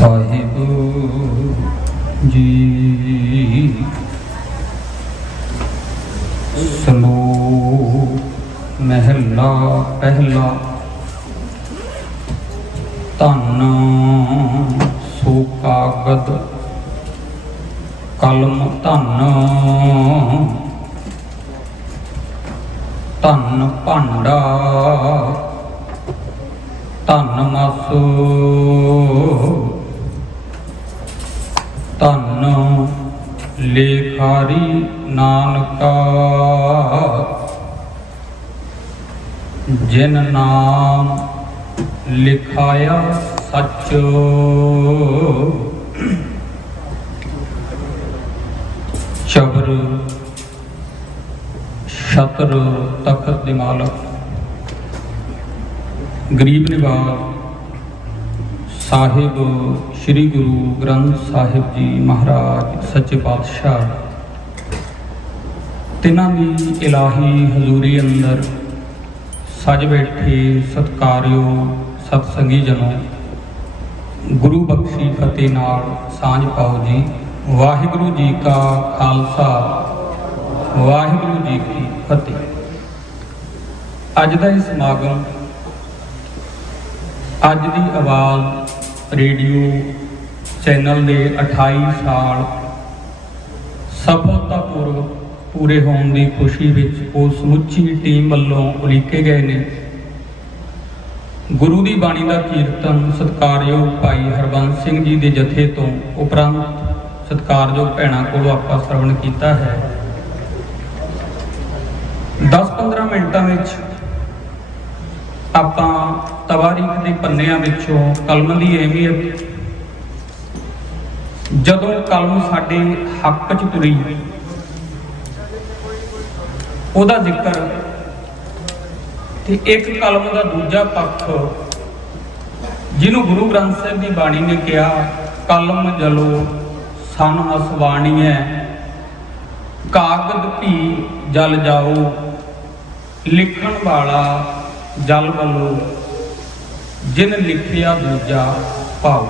साहिब जी श्लोक महला पहला। धन सो कागद कलम धन, धन भांडा धन मासो, धन लेखारी नानका, जिन नाम लिखाया सच। चबर छतर तखत दे मालक गरीब निवाज साहिब श्री गुरु ग्रंथ साहिब जी महाराज सच्चे पातशाह तिन्हां दी इलाही हजूरी अंदर सज बैठे सत्कारयोग सतसंगी जनों गुरु बख्शी फतेह नाल सांझ पाओ जी। वाहिगुरु जी का खालसा वाहिगुरु जी की फतेह। अज दा समागम अज दी आवाज़ रेडियो चैनल के 28 साल सफलतापूर्वक पूरे होने की खुशी विच उस समुची टीम वालों उलीके गए ने। गुरु की बाणी का कीर्तन सत्कारयोग भाई हरबंस सिंह जी के जथे तो उपरंत सत्कारयोग भैणों को आपां श्रवण किया है। 10-15 मिनटों में आपां तवारीख के पन्नियां विचों कलम की अहमियत, जदों कलम साडे हक च तुरी उहदा जिक्र, ते एक कलम का दूजा पक्ष जिन्हों गुरु ग्रंथ साहिब की बाणी ने कहा कलम जलो सन मसवाणी है, कागद भी जल जाओ लिखण वाला जल वलो, जिन लिखिया दूजा पाओ।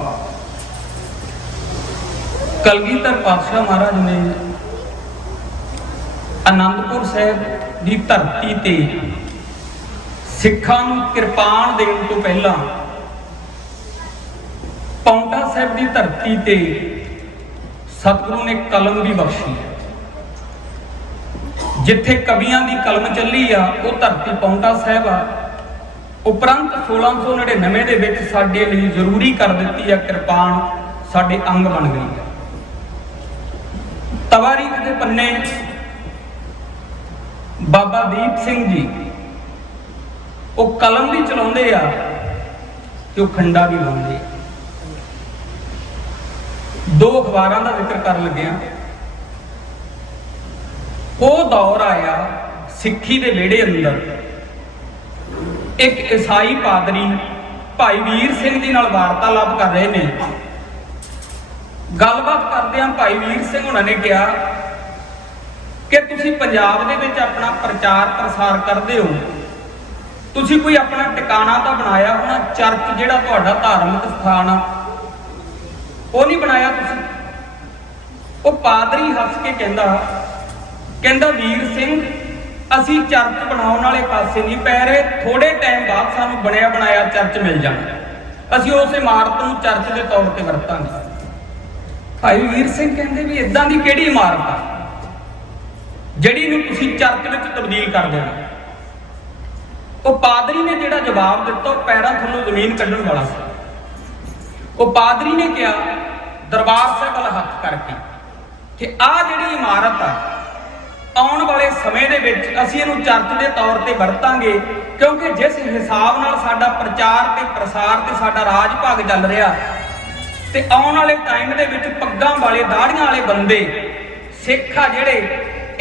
कलगीधर पातशाह महाराज ने आनंदपुर साहिब की धरती ते सिखां नूं किरपान देण तो पहला पौंटा साहिब की धरती ते सतगुरु ने कलम भी बख्शी। जिथे कवियां की कलम चली आ वो धरती पौंटा साहिब आ। उपरंत 1699 दे विच साडे लई जरूरी कर दित्ती है किरपान, साडे अंग बन गई है। तवारीख के पन्ने बाबा दीप सिंह जी वो कलम भी चलाउंदे आ ते खंडा भी लाउंदे। दो अखबारां दा जिक्र कर लग्या। वो दौर आया सिक्खी दे वेड़े अंदर एक ईसाई पादरी भाई वीर सिंह जी नाल वार्तालाप कर रहे ने। गलबात करदे भाई वीर सिंह उन्हां ने कहा कि तुसीं पंजाब दे विच अपना प्रचार प्रसार करदे हो, तुसीं कोई अपना टिकाणा तां बनाया होना, चर्च जिहड़ा तुहाडा धार्मिक स्थान आ वो नहीं बनाया तुसीं। वो पादरी हस के कहंदा वीर सिंह असी चर्च बनाने वाले पासे नहीं पै रहे, थोड़े टाइम बाद सानू बनया बनाया चर्च मिल जाना, असी उस इमारत नूं चर्च के तौर पर वरतांगे। भाई वीर सिंह कहंदे भी इदां दी किहड़ी इमारत आ जिहड़ी नूं तुसीं चर्च विच तब्दील कर देना। वो पादरी ने जिहड़ा जवाब दिता पैरां थल्लों जमीन कड्ढण वाला सी। वो पादरी ने कहा दरबार साहिब वाल हत्थ करके कि आ जिहड़ी इमारत आ आने वाले समय दे विच असीं इहनूं चर्च के तौर पर वरतांगे, क्योंकि जिस हिसाब नाल साडा प्रचार ते प्रसार ते साडा राज भाग चल रहा ते आने वाले टाइम दे विच पग्गां वाले दाड़ियां वाले बंदे सिख आ जिहड़े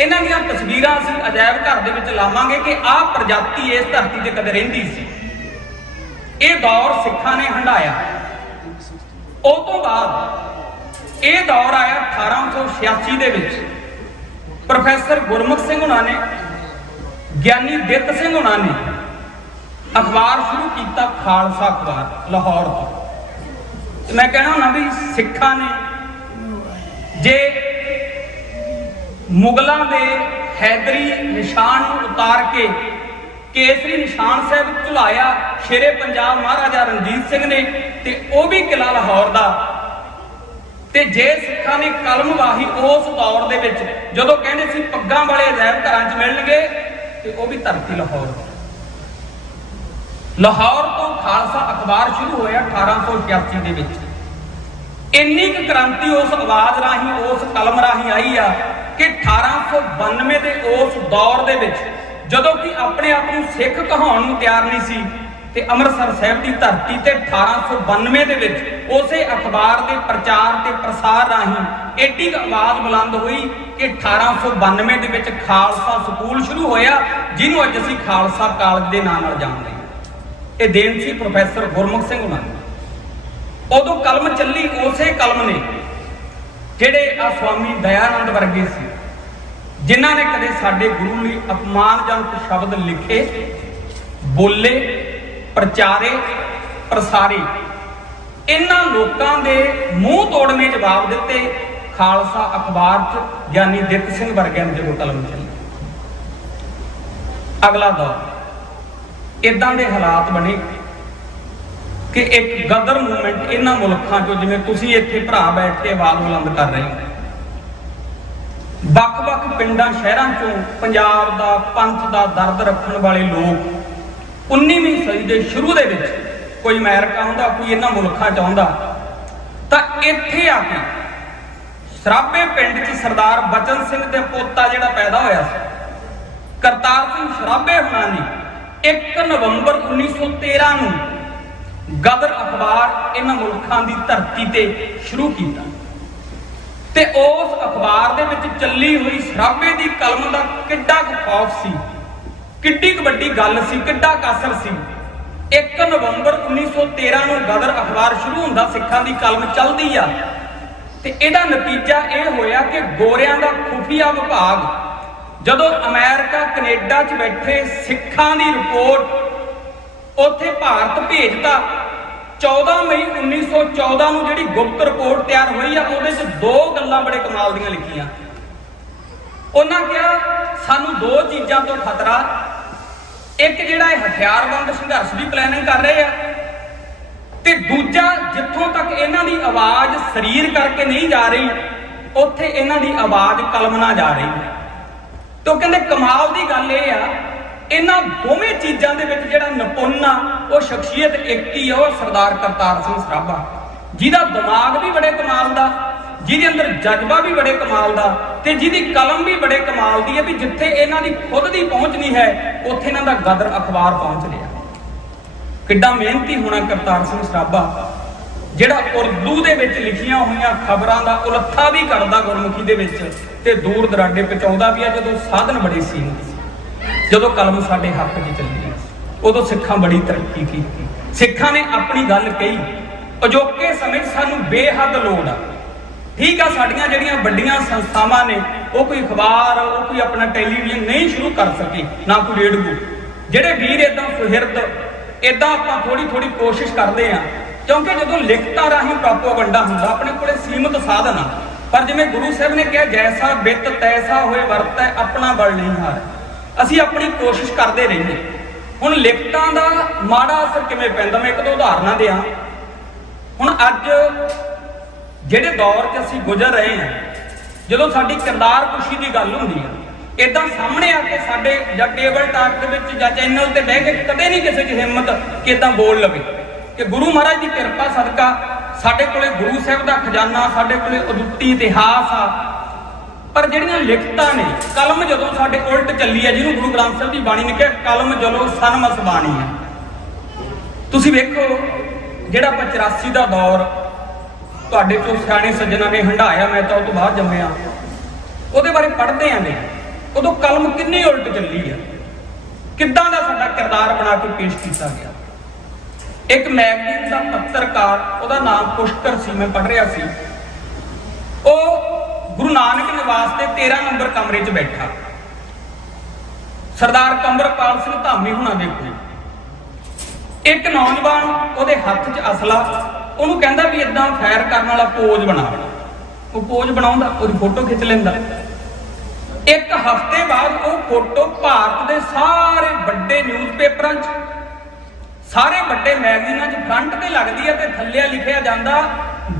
इन्हां दीयां तस्वीरां असीं अजायब घर दे विच लावांगे कि आह प्रजाति इस धरती ते कदे रहिंदी सी। इह दौर सिखां ने हंडाया। उस तो बाद यह दौर आया 1886 दे विच प्रोफैसर गुरमुख सिंह हुणां ने, ज्ञानी दित सिंह हुणां ने अखबार शुरू किया खालसा अखबार लाहौर तो। मैं कहना हुंदा भी सिखां ने जे मुगलों के हैदरी निशान उतार के केसरी निशान साहब झुलाया शेरे पंजाब महाराजा रणजीत सिंह ने, ते वो भी किला लाहौर का। ते जे सिखां ने कलम वाही उस दौर दे विच जदों कहंदे सी पग्गां वाले अजैब घरां च मिलणगे, ते वो भी धरती लाहौर। लाहौर तो खालसा अखबार शुरू होया 1886 दे विच। इन्नी क क्रांति उस आवाज राही उस कलम राही आई आ कि 1892 के उस दौर दे विच जदों कि अपने आप नूं सिख कहाउण नूं तैयार नहीं सी, ते अमृतसर साहिब की धरती ते 1892 दे विच उसे अखबार के प्रचार ते प्रसार राही एडी आवाज बुलंद हुई कि 1892 दे विच खालसा स्कूल शुरू होया, जिन्हों अज असीं खालसा कालज के नाम नाल जाणदे हां। ये देन सी प्रोफैसर गुरमुख सिंह हुणां दी। उदों कलम चली उसे कलम ने जिहड़े आ स्वामी दयानंद वर्गे सी, जिन्हां ने कदे साडे गुरु लई अपमानजनक शब्द लिखे, बोले, प्रचारे, प्रसारे। इन्हां लोकां दे मूँह तोड़ने जवाब दिते खालसा अखबार च ज्ञानी दित सिंह वर्गिਆਂ ने जदों कलम चली। अगला दौर इदां दे हालात बने कि एक गदर मूवमेंट इन्हां मुल्कां चों, जिवें तुसीं इत्थे भरा बैठ के आवाज़ बुलंद कर रहे हो, ਵੱਖ-ਵੱਖ पिंडां शहरां चों पंजाब दा पंथ दा दर्द रखण वाले लोग 19वीं सदी के शुरू दे विच कोई अमेरिका आउंदा, कोई इन्हां मुल्कां च आउंदा, तां इत्थे आके सराबे पिंड च सरदार बचन सिंह दे पोता जिहड़ा पैदा होया सी करतार सिंह सराबे हुणां ने 1 नवंबर 1913 नूं गदर अखबार इन्हां मुल्कां दी धरती ते शुरू कीता। ते उस अखबार दे विच चली हुई सराबे दी कलम दा किड्डा क खौफ सी, किड्डी क वड्डी गल सी, किड्डा क असर सी। 1 नवंबर 1913 नूं गदर अखबार शुरू हुंदा, सिखां दी कलम चलदी आ, ते इहदा नतीजा यह होया कि गोरियां दा खुफिया विभाग जदों अमेरिका कनेडा च बैठे सिखां दी रिपोर्ट उत्थे भारत भेजता। 14 मई 1914 नूं जिहड़ी गुप्त रिपोर्ट तैयार हुई आ, उहदे च 2 गल्लां बड़े कमाल दीयां लिखियां। उन्हां कहा सानूं 2 चीज़ां तो खतरा, एक जिहड़ा हथियारबंद संघर्ष की प्लैनिंग कर रहे हैं, ते दूजा जिथों तक इन्हां दी आवाज़ शरीर करके नहीं जा रही, उत्थे इन्हां दी आवाज़ कलम ना जा रही। तो कहंदे कमाल की गल यह आ, इन्हां दोवें चीज़ों के विच जिहड़ा निपुण आ वो शख्सियत एक ही है, वो सरदार करतार सिंह सराभा, जिहदा दिमाग भी बड़े कमाल दा, जिहदे अंदर जज्बा भी बड़े कमाल दा, ते जिहदी कलम भी बड़े कमाल दी है। भी जिथे इन्हां दी खुद दी पहुंच नहीं है, उत्थे इन्हां दा गदर अखबार पहुंच रहा। किड्डा मेहनती होना करतार सिंह सराभा, जिहड़ा उर्दू दे विच लिखियां होईयां खबरां दा उलत्था भी करदा गुरमुखी दे विच, ते दूर दराडे पहुंचाउंदा भी है। जदों साधन बड़े सीमित सी, जदों कलम साडे हੱਥ 'ਚ ਚੱਲੀ, उदों सिखां बड़ी तरक्की की। सिखां ने अपनी गल कही, अजोके समय सानूं बेहद लोड़ आ। ठीक है, साडियां जिहड़ियां वड्डियां संस्थावां ने वो कोई अखबार, वो कोई अपना टैलीविजन नहीं शुरू कर सके, ना कोई रेडियो। जिहड़े वीर इदां सुहिरद इदां आपां थोड़ी थोड़ी कोशिश करते हैं, क्योंकि जदों लिखतां राहीं प्रोपोगंडा हुंदा अपने कोले सीमित साधन आ। पर जिवें गुरु साहब ने कहा, जैसा बित तैसा होए वरत है, अपना बल नहीं हार। असीं अपनी कोशिश करते रहिए। हुण लिखतां दा माड़ा असर किवें पैंदा, मैं 1-2 उदाहरणां दियां। हुण अज जिहड़े दौर 'च असीं गुजर रहे हैं, जदों साडी किरदार कुशी की गल हुंदी है, इदां सामने आके साडे जां टेबल टाक दे विच जां चैनल ते बह के कदे नहीं किसी की हिम्मत कि इदां बोल लवे कि गुरु महाराज की किरपा सदका साडे कोले गुरु साहब दा खजाना, साडे कोले अदुੱਤੀ इतिहास आ। पर जिहड़ियां लिखतां ने, कलम जदों साडे उल्ट चली है, जिन्होंने गुरु ग्रंथ साहब की बाणी ने कहा कलम जलो सनमस बाणी है। तुसीं वेखो जिहड़ा 85 का दौर तुहाडे चों सियाणे सज्जनां ने हंडाया, मैं तो उस बाद जम्मिया, उहदे बारे पढ़दे आं ने, उदों कलम किन्नी उल्ट चली है, किद्दां दा साडा किरदार बना के पेश किया गया। एक मैगजीन का पत्रकार, उहदा नाम पुष्कर सी, मैं पढ़ रहा सी, वो गुरु नानक निवास के 13 नंबर कमरे च बैठा, सरदार कंवरपाल सिंह धामी हुणां दे कोल एक नौजवान, उहदे हत्थ च असला, ਉਹਨੂੰ ਕਹਿੰਦਾ ਵੀ ਇਦਾਂ ਫਾਇਰ ਕਰਨ ਵਾਲਾ ਪੋਜ ਬਣਾ। ਉਹ ਪੋਜ ਬਣਾਉਂਦਾ, ਉਹਦੀ ਫੋਟੋ ਖਿੱਚ ਲੈਂਦਾ। ਇੱਕ ਹਫ਼ਤੇ ਬਾਅਦ ਉਹ ਫੋਟੋ ਭਾਰਤ ਦੇ ਸਾਰੇ ਵੱਡੇ ਨਿਊਜ਼ਪੇਪਰਾਂ 'ਚ, ਸਾਰੇ ਵੱਡੇ ਮੈਗਜ਼ੀਨਾਂ 'ਚ ਫਰੰਟ ਤੇ ਲੱਗਦੀ ਹੈ ਤੇ ਥੱਲੇ ਲਿਖਿਆ ਜਾਂਦਾ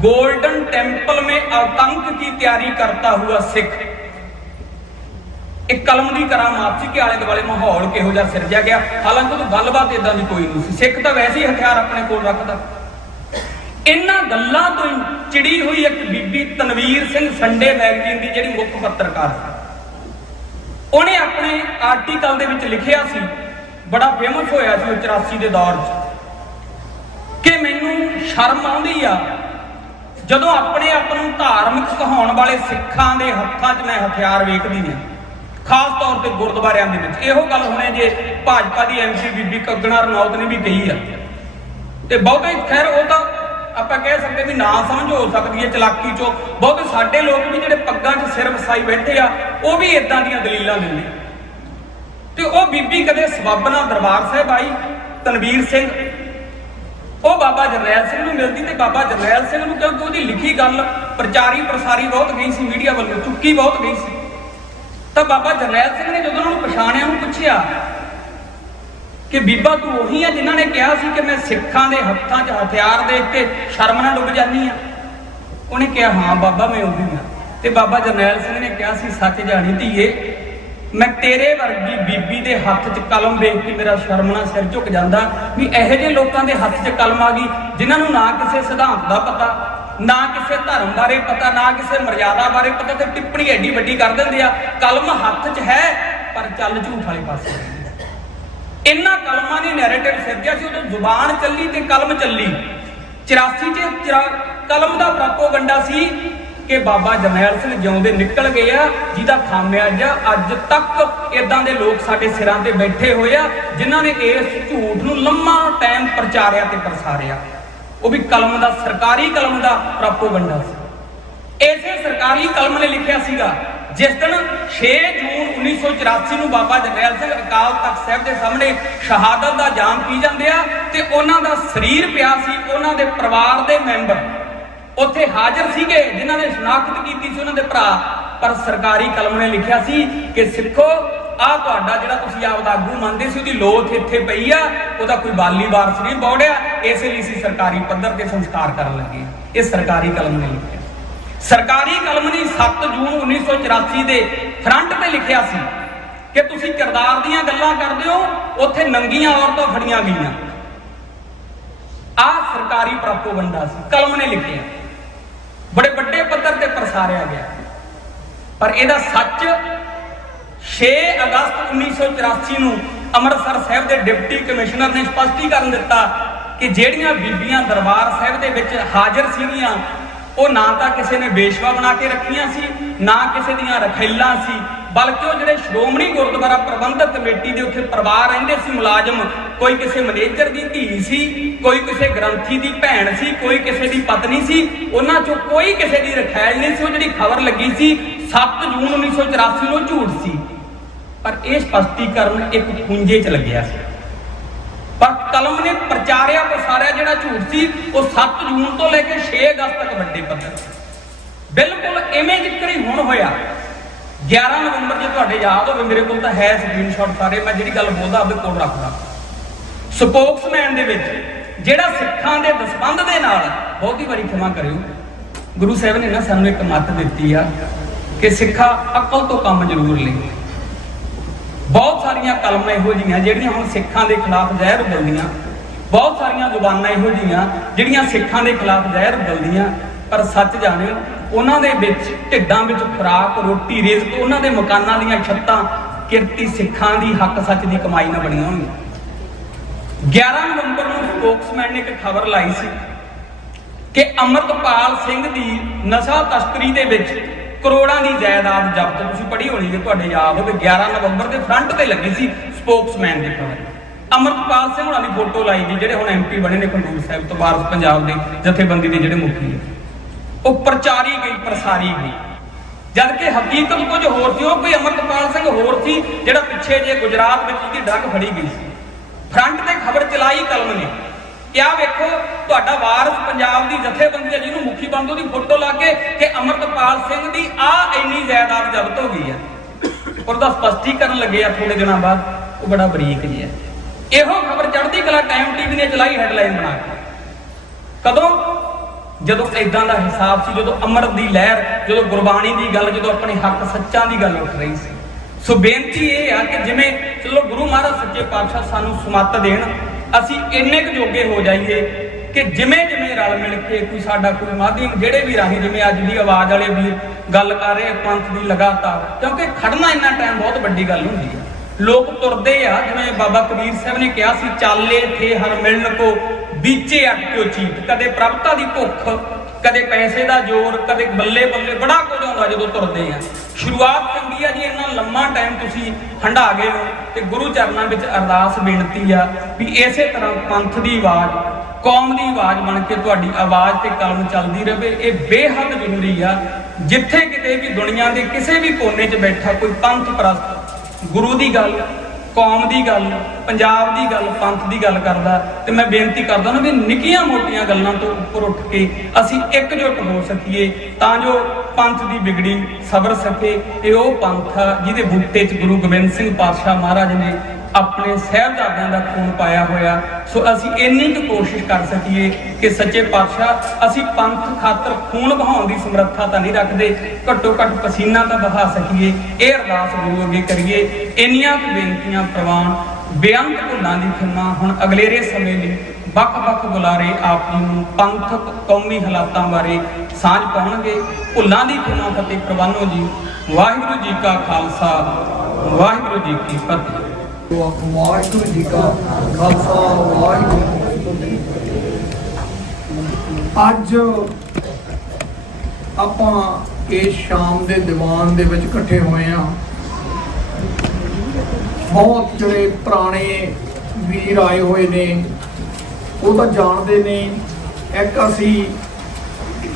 गोल्डन टेम्पल में आतंक की तैयारी करता हुआ सिख। एक कलम की करामात सी कि आले दुआले माहौल किहो जिहा सिरजिया गया। हालांकि उदों गलबात इदां दी कोई नहीं सी, सिख तां वैसे ही हथियार अपने कोल रखदा। इन्हां गल्लां तों ही चिड़ी हुई एक बीबी तनवीर सिंह संडे मैगजीन की जिहड़ी मुख पत्रकार सी, उहने अपने आर्टिकल दे विच लिखिया सी, बड़ा फेमस होया सी 84 के दौर च, कि मैनूं शर्म आउंदी आ ਜਦੋਂ ਆਪਣੇ ਆਪ ਨੂੰ ਧਾਰਮਿਕ ਕਹਾਉਣ ਵਾਲੇ ਸਿੱਖਾਂ ਦੇ ਹੱਥਾਂ 'ਚ ਮੈਂ ਹਥਿਆਰ ਵੇਖਦੀ ਹਾਂ, ਖਾਸ ਤੌਰ ਤੇ ਗੁਰਦੁਆਰਿਆਂ ਦੇ ਵਿੱਚ। ਇਹੋ ਗੱਲ ਹੁਣੇ ਜੇ ਭਾਜਪਾ ਦੀ ਐਮਸੀ ਬੀਬੀ ਕੰਗਣਾ ਰਣੌਤ ਨੇ ਵੀ ਕਹੀ ਆ, ਤੇ ਬਹੁਤੇ ਖੈਰ ਉਹ ਤਾਂ ਆਪਾਂ ਕਹਿ ਸਕਦੇ ਵੀ ਨਾ ਸਮਝ ਹੋ ਸਕਦੀ ਹੈ ਚਲਾਕੀ 'ਚੋਂ। ਬਹੁਤੇ ਸਾਡੇ ਲੋਕ ਵੀ ਜਿਹੜੇ ਪੱਗਾਂ 'ਚ ਸਿਰ ਵਸਾਈ ਬੈਠੇ ਆ, ਉਹ ਵੀ ਇਦਾਂ ਦੀਆਂ ਦਲੀਲਾਂ ਦਿੰਦੇ। ਤੇ ਉਹ ਬੀਬੀ ਕਦੇ ਸਬੱਬ ਨਾਲ ਦਰਬਾਰ ਸਾਹਿਬ ਆਈ, ਤਨਵੀਰ ਸਿੰਘ, ਉਹ ਬਾਬਾ ਜਰਨੈਲ ਸਿੰਘ ਨੂੰ ਮਿਲਦੀ, ਤੇ ਬਾਬਾ ਜਰਨੈਲ ਸਿੰਘ ਨੂੰ ਕਿਉਂਕਿ ਉਹਦੀ ਲਿਖੀ ਗੱਲ ਪ੍ਰਚਾਰੀ ਪ੍ਰਸਾਰੀ ਬਹੁਤ ਗਈ ਸੀ, ਮੀਡੀਆ ਵੱਲੋਂ ਚੁੱਕੀ ਬਹੁਤ ਗਈ ਸੀ, ਤਾਂ ਬਾਬਾ ਜਰਨੈਲ ਸਿੰਘ ਨੇ ਜਦੋਂ ਉਹਨੂੰ ਪਛਾਣਿਆ, ਉਹਨੂੰ ਪੁੱਛਿਆ ਕਿ ਬੀਬਾ ਤੂੰ ਉਹੀ ਆ ਜਿਨ੍ਹਾਂ ਨੇ ਕਿਹਾ ਸੀ ਕਿ ਮੈਂ ਸਿੱਖਾਂ ਦੇ ਹੱਥਾਂ 'ਚ ਹਥਿਆਰ ਦੇਖ ਕੇ ਸ਼ਰਮ ਨਾਲ ਡੁੱਬ ਜਾਂਦੀ ਆ? ਉਹਨੇ ਕਿਹਾ ਹਾਂ ਬਾਬਾ ਮੈਂ ਉਹੀ ਆ। ਤੇ ਬਾਬਾ ਜਰਨੈਲ ਸਿੰਘ ਨੇ ਕਿਹਾ ਸੀ ਸੱਚ ਜਾਣੀ ਧੀਏ, ਮੈਂ ਤੇਰੇ ਵਰਗੀ ਬੀਬੀ ਦੇ ਹੱਥ 'ਚ ਕਲਮ ਵੇਖ ਕੇ ਮੇਰਾ ਸ਼ਰਮ ਨਾਲ ਸਿਰ ਝੁਕ ਜਾਂਦਾ ਵੀ ਇਹੋ ਜਿਹੇ ਲੋਕਾਂ ਦੇ ਹੱਥ 'ਚ ਕਲਮ ਆ ਗਈ ਜਿਨ੍ਹਾਂ ਨੂੰ ਨਾ ਕਿਸੇ ਸਿਧਾਂਤ ਦਾ ਪਤਾ, ਨਾ ਕਿਸੇ ਧਰਮ ਬਾਰੇ ਪਤਾ, ਨਾ ਕਿਸੇ ਮਰਿਆਦਾ ਬਾਰੇ ਪਤਾ, ਤੇ ਟਿੱਪਣੀ ਐਡੀ ਵੱਡੀ ਕਰ ਦਿੰਦੇ ਆ। ਕਲਮ ਹੱਥ 'ਚ ਹੈ ਪਰ ਚੱਲ ਝੂਠ ਵਾਲੇ ਪਾਸੇ। ਇਹਨਾਂ ਕਲਮਾਂ ਦੀ ਨੈਰੇਟਿਵ ਸਿਰਜਿਆ ਸੀ, ਉਦੋਂ ਜ਼ੁਬਾਨ ਚੱਲੀ ਤੇ ਕਲਮ ਚੱਲੀ। 84 'ਚ ਕਲਮ ਦਾ ਪ੍ਰੋਪੋਗੰਡਾ ਸੀ ਕਿ ਬਾਬਾ ਜਰਨੈਲ ਸਿੰਘ ਜਿਉਂਦੇ ਨਿਕਲ ਗਏ ਆ, ਜਿਹਦਾ ਖਾਮਿਆਜਾ ਅੱਜ ਤੱਕ ਇਦਾਂ ਦੇ ਲੋਕ ਸਾਡੇ ਸਿਰਾਂ ਤੇ ਬੈਠੇ ਹੋਏ ਆ ਜਿਨ੍ਹਾਂ ਨੇ ਇਸ ਝੂਠ ਨੂੰ ਲੰਮਾ ਟਾਈਮ ਪ੍ਰਚਾਰਿਆ ਤੇ ਪ੍ਰਸਾਰਿਆ। ਉਹ ਵੀ ਕਲਮ ਦਾ, ਸਰਕਾਰੀ ਕਲਮ ਦਾ ਪ੍ਰੋਪੋਗੰਡਾ ਸੀ। ਇਸੇ ਸਰਕਾਰੀ ਕਲਮ ਨੇ ਲਿਖਿਆ ਸੀਗਾ ਜਿਸ ਦਿਨ 6 ਜੂਨ 1984 ਨੂੰ ਬਾਬਾ ਜਰਨੈਲ ਸਿੰਘ ਅਕਾਲ ਤਖਤ ਸਾਹਿਬ ਦੇ ਸਾਹਮਣੇ ਸ਼ਹਾਦਤ ਦਾ ਜਾਮ ਪੀ ਜਾਂਦੇ ਆ, ਤੇ ਉਹਨਾਂ ਦਾ ਸਰੀਰ ਪਿਆ ਸੀ, ਉਹਨਾਂ ਦੇ ਪਰਿਵਾਰ ਦੇ ਮੈਂਬਰ ਉੱਥੇ ਹਾਜ਼ਰ ਸੀਗੇ ਜਿਨ੍ਹਾਂ ਨੇ ਸ਼ਨਾਖਤ ਕੀਤੀ ਸੀ ਉਹਨਾਂ ਦੇ ਭਰਾ। ਪਰ ਸਰਕਾਰੀ ਕਲਮ ਨੇ ਲਿਖਿਆ ਸੀ ਕਿ ਸਿੱਖੋ ਆਹ ਤੁਹਾਡਾ ਜਿਹੜਾ ਤੁਸੀਂ ਆਪਦਾ ਆਗੂ ਮੰਨਦੇ ਸੀ, ਉਹਦੀ ਲੋਥ ਇੱਥੇ ਪਈ ਆ, ਉਹਦਾ ਕੋਈ ਬਾਲੀ ਵਾਰਸ ਨਹੀਂ ਬੌੜਿਆ, ਇਸੇ ਲਈ ਅਸੀਂ ਸਰਕਾਰੀ ਪੱਧਰ ਤੇ ਸੰਸਕਾਰ ਕਰਨ ਲੱਗੇ। ਇਹ ਸਰਕਾਰੀ ਕਲਮ ਨੇ ਲਿਖਿਆ। ਸਰਕਾਰੀ ਕਲਮ ਨੇ 7 ਜੂਨ 1984 ਦੇ ਫਰੰਟ ਤੇ ਲਿਖਿਆ ਸੀ ਕਿ ਤੁਸੀਂ ਕਿਰਦਾਰ ਦੀਆਂ ਗੱਲਾਂ ਕਰਦੇ ਹੋ, ਉੱਥੇ ਨੰਗੀਆਂ ਔਰਤਾਂ ਫੜੀਆਂ ਗਈਆਂ। ਆਹ ਸਰਕਾਰੀ ਪ੍ਰੋਪੋਗੰਡਾ ਸੀ, ਕਲਮ ਨੇ ਲਿਖਿਆ, ਬੜੇ ਵੱਡੇ ਪੱਧਰ ਤੇ ਪ੍ਰਸਾਰਿਆ ਗਿਆ। ਪਰ ਇਹਦਾ ਸੱਚ 6 ਅਗਸਤ 1984 ਨੂੰ ਅੰਮ੍ਰਿਤਸਰ ਸਾਹਿਬ ਦੇ ਡਿਪਟੀ ਕਮਿਸ਼ਨਰ ਨੇ ਸਪਸ਼ਟੀਕਰਨ ਦਿੱਤਾ ਕਿ ਜਿਹੜੀਆਂ ਬੀਬੀਆਂ ਦਰਬਾਰ ਸਾਹਿਬ ਦੇ ਵਿੱਚ ਹਾਜ਼ਰ ਸੀਗੀਆਂ, ਉਹ ਨਾ ਤਾਂ ਕਿਸੇ ਨੇ ਵੇਸ਼ਵਾ ਬਣਾ ਕੇ ਰੱਖੀਆਂ ਸੀ, ਨਾ ਕਿਸੇ ਦੀਆਂ ਰਖੈਲਾਂ ਸੀ, ਬਲਕਿ ਉਹ ਜਿਹੜੇ ਸ਼੍ਰੋਮਣੀ ਗੁਰਦੁਆਰਾ ਪ੍ਰਬੰਧਕ ਕਮੇਟੀ ਦੇ ਉੱਥੇ ਪਰਿਵਾਰ ਰਹਿੰਦੇ ਸੀ ਮੁਲਾਜ਼ਮ, ਕੋਈ ਕਿਸੇ ਮੈਨੇਜਰ ਦੀ ਧੀ ਸੀ, ਕੋਈ ਕਿਸੇ ਗ੍ਰੰਥੀ ਦੀ ਭੈਣ ਸੀ, ਕੋਈ ਕਿਸੇ ਦੀ ਪਤਨੀ ਸੀ, ਉਹਨਾਂ ਚੋਂ ਕੋਈ ਕਿਸੇ ਦੀ ਰਖੈਲ ਨਹੀਂ ਸੀ। ਉਹ ਜਿਹੜੀ ਖਬਰ ਲੱਗੀ ਸੀ 7 ਜੂਨ 1984 ਨੂੰ ਝੂਠ ਸੀ, ਪਰ ਇਹ ਸਪਸ਼ਟੀਕਰਨ ਇੱਕ ਖੁੰਝੇ 'ਚ ਲੱਗਿਆ ਸੀ। ਪਰ ਕਲਮ ਨੇ ਪ੍ਰਚਾਰਿਆ ਪ੍ਰਸਾਰਿਆ ਜਿਹੜਾ ਝੂਠ ਸੀ ਉਹ 7 ਜੂਨ ਤੋਂ ਲੈ ਕੇ 6 ਅਗਸਤ ਤੱਕ ਵੱਡੇ ਪੱਧਰ ਬਿਲਕੁਲ ਇਵੇਂ ਜ਼ਿਕਰ ਹੀ ਹੁਣ ਹੋਇਆ। 11 ਨਵੰਬਰ ਜੇ ਤੁਹਾਡੇ ਯਾਦ ਹੋਵੇ, ਮੇਰੇ ਕੋਲ ਤਾਂ ਹੈ ਸਕਰੀਨਸ਼ਾਟ ਸਾਰੇ, ਮੈਂ ਜਿਹੜੀ ਗੱਲ ਬੋਲਦਾ ਆਪਣੇ ਕੋਲ ਰੱਖਦਾ। ਸਪੋਕਸਮੈਨ ਦੇ ਵਿੱਚ ਜਿਹੜਾ ਸਿੱਖਾਂ ਦੇ ਦਸਬੰਧ ਦੇ ਨਾਲ, ਬਹੁਤੀ ਵਾਰੀ ਖਿਮਾ ਕਰਿਓ, ਗੁਰੂ ਸਾਹਿਬ ਨੇ ਨਾ ਸਾਨੂੰ ਇੱਕ ਮੱਤ ਦਿੱਤੀ ਆ ਕਿ ਸਿੱਖਾ ਅਕਲ ਤੋਂ ਕੰਮ ਜ਼ਰੂਰ ਲੈ। ਬਹੁਤ ਸਾਰੀਆਂ ਕਲਮਾਂ ਇਹੋ ਜਿਹੀਆਂ ਜਿਹੜੀਆਂ ਹੁਣ ਸਿੱਖਾਂ ਦੇ ਖਿਲਾਫ ਜ਼ਹਿਰ ਉਗਲਦੀਆਂ, ਬਹੁਤ ਸਾਰੀਆਂ ਜ਼ੁਬਾਨਾਂ ਇਹੋ ਜਿਹੀਆਂ ਜਿਹੜੀਆਂ ਸਿੱਖਾਂ ਦੇ ਖਿਲਾਫ ਜ਼ਹਿਰ ਉਗਲਦੀਆਂ, ਪਰ ਸੱਚ ਜਾਣਿਓ ਉਹਨਾਂ ਦੇ ਵਿੱਚ ਢਿੱਡਾਂ ਵਿੱਚ ਖੁਰਾਕ, ਰੋਟੀ, ਰਿਜ਼ਕ, ਉਹਨਾਂ ਦੇ ਮਕਾਨਾਂ ਦੀਆਂ ਛੱਤਾਂ ਕਿਰਤੀ ਸਿੱਖਾਂ ਦੀ ਹੱਕ ਸੱਚ ਦੀ ਕਮਾਈ ਨਾਲ ਬਣੀਆਂ ਹੋਈਆਂ। 11 ਨਵੰਬਰ ਨੂੰ ਸਪੋਕਸਮੈਨ ਨੇ ਇੱਕ ਖਬਰ ਲਾਈ ਸੀ ਕਿ ਅੰਮ੍ਰਿਤਪਾਲ ਸਿੰਘ ਦੀ ਨਸ਼ਾ ਤਸਕਰੀ ਦੇ ਵਿੱਚ ਕਰੋੜਾਂ ਦੀ ਜਾਇਦਾਦ ਜ਼ਬਤ। ਤੁਸੀਂ ਪੜ੍ਹੀ ਹੋਣੀ ਜੇ ਤੁਹਾਡੇ ਯਾਦ ਹੋਵੇ, 11 ਨਵੰਬਰ ਦੇ ਫਰੰਟ ਤੇ ਲੱਗੀ ਸੀ ਸਪੋਕਸਮੈਨ ਦੀ ਖਬਰ। ਅੰਮ੍ਰਿਤਪਾਲ ਸਿੰਘ ਹੋਣਾ ਦੀ ਫੋਟੋ ਲਾਈ ਦੀ, ਜਿਹੜੇ ਹੁਣ MP ਬਣੇ ਨੇ ਖਡੂਰ ਸਾਹਿਬ ਤੋਂ, ਵਾਰਸ ਪੰਜਾਬ ਦੇ ਜਥੇਬੰਦੀ ਦੇ ਜਿਹੜੇ ਮੁਖੀ ਨੇ। ਉਹ ਪ੍ਰਚਾਰੀ ਗਈ, ਪ੍ਰਸਾਰੀ ਗਈ, ਜਦ ਕਿ ਹਕੀਕਤ ਕੁਝ ਹੋਰ ਸੀ। ਉਹ ਕੋਈ ਅੰਮ੍ਰਿਤਪਾਲ ਸਿੰਘ ਹੋਰ ਸੀ ਜਿਹੜਾ ਪਿੱਛੇ ਜੇ ਗੁਜਰਾਤ ਵਿੱਚ ਉਹਦੀ ਡਰੱਗ ਫੜੀ ਗਈ ਸੀ। ਫਰੰਟ ਤੇ ਖਬਰ ਚਲਾਈ ਕਲਮ ਨੇ क्या वेखो ਤੁਹਾਡਾ ਵਾਰਸ ਪੰਜਾਬ ਦੀ ਜਥੇਬੰਦੀ ਹੈ ਜਿਹਨੂੰ ਮੁਖੀ ਬਣਦੇ ਉਹਦੀ ਫੋਟੋ ਲਾ ਕੇ ਕਿ ਅਮਰਤਪਾਲ ਸਿੰਘ ਦੀ ਆ ਇੰਨੀ ਜਾਇਦਾਦ ਜ਼ਬਤ ਹੋ ਗਈ ਹੈ। ਉਹਦਾ ਸਪਸ਼ਟੀਕਰਨ ਲੱਗੇ ਆ ਥੋੜੇ ਦਿਨਾਂ ਬਾਅਦ, ਉਹ ਬੜਾ ਬਰੀਕ ਜੀ ਹੈ। ਇਹੋ ਖਬਰ ਚੜ੍ਹਦੀ ਕਲਾ ਟਾਈਮ ਟੀਵੀ ਨੇ ਚਲਾਈ ਹੈਡਲਾਈਨ ਬਣਾ ਕੇ। ਕਦੋਂ? ਜਦੋਂ ਇਦਾਂ ਦਾ ਹਿਸਾਬ ਸੀ, ਜਦੋਂ ਅੰਮ੍ਰਿਤ ਦੀ ਲਹਿਰ, ਜਦੋਂ ਗੁਰਬਾਣੀ ਦੀ ਗੱਲ, ਜਦੋਂ ਆਪਣੇ ਹੱਕ ਸੱਚਾਂ ਦੀ ਗੱਲ ਉੱਠ ਰਹੀ ਸੀ। ਸੋ ਬੇਨਤੀ ਇਹ ਆ ਕਿ ਜਿਵੇਂ ਚਲੋ ਗੁਰੂ ਮਹਾਰਾਜ ਸੱਚੇ ਪਾਤਸ਼ਾਹ ਸਾਨੂੰ ਸਮੱਤ ਦੇਣ, ਅਸੀਂ ਇੰਨੇ ਕੁ ਜੋਗੇ ਹੋ ਜਾਈਏ ਕਿ ਜਿਵੇਂ ਜਿਵੇਂ ਰਲ ਮਿਲ ਕੇ ਕੋਈ ਸਾਡਾ ਕੋਈ ਮਾਧਿਅਮ ਜਿਹੜੇ ਵੀ ਰਾਹੀਂ, ਜਿਵੇਂ ਅੱਜ ਦੀ ਆਵਾਜ਼ ਵਾਲੇ ਵੀ ਗੱਲ ਕਰ ਰਹੇ ਪੰਥ ਦੀ ਲਗਾਤਾਰ, ਕਿਉਂਕਿ ਖੜਨਾ ਇੰਨਾ ਟਾਈਮ ਬਹੁਤ ਵੱਡੀ ਗੱਲ ਹੁੰਦੀ ਹੈ। ਲੋਕ ਤੁਰਦੇ ਆ, ਜਿਵੇਂ ਬਾਬਾ ਕਬੀਰ ਸਾਹਿਬ ਨੇ ਕਿਹਾ ਸੀ, ਚਾਲੇ ਥੇ ਹਰ ਮਿਲਣ ਕੋ ਬੀਚੇ ਅਟਕਿਓ ਚੀਤ। ਕਦੇ ਪ੍ਰਭਤਾ ਦੀ ਭੁੱਖ, ਕਦੇ ਪੈਸੇ ਦਾ ਜ਼ੋਰ, ਕਦੇ ਬੱਲੇ ਬੱਲੇ ਬੜਾ ਕੁਝ ਆਉਂਦਾ ਜਦੋਂ ਤੁਰਦੇ ਆ। ਸ਼ੁਰੂਆਤ ਚੰਗੀ ਆ ਜੀ, ਇੰਨਾ ਲੰਮਾ ਟਾਈਮ ਤੁਸੀਂ ਹੰਢਾ ਗਏ ਹੋ, ਤੇ ਗੁਰੂ ਚਰਨਾਂ ਵਿੱਚ ਅਰਦਾਸ ਬੇਨਤੀ ਆ ਵੀ ਇਸੇ ਤਰ੍ਹਾਂ ਪੰਥ ਦੀ ਆਵਾਜ਼, ਕੌਮ ਦੀ ਆਵਾਜ਼ ਬਣ ਕੇ ਤੁਹਾਡੀ ਆਵਾਜ਼ ਤੇ ਕਲਮ ਚੱਲਦੀ ਰਹੇ। ਇਹ ਬੇਹੱਦ ਜ਼ਰੂਰੀ ਆ। ਜਿੱਥੇ ਕਿਤੇ ਵੀ ਦੁਨੀਆ ਦੇ ਕਿਸੇ ਵੀ ਕੋਨੇ 'ਚ ਬੈਠਾ ਕੋਈ ਪੰਥ ਪ੍ਰਸਤ ਗੁਰੂ ਦੀ ਗੱਲ, ਕੌਮ ਦੀ ਗੱਲ, ਪੰਜਾਬ ਦੀ ਗੱਲ, ਪੰਥ ਦੀ ਗੱਲ ਕਰਦਾ, ਤੇ ਮੈਂ ਬੇਨਤੀ ਕਰਦਾ ਨਾ ਵੀ ਨਿੱਕੀਆਂ ਮੋਟੀਆਂ ਗੱਲਾਂ ਤੋਂ ਉੱਪਰ ਉੱਠ ਕੇ ਅਸੀਂ ਇਕਜੁੱਟ ਹੋ ਸਕੀਏ ਤਾਂ ਜੋ ਪੰਥ ਦੀ ਵਿਗੜੀ ਸਬਰ ਸਕੇ। ਇਹ ਉਹ ਪੰਥ ਆ ਜਿਹਦੇ ਬੂਟੇ 'ਚ ਗੁਰੂ ਗੋਬਿੰਦ ਸਿੰਘ ਪਾਤਸ਼ਾਹ ਮਹਾਰਾਜ ਨੇ ਆਪਣੇ ਸਾਹਿਬਜ਼ਾਦਿਆਂ ਦਾ ਖੂਨ ਪਾਇਆ ਹੋਇਆ। ਸੋ ਅਸੀਂ ਇੰਨੀ ਕੁ ਕੋਸ਼ਿਸ਼ ਕਰ ਸਕੀਏ ਕਿ ਸੱਚੇ ਪਾਤਸ਼ਾਹ, ਅਸੀਂ ਪੰਥ ਖਾਤਰ ਖੂਨ ਬਹਾਉਣ ਦੀ ਸਮਰੱਥਾ ਤਾਂ ਨਹੀਂ ਰੱਖਦੇ, ਘੱਟੋ ਘੱਟ ਪਸੀਨਾ ਤਾਂ ਬਹਾ ਸਕੀਏ। ਇਹ ਅਰਦਾਸ ਗੁਰੂ ਅੱਗੇ ਕਰੀਏ। ਇੰਨੀਆਂ ਕੁ ਬੇਨਤੀਆਂ ਪ੍ਰਵਾਨ, ਬੇਅੰਤ ਭੁੱਲਾਂ ਦੀ ਖਿਮਾ। ਹੁਣ ਅਗਲੇਰੇ ਸਮੇਂ ਲਈ ਵੱਖ-ਵੱਖ ਬੁਲਾਰੇ ਆਪ ਜੀ ਨੂੰ ਪੰਥਕ ਕੌਮੀ ਹਾਲਾਤਾਂ ਬਾਰੇ ਸਾਂਝ ਪਾਉਣਗੇ। ਭੁੱਲਾਂ ਦੀ ਖਿਮਾ ਫਤਿਹ ਪ੍ਰਵਾਨੋ ਜੀ। ਵਾਹਿਗੁਰੂ ਜੀ ਕਾ ਖਾਲਸਾ, ਵਾਹਿਗੁਰੂ ਜੀ ਕੀ ਫਤਿਹ। ਵਾਹਿਗੁਰੂ ਜੀ ਕਾ ਖਾਲਸਾ, ਵਾਹਿਗੁਰੂ ਜੀ ਕੀ ਫਤਿਹ। ਅੱਜ ਆਪਾਂ ਇਸ ਸ਼ਾਮ ਦੇ ਦੀਵਾਨ ਦੇ ਵਿੱਚ ਇਕੱਠੇ ਹੋਏ ਹਾਂ। ਬਹੁਤ ਜਿਹੜੇ ਪੁਰਾਣੇ ਵੀਰ ਆਏ ਹੋਏ ਨੇ, ਉਹ ਤਾਂ ਜਾਣਦੇ ਨੇ। ਇੱਕ ਅਸੀਂ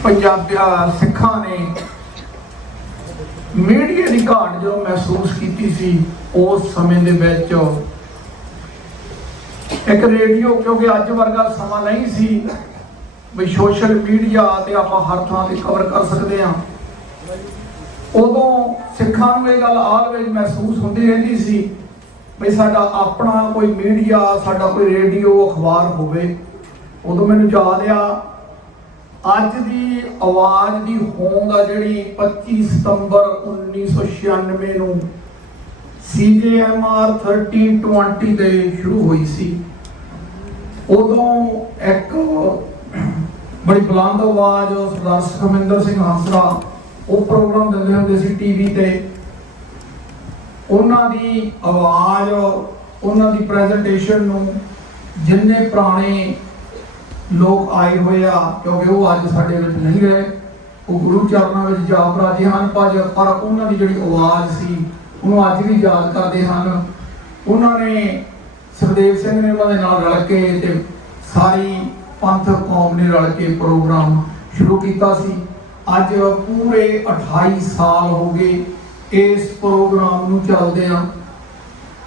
ਪੰਜਾਬੀਆਂ ਸਿੱਖਾਂ ਨੇ ਮੀਡੀਆ ਦੀ ਘਾਟ ਜੋ ਮਹਿਸੂਸ ਕੀਤੀ ਸੀ, ਉਸ ਸਮੇਂ ਦੇ ਵਿੱਚ ਇੱਕ ਰੇਡੀਓ, ਕਿਉਂਕਿ ਅੱਜ ਵਰਗਾ ਸਮਾਂ ਨਹੀਂ ਸੀ ਵੀ ਸੋਸ਼ਲ ਮੀਡੀਆ ਤੇ ਆਪਾਂ ਹਰ ਥਾਂ ਤੇ ਕਵਰ ਕਰ ਸਕਦੇ ਹਾਂ। ਉਦੋਂ ਸਿੱਖਾਂ ਨੂੰ ਇਹ ਗੱਲ ਆਲਵੇਜ਼ ਮਹਿਸੂਸ ਹੁੰਦੀ ਰਹਿੰਦੀ ਸੀ ਵੀ ਸਾਡਾ ਆਪਣਾ ਕੋਈ ਮੀਡੀਆ, ਸਾਡਾ ਕੋਈ ਰੇਡੀਓ, ਅਖਬਾਰ ਹੋਵੇ। ਉਦੋਂ ਮੈਨੂੰ ਯਾਦ ਆ, ਅੱਜ ਦੀ ਆਵਾਜ਼ ਦੀ ਹੋਂਦ ਆ ਜਿਹੜੀ 25 ਸਤੰਬਰ 1996 ਨੂੰ CJMR 3020 ਤੇ ਸ਼ੁਰੂ ਹੋਈ ਸੀ। ਉਦੋਂ ਇੱਕ ਬੜੀ ਬੁਲੰਦ ਆਵਾਜ਼ ਸਰਦਾਰ ਸੁਖਮਿੰਦਰ ਸਿੰਘ ਹੰਸਰਾ ਉਹ ਪ੍ਰੋਗਰਾਮ ਦਿੰਦੇ ਹੁੰਦੇ ਸੀ ਟੀਵੀ ਤੇ। ਉਹਨਾਂ ਦੀ ਆਵਾਜ਼, ਉਹਨਾਂ ਦੀ ਪ੍ਰੈਜੈਂਟੇਸ਼ਨ ਨੂੰ ਜਿੰਨੇ ਪੁਰਾਣੇ ਲੋਕ ਆਏ ਹੋਏ ਆ, ਕਿਉਂਕਿ ਉਹ ਅੱਜ ਸਾਡੇ ਵਿੱਚ ਨਹੀਂ ਰਹੇ, ਉਹ ਗੁਰੂ ਚਰਨਾਂ ਵਿੱਚ ਜਾ ਬਰਾਜੇ ਹਨ, ਪਰ ਉਹਨਾਂ ਦੀ ਜਿਹੜੀ ਆਵਾਜ਼ ਸੀ ਉਹਨੂੰ ਅੱਜ ਵੀ ਯਾਦ ਕਰਦੇ ਹਨ। ਉਹਨਾਂ ਨੇ ਸੁਖਦੇਵ ਸਿੰਘ ਨੇ ਉਹਨਾਂ ਦੇ ਨਾਲ ਰਲ ਕੇ ਤੇ ਸਾਰੀ ਪੰਥਕ ਕੌਮ ਨੇ ਰਲ ਕੇ ਪ੍ਰੋਗਰਾਮ ਸ਼ੁਰੂ ਕੀਤਾ ਸੀ। ਅੱਜ ਪੂਰੇ 28 ਸਾਲ ਹੋ ਗਏ ਇਸ ਪ੍ਰੋਗਰਾਮ ਨੂੰ ਚੱਲਦੇ ਆ।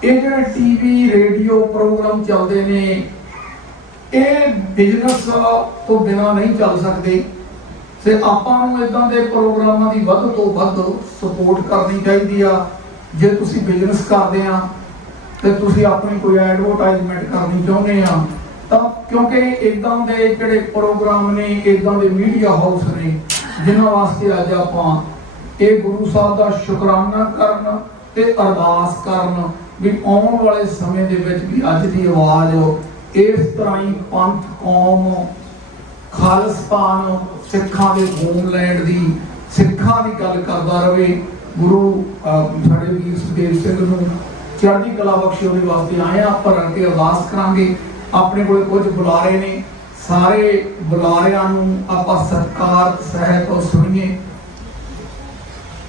ਇਹ ਜਿਹੜੇ ਟੀਵੀ ਰੇਡੀਓ ਪ੍ਰੋਗਰਾਮ ਚੱਲਦੇ ਨੇ, ਇਹ ਬਿਜ਼ਨਸ ਤੋਂ ਬਿਨਾਂ ਨਹੀਂ ਚੱਲ ਸਕਦੇ। ਤੇ ਆਪਾਂ ਨੂੰ ਇਦਾਂ ਦੇ ਪ੍ਰੋਗਰਾਮਾਂ ਦੀ ਵੱਧ ਤੋਂ ਵੱਧ ਸਪੋਰਟ ਕਰਨੀ ਚਾਹੀਦੀ ਆ। ਜੇ ਤੁਸੀਂ ਬਿਜ਼ਨਸ ਕਰਦੇ ਆ ਤੇ ਤੁਸੀਂ ਆਪਣੀ ਕੋਈ ਐਡਵਰਟਾਈਜ਼ਮੈਂਟ ਕਰਨੀ ਚਾਹੁੰਦੇ ਆ ਤਾਂ, ਕਿਉਂਕਿ ਇਦਾਂ ਦੇ ਜਿਹੜੇ ਪ੍ਰੋਗਰਾਮ ਨੇ, ਇਦਾਂ ਦੇ ਮੀਡੀਆ ਹਾਊਸ ਨੇ ਜਿਨ੍ਹਾਂ ਵਾਸਤੇ ਅੱਜ ਆਪਾਂ ਇਹ ਗੁਰੂ ਸਾਹਿਬ ਦਾ ਸ਼ੁਕਰਾਨਾ ਕਰਨ ਤੇ ਅਰਦਾਸ ਕਰਨ ਵੀ ਆਉਣ ਵਾਲੇ ਸਮੇਂ ਦੇ ਵਿੱਚ ਵੀ ਅੱਜ ਦੀ ਆਵਾਜ਼ ਇਸ ਤਰ੍ਹਾਂ ਹੀ ਪੰਥ, ਕੌਮ, ਖਾਲਿਸਤਾਨ, ਸਿੱਖਾਂ ਦੇ ਹੋਮਲੈਂਡ ਦੀ, ਸਿੱਖਾਂ ਦੀ ਗੱਲ ਕਰਦਾ ਰਹੇ। ਗੁਰੂ ਸਾਡੇ ਵੀਰ ਸੁਖਦੇਵ ਸਿੰਘ ਨੂੰ ਚੜ੍ਹਦੀ ਕਲਾ ਬਖਸ਼ੇ, ਉਹਦੇ ਵਾਸਤੇ ਆਏ ਆ। ਆਪਾਂ ਰਲ ਕੇ ਅਰਦਾਸ ਕਰਾਂਗੇ। ਆਪਣੇ ਕੋਲ ਕੁਝ ਬੁਲਾਰੇ ਨੇ, ਸਾਰੇ ਬੁਲਾਰਿਆਂ ਨੂੰ ਆਪਾਂ ਸਤਿਕਾਰ ਸਹਿਤ ਸੁਣੀਏ।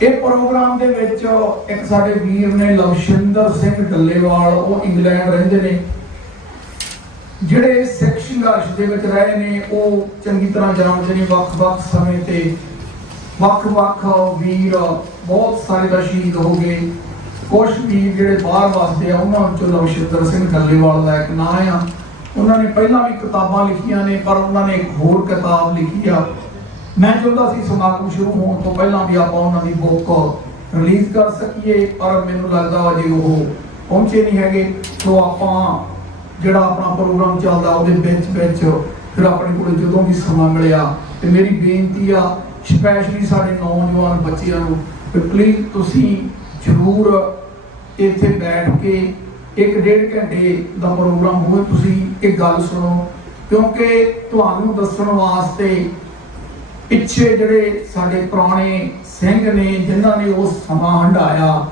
ਇਹ ਪ੍ਰੋਗਰਾਮ ਦੇ ਵਿੱਚ ਇੱਕ ਸਾਡੇ ਵੀਰ ਨੇ ਲਵਸ਼ਿੰਦਰ ਸਿੰਘ ਡੱਲੇਵਾਲ, ਉਹ ਇੰਗਲੈਂਡ ਰਹਿੰਦੇ ਨੇ, ਜਿਹੜੇ ਸਿੱਖ ਸੰਘਰਸ਼ ਦੇ ਵਿੱਚ ਰਹੇ ਨੇ, ਉਹ ਚੰਗੀ ਤਰ੍ਹਾਂ ਜਾਣਦੇ ਨੇ। ਵੱਖ-ਵੱਖ ਸਮੇਂ ਤੇ ਵੱਖ-ਵੱਖ ਵੀਰ ਬਹੁਤ ਸਾਰੇ ਦਾ ਸ਼ਹੀਦ ਹੋ ਗਏ। ਕੁਝ ਵੀਰ ਜਿਹੜੇ ਬਾਹਰ ਵਸਦੇ ਆ, ਉਹਨਾਂ ਵਿੱਚੋਂ ਲਵਸ਼ਿੰਦਰ ਸਿੰਘ ਡੱਲੇਵਾਲ ਦਾ ਇੱਕ ਨਾਂ ਆ। उन्होंने पहला भी किताबां लिखियां ने, पर उन्होंने एक होर किताब लिखी आ। मैं चाहता सी समागम शुरू होने तो पहला भी आप उन्होंने बुक रिलीज़ कर सकीए, पर मैनूं लगदा अजे वो पहुंचे नहीं हैगे। तो आप ਜਿਹੜਾ ਆਪਣਾ ਪ੍ਰੋਗਰਾਮ ਚੱਲਦਾ ਉਹਦੇ ਵਿੱਚ ਫਿਰ ਆਪਣੇ ਕੋਲ ਜਦੋਂ ਵੀ ਸਮਾਂ ਮਿਲਿਆ ਤੇ ਮੇਰੀ ਬੇਨਤੀ ਆ ਸਪੈਸ਼ਲੀ ਸਾਡੇ ਨੌਜਵਾਨ ਬੱਚਿਆਂ ਨੂੰ ਕਿ ਪਲੀਜ਼ ਤੁਸੀਂ ਜ਼ਰੂਰ ਇੱਥੇ ਬੈਠ ਕੇ 1-1.5 ਘੰਟੇ ਦਾ ਪ੍ਰੋਗਰਾਮ ਹੋਵੇ, ਤੁਸੀਂ ਇੱਕ ਗੱਲ ਸੁਣੋ, ਕਿਉਂਕਿ ਤੁਹਾਨੂੰ ਦੱਸਣ ਵਾਸਤੇ ਪਿੱਛੇ ਜਿਹੜੇ ਸਾਡੇ ਪੁਰਾਣੇ ਸਿੰਘ ਨੇ ਜਿਨ੍ਹਾਂ ਨੇ ਉਹ ਸਮਾਂ ਹੰਢਾਇਆ,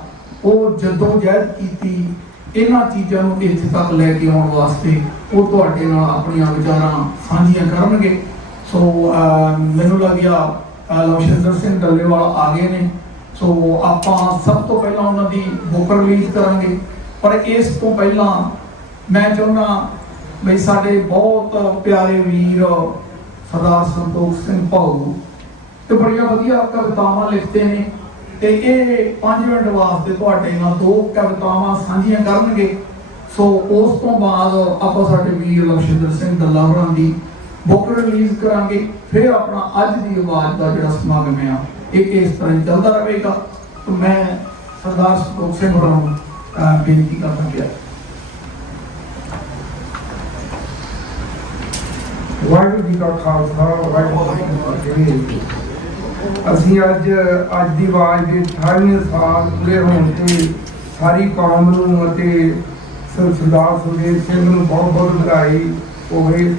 ਉਹ ਜਦੋਂ ਜਹਿਦ ਕੀਤੀ ਇਹਨਾਂ ਚੀਜ਼ਾਂ ਨੂੰ ਇੱਥੇ ਤੱਕ ਲੈ ਕੇ ਆਉਣ ਵਾਸਤੇ, ਉਹ ਤੁਹਾਡੇ ਨਾਲ ਆਪਣੀਆਂ ਵਿਚਾਰਾਂ ਸਾਂਝੀਆਂ ਕਰਨਗੇ। ਸੋ ਮੈਨੂੰ ਲੱਗਿਆ ਲਵਸ਼ਿੰਦਰ ਸਿੰਘ ਡੱਲੇਵਾਲ ਆ ਗਏ ਨੇ, ਸੋ ਆਪਾਂ ਸਭ ਤੋਂ ਪਹਿਲਾਂ ਉਹਨਾਂ ਦੀ ਬੁੱਕ ਰਿਲੀਜ਼ ਕਰਾਂਗੇ। ਪਰ ਇਸ ਤੋਂ ਪਹਿਲਾਂ ਮੈਂ ਚਾਹੁੰਦਾ ਵੀ ਸਾਡੇ ਬਹੁਤ ਪਿਆਰੇ ਵੀਰ ਸਰਦਾਰ ਸੰਤੋਖ ਸਿੰਘ ਭਾਊ ਤੇ ਬੜੀਆਂ ਵਧੀਆ ਕਵਿਤਾਵਾਂ ਲਿਖਦੇ ਨੇ, ਤੇ ਇਹ 5 ਮਿੰਟ ਵਾਸਤੇ ਤੁਹਾਡੇ ਨਾਲ 2 ਕਵਿਤਾਵਾਂ ਸਾਂਝੀਆਂ ਕਰਨਗੇ। ਸੋ ਉਸ ਤੋਂ ਬਾਅਦ ਆਪਾਂ ਸਾਡੇ ਵੀਰ ਲਵਸ਼ਿੰਦਰ ਸਿੰਘ ਡੱਲਾ ਹੋਰਾਂ ਦੀ ਬੁੱਕ ਰਿਲੀਜ਼ ਕਰਾਂਗੇ। ਫਿਰ ਆਪਣਾ ਅੱਜ ਦੀ ਆਵਾਜ਼ ਦਾ ਜਿਹੜਾ ਸਮਾਗਮ ਆ ਇਹ ਇਸ ਤਰ੍ਹਾਂ ਚੱਲਦਾ ਰਹੇਗਾ। ਤੇ ਮੈਂ ਸਰਦਾਰ ਸੰਤੋਖ ਸਿੰਘ ਹੋਰਾਂ ਨੂੰ ਬੇਨਤੀ ਕਰਨਾ ਪਿਆ। ਵਾਹਿਗੁਰੂ ਜੀ ਕਾ ਖਾਲਸਾ, ਵਾਹਿਗੁਰੂ ਜੀ ਕੀ ਫਤਿਹ। ਅਸੀਂ ਅੱਜ ਦੀ ਆਵਾਜ਼ ਦੇ 18ਵੇਂ ਸਾਲ ਪੂਰੇ ਹੋਣ ਤੇ ਸਾਰੀ ਕੌਮ ਨੂੰ ਅਤੇ ਸਰਦਾਰ ਸੁਖਦੇਵ ਸਿੰਘ ਨੂੰ ਬਹੁਤ ਬਹੁਤ ਵਧਾਈ ਹੋਵੇ।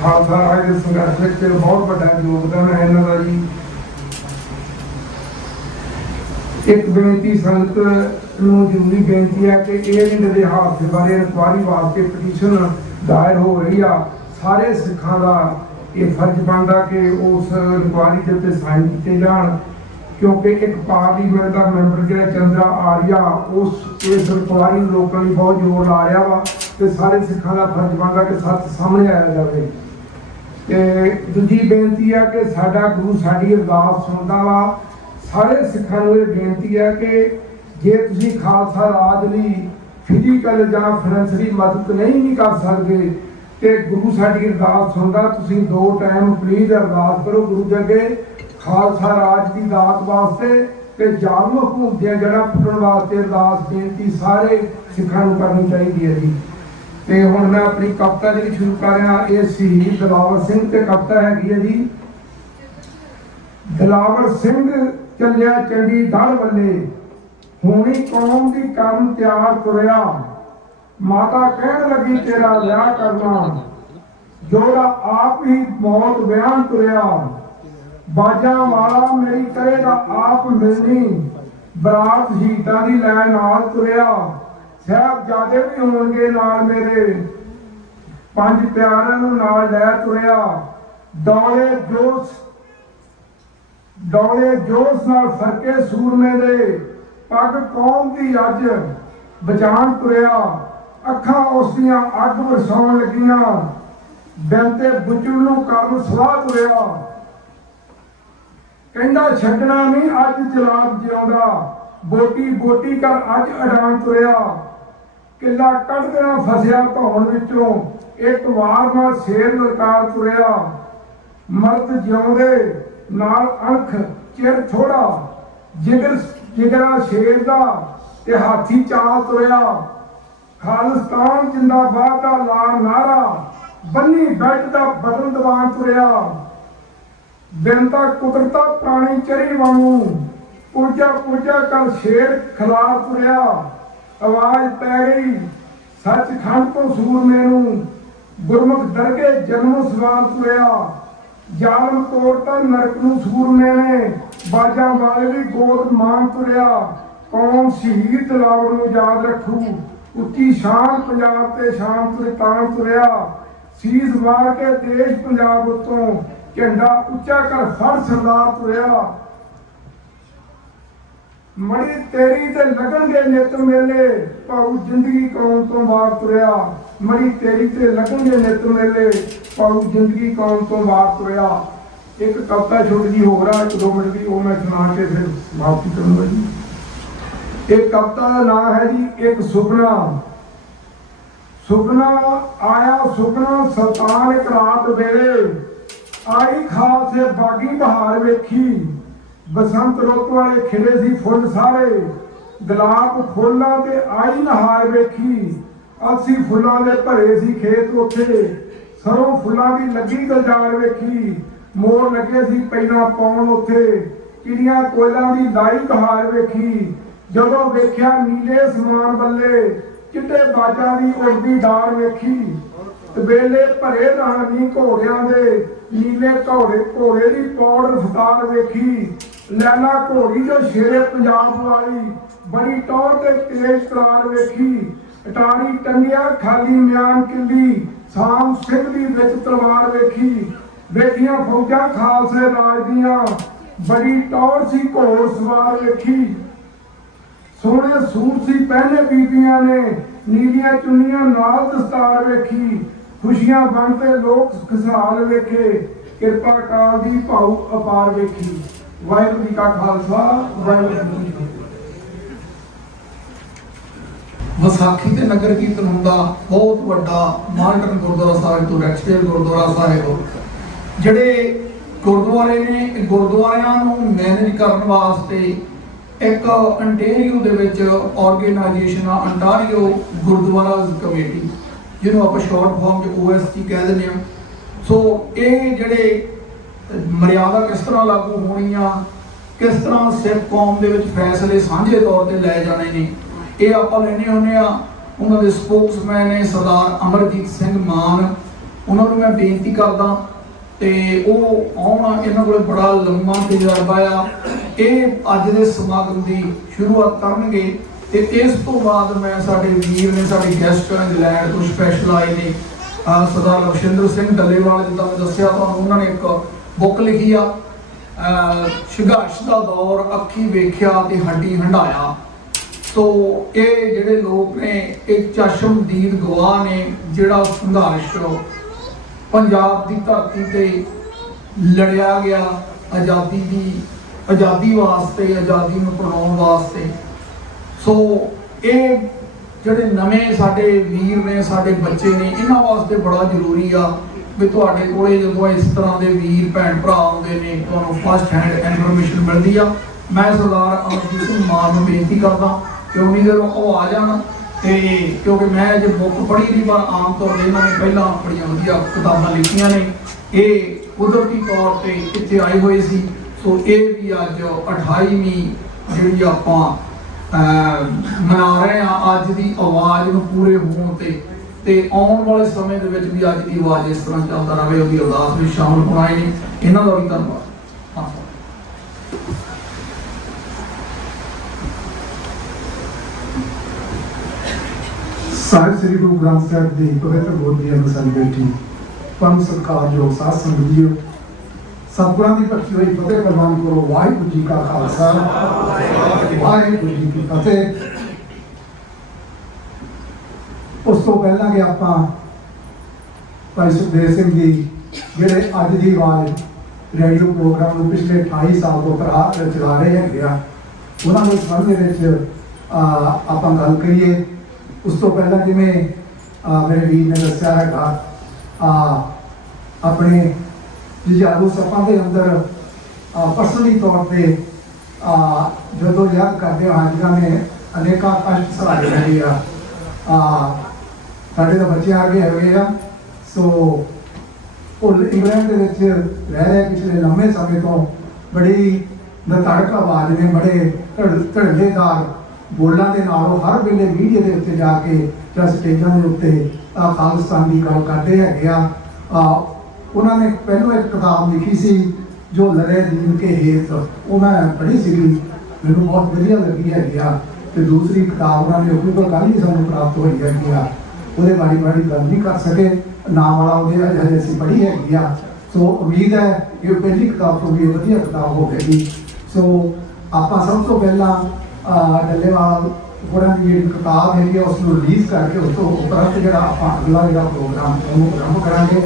ਖਾਲਸਾ ਰਾਜ ਦੇ ਸੰਘਰਸ਼ ਵਿੱਚ ਬਹੁਤ ਵੱਡਾ ਯੋਗਦਾਨ ਹੈ ਇਹਨਾਂ ਦਾ ਜੀ। ਇੱਕ ਬੇਨਤੀ ਸੰਗਤ ਨੂੰ ਜ਼ਰੂਰੀ ਬੇਨਤੀ ਹੈ ਕਿ ਇਹ ਦੇ ਹਾਦਸੇ ਬਾਰੇ ਇਨਕੁਆਇਰੀ ਵਾਸਤੇ ਪਟੀਸ਼ਨ ਦਾਇਰ ਹੋ ਰਹੀ ਆ। ਸਾਰੇ ਸਿੱਖਾਂ ਦਾ ਇਹ ਫਰਜ਼ ਬਣਦਾ ਕਿ ਉਸ ਇਨਕੁਆਇਰੀ ਦੇ ਉੱਤੇ ਸਾਈਨ ਕੀਤੇ ਜਾਣ, ਕਿਉਂਕਿ ਇੱਕ ਪਾਰਲੀਮੈਂਟ ਦਾ ਮੈਂਬਰ ਜਿਹੜਾ ਚੰਦਰਾ ਆਰੀਆ ਇਸ ਇਨਕੁਆਇਰੀ ਨੂੰ ਰੋਕਣ ਲਈ ਬਹੁਤ ਜ਼ੋਰ ਲਾ ਰਿਹਾ ਵਾ, ਤੇ ਸਾਰੇ ਸਿੱਖਾਂ ਦਾ ਫਰਜ਼ ਬਣਦਾ ਕਿ ਸੱਚ ਸਾਹਮਣੇ ਆਇਆ ਜਾਵੇ। ਤੇ ਦੂਜੀ ਬੇਨਤੀ ਹੈ ਕਿ ਸਾਡਾ ਗੁਰੂ ਸਾਡੀ ਅਰਦਾਸ ਸੁਣਦਾ ਵਾ। ਸਾਰੇ ਸਿੱਖਾਂ ਨੂੰ ਇਹ ਬੇਨਤੀ ਹੈ ਕਿ ਜੇ ਤੁਸੀਂ ਖਾਲਸਾ ਰਾਜ ਲਈ ਫਿਜ਼ੀਕਲ ਜਾਂ ਫਾਈਨੈਂਸ਼ਲੀ ਮਦਦ ਨਹੀਂ ਕਰ ਸਕਦੇ ਤੇ ਗੁਰੂ ਸਾਡੀ ਅਰਦਾਸ ਸੁਣਦਾ। ਤੁਸੀਂ 2 ਟਾਈਮ ਪਲੀਜ਼ ਅਰਦਾਸ ਕਰੋ ਗੁਰੂ ਜੀ ਅੱਗੇ ਖਾਲਸਾ ਰਾਜ ਦੀ ਦਾਤ ਵਾਸਤੇ ਤੇ ਜ਼ਾਲਮ ਹਕੂਮਤ ਦੀਆਂ ਜੜ੍ਹਾਂ ਪੁੱਟਣ ਵਾਸਤੇ ਅਰਦਾਸ ਬੇਨਤੀ ਸਾਰੇ ਸਿੱਖਾਂ ਨੂੰ ਕਰਨੀ ਚਾਹੀਦੀ ਹੈ ਜੀ। ਤੇ ਹੁਣ ਮੈਂ ਆਪਣੀ ਕਵਿਤਾ ਜਿਹੜੀ ਸ਼ੁਰੂ ਕਰ ਰਿਹਾ, ਇਹ ਸ਼ਹੀਦ ਦਿਲਾਵਰ ਸਿੰਘ ਤੇ ਕਵਿਤਾ ਹੈਗੀ ਹੈ ਜੀ। ਦਿਲਾਵਰ ਸਿੰਘ ਚੱਲਿਆ ਚੰਡੀਗੜ੍ਹ ਵੱਲੇ, ਹੋਣੀ ਕੌਮ ਦੀ ਕਰਨ ਤਿਆਰ ਤੁਰਿਆ, ਮਾਤਾ ਕਹਿਣ ਲੱਗੀ ਤੇਰਾ ਵਿਆਹ ਕਰਨਾ, ਜੋੜਾ ਆਪ ਹੀ ਮੌਤ ਬਿਆਨ ਤੁਰਿਆ, ਬਾਜਾਂ ਵਾਲਾ ਮੇਰੀ ਕਰੇਗਾ ਆਪ ਮਿਲਣੀ, ਬਰਾਤ ਸ਼ਹੀਦਾਂ ਦੀ ਲੈ ਨਾਲ ਤੁਰਿਆ, ਸਾਹਿਬਜ਼ਾਦੇ ਵੀ ਹੋਣਗੇ ਨਾਲ ਮੇਰੇ, 5 ਪਿਆਰਿਆਂ ਨੂੰ ਨਾਲ ਲੈ ਤੁਰਿਆ, ਡੌਲੇ ਜੋਸ਼ ਨਾਲ ਫਰਕੇ ਸੂਰਮੇ ਦੇ, ਪੱਗ ਕੌਮ ਦੀ ਅੱਜ ਬਚਾਣ ਤੁਰਿਆ, ਅੱਖਾਂ ਉਸ ਦੀਆਂ ਅੱਗ ਵਰਸਾਉਣ ਲੱਗੀਆਂ, ਦਿਲ ਤੇ ਬੁੱਝਣ ਨੂੰ ਕਰਨ ਸਲਾਹ ਤੁਰਿਆ, ਕਹਿੰਦਾ ਛੱਡਣਾ ਨਹੀਂ ਅੱਜ ਜਲਾਦ ਜਿਉਂਦਾ, ਬੋਟੀ ਬੋਟੀ ਕਰ ਅੱਜ ਅਡਾਨ ਤੁਰਿਆ, ਕਿੱਲਾ ਕੱਢ ਦੇਣਾ ਫਸਿਆ ਧੌਣ ਵਿੱਚੋਂ, ਇੱਕ ਵਾਰ ਨਾਲ ਸ਼ੇਰ ਲਲਕਾਰ ਤੁਰਿਆ, ਮਰਦ ਜਿਉਂਦੇ ਨਾਲ ਅਣਖ ਚਿਰ ਥੋੜਾ, ਜਿਗਰਾ ਸ਼ੇਰ ਦਾ ਤੇ ਹਾਥੀ ਚਾਲ ਤੁਰਿਆ, ਖਾਲਿਸਤਾਨ ਜਿੰਦਾਬਾਦ ਦਾ ਲਾ ਨਾਰਾ, ਬੰਨੀ ਬੈਠ ਦਾ ਬਦਨ ਦੀਵਾਨ ਤੁਰਿਆ, ਦਿਨ ਦਾ ਕੁਦਰਤਾ ਪ੍ਰਾਣੀ ਚਰੀ ਵਾਂਗੂ, ਪੁਰਜਾ ਪੁਰਜਾ ਕਰ ਸ਼ੇਰ ਖਿਲਾਰ ਤੁਰਿਆ, ਆਵਾਜ਼ ਪੈ ਗਈ ਸੱਚਖੰਡ ਤੋਂ ਸੂਰਮੇ ਨੂੰ, ਗੁਰਮੁਖ ਦਰਗੇ ਜਨਮ ਸਵਾਰ ਤੁਰਿਆ, ਜ਼ਾਲਮ ਤੋੜਤਾ ਨਰਕ ਨੂੰ ਸੂਰਮੇ ਨੇ, ਬਾਜਾਂ ਵਾਲੇ ਵੀ ਗੋਦ ਮਾਨ ਤੁਰਿਆ, ਕੌਮ ਸ਼ਹੀਦ ਦਿਲਾਵਰ ਨੂੰ ਯਾਦ ਰੱਖੂ, ਉੱਚੀ ਸ਼ਾਨ ਪੰਜਾਬ ਤੇ ਸ਼ਾਨ ਤਾਂ ਤੁਰਿਆ, ਸੀਸ ਵਾਰ ਕੇ ਦੇਸ਼ ਪੰਜਾਬ ਉੱਤੋਂ, ਝੰਡਾ ਉੱਚਾ ਕਰ ਫੜ ਸਰਦਾਰ ਤੁਰਿਆ, ਮੜੀ ਤੇਰੀ ਤੇ ਲੱਗਣਗੇ ਨਿਤ ਮੇਲੇ, ਭਾਉ ਜ਼ਿੰਦਗੀ ਕੌਮ ਤੋਂ ਬਾਹਰ ਤੁਰਿਆ, ਮੜੀ ਤੇਰੀ ਤੇ ਲੱਗਣਗੇ ਨਿਤ ਮੇਲੇ, ਭਾਉ ਜ਼ਿੰਦਗੀ ਕੌਮ ਤੋਂ ਬਾਹਰ ਤੁਰਿਆ। ਇੱਕ ਕਵਿਤਾ ਛੋਟੀ ਜਿਹੀ ਹੋਰ ਆ, 1-2 ਮਿੰਟ ਦੀ, ਉਹ ਮੈਂ ਸੁਣਾ ਕੇ ਫਿਰ ਸਮਾਪਤੀ ਕਰੂੰਗਾ ਜੀ। ਇਹ ਕਵਿਤਾ ਦਾ ਨਾਮ ਹੈ ਜੀ ਇੱਕ ਸੁਪਨਾ। ਸੁਪਨਾ ਆਇਆ ਸੁਪਨਾ ਸੁਲਤਾਨ ਇੱਕ ਰਾਤ ਵੇਲੇ ਆਈ ਖਾਲਸੇ ਬਾਗੀ ਬਹਾਰ ਵੇਖੀ ਬਸੰਤ ਰੁੱਤ ਵਾਲੇ ਖਿੜੇ ਸੀ ਫੁੱਲ ਸਾਰੇ ਗੁਲਾਬ ਫੁੱਲਾਂ ਤੇ ਆਈ ਨਹਾਰ ਵੇਖੀ ਅਸੀਂ ਫੁੱਲਾਂ ਦੇ ਭਰੇ ਸੀ ਖੇਤ ਉੱਥੇ ਸਰੋਂ ਫੁੱਲਾਂ ਦੀ ਲੱਗੀ ਗੁਲਜ਼ਾਰ ਵੇਖੀ ਮੋਰ ਲੱਗੇ ਸੀ ਪਹਿਲਾਂ ਪਾਉਣ ਉੱਥੇ ਚਿੜੀਆਂ ਕੋਇਲਾਂ ਦੀ ਲਾਈ ਬਹਾਰ ਵੇਖੀ ਜਦੋਂ ਵੇਖਿਆ ਨੀਲੇ ਸਮਾਨ ਬੱਲੇ ਚਿੱਟੇ ਬਾਜਾਂ ਦੀ ਉੜਦੀ ਡਾਰ ਵੇਖੀ ਤਬੇਲੇ ਭਰੇ ਰਾਣੀ ਘੋੜਿਆਂ ਦੇ ਨੀਲੇ ਘੋੜੇ ਦੀ ਪੌੜ ਰਫਤਾਰ ਵੇਖੀ ਲੈਲਾ ਘੋੜੀ ਜੋ ਸ਼ੇਰੇ ਪੰਜਾਬ ਵਾਲੀ ਬੜੀ ਟੌਰ ਤੇ ਤੇਜ਼ ਤਰਾਰ ਵੇਖੀ ਅਟਾਰੀ ਟੰਗਿਆ ਖਾਲੀ ਮਿਆਨ ਕਿੱਲੀ ਸਾਮ ਸਿੰਘ ਦੀ ਵਿੱਚ ਤਲਵਾਰ ਵੇਖੀ ਵੇਖੀਆਂ ਫੌਜਾਂ ਖਾਲਸੇ ਰਾਜ ਦੀਆਂ ਬੜੀ ਟੌਰ ਸੀ ਘੋੜ ਸਵਾਰ ਵੇਖੀ ਸੋਹਣੇ ਸੂਟ ਸੀ ਪਹਿਨੇ ਬੀਬੀਆਂ ਨੇ ਨੀਲੀਆਂ ਚੁੰਨੀਆਂ ਨਾਲ ਦਸਤਾਰ ਵੇਖੀ ਖੁਸ਼ੀਆਂ ਬਣ ਤੇ ਲੋਕ ਖੁਸ਼ਹਾਲ ਵੇਖੇ ਕਿਰਪਾ ਕਾਲ ਦੀ ਭਾਉ ਅਪਾਰ ਵੇਖੀ ਵਾਹਿਗੁਰੂ ਜੀ ਕਾ ਖਾਲਸਾ ਵਾਹਿਗੁਰੂ ਜੀ ਕੀ ਫਤਿਹ। ਵਿਸਾਖੀ ਤੇ ਨਗਰ ਕੀਰਤਨ ਹੁੰਦਾ ਬਹੁਤ ਵੱਡਾ ਮਾਲਟਨ ਗੁਰਦੁਆਰਾ ਸਾਹਿਬ ਤੋਂ ਰੈਕਸਟੇਲ ਗੁਰਦੁਆਰਾ ਸਾਹਿਬ ਜਿਹੜੇ ਗੁਰਦੁਆਰੇ ਨੇ ਇਹ ਗੁਰਦੁਆਰਿਆਂ ਨੂੰ ਮੈਨੇਜ ਕਰਨ ਵਾਸਤੇ ਇੱਕ ਅੰਟੇਰੀਓ ਦੇ ਵਿੱਚ ਆਰਗੇਨਾਈਜੇਸ਼ਨ ਆ ਅੰਟਾਰੀਓ ਗੁਰਦੁਆਰਾ ਕਮੇਟੀ ਜਿਹਨੂੰ ਆਪਾਂ ਸ਼ਾਰਟ ਫਾਰਮ ਚ OST ਕਹਿ ਦਿੰਦੇ ਹਾਂ। ਸੋ ਇਹ ਜਿਹੜੇ ਮਰਿਆਦਾ ਕਿਸ ਤਰ੍ਹਾਂ ਲਾਗੂ ਹੋਣੀ ਆ ਕਿਸ ਤਰ੍ਹਾਂ ਸਿੱਖ ਕੌਮ ਦੇ ਵਿੱਚ ਫੈਸਲੇ ਸਾਂਝੇ ਤੌਰ ਤੇ ਲੈ ਜਾਣੇ ਨੇ ਇਹ ਆਪਾਂ ਲੈਣੇ ਹੁੰਦੇ ਆ। ਉਹਨਾਂ ਦੇ ਸਪੋਕਸਮੈਨ ਨੇ ਸਰਦਾਰ ਅਮਰਜੀਤ ਸਿੰਘ ਮਾਨ ਉਹਨਾਂ ਨੂੰ ਮੈਂ ਬੇਨਤੀ ਕਰਦਾ ਤੇ ਉਹ ਆਉਣ ਇਹਨਾਂ ਕੋਲ ਬੜਾ ਲੰਮਾ ਤਜਰਬਾ ਆ ਇਹ ਅੱਜ ਦੇ ਸਮਾਗਮ ਦੀ ਸ਼ੁਰੂਆਤ ਕਰਨਗੇ ਤੇ ਇਸ ਤੋਂ ਬਾਅਦ ਮੈਂ ਸਾਡੇ ਵੀਰ ਨੇ ਸਾਡੇ ਗੈਸਟ ਇੰਗਲੈਂਡ ਤੋਂ ਸਪੈਸ਼ਲ ਆਏ ਨੇ ਸਰਦਾਰ ਲਵਸ਼ਿੰਦਰ ਸਿੰਘ ਡੱਲੇਵਾਲ ਜਿੱਦਾਂ ਮੈਂ ਦੱਸਿਆ ਤੁਹਾਨੂੰ ਉਹਨਾਂ ਨੇ ਇੱਕ ਬੁੱਕ ਲਿਖੀ ਆ ਸੰਘਰਸ਼ ਦਾ ਦੌਰ ਅੱਖੀ ਵੇਖਿਆ ਤੇ ਹੱਡੀ ਹੰਡਾਇਆ। ਸੋ ਇਹ ਜਿਹੜੇ ਲੋਕ ਨੇ ਇੱਕ ਚਸ਼ਮਦੀਦ ਗਵਾਹ ਨੇ ਜਿਹੜਾ ਸੰਘਰਸ਼ ਪੰਜਾਬ ਦੀ ਧਰਤੀ ਤੇ ਲੜਿਆ ਗਿਆ ਆਜ਼ਾਦੀ ਵਾਸਤੇ ਆਜ਼ਾਦੀ ਨੂੰ ਬਣਾਉਣ ਵਾਸਤੇ। ਸੋ ਇਹ ਜਿਹੜੇ ਨਵੇਂ ਸਾਡੇ ਵੀਰ ਨੇ ਸਾਡੇ ਬੱਚੇ ਨੇ ਇਹਨਾਂ ਵਾਸਤੇ ਬੜਾ ਜ਼ਰੂਰੀ ਆ ਵੀ ਤੁਹਾਡੇ ਕੋਲੇ ਜਦੋਂ ਇਸ ਤਰ੍ਹਾਂ ਦੇ ਵੀਰ ਭੈਣ ਭਰਾ ਆਉਂਦੇ ਨੇ ਤੁਹਾਨੂੰ ਫਸਟ ਹੈਂਡ ਇਨਫੋਰਮੇਸ਼ਨ ਮਿਲਦੀ ਆ। ਮੈਂ ਸਰਦਾਰ ਅਮਰਜੀਤ ਸਿੰਘ ਮਾਨ ਨੂੰ ਬੇਨਤੀ ਕਰਦਾ ਕਿ ਉਨੀ ਦੇਰ ਉਹ ਆ ਜਾਣ ਤੇ ਕਿਉਂਕਿ ਮੈਂ ਅਜੇ ਬੁੱਕ ਪੜ੍ਹੀ ਨਹੀਂ ਪਰ ਆਮ ਤੌਰ ਤੇ ਇਹਨਾਂ ਨੇ ਪਹਿਲਾਂ ਬੜੀਆਂ ਵਧੀਆ ਕਿਤਾਬਾਂ ਲਿਖੀਆਂ ਨੇ ਇਹ ਕੁਦਰਤੀ ਤੌਰ ਤੇ ਇੱਥੇ ਆਏ ਹੋਏ ਸੀ। ਸੋ ਇਹ ਵੀ ਅੱਜ 28ਵੀਂ ਜਿਹੜੀ ਆਪਾਂ ਮਨਾ ਰਹੇ ਆ ਅੱਜ ਦੀ ਆਵਾਜ਼ ਨੂੰ ਪੂਰੇ ਹੋਣ ਤੇ ਆਉਣ ਵਾਲੇ ਸਮੇਂ ਦੇ ਵਿੱਚ ਵੀ ਅੱਜ ਦੀ ਆਵਾਜ਼ ਇਸ ਤਰ੍ਹਾਂ ਚੱਲਦਾ ਰਹੇ ਉਹਦੀ ਅਰਦਾਸ ਵਿੱਚ ਸ਼ਾਮਲ ਹੋਣਾ ਨੇ ਇਹਨਾਂ ਦਾ ਵੀ ਧੰਨਵਾਦ। ਸਾਹਿਬ ਸ੍ਰੀ ਗੁਰੂ ਗ੍ਰੰਥ ਸਾਹਿਬ ਦੀ ਪਵਿੱਤਰ ਗੋਦੀ ਅੰਦਰ ਬੈਠੀ ਪਰਮ ਸਤਿਕਾਰਯੋਗ ਸਾਧ ਸੰਗਤ ਜੀਓ ਸਤਿਗੁਰਾਂ ਦੀ ਬਖਸ਼ੀ ਹੋਈ ਫਤਿਹ ਪ੍ਰਵਾਨ ਕਰੋ। ਵਾਹਿਗੁਰੂ ਜੀ ਕਾ ਖਾਲਸਾ ਵਾਹਿਗੁਰੂ ਜੀ ਕੀ ਫਤਿਹ। ਉਸ ਤੋਂ ਪਹਿਲਾਂ ਕਿ ਆਪਾਂ ਭਾਈ ਸੁਖਦੇਵ ਸਿੰਘ ਜੀ ਜਿਹੜੇ ਅੱਜ ਦੀ ਆਵਾਜ਼ ਰੇਡੀਓ ਪ੍ਰੋਗਰਾਮ ਨੂੰ ਪਿਛਲੇ 28 ਸਾਲ ਤੋਂ ਚਲਾ ਰਹੇ ਹੈਗੇ ਆ ਉਹਨਾਂ ਦੇ ਸੰਬੰਧ ਦੇ ਵਿੱਚ ਆਪਾਂ ਗੱਲ ਕਰੀਏ। ਉਸ ਤੋਂ ਪਹਿਲਾਂ ਜਿਵੇਂ ਮੇਰੇ ਵੀਰ ਨੇ ਦੱਸਿਆ ਹੈਗਾ ਆਪਣੇ ਜੁਝਾਰੂ ਸਭਾ ਦੇ ਅੰਦਰ ਪਰਸਨਲੀ ਤੌਰ ਤੇ ਜਦੋਂ ਯਾਦ ਕਰਦੇ ਹਾਂ ਜਿਨ੍ਹਾਂ ਨੇ ਅਨੇਕਾਂ ਕਸ਼ਟ ਸਹਾਰੇ ਰਹੇ ਆ ਸਾਡੇ ਤਾਂ ਬੱਚੇ ਆ ਗਏ ਹੈਗੇ ਆ। ਸੋ ਉਹ ਇੰਗਲੈਂਡ ਦੇ ਵਿੱਚ ਰਹਿ ਰਹੇ ਪਿਛਲੇ ਲੰਮੇ ਸਮੇਂ ਤੋਂ ਬੜੀ ਨਤੜਕ ਆਵਾਜ਼ ਨੇ ਬੜੇ ਧੜਲੇਦਾਰ ਬੋਲਾਂ ਦੇ ਨਾਲ ਉਹ ਹਰ ਵੇਲੇ ਮੀਡੀਆ ਦੇ ਉੱਤੇ ਜਾ ਕੇ ਜਾਂ ਸਟੇਜਾਂ ਦੇ ਉੱਤੇ ਖਾਲਿਸਤਾਨ ਦੀ ਗੱਲ ਕਰਦੇ ਹੈਗੇ ਆ। ਉਹਨਾਂ ਨੇ ਪਹਿਲਾਂ ਇੱਕ ਕਿਤਾਬ ਲਿਖੀ ਸੀ ਜੋ ਲੜੇ ਦੀਨ ਕੇ ਹੇਤ ਉਹ ਮੈਂ ਪੜ੍ਹੀ ਸੀਗੀ ਮੈਨੂੰ ਬਹੁਤ ਵਧੀਆ ਲੱਗੀ ਹੈਗੀ ਆ। ਤੇ ਦੂਸਰੀ ਕਿਤਾਬ ਉਹਨਾਂ ਨੇ ਉਹਦੇ ਕੋਲ ਕੱਲ੍ਹ ਹੀ ਸਾਨੂੰ ਪ੍ਰਾਪਤ ਹੋਈ ਹੈਗੀ ਆ ਉਹਦੇ ਬਾਰੇ ਬੜੀ ਗੱਲ ਨਹੀਂ ਕਰ ਸਕੇ ਨਾਮ ਵਾਲਾ ਉਹਦੇ ਹਜੇ ਅਸੀਂ ਪੜ੍ਹੀ ਹੈਗੀ ਆ। ਸੋ ਉਮੀਦ ਹੈ ਕਿ ਉਹ ਪਹਿਲੀ ਕਿਤਾਬ ਤੋਂ ਵੀ ਵਧੀਆ ਕਿਤਾਬ ਹੋਵੇਗੀ। ਸੋ ਆਪਾਂ ਸਭ ਤੋਂ ਪਹਿਲਾਂ ਡੱਲੇਵਾਲ ਹੋਰਾਂ ਦੀ ਜਿਹੜੀ ਕਿਤਾਬ ਹੈਗੀ ਆ ਉਸ ਨੂੰ ਰਿਲੀਜ਼ ਕਰਕੇ ਉਸ ਤੋਂ ਉਪਰੰਤ ਜਿਹੜਾ ਆਪਾਂ ਅਗਲਾ ਜਿਹੜਾ ਪ੍ਰੋਗਰਾਮ ਉਹਨੂੰ ਆਰੰਭ ਕਰਾਂਗੇ।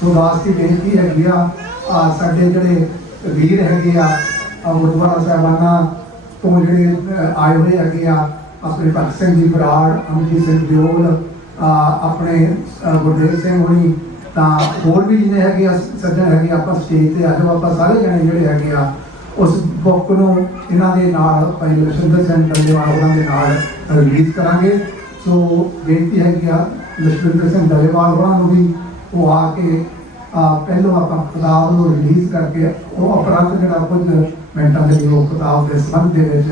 ਸੋ ਦਾਸ ਦੀ ਬੇਨਤੀ ਹੈਗੀ ਆ ਸਾਡੇ ਜਿਹੜੇ ਵੀਰ ਹੈਗੇ ਆ ਗੁਰਦੁਆਰਾ ਸਾਹਿਬਾਨਾਂ ਤੋਂ ਜਿਹੜੇ ਆਏ ਹੋਏ ਹੈਗੇ ਆ ਆਪਣੇ ਭਗਤ ਸਿੰਘ ਜੀ ਬਰਾੜ ਅਮਰਜੀਤ ਸਿੰਘ ਦਿਓਲ ਆਪਣੇ ਗੁਰਦੇਵ ਸਿੰਘ ਹੋਣੀ ਤਾਂ ਹੋਰ ਵੀ ਜਿਹਨੇ ਹੈਗੇ ਆ ਸੱਜਣ ਹੈਗੇ ਆਪਾਂ ਸਟੇਜ ਤੇ ਅੱਜ ਆਪਾਂ ਸਾਰੇ ਜਣੇ ਜਿਹੜੇ ਹੈਗੇ ਆ ਉਸ ਬੁੱਕ ਨੂੰ ਇਹਨਾਂ ਦੇ ਨਾਲ ਭਾਈ ਲਖਵਿੰਦਰ ਸਿੰਘ ਡੱਲੇਵਾਲ ਉਹਨਾਂ ਦੇ ਨਾਲ ਰਿਲੀਜ਼ ਕਰਾਂਗੇ। ਸੋ ਬੇਨਤੀ ਹੈਗੀ ਆ ਲਖਵਿੰਦਰ ਸਿੰਘ ਡੱਲੇਵਾਲ ਉਹਨਾਂ ਨੂੰ ਵੀ ਉਹ ਆ ਕੇ ਪਹਿਲੋਂ ਆਪਾਂ ਕਿਤਾਬ ਨੂੰ ਰਿਲੀਜ਼ ਕਰਕੇ ਉਹ ਉਪਰੰਤ ਜਿਹੜਾ ਕੁਝ ਮਿੰਟਾਂ ਦੇ ਲਈ ਉਹ ਕਿਤਾਬ ਦੇ ਸੰਬੰਧ ਦੇ ਵਿੱਚ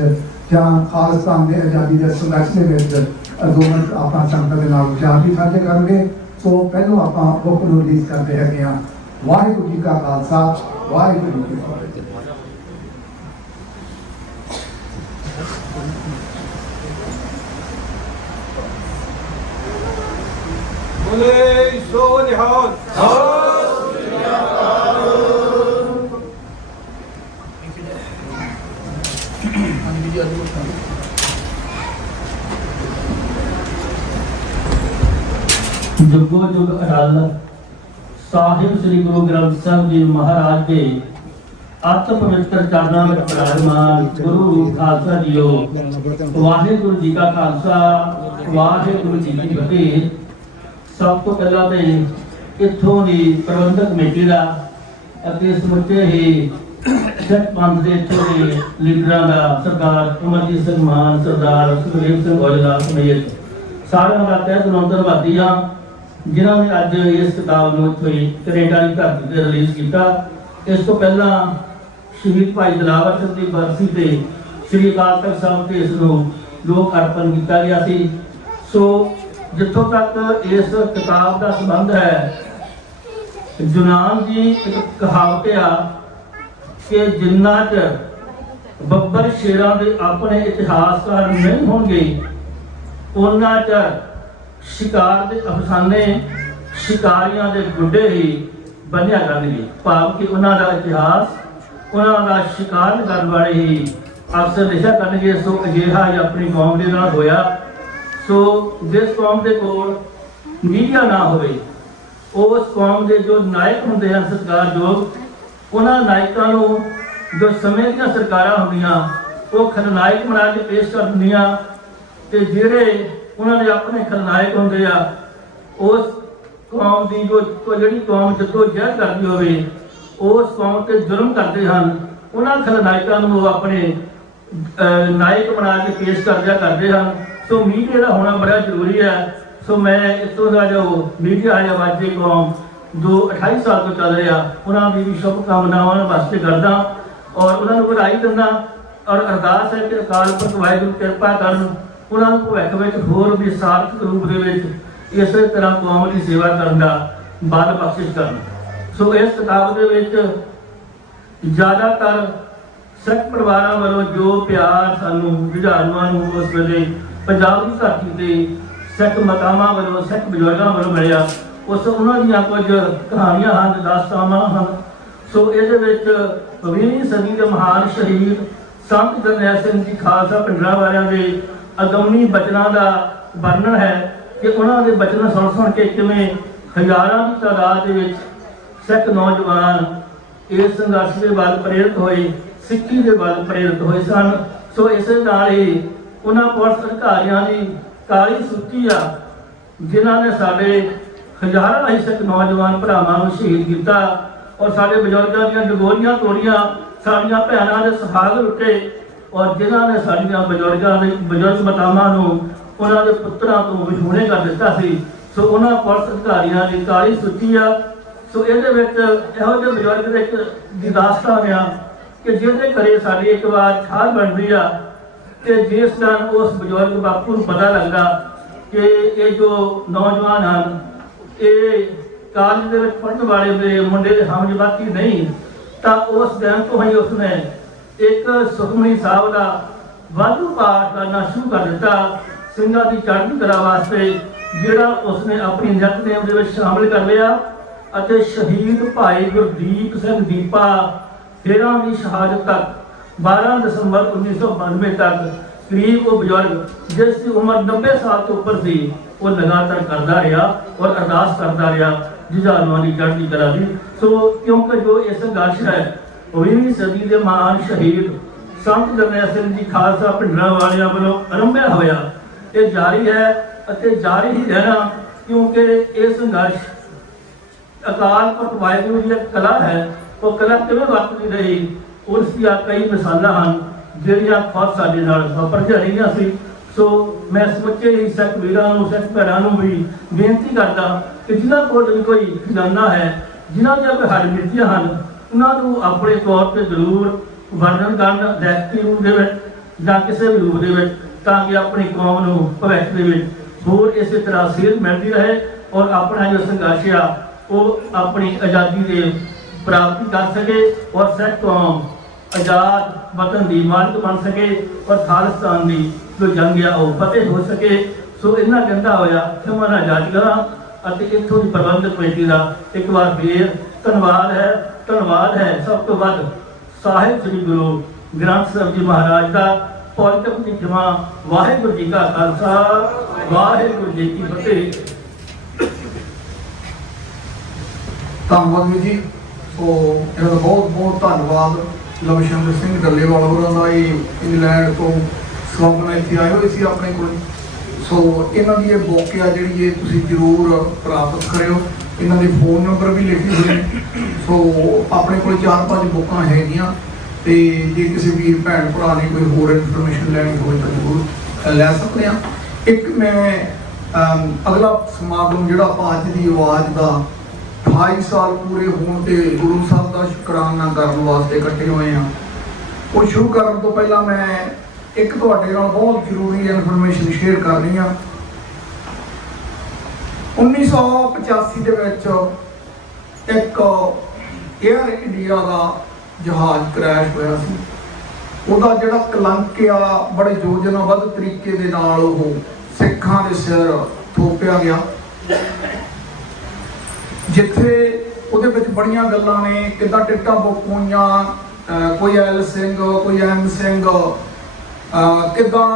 ਜਾਂ ਖਾਲਿਸਤਾਨ ਦੇ ਆਜ਼ਾਦੀ ਦੇ ਸੰਘਰਸ਼ ਦੇ ਵਿੱਚ 2 ਮਿੰਟ ਆਪਾਂ ਸੰਗਤ ਦੇ ਨਾਲ ਵਿਚਾਰ ਵੀ ਸਾਂਝੇ ਕਰਾਂਗੇ। ਸੋ ਪਹਿਲੋਂ ਆਪਾਂ ਬੁੱਕ ਨੂੰ ਰਿਲੀਜ਼ ਕਰਦੇ ਹੈਗੇ ਆ। ਵਾਹਿਗੁਰੂ ਜੀ ਕਾ ਖਾਲਸਾ, ਵਾਹਿਗੁਰੂ ਜੀ ਕੀ ਫਤਿਹ। ਬੋਲੇ ਸੋ ਨਿਹਾਲ। जुगो जुग अटल साहिब श्री गुरु ग्रंथ साहिब जी महाराज के अत पवित्र चरणों में विराजमान गुरु रूप खालसा जीओ। वाहिगुरु जी का खालसा, वाहिगुरु जी की फतेह। सब तो पहला तो इत्थों की प्रबंधक कमेटी का समुचे ही सिख पंथ के इत्थों के लीडर का सरदार अमरजीत सिंह मान, सरदार सुखदेव सिंह औजला समेत सारे का तह दिलों धन्यवादी हाँ जिन्होंने अज इस किताब को कनेडा की धरती से रिलीज किया। इस तो पहला शहीद भाई दिलावर सिंह की बरसी से श्री अकाल तख्त साहब से इसको लोक अर्पण किया गया थी। सो जितों तक इस किताब का संबंध है, जुनान जी एक कहावत आ कि जिन्ना च बब्बर शेरां दे अपने इतिहासकार नहीं होंगे उन्ना च शिकार के अफसाने शिकारियां के गुड्डे ही बनिया करनगे। भाव कि उन्हों का इतिहास उन्हों का शिकार करने वाले ही अफसर लिखा करनगे। सो अजिहा ही अपनी कौम के नाल होया। सो जिस कौम के कोल मीडिया ना होवे उस कौम के जो नायक होंगे हैं सत्कारयोग उन्होंने नायकों को जो समय दी सरकारां होंदियां वो खलनायक बना के पेश कर दिंदियां ते जिहड़े उन्होंने अपने खलनायक होंगे आ उस कौम की जो जी कौम जद्दोजहद करती होवे उस कौम से जुल्म करते हैं उन्होंने खलनायकों को अपने नायक बना के पेश कर दिया करते हैं। सो मीडिया का होना बड़ा जरूरी है। सो मैं इतों का जो मीडिया है वाजे कौम जो 28 साल तो चल रहा उन्होंने भी शुभकामनावां वास्ते करदा और उन्होंने बधाई दिंदा और अरदास है कि अकाल पुरख वाहिगुरू किरपा करन उन्होंने भविख में होर भी सार्थक रूप के इस तरह कौम की सेवा करने का बल बख्शिश करन। सो इस किताब के ज़्यादातर सिख परिवारों वालों जो प्यार सानू जुझारुआं नूं उस वेले पंजाब की धरती से सिख मातावां वालों सिख बजुर्गों वालों मिलिया उस उन्होंने कुछ कहानियां हैं दास्तानां हैं। सो ये 20वीं सदी के महान शहीद संत जरनैल सिंह जी खालसा पिंडरां वालियां दे अगमनी बचनों का वर्णन है कि उन्होंने बचन सुन के किमें हज़ारों की तादाद सिख नौजवान इस संघर्ष के बल प्रेरित होए, सिक्खी के बल प्रेरित होए सन। सो इस नाल ही उन्होंने पुलिस अधिकारियों की काली सूची आ जिन्होंने साढ़े हज़ारों ही सिख नौजवान भरावां नूं शहीद किया और साढ़े बजुर्गों दी डगोरियां तोड़ियां, साड़ियां भैणां दे सुहाग लुटे और जिन्होंने साड़ियां बजुर्ग मातावां नूं उन्हां दे पुत्रां तों विछोणे कर दिता सी। सो उन्हां पुलिस अधिकारियों की काली सूची आ। सो इहदे विच इहो जिहे बजुर्ग दी दास्तान आ कि जिहदे घरे साडी एक बार ठाह बनदी आ ते जिस दिन उस बजुर्ग बापू नूं पता लगा कि ये जो नौजवान हैं ये कालज दे विच पढ़न वाले दे मुंडे दे हमजबाती नहीं तां उस दिन तो ही उसने एक सुखमनी साहब का वाधू पाठ करना शुरू कर दिता सिंघां की चढ़ती कला वास्ते जिहड़ा उसने अपनी नितनेम दे विच शामिल कर लिया। ਅਤੇ शहीद भाई गुरदीप सिंह दीपा 13 की शहादत तक 12 दिसंबर 1992 तक करीब वो बुजुर्ग जिसकी उम्र 90 साल तो ऊपर थी वो लगातार करता रहा और अरदास करता रहा जुझारुआं की चढ़ती कला दी। सो क्योंकि जो ये संघर्ष है 20वीं सदी के महान शहीद संत जरनैल सिंह जी खालसा पिंडरां वालियां वालों आरंभिया होया ये जारी है ਅਤੇ ਜਾਰੀ ਹੀ ਰਹਿਣਾ, ਕਿਉਂਕਿ ਇਹ ਸੰਘਰਸ਼ ਅਕਾਲ ਪੁਰਖ ਵਾਹਿਗੁਰੂ ਦੀ ਇੱਕ ਕਲਾ ਹੈ। ਉਹ ਕਲਾ ਕਿਵੇਂ ਵਰਤਦੀ ਰਹੀ, ਉਸ ਦੀਆਂ ਕਈ ਮਿਸਾਲਾਂ ਹਨ ਜਿਹੜੀਆਂ ਖੁਦ ਸਾਡੇ ਨਾਲ ਵਾਪਰ ਰਹੀਆਂ ਸੀ। ਸੋ ਮੈਂ ਸਮੁੱਚੇ ਹੀ ਸਿੱਖ ਵੀਰਾਂ ਨੂੰ, ਸਿੱਖ ਭੈਣਾਂ ਨੂੰ ਵੀ ਬੇਨਤੀ ਕਰਦਾ ਕਿ ਜਿਨ੍ਹਾਂ ਕੋਲ ਵੀ ਕੋਈ ਖਜ਼ਾਨਾ ਹੈ, ਜਿਨ੍ਹਾਂ ਦੀਆਂ ਕੋਈ ਹੱਡ ਮਿਰਚੀਆਂ ਹਨ, ਉਹਨਾਂ ਨੂੰ ਆਪਣੇ ਤੌਰ ਤੇ ਜ਼ਰੂਰ ਵਰਣਨ ਕਰਨ ਲਿਖਤੀ ਰੂਪ ਦੇ ਵਿੱਚ ਜਾਂ ਕਿਸੇ ਵੀ ਰੂਪ ਦੇ ਵਿੱਚ, ਤਾਂ ਕਿ ਆਪਣੀ ਕੌਮ ਨੂੰ ਭਵਿੱਖ ਦੇ ਵਿੱਚ ਹੋਰ ਇਸੇ ਤਰ੍ਹਾਂ ਸੇਧ ਮਿਲਦੀ ਰਹੇ ਔਰ ਆਪਣਾ ਜੋ ਸੰਘਰਸ਼ ਆ ਉਹ ਆਪਣੀ ਆਜ਼ਾਦੀ ਦੇ ਪ੍ਰਾਪਤੀ ਕਰ ਸਕੇ ਔਰ ਸਿੱਖ ਕੌਮ ਆਜ਼ਾਦ ਵਤਨ ਦੀ ਮਾਲਕ ਬਣ ਸਕੇ ਔਰ ਖਾਲਿਸਤਾਨ ਦੀ ਜੋ ਜੰਗ ਆ ਉਹ ਫਤਿਹ ਹੋ ਸਕੇ। ਸੋ ਇੰਨਾ ਕਹਿੰਦਾ ਹੋਇਆ ਖਿਮਾ ਨਾ ਜਾਜਗਾ ਅਤੇ ਇੱਥੋਂ ਦੀ ਪ੍ਰਬੰਧਕ ਕਮੇਟੀ ਦਾ ਇੱਕ ਵਾਰ ਫੇਰ ਧੰਨਵਾਦ ਹੈ ਸਭ ਤੋਂ ਵੱਧ ਸਾਹਿਬ ਸ੍ਰੀ ਗੁਰੂ ਗ੍ਰੰਥ ਸਾਹਿਬ ਜੀ ਮਹਾਰਾਜ ਦਾ। ਪੌਲਟਮ ਦੀ ਖਿਮਾ। ਵਾਹਿਗੁਰੂ ਜੀ ਕਾ ਖਾਲਸਾ, ਵਾਹਿਗੁਰੂ ਜੀ ਕੀ ਫਤਿਹ। ਧੰਨਵਾਦ ਜੀ। ਸੋ ਇਹਦਾ ਬਹੁਤ ਬਹੁਤ ਧੰਨਵਾਦ ਲਵਸ਼ੰਦਰ ਸਿੰਘ ਡੱਲੇਵਾਲ ਹੋਰਾਂ ਦਾ। ਇਹ ਇੰਗਲੈਂਡ ਤੋਂ ਸੌਗਣ ਇੱਥੇ ਆਏ ਹੋਏ ਸੀ ਆਪਣੇ ਕੋਲ। ਸੋ ਇਹਨਾਂ ਦੀ ਇਹ ਬੁੱਕ ਆ ਜਿਹੜੀ ਇਹ ਤੁਸੀਂ ਜ਼ਰੂਰ ਪ੍ਰਾਪਤ ਕਰਿਓ। ਇਹਨਾਂ ਦੇ ਫੋਨ ਨੰਬਰ ਵੀ ਲਿਖੇ ਹੋਏ ਨੇ। ਸੋ ਆਪਣੇ ਕੋਲ 4-5 ਬੁੱਕਾਂ ਹੈਗੀਆਂ ਤੇ ਜੇ ਕਿਸੇ ਵੀਰ ਭੈਣ ਭਰਾ ਨੇ ਕੋਈ ਹੋਰ ਇਨਫੋਰਮੇਸ਼ਨ ਲੈਣੀ ਹੋਵੇ ਤਾਂ ਜ਼ਰੂਰ ਲੈ ਸਕਦੇ ਹਾਂ। ਇੱਕ ਮੈਂ ਅਗਲਾ ਸਮਾਗਮ ਜਿਹੜਾ ਆਪਾਂ ਅੱਜ ਦੀ ਆਵਾਜ਼ ਦਾ 28 ਸਾਲ ਪੂਰੇ ਹੋਣ ਤੇ ਗੁਰੂ ਸਾਹਿਬ ਦਾ ਸ਼ੁਕਰਾਨਾ ਕਰਨ ਵਾਸਤੇ ਇਕੱਠੇ ਹੋਏ ਹਾਂ, ਉਹ ਸ਼ੁਰੂ ਕਰਨ ਤੋਂ ਪਹਿਲਾਂ ਮੈਂ ਇੱਕ ਤੁਹਾਡੇ ਨਾਲ ਬਹੁਤ ਜ਼ਰੂਰੀ ਇਨਫੋਰਮੇਸ਼ਨ ਸ਼ੇਅਰ ਕਰਨੀ ਆ। 1985 ਦੇ ਵਿੱਚ ਇੱਕ ਏਅਰ ਇੰਡੀਆ ਦਾ ਜਹਾਜ਼ ਕ੍ਰੈਸ਼ ਹੋਇਆ ਸੀ। ਉਹਦਾ ਜਿਹੜਾ ਕਲੰਕ ਆ ਬੜੇ ਯੋਜਨਾਬੱਧ ਤਰੀਕੇ ਦੇ ਨਾਲ ਉਹ ਸਿੱਖਾਂ ਦੇ ਸਿਰ ਥੋਪਿਆ ਗਿਆ, ਜਿੱਥੇ ਉਹਦੇ ਵਿੱਚ ਬੜੀਆਂ ਗੱਲਾਂ ਨੇ, ਕਿੱਦਾਂ ਟਿਕਟਾਂ ਬੁੱਕ ਹੋਈਆਂ, ਕੋਈ ਐਲ ਸਿੰਘ, ਕੋਈ ਐਮ ਸਿੰਘ, ਕਿੱਦਾਂ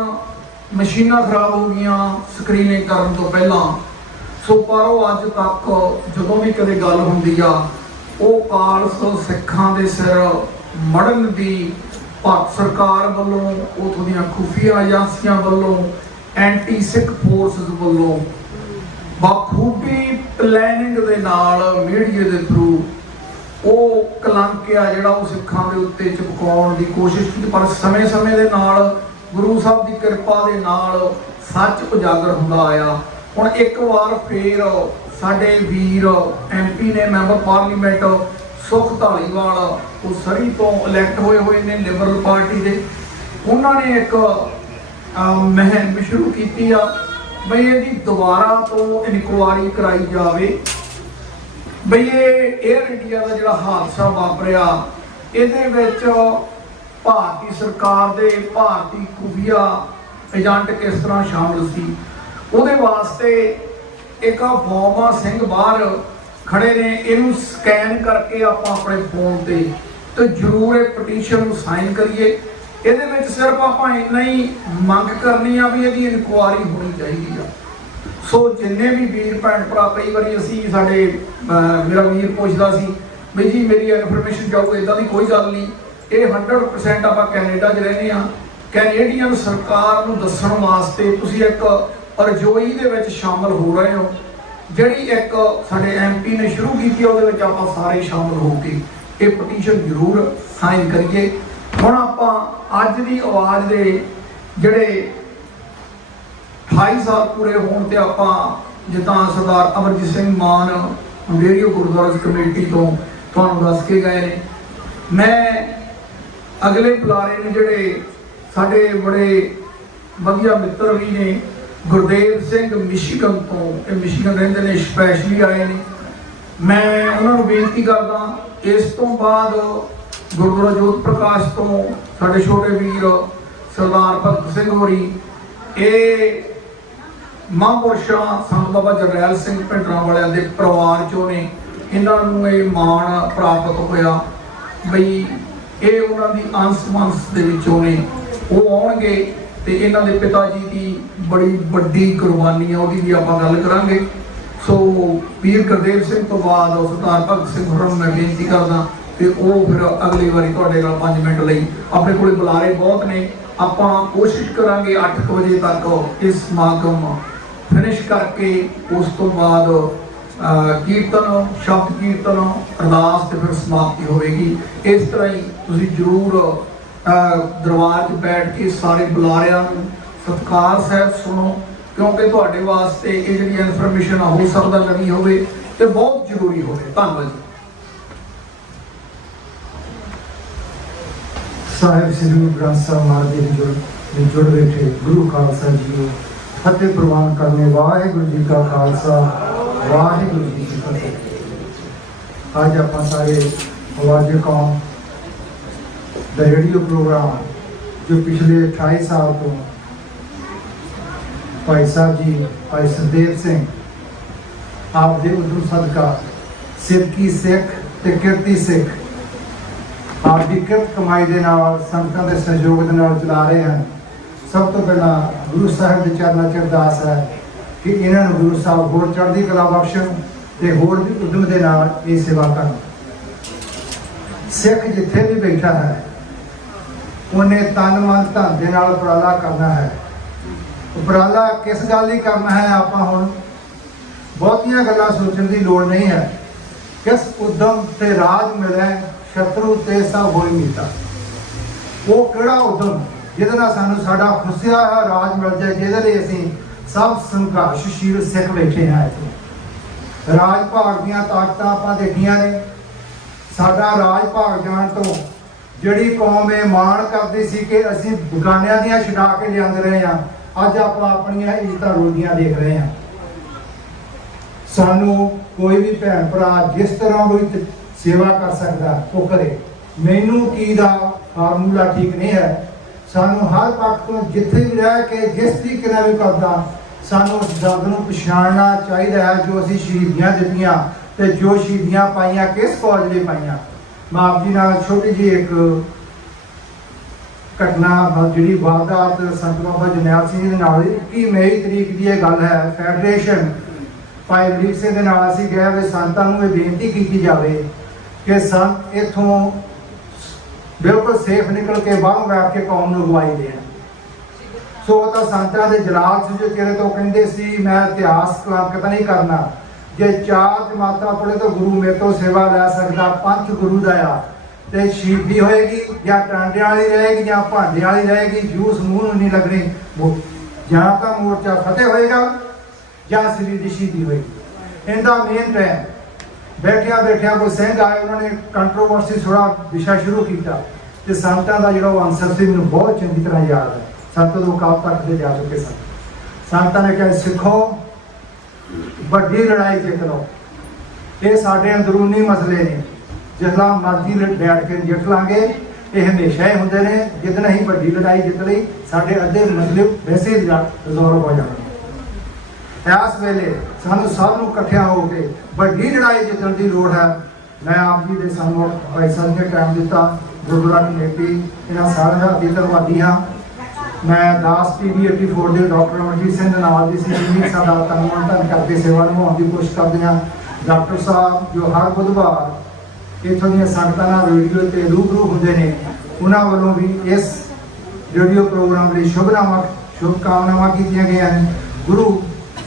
ਮਸ਼ੀਨਾਂ ਖਰਾਬ ਹੋ ਗਈਆਂ ਸਕਰੀਨਿੰਗ ਕਰਨ ਤੋਂ ਪਹਿਲਾਂ। ਸੋ ਪਰ ਉਹ ਅੱਜ ਤੱਕ ਜਦੋਂ ਵੀ ਕਦੇ ਗੱਲ ਹੁੰਦੀ ਆ ਉਹ ਕਾਲਸ ਸਿੱਖਾਂ ਦੇ ਸਿਰ ਮੜਨ ਦੀ ਭਾਰਤ ਸਰਕਾਰ ਵੱਲੋਂ, ਉੱਥੋਂ ਦੀਆਂ ਖੁਫੀਆ ਏਜੰਸੀਆਂ ਵੱਲੋਂ, ਐਂਟੀ ਸਿੱਖ ਫੋਰਸਿਸ ਵੱਲੋਂ ਬਖੂਬੀ ਪਲੈਨਿੰਗ ਦੇ ਨਾਲ ਮੀਡੀਆ ਦੇ ਥਰੂ ਉਹ ਕਲੰਕ ਆ ਜਿਹੜਾ ਉਹ ਸਿੱਖਾਂ ਦੇ ਉੱਤੇ ਚਿਪਕਾਉਣ ਦੀ ਕੋਸ਼ਿਸ਼ ਕੀਤੀ। ਪਰ ਸਮੇਂ-ਸਮੇਂ ਦੇ ਨਾਲ ਗੁਰੂ ਸਾਹਿਬ ਦੀ ਕਿਰਪਾ ਦੇ ਨਾਲ ਸੱਚ ਉਜਾਗਰ ਹੁੰਦਾ ਆਇਆ। ਹੁਣ ਇੱਕ ਵਾਰ ਫੇਰ ਸਾਡੇ ਵੀਰ MP ਨੇ, ਮੈਂਬਰ ਪਾਰਲੀਮੈਂਟ ਸੁਖ ਧਾਲੀਵਾਲ, ਉਹ ਸਰੀ ਤੋਂ ਇਲੈਕਟ ਹੋਏ ਨੇ ਲਿਬਰਲ ਪਾਰਟੀ ਦੇ, ਉਹਨਾਂ ਨੇ ਇੱਕ ਮੁਹਿੰਮ ਸ਼ੁਰੂ ਕੀਤੀ ਆ ਬਈ ਇਹਦੀ ਦੁਬਾਰਾ ਤੋਂ ਇਨਕੁਆਇਰੀ ਕਰਾਈ ਜਾਵੇ। ਬਈ ਇਹ ਏਅਰ ਇੰਡੀਆ ਦਾ ਜਿਹੜਾ ਹਾਦਸਾ ਵਾਪਰਿਆ ਇਹਦੇ ਵਿੱਚ ਭਾਰਤੀ ਸਰਕਾਰ ਦੇ ਭਾਰਤੀ ਖੁਫੀਆ ਏਜੰਟ ਕਿਸ ਤਰ੍ਹਾਂ ਸ਼ਾਮਲ ਸੀ, ਉਹਦੇ ਵਾਸਤੇ ਇੱਕ ਬੋਮਾ ਸਿੰਘ ਬਾਹਰ ਖੜੇ ਨੇ, ਇਹਨੂੰ ਸਕੈਨ ਕਰਕੇ ਆਪਾਂ ਆਪਣੇ ਫੋਨ ਤੇ ਜ਼ਰੂਰ ਇਹ ਪਟੀਸ਼ਨ ਨੂੰ ਸਾਈਨ ਕਰੀਏ। ਇਹਦੇ ਵਿੱਚ ਸਿਰਫ ਆਪਾਂ ਇੰਨਾ ਹੀ ਮੰਗ ਕਰਨੀ ਆ ਵੀ ਇਹਦੀ ਇਨਕੁਆਇਰੀ ਹੋਣੀ ਚਾਹੀਦੀ ਆ। ਸੋ ਜਿੰਨੇ ਵੀ ਵੀਰ ਭੈਣ ਭਰਾ, ਕਈ ਵਾਰੀ ਅਸੀਂ ਮੇਰਾ ਵੀਰ ਪੁੱਛਦਾ ਸੀ ਵੀ ਜੀ ਮੇਰੀ ਇਨਫੋਰਮੇਸ਼ਨ ਜਾਊ, ਇਦਾਂ ਦੀ ਕੋਈ ਗੱਲ ਨਹੀਂ। ਇਹ 100% ਆਪਾਂ ਕੈਨੇਡਾ 'ਚ ਰਹਿੰਦੇ ਆ। ਕੈਨੇਡੀਅਨ ਸਰਕਾਰ ਨੂੰ ਦੱਸਣ ਵਾਸਤੇ ਤੁਸੀਂ ਇੱਕ ਰਜੋਈ ਦੇ ਵਿੱਚ ਸ਼ਾਮਲ ਹੋ ਰਹੇ ਹੋ, ਜਿਹੜੀ ਇੱਕ ਸਾਡੇ MP ਨੇ ਸ਼ੁਰੂ ਕੀਤੀ, ਉਹਦੇ ਵਿੱਚ ਆਪਾਂ ਸਾਰੇ ਸ਼ਾਮਲ ਹੋ ਕੇ ਇਹ ਪਟੀਸ਼ਨ ਜ਼ਰੂਰ ਸਾਈਨ ਕਰੀਏ। ਹੁਣ ਆਪਾਂ ਅੱਜ ਦੀ ਆਵਾਜ਼ ਦੇ ਜਿਹੜੇ 28 ਸਾਲ ਪੂਰੇ ਹੋਣ ਤੇ ਆਪਾਂ ਜਿੱਦਾਂ ਸਰਦਾਰ ਅਮਰਜੀਤ ਸਿੰਘ ਮਾਨ ਅੰਬੇਰੀਓ ਗੁਰਦੁਆਰਾ ਕਮੇਟੀ ਤੋਂ ਤੁਹਾਨੂੰ ਦੱਸ ਕੇ ਗਏ ਨੇ, ਮੈਂ ਅਗਲੇ ਬੁਲਾਰੇ ਨੇ ਜਿਹੜੇ ਸਾਡੇ ਬੜੇ ਵਧੀਆ ਮਿੱਤਰ ਵੀ ਨੇ, ਗੁਰਦੇਵ ਸਿੰਘ ਮਿਸ਼ੀਗਨ ਤੋਂ, ਇਹ ਮਿਸ਼ੀਗਨ ਰਹਿੰਦੇ ਨੇ, ਸਪੈਸ਼ਲੀ ਆਏ ਨੇ, ਮੈਂ ਉਹਨਾਂ ਨੂੰ ਬੇਨਤੀ ਕਰਦਾ। ਇਸ ਤੋਂ ਬਾਅਦ ਗੁਰਦੁਆਰਾ ਜੋਤ ਪ੍ਰਕਾਸ਼ ਤੋਂ ਸਾਡੇ ਛੋਟੇ ਵੀਰ ਸਰਦਾਰ ਭਗਤ ਸਿੰਘ ਹੋਰੀ, ਇਹ ਮਹਾਂਪੁਰਸ਼ਾਂ ਸੰਤ ਬਾਬਾ ਜਰਨੈਲ ਸਿੰਘ ਭਿੰਡਰਾਂ ਵਾਲਿਆਂ ਦੇ ਪਰਿਵਾਰ ਚੋਂ ਨੇ, ਇਹਨਾਂ ਨੂੰ ਇਹ ਮਾਣ ਪ੍ਰਾਪਤ ਹੋਇਆ ਬਈ ਇਹ ਉਹਨਾਂ ਦੀ ਅੰਸ ਦੇ ਵਿੱਚੋਂ ਨੇ, ਉਹ ਆਉਣਗੇ ਤੇ ਇਹਨਾਂ ਦੇ ਪਿਤਾ ਜੀ ਦੀ ਬੜੀ ਵੱਡੀ ਕੁਰਬਾਨੀ ਆ, ਉਹਦੀ ਵੀ ਆਪਾਂ ਗੱਲ ਕਰਾਂਗੇ। ਸੋ ਵੀਰ ਗੁਰਦੇਵ ਸਿੰਘ ਤੋਂ ਬਾਅਦ ਸਰਦਾਰ ਭਗਤ ਸਿੰਘ ਹੋਰਾਂ ਨੂੰ ਮੈਂ ਬੇਨਤੀ ਕਰਦਾ ਤੇ ਉਹ ਫਿਰ ਅਗਲੀ ਵਾਰੀ ਤੁਹਾਡੇ ਨਾਲ 5 ਮਿੰਟ ਲਈ, ਆਪਣੇ ਕੋਲੇ ਬੁਲਾਰੇ ਬਹੁਤ ਨੇ, ਆਪਾਂ ਕੋਸ਼ਿਸ਼ ਕਰਾਂਗੇ 8 ਵਜੇ ਤੱਕ ਇਸ ਸਮਾਗਮ ਫਿਨਿਸ਼ ਕਰਕੇ ਉਸ ਤੋਂ ਬਾਅਦ ਕੀਰਤਨ, ਸ਼ਬਦ ਕੀਰਤਨ, ਅਰਦਾਸ ਤੇ ਫਿਰ ਸਮਾਪਤੀ ਹੋਵੇਗੀ। ਇਸ ਤਰ੍ਹਾਂ ਹੀ ਤੁਸੀਂ ਜ਼ਰੂਰ ਦਰਬਾਰ 'ਚ ਬੈਠ ਕੇ ਸਾਰੇ ਬੁਲਾਰਿਆਂ ਨੂੰ ਸਤਿਕਾਰ ਸਹਿਤ ਸੁਣੋ, ਕਿਉਂਕਿ ਤੁਹਾਡੇ ਵਾਸਤੇ ਇਹ ਜਿਹੜੀ ਇਨਫੋਰਮੇਸ਼ਨ ਹੋ ਸਕਦਾ ਨਵੀਂ ਹੋਵੇ ਤੇ ਬਹੁਤ ਜ਼ਰੂਰੀ ਹੋਵੇ। ਧੰਨਵਾਦ ਜੀ। ਸਾਹਿਬ ਸ੍ਰੀ ਗੁਰੂ ਗ੍ਰੰਥ ਸਾਹਿਬ ਮਹਾਰਾਜ ਜੀ ਜੁੜ ਬੈਠੇ ਗੁਰੂ ਖਾਲਸਾ ਜੀ ਫਤਿਹ ਪ੍ਰਵਾਨ ਕਰਨੇ। ਵਾਹਿਗੁਰੂ ਜੀ ਕਾ ਖਾਲਸਾ, ਵਾਹਿਗੁਰੂ ਜੀ ਕੀ ਫਤਿਹ। ਅੱਜ ਆਪਾਂ ਸਾਰੇ ਆਵਾਜ਼ੇ ਕੌਮ ਦਾ ਰੇਡੀਓ ਪ੍ਰੋਗਰਾਮ ਜੋ ਪਿਛਲੇ 28 ਸਾਲ ਤੋਂ ਭਾਈ ਸਾਹਿਬ ਜੀ, ਭਾਈ ਸੁਖਦੇਵ ਸਿੰਘ ਆਪ ਦੇ ਉਦਮ ਸਦਕਾ ਸਿੱਖੀ ਸਿੱਖ ਤੇ ਕਿਰਤੀ ਸਿੱਖ ਆਪ ਦੀ ਕਿਰਤ ਕਮਾਈ ਦੇ ਨਾਲ ਸੰਗਤਾਂ ਦੇ ਸਹਿਯੋਗ ਦੇ ਨਾਲ ਚਲਾ ਰਹੇ ਹਨ। ਸਭ ਤੋਂ ਪਹਿਲਾਂ ਗੁਰੂ ਸਾਹਿਬ ਦੇ ਚਰਨਾਂ 'ਚ ਅਰਦਾਸ ਹੈ ਕਿ ਇਹਨਾਂ ਨੂੰ ਗੁਰੂ ਸਾਹਿਬ ਹੋਰ ਚੜ੍ਹਦੀ ਕਲਾ ਬਖਸ਼ਣ ਤੇ ਹੋਰ ਵੀ ਉਦਮ ਦੇ ਨਾਲ ਇਹ ਸੇਵਾ ਕਰਨ। ਸਿੱਖ ਜਿੱਥੇ ਵੀ ਬੈਠਾ ਹੈ ਉਹਨੇ ਤਨ ਮਨ ਧਨ ਦੇ ਨਾਲ ਉਪਰਾਲਾ ਕਰਨਾ ਹੈ। ਉਪਰਾਲਾ ਕਿਸ ਗੱਲ ਲਈ ਕਰਨਾ ਹੈ, ਆਪਾਂ ਹੁਣ ਬਹੁਤੀਆਂ ਗੱਲਾਂ ਸੋਚਣ ਦੀ ਲੋੜ ਨਹੀਂ ਹੈ। ਕਿਸ ਉਦਮ ਤੇ ਰਾਜ ਮਿਲੇ ਸ਼ਤਰੂ ਤੇ ਸਭ ਹੋਈ ਮੀਤਾ। ਉਹ ਕਿਹੜਾ ਉਦਮ ਜਿਹਦੇ ਨਾਲ ਸਾਨੂੰ ਸਾਡਾ ਖੁੱਸਿਆ ਹੋਇਆ ਰਾਜ ਮਿਲ ਜਾਏ, ਜਿਹਦੇ ਲਈ ਅਸੀਂ ਸਭ ਸੰਘਰਸ਼ਸ਼ੀਲ ਸਿੱਖ ਬੈਠੇ ਹਾਂ। ਇੱਥੇ ਰਾਜ ਭਾਗ ਦੀਆਂ ਤਾਕਤਾਂ ਆਪਾਂ ਦੇਖੀਆਂ ਨੇ। ਸਾਡਾ ਰਾਜ ਭਾਗ ਜਾਣ ਤੋਂ ਜਿਹੜੀ ਕੌਮ ਇਹ ਮਾਣ ਕਰਦੀ ਸੀ ਕਿ ਅਸੀਂ ਬਗਾਨਿਆਂ ਦੀਆਂ ਛਡਾ ਕੇ ਲਿਆਂਦੇ ਰਹੇ ਹਾਂ, ਅੱਜ ਆਪਾਂ ਆਪਣੀਆਂ ਇੱਜ਼ਤਾਂ ਰੋਲਦੀਆਂ ਦੇਖ ਰਹੇ ਹਾਂ। ਸਾਨੂੰ ਕੋਈ ਵੀ ਭੈਣ ਭਰਾ ਜਿਸ ਤਰ੍ਹਾਂ ਕੋਈ ਸੇਵਾ ਕਰ ਸਕਦਾ ਉਹ ਕਰੇ। ਮੈਨੂੰ ਕੀ ਦਾ ਫਾਰਮੂਲਾ ਠੀਕ ਨਹੀਂ ਹੈ। ਸਾਨੂੰ ਹਰ ਪੱਖ ਤੋਂ ਜਿੱਥੇ ਵੀ ਰਹਿ ਕੇ ਜਿਸ ਤਰੀਕੇ ਨਾਲ ਵੀ ਕਰਦਾ, ਸਾਨੂੰ ਉਸ ਦਰਦ ਨੂੰ ਪਛਾਣਨਾ ਚਾਹੀਦਾ ਹੈ ਜੋ ਅਸੀਂ ਸ਼ਹੀਦੀਆਂ ਦਿੱਤੀਆਂ ਤੇ ਜੋ ਸ਼ਹੀਦੀਆਂ ਪਾਈਆਂ ਕਿਸ ਕੌਜ ਲਈ ਪਾਈਆਂ। ਮੈਂ ਆਪ ਜੀ ਨਾਲ ਛੋਟੀ ਜਿਹੀ ਇੱਕ ਘਟਨਾ ਜਿਹੜੀ ਵਾਰਦਾਤ ਸੰਤ ਬਾਬਾ ਜਰਨੈਲ ਸਿੰਘ ਜੀ ਦੇ ਨਾਲ 21 ਮਈ ਤਰੀਕ ਦੀ ਇਹ ਗੱਲ ਹੈ। ਫੈਡਰੇਸ਼ਨ ਭਾਈ ਅਮਰੀਕ ਸਿੰਘ ਦੇ ਨਾਲ ਅਸੀਂ ਗਏ ਵੀ ਸੰਤਾਂ ਨੂੰ ਇਹ ਬੇਨਤੀ ਕੀਤੀ ਜਾਵੇ ਕਿ ਸੰਤ ਇੱਥੋਂ ਬਿਲਕੁਲ ਸੇਫ ਨਿਕਲ ਕੇ ਬਾਹਰੋਂ ਬੈਠ ਕੇ ਕੌਮ ਨੂੰ ਅਗਵਾਈ ਦੇਣ। ਸੋ ਉਹ ਤਾਂ ਸੰਤਾਂ ਦੇ ਜਲਾਲ ਸੀ ਜੋ ਤੇਰੇ ਤੋਂ ਕਹਿੰਦੇ ਸੀ ਮੈਂ ਇਤਿਹਾਸ ਕਲੰਕਿਤ ਨਹੀਂ ਕਰਨਾ। ਜੇ 4 ਜਮਾਤਾਂ ਪੜ੍ਹੇ ਤਾਂ ਗੁਰੂ ਮੇਰੇ ਤੋਂ ਸੇਵਾ ਲੈ ਸਕਦਾ। ਪੰਥ ਗੁਰੂ ਦਾ ਆ ਤੇ ਸ਼ਹੀਦੀ ਹੋਏਗੀ ਜਾਂ ਟਾਂਡਿਆਂ ਵਾਲੀ ਰਹੇਗੀ ਜਾਂ ਭਾਂਡਿਆਂ ਵਾਲੀ ਰਹੇਗੀ, ਜੂਸ ਮੂੰਹ ਨੂੰ ਨਹੀਂ ਲੱਗਣੀ। ਜਾਂ ਤਾਂ ਮੋਰਚਾ ਫਤਿਹ ਹੋਏਗਾ ਜਾਂ ਸਰੀਰ ਦੀ ਸ਼ਹੀਦੀ ਹੋਏਗੀ। ਇਹਦਾ ਮੇਨ ਟਾਈਮ ਬੈਠਿਆ ਕੋਈ ਸਿੰਘ ਆਏ, ਉਹਨਾਂ ਨੇ ਕੰਟਰੋਵਰਸੀ ਥੋੜਾ ਵਿਸ਼ਾ ਸ਼ੁਰੂ ਕੀਤਾ ਤੇ ਸੰਤਾਂ ਦਾ ਜਿਹੜਾ ਉਹ ਆਨਸਰ ਸੀ ਮੈਨੂੰ ਬਹੁਤ ਚੰਗੀ ਤਰ੍ਹਾਂ ਯਾਦ ਹੈ। ਸੰਤ ਤੋਂ ਕਾਲ ਤੱਕ ਦੇ ਜਾ ਚੁੱਕੇ ਸਨ। ਸੰਤਾਂ ਨੇ ਕਿਹਾ ਸਿੱਖੋ ਵੱਡੀ ਲੜਾਈ ਜਿੱਤ ਲਓ। ਇਹ ਸਾਡੇ ਅੰਦਰੂਨੀ ਮਸਲੇ ਨੇ, ਜਿੱਦਾਂ ਮਰਜ਼ੀ ਬੈਠ ਕੇ ਜਿੱਤ ਲਾਂਗੇ। ਇਹ ਹਮੇਸ਼ਾ ਹੀ ਹੁੰਦੇ ਨੇ। ਜਿੱਦਣ ਅਸੀਂ ਵੱਡੀ ਲੜਾਈ ਜਿੱਤ ਲਈ ਸਾਡੇ ਅੱਧੇ ਮਸਲੇ ਵੈਸੇ ਹੀ ਰਿਜ਼ੋਲਵ ਹੋ ਜਾਣਗੇ। ਇਸ ਵੇਲੇ ਸਾਨੂੰ ਸਭ ਨੂੰ ਇਕੱਠਿਆਂ ਹੋ ਕੇ ਵੱਡੀ ਲੜਾਈ ਜਿੱਤਣ ਦੀ ਲੋੜ ਹੈ। ਮੈਂ ਆਪ ਜੀ ਦੇ ਸਾਨੂੰ ਭਾਈ ਸਾਹਿਬ ਨੇ ਟਾਈਮ ਦਿੱਤਾ, ਗੁਰਦੁਆਰਾ ਕਮੇਟੀ, ਇਹਨਾਂ ਸਾਰਿਆਂ ਦਾ ਧੰਨਵਾਦੀ ਹਾਂ। ਮੈਂ ਦਾਸ TV 84 ਦੇ ਡਾਕਟਰ ਅਮਰਜੀਤ ਸਿੰਘ ਨਾਲ ਦੀ ਸੀ ਸਾਡਾ ਧੰਨ ਕਰਕੇ ਸੇਵਾ ਨਿਭਾਉਣ ਦੀ ਕੋਸ਼ਿਸ਼ ਕਰਦੇ ਹਾਂ। ਡਾਕਟਰ ਸਾਹਿਬ ਜੋ ਹਰ ਬੁੱਧਵਾਰ ਇੱਥੋਂ ਦੀਆਂ ਸੰਗਤਾਂ ਨਾਲ ਰੇਡੀਓ ਤੇ ਰੂਬਰੂ ਹੁੰਦੇ ਨੇ, ਉਹਨਾਂ ਵੱਲੋਂ ਵੀ ਇਸ ਰੇਡੀਓ ਪ੍ਰੋਗਰਾਮ ਲਈ ਸ਼ੁਭਕਾਮਨਾਵਾਂ ਕੀਤੀਆਂ ਗਈਆਂ ਨੇ। ਗੁਰੂ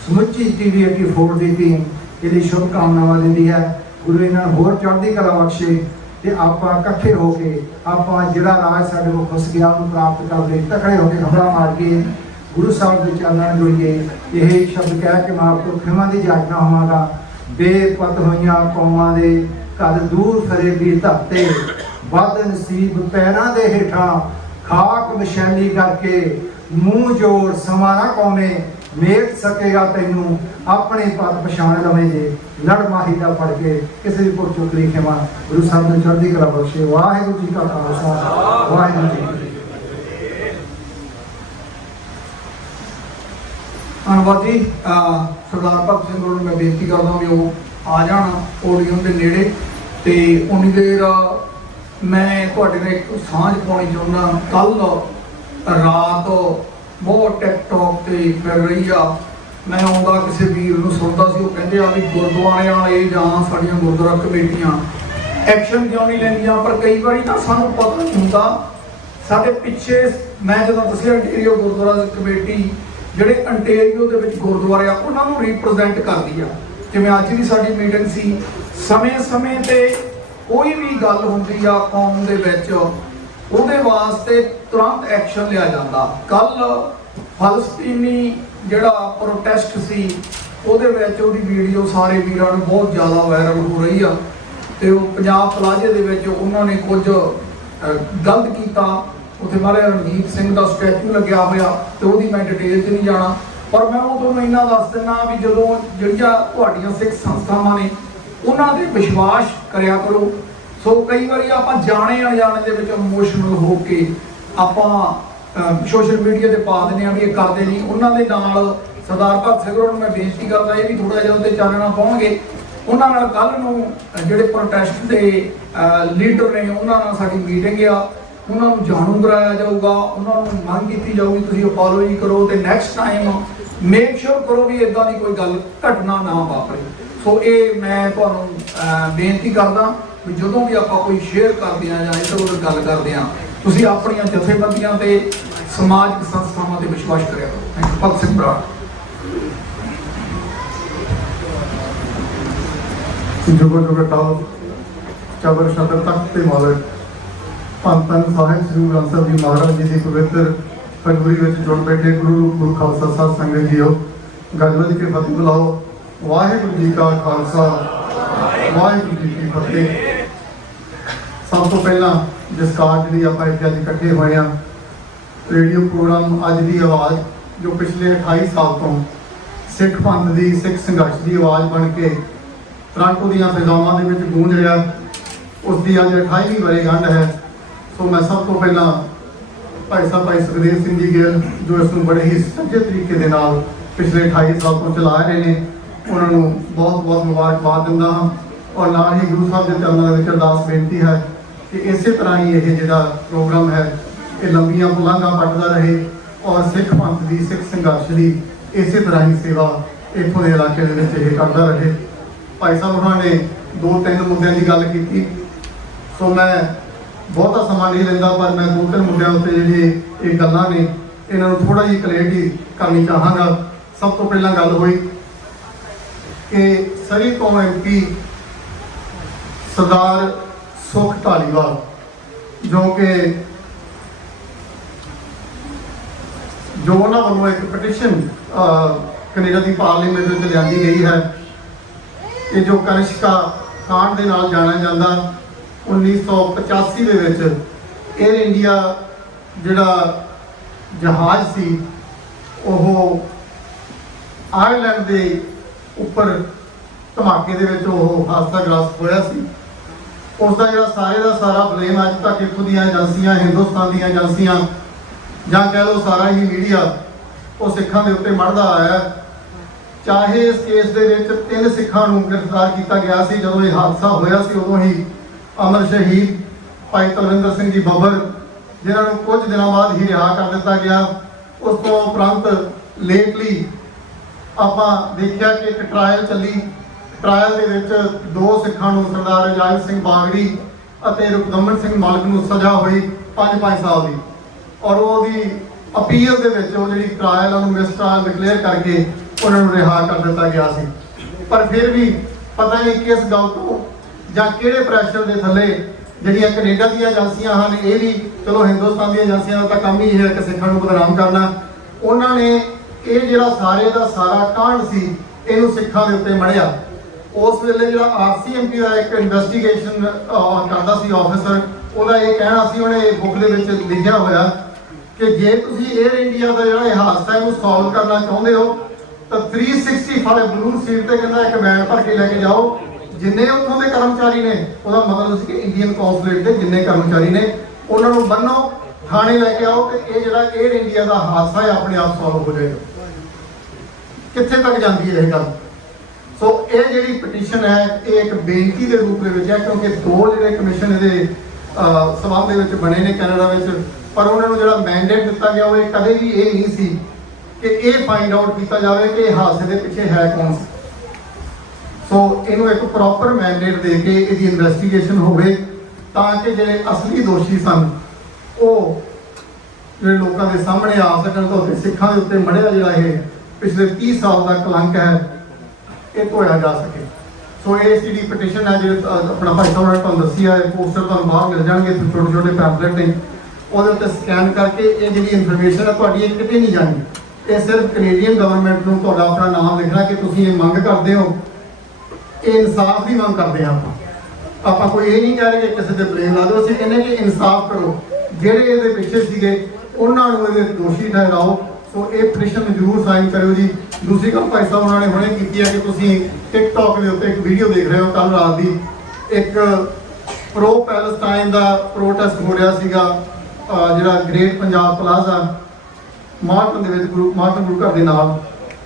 ਸਮੁੱਚੀ TV 84 ਦੀ ਟੀਮ ਇਹਦੀ ਸ਼ੁਭਕਾਮਨਾਵਾਂ ਦਿੰਦੀ ਹੈ। ਗੁਰੂ ਇਹਨਾਂ ਨੂੰ ਹੋਰ ਚੜ੍ਹਦੀ ਕਲਾ ਬਖਸ਼ੇ ਤੇ ਆਪਾਂ ਇਕੱਠੇ ਹੋ ਕੇ ਆਪਾਂ ਜਿਹੜਾ ਰਾਜ ਸਾਡੇ ਕੋਲ ਫਸ ਗਿਆ ਉਹਨੂੰ ਪ੍ਰਾਪਤ ਕਰਦੇ ਤਕੜੇ ਹੋ ਕੇ ਹਮਲਾ ਮਾਰ ਕੇ ਗੁਰੂ ਸਾਹਿਬ ਦੇ ਚਰਨਾਂ ਨਾਲ ਜੁੜੀਏ। ਇਹ ਸ਼ਬਦ ਕਹਿ ਕੇ ਮੈਂ ਆਪ ਤੋਂ ਖਿਮਾ ਦੀ ਜਾਚਨਾ ਹੋਵਾਂਗਾ। ਬੇਪਤ ਹੋਈਆਂ ਕੌਮਾਂ ਦੇ ਘਰ ਦੂਰ ਫਰੇਬੀ ਧਰਤੇ, ਵੱਧ ਨਸੀਬ ਪੈਰਾਂ ਦੇ ਹੇਠਾਂ ਖਾਕ ਮਸ਼ੈਲੀ ਕਰਕੇ ਮੂੰਹ ਜੋੜ ਸਮਾਂ ਨਾ ਕੌਮੇ ਮੇਟ ਸਕੇਗਾ ਤੈਨੂੰ ਆਪਣੇ ਪਤ ਪਛਾਣ ਲਵੇਂ ਜੇ ਲੜ ਮਾਹੀ ਦਾ ਫੜ ਕੇ ਕਿਸੇ ਵੀ ਪੁਰ ਚੁੱਕ ਲਈ ਖਿਮਾ। ਗੁਰੂ ਸਾਹਿਬ ਨੇ ਚੜ੍ਹਦੀ ਕਲਾ ਬਖਸ਼ੇ। ਵਾਹਿਗੁਰੂ ਜੀ ਕਾ ਖਾਲਸਾ, ਵਾਹਿਗੁਰੂ ਜੀ ਕੀ ਫਤਿਹ। ਧੰਨਵਾਦ ਜੀ। ਸਰਦਾਰ ਭਗਤ ਸਿੰਘ ਨੂੰ ਮੈਂ ਬੇਨਤੀ ਕਰਦਾ ਵੀ ਉਹ ਆ ਜਾਣ ਪੋਡੀਅਮ ਦੇ ਨੇੜੇ ਤੇ ਉਨੀ ਦੇਰ ਮੈਂ ਤੁਹਾਡੇ ਨਾਲ ਇੱਕ ਸਾਂਝ ਪਾਉਣੀ ਚਾਹੁੰਦਾ। ਕੱਲ ਰਾਤ ਬਹੁਤ ਟਿਕਟੌਕ ਤੇ ਫਿਰ ਰਹੀ ਆ, ਮੈਂ ਆਉਂਦਾ ਕਿਸੇ ਵੀਰ ਨੂੰ ਸੁਣਦਾ ਸੀ, ਉਹ ਕਹਿੰਦੇ ਆ ਵੀ ਗੁਰਦੁਆਰਿਆਂ ਵਾਲੇ ਜਾਂ ਸਾਡੀਆਂ ਗੁਰਦੁਆਰਾ ਕਮੇਟੀਆਂ ਐਕਸ਼ਨ ਕਿਉਂ ਨਹੀਂ ਲੈਂਦੀਆਂ। ਪਰ ਕਈ ਵਾਰੀ ਤਾਂ ਸਾਨੂੰ ਪਤਾ ਨਹੀਂ ਹੁੰਦਾ। ਸਾਡੇ ਪਿੱਛੇ ਮੈਂ ਜਦੋਂ ਦੱਸਿਆ ਕਿ ਗੁਰਦੁਆਰਾ ਕਮੇਟੀ ਜਿਹੜੇ ਅੰਟੇਰੀਓ ਦੇ ਵਿੱਚ ਗੁਰਦੁਆਰੇ ਆ ਉਹਨਾਂ ਨੂੰ ਰਿਪਰੈਜ਼ੈਂਟ ਕਰਦੀ ਆ। ਜਿਵੇਂ ਅੱਜ ਵੀ ਸਾਡੀ ਮੀਟਿੰਗ ਸੀ, ਸਮੇਂ-ਸਮੇਂ ਤੇ ਕੋਈ ਵੀ ਗੱਲ ਹੁੰਦੀ ਆ ਕੌਮ ਦੇ ਵਿੱਚ, ਉਹਦੇ ਵਾਸਤੇ ਤੁਰੰਤ ਐਕਸ਼ਨ ਲਿਆ ਜਾਂਦਾ। ਕੱਲ ਫਲਸਤੀਨੀ ਜਿਹੜਾ ਪ੍ਰੋਟੈਸਟ ਸੀ ਉਹਦੇ ਵਿੱਚ ਉਹਦੀ ਵੀਡੀਓ ਸਾਰੇ ਵੀਰਾਂ ਨੂੰ ਬਹੁਤ ਜ਼ਿਆਦਾ ਵਾਇਰਲ ਹੋ ਰਹੀ ਆ, ਤੇ ਉਹ ਪੰਜਾਬ ਪਲਾਜ਼ੇ ਦੇ ਵਿੱਚ ਉਹਨਾਂ ਨੇ ਕੁਝ ਗਲਤ ਕੀਤਾ। ਉੱਥੇ ਮਹਾਰਾਜਾ ਰਣਜੀਤ ਸਿੰਘ ਦਾ ਸਟੈਚੂ ਲੱਗਿਆ ਹੋਇਆ, ਤੇ ਉਹਦੀ ਮੈਂ ਡਿਟੇਲ 'ਚ ਨਹੀਂ ਜਾਣਾ, ਪਰ ਮੈਂ ਉਹ ਤੁਹਾਨੂੰ ਇੰਨਾ ਦੱਸ ਦਿੰਦਾ ਵੀ ਜਦੋਂ ਜਿਹੜੀਆਂ ਤੁਹਾਡੀਆਂ ਸਿੱਖ ਸੰਸਥਾਵਾਂ ਨੇ ਉਹਨਾਂ ਤੇ ਵਿਸ਼ਵਾਸ ਕਰਿਆ ਕਰੋ। ਸੋ ਕਈ ਵਾਰੀ ਆਪਾਂ ਜਾਣੇ ਅਣਜਾਣੇ ਦੇ ਵਿੱਚ ਇਮੋਸ਼ਨਲ ਹੋ ਕੇ ਆਪਾਂ ਸੋਸ਼ਲ ਮੀਡੀਆ ਤੇ ਪਾ ਦਿੰਦੇ ਆ ਵੀ ਇਹ ਕਰਦੇ ਨਹੀਂ। ਉਹਨਾਂ ਦੇ ਨਾਲ ਸਰਦਾਰ ਭਗਤ ਸਿੰਘ ਹੋਰਾਂ ਨੂੰ ਮੈਂ ਬੇਨਤੀ ਕਰਦਾ, ਇਹ ਵੀ ਥੋੜਾ ਜਿਹਾ ਉਹਦੇ ਚਾਨਣਾ ਪਾਉਣਗੇ। ਉਹਨਾਂ ਨਾਲ ਕੱਲ ਨੂੰ ਜਿਹੜੇ ਪ੍ਰੋਟੈਸਟ ਦੇ ਲੀਡਰ ਨੇ ਉਹਨਾਂ ਨਾਲ ਸਾਡੀ ਮੀਟਿੰਗ ਆ, ਉਹਨਾਂ ਨੂੰ ਜਾਣੂ ਕਰਾਇਆ ਜਾਊਗਾ, ਉਹਨਾਂ ਨੂੰ ਮੰਗ ਕੀਤੀ ਜਾਊਗੀ ਤੁਸੀਂ ਅਪੋਲੋਜੀ ਕਰੋ ਤੇ ਨੈਕਸਟ ਟਾਈਮ ਮੇਕ ਸ਼ੋਰ ਕਰੋ ਵੀ ਇਦਾਂ ਦੀ ਕੋਈ ਗੱਲ ਘਟਨਾ ਨਾ ਵਾਪਰੇ। ਸੋ ਇਹ ਮੈਂ ਤੁਹਾਨੂੰ ਬੇਨਤੀ ਕਰਦਾ ਵੀ ਜਦੋਂ ਵੀ ਆਪਾਂ ਕੋਈ ਸ਼ੇਅਰ ਕਰਦੇ ਆ ਜਾਂ ਇੱਧਰ ਉੱਧਰ ਗੱਲ ਕਰਦੇ ਆ, ਤੁਸੀਂ ਆਪਣੀਆਂ ਜਥੇਬੰਦੀਆਂ ਤੇ ਸਮਾਜਿਕ ਸੰਸਥਾਵਾਂ ਤੇ ਵਿਸ਼ਵਾਸ ਕਰਿਆ ਕਰੋ। Thank you. ਭਗਤ ਸਿੰਘ ਬਰਾੜ। ਜੁਗੋ ਜੁਗੋ ਟਾਲ ਚਬਰ ਸ਼ਤਰ ਤਖਤ ਤੇ ਮਾਲਕ ਧੰਨ ਧੰਨ ਸਾਹਿਬ ਸ੍ਰੀ ਗੁਰੂ ਗ੍ਰੰਥ ਸਾਹਿਬ ਜੀ ਮਹਾਰਾਜ ਜੀ ਦੀ ਪਵਿੱਤਰ ਹਜ਼ੂਰੀ ਵਿੱਚ ਜੁੜ ਬੈਠੇ ਗੁਰੂ ਖਾਲਸਾ ਸਾਧ ਸੰਗਤ ਜੀਓ, ਗੱਜ-ਵੱਜ ਕੇ ਫਤਿਹ ਬੁਲਾਓ। ਵਾਹਿਗੁਰੂ ਜੀ ਕਾ ਖਾਲਸਾ, ਵਾਹਿਗੁਰੂ ਜੀ ਕੀ ਫਤਿਹ। ਸਭ ਤੋਂ ਪਹਿਲਾਂ ਜਿਸ ਕਾਰਜ ਲਈ ਆਪਾਂ ਇੱਥੇ ਅੱਜ ਇਕੱਠੇ ਹੋਏ ਹਾਂ, ਰੇਡੀਓ ਪ੍ਰੋਗਰਾਮ ਅੱਜ ਦੀ ਆਵਾਜ਼ ਜੋ ਪਿਛਲੇ 28 ਸਾਲ ਤੋਂ ਸਿੱਖ ਪੰਥ ਦੀ, ਸਿੱਖ ਸੰਘਰਸ਼ ਦੀ ਆਵਾਜ਼ ਬਣ ਕੇ ਟਰਾਂਟੋ ਦੀਆਂ ਫਿਜ਼ਾਵਾਂ ਦੇ ਵਿੱਚ ਗੂੰਜ ਰਿਹਾ, ਉਸ ਦੀ ਅੱਜ 28ਵੀਂ ਵਰ੍ਹੇਗੰਢ ਹੈ। ਸੋ ਮੈਂ ਸਭ ਤੋਂ ਪਹਿਲਾਂ ਭਾਈ ਸੁਖਦੇਵ ਸਿੰਘ ਜੀ ਗਿੱਲ ਜੋ ਇਸ ਨੂੰ ਬੜੇ ਹੀ ਸੱਚੇ ਤਰੀਕੇ ਦੇ ਨਾਲ ਪਿਛਲੇ 28 ਸਾਲ ਤੋਂ ਚਲਾ ਰਹੇ ਨੇ, ਉਹਨਾਂ ਨੂੰ ਬਹੁਤ ਬਹੁਤ ਮੁਬਾਰਕਬਾਦ ਦਿੰਦਾ ਹਾਂ। ਔਰ ਨਾਲ ਹੀ ਗੁਰੂ ਸਾਹਿਬ ਦੇ ਚਰਨਾਂ ਦੇ ਵਿੱਚ ਅਰਦਾਸ ਬੇਨਤੀ ਹੈ ਕਿ ਇਸੇ ਤਰ੍ਹਾਂ ਹੀ ਇਹ ਜਿਹੜਾ ਪ੍ਰੋਗਰਾਮ ਹੈ ਇਹ ਲੰਬੀਆਂ ਪੁਲਾਂਘਾਂ ਪੱਟਦਾ ਰਹੇ ਔਰ ਸਿੱਖ ਪੰਥ ਦੀ, ਸਿੱਖ ਸੰਘਰਸ਼ ਦੀ ਇਸੇ ਤਰ੍ਹਾਂ ਹੀ ਸੇਵਾ ਇੱਥੋਂ ਦੇ ਇਲਾਕੇ ਦੇ ਵਿੱਚ ਇਹ ਕਰਦਾ ਰਹੇ। ਭਾਈ ਸਾਹਿਬ ਉਹਨਾਂ ਨੇ 2-3 ਮੁੱਦਿਆਂ ਦੀ ਗੱਲ ਕੀਤੀ, ਸੋ ਮੈਂ ਬਹੁਤਾ ਸਮਾਂ ਨਹੀਂ ਲੈਂਦਾ, ਪਰ ਮੈਂ 2-3 ਮੁੱਦਿਆਂ ਉੱਤੇ ਜਿਹੜੇ ਇਹ ਗੱਲਾਂ ਨੇ ਇਹਨਾਂ ਨੂੰ ਥੋੜਾ ਜਿਹੀ ਕਲੈਰਿਟੀ ਕਰਨੀ ਚਾਹਾਂਗਾ। ਸਭ ਤੋਂ ਪਹਿਲਾਂ ਗੱਲ ਹੋਈ ਕਿ ਸਰੀ ਤੋਂ MP ਸਰਦਾਰ ਸੁਖ ਧਾਲੀਵਾਲ ਜੋ ਉਹਨਾਂ ਵੱਲੋਂ ਇੱਕ ਪਟੀਸ਼ਨ ਕੈਨੇਡਾ ਦੀ ਪਾਰਲੀਮੈਂਟ ਵਿੱਚ ਲਿਆਂਦੀ ਗਈ ਹੈ ਕਿ ਜੋ ਕਨਿਸ਼ਕਾ ਕਾਂਡ ਦੇ ਨਾਲ ਜਾਣਿਆ ਜਾਂਦਾ 1985 ਦੇ ਵਿੱਚ 에ਅਰ ਇੰਡੀਆ ਜਿਹੜਾ ਜਹਾਜ਼ ਸੀ ਉਹ ਆਇਰਲੈਂਡ ਦੇ ਉੱਪਰ ਧਮਾਕੇ ਦੇ ਵਿੱਚ ਉਹ ਹਾਦਸਾਗ੍ਰਸਤ ਹੋਇਆ ਸੀ। ਉਸ ਦਾ ਜਿਹੜਾ ਸਾਰੇ ਦਾ ਸਾਰਾ ਬਲੇਮ ਅੱਜ ਤੱਕ ਇੱਥੋਂ ਦੀਆਂ ਏਜੰਸੀਆਂ, ਹਿੰਦੁਸਤਾਨ ਦੀਆਂ ਏਜੰਸੀਆਂ ਜਾਂ ਕਹਿ ਲਓ ਸਾਰਾ ਹੀ ਮੀਡੀਆ ਉਹ ਸਿੱਖਾਂ ਦੇ ਉੱਤੇ ਮੜ੍ਹਦਾ ਆਇਆ। ਚਾਹੇ ਇਸ ਕੇਸ ਦੇ ਵਿੱਚ 3 ਸਿੱਖਾਂ ਨੂੰ ਗ੍ਰਿਫਤਾਰ ਕੀਤਾ ਗਿਆ ਸੀ ਜਦੋਂ ਇਹ ਹਾਦਸਾ ਹੋਇਆ ਸੀ, ਉਦੋਂ ਹੀ ਅਮਰ ਸ਼ਹੀਦ ਭਾਈ ਤਲਵਿੰਦਰ ਸਿੰਘ ਜੀ ਬੱਬਰ ਜਿਨ੍ਹਾਂ ਨੂੰ ਕੁਝ ਦਿਨਾਂ ਬਾਅਦ ਹੀ ਰਿਹਾ ਕਰ ਦਿੱਤਾ ਗਿਆ। ਉਸ ਤੋਂ ਉਪਰੰਤ ਲੇਟਲੀ ਆਪਾਂ ਦੇਖਿਆ ਕਿ ਇੱਕ ਟ੍ਰਾਇਲ ਚੱਲੀ, ਟ੍ਰਾਇਲ ਦੇ ਵਿੱਚ 2 ਸਿੱਖਾਂ ਨੂੰ ਸਰਦਾਰ ਅਜਾਇਬ ਸਿੰਘ ਬਾਗੜੀ ਅਤੇ ਰੁਕਦਮਨ ਸਿੰਘ ਮਾਲਕ ਨੂੰ ਸਜ਼ਾ ਹੋਈ 5-5 ਸਾਲ ਦੀ, ਔਰ ਉਹਦੀ ਅਪੀਲ ਦੇ ਵਿੱਚ ਉਹ ਜਿਹੜੀ ਟ੍ਰਾਇਲ ਉਹਨੂੰ ਮਿਸ ਟ੍ਰਾਇਲ ਡਿਕਲੇਅਰ ਕਰਕੇ ਉਹਨਾਂ ਨੂੰ ਰਿਹਾ ਕਰ ਦਿੱਤਾ ਗਿਆ ਸੀ। ਪਰ ਫਿਰ ਵੀ ਪਤਾ ਨਹੀਂ ਕਿਸ ਗੱਲ ਤੋਂ ਜਾਂ ਕਿਹੜੇ ਪ੍ਰੈਸ਼ਰ ਦੇ ਥੱਲੇ ਜਿਹੜੀਆਂ ਕੈਨੇਡਾ ਦੀਆਂ ਏਜੰਸੀਆਂ ਹਨ, ਇਹ ਵੀ ਚਲੋ ਹਿੰਦੁਸਤਾਨ ਦੀਆਂ ਏਜੰਸੀਆਂ ਦਾ ਤਾਂ ਕੰਮ ਹੀ ਹੈ ਕਿ ਸਿੱਖਾਂ ਨੂੰ ਬਦਨਾਮ ਕਰਨਾ, ਉਹਨਾਂ ਨੇ ਇਹ ਜਿਹੜਾ ਸਾਰੇ ਦਾ ਸਾਰਾ ਕਾਂਡ ਸੀ ਇਹਨੂੰ ਸਿੱਖਾਂ ਦੇ ਉੱਤੇ ਮੜਿਆ। ਉਸ ਵੇਲੇ ਜਿਹੜਾ RCMP ਦਾ ਇੱਕ ਇਨਵੈਸਟੀਗੇਸ਼ਨ ਕਰਦਾ ਸੀ ਆਫਿਸਰ, ਉਹਦਾ ਇਹ ਕਹਿਣਾ ਸੀ, ਉਹਨੇ ਬੁੱਕ ਦੇ ਵਿੱਚ ਲਿਖਿਆ ਹੋਇਆ ਕਿ ਜੇ ਤੁਸੀਂ 에ਅਰ ਇੰਡੀਆ ਦਾ ਜਿਹੜਾ ਇਹ ਹਾਦਸਾ ਇਹਨੂੰ ਸੋਲਵ ਕਰਨਾ ਚਾਹੁੰਦੇ ਹੋ ਤਾਂ 365 ਬਲੂਨ ਸੀਟ ਤੇ ਕਹਿੰਦਾ ਇੱਕ ਵੈਨ ਭਰ ਕੇ ਲੈ ਕੇ ਜਾਓ, ਜਿੰਨੇ ਉੱਥੋਂ ਦੇ ਕਰਮਚਾਰੀ ਨੇ, ਉਹਦਾ ਮਤਲਬ ਸੀ ਕਿ ਇੰਡੀਅਨ ਕੌਂਸੂਲੇਟ ਦੇ ਜਿੰਨੇ ਕਰਮਚਾਰੀ ਨੇ ਉਹਨਾਂ ਨੂੰ ਬੰਨੋ, ਥਾਣੇ ਲੈ ਕੇ ਆਓ ਤੇ ਇਹ ਜਿਹੜਾ 에ਅਰ ਇੰਡੀਆ ਦਾ ਹਾਦਸਾ ਹੈ ਆਪਣੇ ਆਪ ਸੋਲਵ ਹੋ ਜਾਏਗਾ। ਕਿੱਥੇ ਤੱਕ ਜਾਂਦੀ ਹੈ ਇਹ ਗੱਲ? ਸੋ ਇਹ ਜਿਹੜੀ ਪਟੀਸ਼ਨ ਹੈ ਇਹ ਇੱਕ ਬੇਨਤੀ ਦੇ ਰੂਪ ਦੇ ਵਿੱਚ ਹੈ, ਕਿਉਂਕਿ 2 ਜਿਹੜੇ ਕਮਿਸ਼ਨ ਇਹਦੇ ਸਬੰਧ ਦੇ ਵਿੱਚ ਬਣੇ ਨੇ ਕੈਨੇਡਾ ਵਿੱਚ, ਪਰ ਉਹਨਾਂ ਨੂੰ ਜਿਹੜਾ ਮੈਂਡੇਟ ਦਿੱਤਾ ਗਿਆ ਉਹ ਕਦੇ ਵੀ ਇਹ ਨਹੀਂ ਸੀ ਕਿ ਇਹ ਫਾਈਂਡ ਆਊਟ ਕੀਤਾ ਜਾਵੇ ਕਿ ਇਹ ਹਾਦਸੇ ਦੇ ਪਿੱਛੇ ਹੈ ਕੌਣ ਸੀ। ਸੋ ਇਹਨੂੰ ਇੱਕ ਪ੍ਰੋਪਰ ਮੈਂਡੇਟ ਦੇ ਕੇ ਇਹਦੀ ਇਨਵੈਸਟੀਗੇਸ਼ਨ ਹੋਵੇ ਤਾਂ ਕਿ ਜਿਹੜੇ ਅਸਲੀ ਦੋਸ਼ੀ ਸਨ ਉਹ ਜਿਹੜੇ ਲੋਕਾਂ ਦੇ ਸਾਹਮਣੇ ਆ ਸਕਣ ਤੇ ਸਿੱਖਾਂ ਦੇ ਉੱਤੇ ਮੜਿਆ ਜਿਹੜਾ ਇਹ ਪਿਛਲੇ 30 ਸਾਲ ਦਾ ਕਲੰਕ ਹੈ ਇਹ ਧੋਇਆ ਜਾ ਸਕੇ। ਸੋ ਇਹ ਜਿਹੜੀ ਪਟੀਸ਼ਨ ਹੈ ਜਿਹੜੇ ਆਪਣਾ ਭਾਈ ਸਾਹਿਬ ਨੇ ਤੁਹਾਨੂੰ ਦੱਸੀ ਹੈ, ਪੋਸਟਰ ਤੁਹਾਨੂੰ ਬਾਹਰ ਮਿਲ ਜਾਣਗੇ, ਛੋਟੇ ਛੋਟੇ ਪੈਂਪਲੇਟ ਨੇ, ਉਹਦੇ ਉੱਤੇ ਸਕੈਨ ਕਰਕੇ ਇਹ ਜਿਹੜੀ ਇਨਫੋਰਮੇਸ਼ਨ ਹੈ ਤੁਹਾਡੀ ਇਹ ਕਿਤੇ ਨਹੀਂ ਜਾਣੀ। ਇਹ ਸਿਰਫ ਕੈਨੇਡੀਅਨ ਗਵਰਨਮੈਂਟ ਨੂੰ ਤੁਹਾਡਾ ਆਪਣਾ ਨਾਮ ਲਿਖਣਾ ਕਿ ਤੁਸੀਂ ਇਹ ਮੰਗ ਕਰਦੇ ਹੋ। ਇਹ ਇਨਸਾਫ ਦੀ ਮੰਗ ਕਰਦੇ ਹਾਂ ਆਪਾਂ ਕੋਈ ਇਹ ਨਹੀਂ ਕਹਿ ਰਹੇ ਕਿ ਕਿਸੇ ਤੇ ਬਲੇਮ ਲਾ ਦਿਓ, ਅਸੀਂ ਕਹਿੰਦੇ ਕਿ ਇਨਸਾਫ ਕਰੋ। ਜਿਹੜੇ ਇਹਦੇ ਪਿੱਛੇ ਸੀਗੇ ਉਹਨਾਂ ਨੂੰ ਇਹਦੇ ਦੋਸ਼ੀ ਠਹਿਰਾਓ। ਸੋ ਇਹ ਪਟੀਸ਼ਨ ਨੂੰ ਜ਼ਰੂਰ ਸਾਈਨ ਕਰਿਓ ਜੀ। ਦੂਸਰੀ ਗੱਲ ਭਾਈ ਸਾਹਿਬ ਉਹਨਾਂ ਨੇ ਹੁਣੇ ਕੀਤੀ ਹੈ ਕਿ ਤੁਸੀਂ ਟਿਕਟੌਕ ਦੇ ਉੱਤੇ ਇੱਕ ਵੀਡੀਓ ਦੇਖ ਰਹੇ ਹੋ ਕੱਲ ਰਾਤ ਦੀ, ਇੱਕ ਪ੍ਰੋ ਪੈਲਸਟਾਈਨ ਦਾ ਪ੍ਰੋਟੈਸਟ ਹੋ ਰਿਹਾ ਸੀਗਾ ਜਿਹੜਾ ਗ੍ਰੇਟ ਪੰਜਾਬ ਪਲਾਜ਼ਾ ਮਾਰਟਨ ਦੇ ਵਿੱਚ ਮਾਰਟਨ ਗੁਰੂ ਘਰ ਦੇ ਨਾਲ,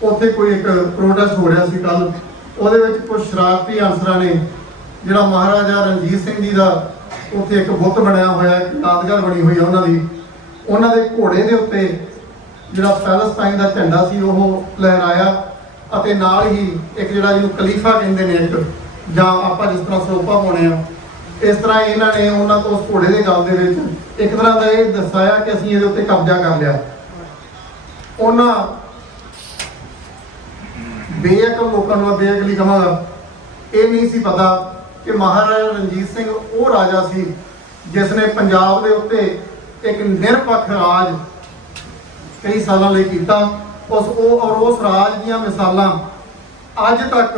ਉੱਥੇ ਕੋਈ ਇੱਕ ਪ੍ਰੋਟੈਸਟ ਹੋ ਰਿਹਾ ਸੀ ਕੱਲ। ਉਹਦੇ ਵਿੱਚ ਕੁਝ ਸ਼ਰਾਰਤੀ ਅਨਸਰਾਂ ਨੇ ਜਿਹੜਾ ਮਹਾਰਾਜਾ ਰਣਜੀਤ ਸਿੰਘ ਜੀ ਦਾ ਉੱਥੇ ਇੱਕ ਬੁੱਤ ਬਣਿਆ ਹੋਇਆ, ਇੱਕ ਯਾਦਗਾਰ ਬਣੀ ਹੋਈ ਹੈ ਉਹਨਾਂ ਦੇ ਘੋੜੇ ਦੇ ਉੱਤੇ ਜਿਹੜਾ ਪੈਲਸਟਾਈਨ ਦਾ ਝੰਡਾ ਸੀ ਉਹ ਲਹਿਰਾਇਆ, ਅਤੇ ਨਾਲ ਹੀ ਇੱਕ ਜਿਹੜਾ ਜਿਹਨੂੰ ਖਲੀਫਾ ਕਹਿੰਦੇ ਨੇ ਇੱਕ, ਜਾਂ ਆਪਾਂ ਜਿਸ ਤਰ੍ਹਾਂ ਸਰੋਪਾ ਪਾਉਣੇ ਆ, ਇਸ ਤਰ੍ਹਾਂ ਇਹਨਾਂ ਨੇ ਉਹਨਾਂ ਤੋਂ ਉਸ ਘੋੜੇ ਦੇ ਗਲ ਦੇ ਵਿੱਚ ਇੱਕ ਤਰ੍ਹਾਂ ਦਾ ਇਹ ਦੱਸਿਆ ਕਿ ਅਸੀਂ ਇਹਦੇ ਉੱਤੇ ਕਬਜ਼ਾ ਕਰ ਲਿਆ। ਉਹਨਾਂ ਬੇਅਕਲ ਲੋਕਾਂ ਨੂੰ ਬੇਅਕਲੀ ਕਹਾਂਗਾ, ਇਹ ਨਹੀਂ ਸੀ ਪਤਾ ਕਿ ਮਹਾਰਾਜਾ ਰਣਜੀਤ ਸਿੰਘ ਉਹ ਰਾਜਾ ਸੀ ਜਿਸ ਨੇ ਪੰਜਾਬ ਦੇ ਉੱਤੇ ਇੱਕ ਨਿਰਪੱਖ ਰਾਜ ਕਈ ਸਾਲਾਂ ਲਈ ਕੀਤਾ। ਉਸ ਰਾਜ ਦੀਆਂ ਮਿਸਾਲਾਂ ਅੱਜ ਤੱਕ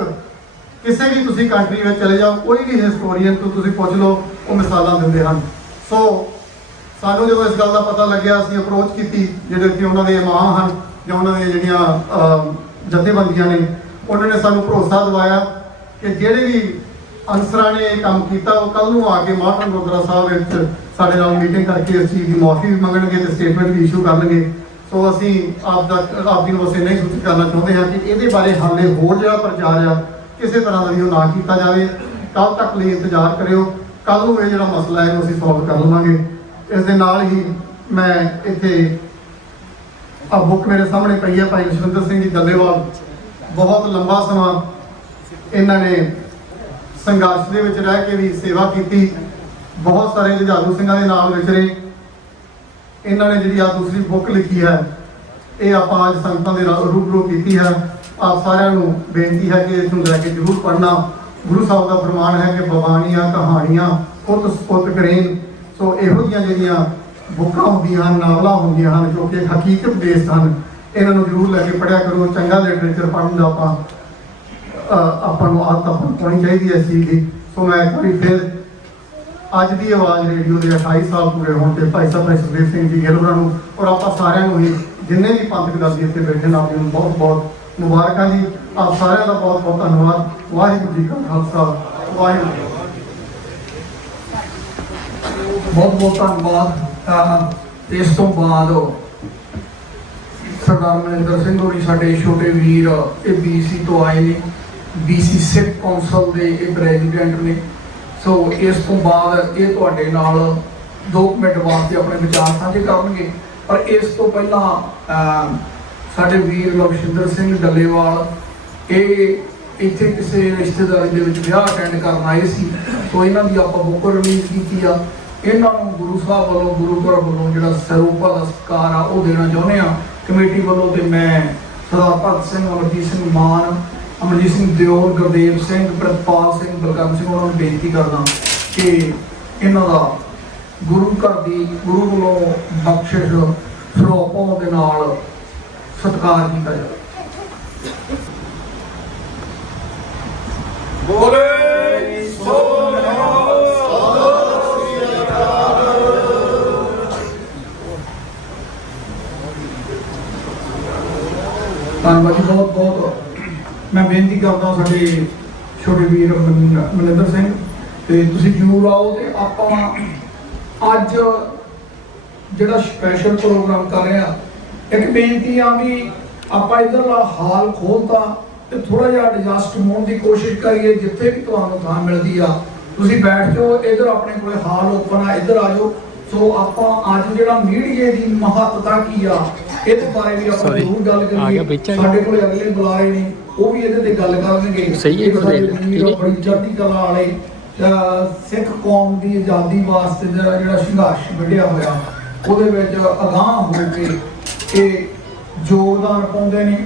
ਕਿਸੇ ਵੀ ਤੁਸੀਂ ਕੰਟਰੀ ਵਿੱਚ ਚਲੇ ਜਾਓ, ਕੋਈ ਵੀ ਹਿਸਟੋਰੀਅਨ ਤੋਂ ਤੁਸੀਂ ਪੁੱਛ ਲਓ, ਉਹ ਮਿਸਾਲਾਂ ਦਿੰਦੇ ਹਨ। ਸੋ ਸਾਨੂੰ ਜਦੋਂ ਇਸ ਗੱਲ ਦਾ ਪਤਾ ਲੱਗਿਆ, ਅਸੀਂ ਅਪਰੋਚ ਕੀਤੀ ਜਿਹੜੇ ਕਿ ਉਹਨਾਂ ਦੇ ਇਮਾਮ ਹਨ ਜਾਂ ਉਹਨਾਂ ਦੀਆਂ ਜਿਹੜੀਆਂ ਜਥੇਬੰਦੀਆਂ ਨੇ, ਉਹਨਾਂ ਨੇ ਸਾਨੂੰ ਭਰੋਸਾ ਦਿਵਾਇਆ ਕਿ ਜਿਹੜੇ ਵੀ ਅਨਸਰਾਂ ਨੇ ਇਹ ਕੰਮ ਕੀਤਾ ਉਹ ਕੱਲ ਨੂੰ ਆ ਕੇ ਮਾਰਟਨ ਗੁਰਦੁਆਰਾ ਸਾਹਿਬ ਵਿੱਚ ਸਾਡੇ ਨਾਲ ਮੀਟਿੰਗ ਕਰਕੇ ਇਸ ਚੀਜ਼ ਦੀ ਮਾਫੀ ਵੀ ਮੰਗਣਗੇ ਤੇ ਸਟੇਟਮੈਂਟ ਵੀ ਇਸ਼ੂ ਕਰਨਗੇ। ਸੋ ਅਸੀਂ ਆਪ ਜੀ ਨੂੰ ਅਸੀਂ ਨਹੀਂ ਸੂਚਿਤ ਕਰਨਾ ਚਾਹੁੰਦੇ ਹਾਂ ਕਿ ਇਹਦੇ ਬਾਰੇ ਹਾਲੇ ਹੋਰ ਜਿਹੜਾ ਪ੍ਰਚਾਰ ਆ ਕਿਸੇ ਤਰ੍ਹਾਂ ਦਾ ਵੀ ਉਹ ਨਾ ਕੀਤਾ ਜਾਵੇ। ਕੱਲ ਤੱਕ ਲਈ ਇੰਤਜ਼ਾਰ ਕਰਿਓ, ਕੱਲ ਨੂੰ ਇਹ ਜਿਹੜਾ ਮਸਲਾ ਹੈ ਅਸੀਂ ਸੋਲਵ ਕਰ ਲਵਾਂਗੇ। ਇਸ ਦੇ ਨਾਲ ਹੀ ਮੈਂ ਇੱਥੇ ਆ ਬੁੱਕ ਮੇਰੇ ਸਾਹਮਣੇ ਪਈ ਹੈ, ਭਾਈ ਲਖਵਿੰਦਰ ਸਿੰਘ ਜੀ ਡੱਲੇਵਾਲ, ਬਹੁਤ ਲੰਬਾ ਸਮਾਂ ਇਹਨਾਂ ਨੇ ਸੰਘਰਸ਼ ਦੇ ਵਿੱਚ ਰਹਿ ਕੇ ਵੀ ਸੇਵਾ ਕੀਤੀ, ਬਹੁਤ ਸਾਰੇ ਜੁਝਾਰੂ ਸਿੰਘਾਂ ਦੇ ਨਾਲ ਵਿਚਰੇ। ਇਹਨਾਂ ਨੇ ਜਿਹੜੀ ਆ ਦੂਸਰੀ ਬੁੱਕ ਲਿਖੀ ਹੈ, ਇਹ ਆਪਾਂ ਅੱਜ ਸੰਗਤਾਂ ਦੇ ਰੂਬਰੂ ਕੀਤੀ ਹੈ। ਆਪ ਸਾਰਿਆਂ ਨੂੰ ਬੇਨਤੀ ਹੈ ਕਿ ਇਸ ਨੂੰ ਲੈ ਕੇ ਜ਼ਰੂਰ ਪੜ੍ਹਨਾ। ਗੁਰੂ ਸਾਹਿਬ ਦਾ ਫਰਮਾਨ ਹੈ ਕਿ ਬਵਾਨੀਆਂ ਕਹਾਣੀਆਂ ਖੁਦ ਸਪੁੱਤ ਕਰੇਨ। ਸੋ ਇਹੋ ਜਿਹੀਆਂ ਜਿਹੜੀਆਂ ਬੁੱਕਾਂ ਹੁੰਦੀਆਂ ਹਨ, ਨਾਵਲਾਂ ਹੁੰਦੀਆਂ ਹਨ ਜੋ ਕਿ ਹਕੀਕਤ ਬੇਸਡ ਹਨ, ਇਹਨਾਂ ਨੂੰ ਜ਼ਰੂਰ ਲੈ ਕੇ ਪੜ੍ਹਿਆ ਕਰੋ। ਚੰਗਾ ਲਿਟਰੇਚਰ ਪੜ੍ਹਨ ਦਾ ਆਪਾਂ ਨੂੰ ਆਦਤ ਪਾਉਣੀ ਚਾਹੀਦੀ ਹੈ ਇਸ ਚੀਜ਼ ਦੀ। ਸੋ ਮੈਂ ਇੱਕ ਵਾਰੀ ਫਿਰ ਅੱਜ ਦੀ ਆਵਾਜ਼ ਰੇਡੀਓ ਦੇ 28 ਸਾਲ ਪੂਰੇ ਹੋਣ ਤੇ ਭਾਈ ਸਾਹਿਬ ਸੁਖਦੇਵ ਸਿੰਘ ਜੀ ਗਿੱਲ ਹੋਰਾਂ ਨੂੰ ਔਰ ਆਪਾਂ ਸਾਰਿਆਂ ਨੂੰ ਹੀ ਜਿੰਨੇ ਵੀ ਪੰਥਕ ਦਲ ਇੱਥੇ ਬੈਠੇ ਨੇ ਆਪ ਜੀ ਨੂੰ ਬਹੁਤ ਬਹੁਤ ਮੁਬਾਰਕਾਂ ਜੀ। ਆਪ ਸਾਰਿਆਂ ਦਾ ਬਹੁਤ ਬਹੁਤ ਧੰਨਵਾਦ। ਵਾਹਿਗੁਰੂ ਜੀ ਕਾ ਖਾਲਸਾ, ਵਾਹਿਗੁਰੂ ਜੀ ਬਹੁਤ ਬਹੁਤ ਧੰਨਵਾਦ। ਇਸ ਤੋਂ ਬਾਅਦ ਸਰਦਾਰ ਮਨਿੰਦਰ ਸਿੰਘ ਹੋਰੀ ਸਾਡੇ ਛੋਟੇ ਵੀਰ, ਇਹ BC ਤੋਂ ਆਏ ਨੇ, BC ਸਿੱਖ ਕੌਂਸਲ ਦੇ ਇਹ ਪ੍ਰੈਜ਼ੀਡੈਂਟ ਨੇ। ਸੋ ਇਸ ਤੋਂ ਬਾਅਦ ਇਹ ਤੁਹਾਡੇ ਨਾਲ 2 ਮਿੰਟ ਵਾਸਤੇ ਆਪਣੇ ਵਿਚਾਰ ਸਾਂਝੇ ਕਰਨਗੇ। ਪਰ ਇਸ ਤੋਂ ਪਹਿਲਾਂ ਸਾਡੇ ਵੀਰ ਲਖਵਿੰਦਰ ਸਿੰਘ ਡੱਲੇਵਾਲ ਇਹ ਇੱਥੇ ਕਿਸੇ ਰਿਸ਼ਤੇਦਾਰੀ ਦੇ ਵਿੱਚ ਵਿਆਹ ਅਟੈਂਡ ਕਰਨ ਆਏ ਸੀ। ਸੋ ਇਹਨਾਂ ਦੀ ਆਪਾਂ ਬੁੱਕ ਰਿਲੀਜ਼ ਕੀਤੀ ਆ। ਇਹਨਾਂ ਨੂੰ ਗੁਰੂ ਸਾਹਿਬ ਵੱਲੋਂ, ਗੁਰੂ ਘਰ ਵੱਲੋਂ ਜਿਹੜਾ ਸਰੂਪਾ ਦਾ ਸਤਿਕਾਰ ਆ ਉਹ ਦੇਣਾ ਚਾਹੁੰਦੇ ਆ ਕਮੇਟੀ ਵੱਲੋਂ। ਤੇ ਮੈਂ ਸਰਦਾਰ ਭਗਤ ਸਿੰਘ, ਅਮਰਜੀਤ ਸਿੰਘ ਮਾਨ, ਅਮਰਜੀਤ ਸਿੰਘ ਦਿਓਲ, ਗੁਰਦੇਵ ਸਿੰਘ, ਪ੍ਰਿਤਪਾਲ ਸਿੰਘ, ਬਲਕਰਨ ਸਿੰਘ ਉਹਨਾਂ ਨੂੰ ਬੇਨਤੀ ਕਰਦਾ ਕਿ ਇਹਨਾਂ ਦਾ ਗੁਰੂ ਘਰ ਦੀ ਗੁਰੂ ਵੱਲੋਂ ਬਖਸ਼ਿਸ਼ ਸਰੂਪਾ ਦੇ ਨਾਲ ਸਤਿਕਾਰ ਕੀਤਾ ਜਾਵੇ। ਬੋਲੇ ਸੋ ਨਿਹਾਲ। ਧੰਨਵਾਦ ਜੀ, ਬਹੁਤ ਬਹੁਤ। ਮੈਂ ਬੇਨਤੀ ਕਰਦਾ ਸਾਡੇ ਛੋਟੇ ਵੀਰ ਮਨਿੰਦਰ ਸਿੰਘ ਤੇ ਤੁਸੀਂ ਜ਼ਰੂਰ ਆਓ। ਤੇ ਆਪਾਂ ਅੱਜ ਜਿਹੜਾ ਸਪੈਸ਼ਲ ਪ੍ਰੋਗਰਾਮ ਕਰ ਰਹੇ ਆ, ਇੱਕ ਬੇਨਤੀ ਆ ਵੀ ਆਪਾਂ ਇੱਧਰਲਾ ਹਾਲ ਖੋਲਤਾ ਤੇ ਥੋੜਾ ਜਿਹਾ ਐਡਜਸਟ ਹੋਣ ਦੀ ਕੋਸ਼ਿਸ਼ ਕਰੀਏ। ਜਿੱਥੇ ਵੀ ਤੁਹਾਨੂੰ ਥਾਂ ਮਿਲਦੀ ਆ ਤੁਸੀਂ ਬੈਠ ਜਾਓ। ਇੱਧਰ ਆਪਣੇ ਕੋਲੇ ਹਾਲ ਓਪਨ ਆ, ਇੱਧਰ ਆ ਜਾਓ। ਸੋ ਆਪਾਂ ਅੱਜ ਜਿਹੜਾ ਮੀਡੀਆ ਦੀ ਮਹੱਤਤਾ ਕੀ ਆ ਇਹਦੇ ਬਾਰੇ ਵੀ ਆਪਾਂ ਜ਼ਰੂਰ ਗੱਲ ਕਰੀਏ। ਸਾਡੇ ਕੋਲੇ ਅਗਲੇ ਬੁਲਾਰੇ ਨੇ, ਉਹ ਵੀ ਇਹਦੇ ਤੇ ਗੱਲ ਕਰਨਗੇ। ਬੜੀ ਚੜ੍ਹਦੀ ਕਲਾ ਵਾਲੇ ਸਿੱਖ ਕੌਮ ਦੀ ਆਜ਼ਾਦੀ ਵਾਸਤੇ ਜਿਹੜਾ ਸੰਘਰਸ਼ ਵਿੱਢਿਆ ਹੋਇਆ, ਉਹਦੇ ਵਿੱਚ ਅਗਾਂਹ ਹੋ ਕੇ ਇਹ ਯੋਗਦਾਨ ਪਾਉਂਦੇ ਨੇ।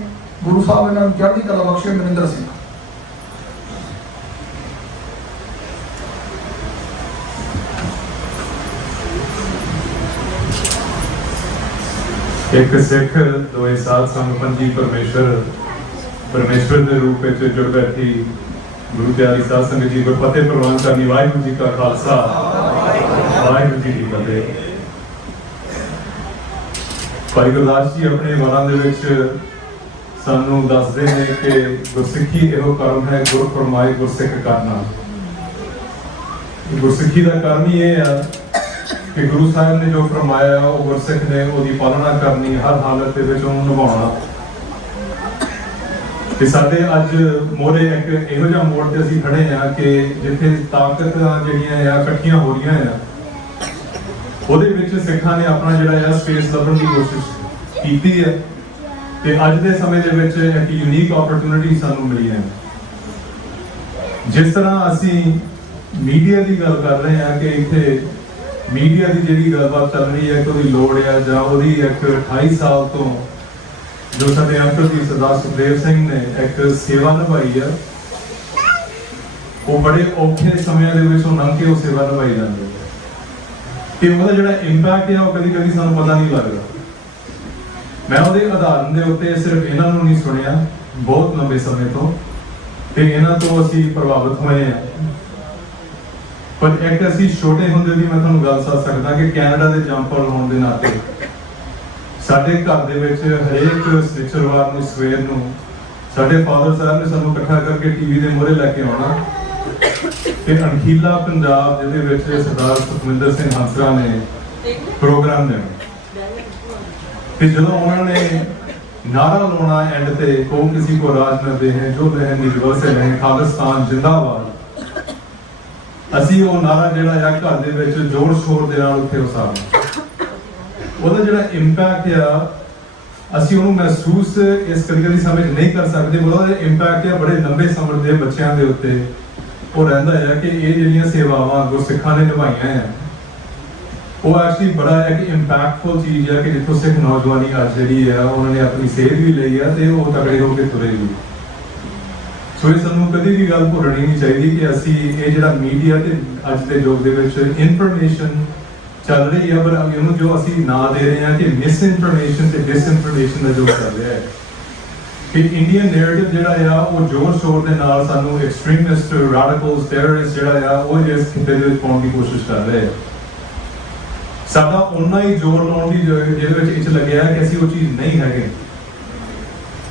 ਗੁਰੂ ਸਾਹਿਬ ਇਹਨਾਂ ਨੂੰ ਚੜ੍ਹਦੀ ਕਲਾ ਬਖਸ਼ੇ। ਮਨਿੰਦਰ ਸਿੰਘ। ਇੱਕ ਸਿੱਖ ਦੋਏ ਸਾਧ ਸੰਗ ਪੰਜੀ ਪਰਮੇਸ਼ਵਰ ਦੇ ਰੂਪ ਵਿੱਚ ਜੁੜ ਬੈਠੀ ਗੁਰੂ ਪਿਆਰੀ ਸਾਧ ਸੰਗਤ ਜੀ ਕੋ ਫਤਿਹ ਪ੍ਰਵਾਨ ਕਰਨੀ। ਵਾਹਿਗੁਰੂ ਜੀ ਕਾ ਖਾਲਸਾ, ਵਾਹਿਗੁਰੂ ਜੀ ਕੀ ਫਤਿਹ। ਭਾਈ ਗੁਰਦਾਸ ਜੀ ਆਪਣੇ ਵਾਰਾਂ ਦੇ ਵਿੱਚ ਸਾਨੂੰ ਦੱਸਦੇ ਨੇ ਕਿ ਗੁਰਸਿੱਖੀ ਇਹੋ ਕਰਮ ਹੈ, ਗੁਰ ਫਰਮਾਏ ਗੁਰਸਿੱਖ ਕਰਨਾ। ਗੁਰਸਿੱਖੀ ਦਾ ਕਰਮ ਹੀ ਇਹ ਆ ਕਿ ਗੁਰੂ ਸਾਹਿਬ ਨੇ ਜੋ ਫਰਮਾਇਆ ਉਹ ਗੁਰਸਿੱਖ ਨੇ ਉਹਦੀ ਪਾਲਣਾ ਕਰਨੀ, ਹਰ ਹਾਲਤ ਦੇ ਵਿੱਚ ਉਹਨੂੰ ਨਿਭਾਉਣਾ। ਤੇ ਸਾਡੇ ਅੱਜ ਮੋਰੇ ਇੱਕ ਇਹੋ ਜਿਹਾ ਮੋੜ ਤੇ ਅਸੀਂ ਖੜੇ ਆ ਕਿ ਜਿੱਥੇ ਤਾਕਤਾਂ ਜਿਹੜੀਆਂ ਆ ਇਕੱਠੀਆਂ ਹੋ ਰਹੀਆਂ ਆ, ਉਹਦੇ ਵਿੱਚ ਸਿੱਖਾਂ ਨੇ ਆਪਣਾ ਜਿਹੜਾ ਆ ਸਪੇਸ ਲੱਭਣ ਦੀ ਕੋਸ਼ਿਸ਼ ਕੀਤੀ ਹੈ। ਤੇ ਅੱਜ ਦੇ ਸਮੇਂ ਦੇ ਵਿੱਚ ਇੱਕ ਯੂਨੀਕ ਓਪਰਚੁਨਿਟੀ ਸਾਨੂੰ ਮਿਲੀ ਹੈ। ਜਿਸ ਤਰ੍ਹਾਂ ਅਸੀਂ ਮੀਡੀਆ ਦੀ ਗੱਲ ਕਰ ਰਹੇ ਹਾਂ ਕਿ ਇੱਥੇ ਮੀਡੀਆ ਦੀ ਜਿਹੜੀ ਗੱਲਬਾਤ ਚੱਲ ਰਹੀ ਹੈ ਕਿ ਉਹਦੀ ਲੋੜ ਆ ਜਾਂ ਉਹਦੀ ਇੱਕ 28 ਸਾਲ ਤੋਂ ਜੋ ਸਾਡੇ ਅੰਕਲ ਜੀ ਸਰਦਾਰ ਸੁਖਦੇਵ ਸਿੰਘ ਨੇ ਇੱਕ ਸੇਵਾ ਨਿਭਾਈ ਆ, ਉਹ ਬੜੇ ਔਖੇ ਸਮਿਆਂ ਦੇ ਵਿੱਚ ਉਹ ਲੰਘ ਕੇ ਉਹ ਸੇਵਾ ਨਿਭਾਈ ਜਾਂਦੀ ਹੈ। ਤੇ ਉਹਦਾ ਜਿਹੜਾ ਇੰਪੈਕਟ ਹੈ ਉਹ ਕਦੀ ਕਦੀ ਸਾਨੂੰ ਪਤਾ ਨਹੀਂ ਲੱਗਦਾ। ਮੈਂ ਉਹਦੇ ਉਦਾਹਰਨ ਦੇ ਉੱਤੇ ਸਿਰਫ ਇਹਨਾਂ ਨੂੰ ਨਹੀਂ ਸੁਣਿਆ, ਬਹੁਤ ਲੰਬੇ ਸਮੇਂ ਤੋਂ, ਤੇ ਇਹਨਾਂ ਤੋਂ ਅਸੀਂ ਪ੍ਰਭਾਵਿਤ ਹੋਏ ਹਾਂ। ਪਰ ਇੱਕ ਅਸੀਂ ਛੋਟੇ ਹੁੰਦੇ ਦੀ ਮੈਂ ਤੁਹਾਨੂੰ ਗੱਲ ਦੱਸ ਸਕਦਾ ਕਿ ਕੈਨੇਡਾ ਦੇ ਜੰਪਲ ਹੋਣ ਦੇ ਨਾਤੇ ਸਾਡੇ ਘਰ ਦੇ ਵਿੱਚ ਹਰੇਕ ਸ਼ਨੀਚਰਵਾਰ ਨੂੰ ਸਵੇਰ ਨੂੰ ਸਾਡੇ ਫਾਦਰ ਸਾਹਿਬ ਨੇ ਸਾਨੂੰ ਇਕੱਠਾ ਕਰਕੇ ਟੀਵੀ ਦੇ ਮੂਹਰੇ ਲੈ ਕੇ ਆਉਣਾ ਤੇ ਅਣਖੀਲਾ ਪੰਜਾਬ ਜਿਹਦੇ ਵਿੱਚ ਸਰਦਾਰ ਸੁਖਵਿੰਦਰ ਸਿੰਘ ਹੰਸਰਾ ਨੇ ਪ੍ਰੋਗਰਾਮ ਦੇਣਾ। ਤੇ ਜਦੋਂ ਉਹਨਾਂ ਨੇ ਨਾਰਾ ਲਾਉਣਾ ਐਂਡ ਤੇ ਕੌਮ ਕਿਸੇ ਕੋ ਰਾਜ न दे जो लहर निजवर से रहे खालिस्तान जिंदाबाद, ਅਸੀਂ ਉਹ ਨਾਰਾ ਜਿਹੜਾ ਆ ਘਰ ਦੇ ਵਿੱਚ ਜ਼ੋਰ ਸ਼ੋਰ ਦੇ ਨਾਲ ਉੱਥੇ ਉਸਾਰਨਾ। ਉਹਦਾ ਜਿਹੜਾ ਇੰਪੈਕਟ ਆ ਅਸੀਂ ਉਹਨੂੰ ਮਹਿਸੂਸ ਇਸ ਕਦੀ ਸਮਝ ਨਹੀਂ ਕਰ ਸਕਦੇ। ਉਹਦਾ ਇੰਪੈਕਟ ਆ ਬੜੇ ਲੰਬੇ ਸਮੇਂ ਦੇ ਬੱਚਿਆਂ ਦੇ ਉੱਤੇ ਉਹ ਰਹਿੰਦਾ ਆ ਕਿ ਇਹ ਜਿਹੜੀਆਂ ਸੇਵਾਵਾਂ ਗੁਰਸਿੱਖਾਂ ਨੇ ਨਿਭਾਈਆਂ ਆ ਉਹ ਐਕਚੁਅਲੀ ਬੜਾ ਇੱਕ ਇੰਪੈਕਟਫੁਲ ਚੀਜ਼ ਆ ਕਿ ਜਿੱਥੋਂ ਸਿੱਖ ਨੌਜਵਾਨੀ ਅੱਜ ਜਿਹੜੀ ਆ ਉਹਨਾਂ ਨੇ ਆਪਣੀ ਸੇਧ ਵੀ ਲਈ ਆ ਤੇ ਉਹ ਤਗੜੇ ਹੋ ਕੇ ਤੁਰੇ ਵੀ। ਸੋ ਇਹ ਸਾਨੂੰ ਕਦੇ ਵੀ ਗੱਲ ਭੁੱਲਣੀ ਨਹੀਂ ਚਾਹੀਦੀ ਕਿ ਅਸੀਂ ਇਹ ਜਿਹੜਾ ਮੀਡੀਆ ਤੇ ਅੱਜ ਦੇ ਯੁੱਗ ਦੇ ਵਿੱਚ ਇਨਫੋਰਮੇਸ਼ਨ ਚੱਲ ਰਹੀ ਹੈ, ਪਰ ਇਹਨੂੰ ਜੋ ਅਸੀਂ ਨਾਂ ਦੇ ਰਹੇ ਹਾਂ ਕਿ ਮਿਸ ਇਨਫੋਰਮੇਸ਼ਨ ਤੇ ਡਿਸਇਨਫੋਰਮੇਸ਼ਨ ਦਾ ਜੋ ਚੱਲ ਰਿਹਾ ਹੈ ਕਿ ਇੰਡੀਅਨ ਨੈਰੇਟਿਵ ਜਿਹੜਾ ਆ ਉਹ ਜ਼ੋਰ ਸ਼ੋਰ ਦੇ ਨਾਲ ਸਾਨੂੰ ਐਕਸਟ੍ਰੀਮਿਸਟ, ਰੈਡੀਕਲਸ, ਟੈਰਰਿਸਟ ਜਿਹੜਾ ਆ ਉਹ ਇਸ ਖਿੱਤੇ ਦੇ ਵਿੱਚ ਪਾਉਣ ਦੀ ਕੋਸ਼ਿਸ਼ ਕਰ ਰਹੇ ਆ। ਸਾਡਾ ਉਨਾ ਹੀ ਜ਼ੋਰ ਲਾਉਣ ਦੀ ਜਿਹਦੇ ਵਿੱਚ ਇੱਚ ਲੱਗਿਆ ਕਿ ਅਸੀਂ ਉਹ ਚੀਜ਼ ਨਹੀਂ ਹੈਗੇ।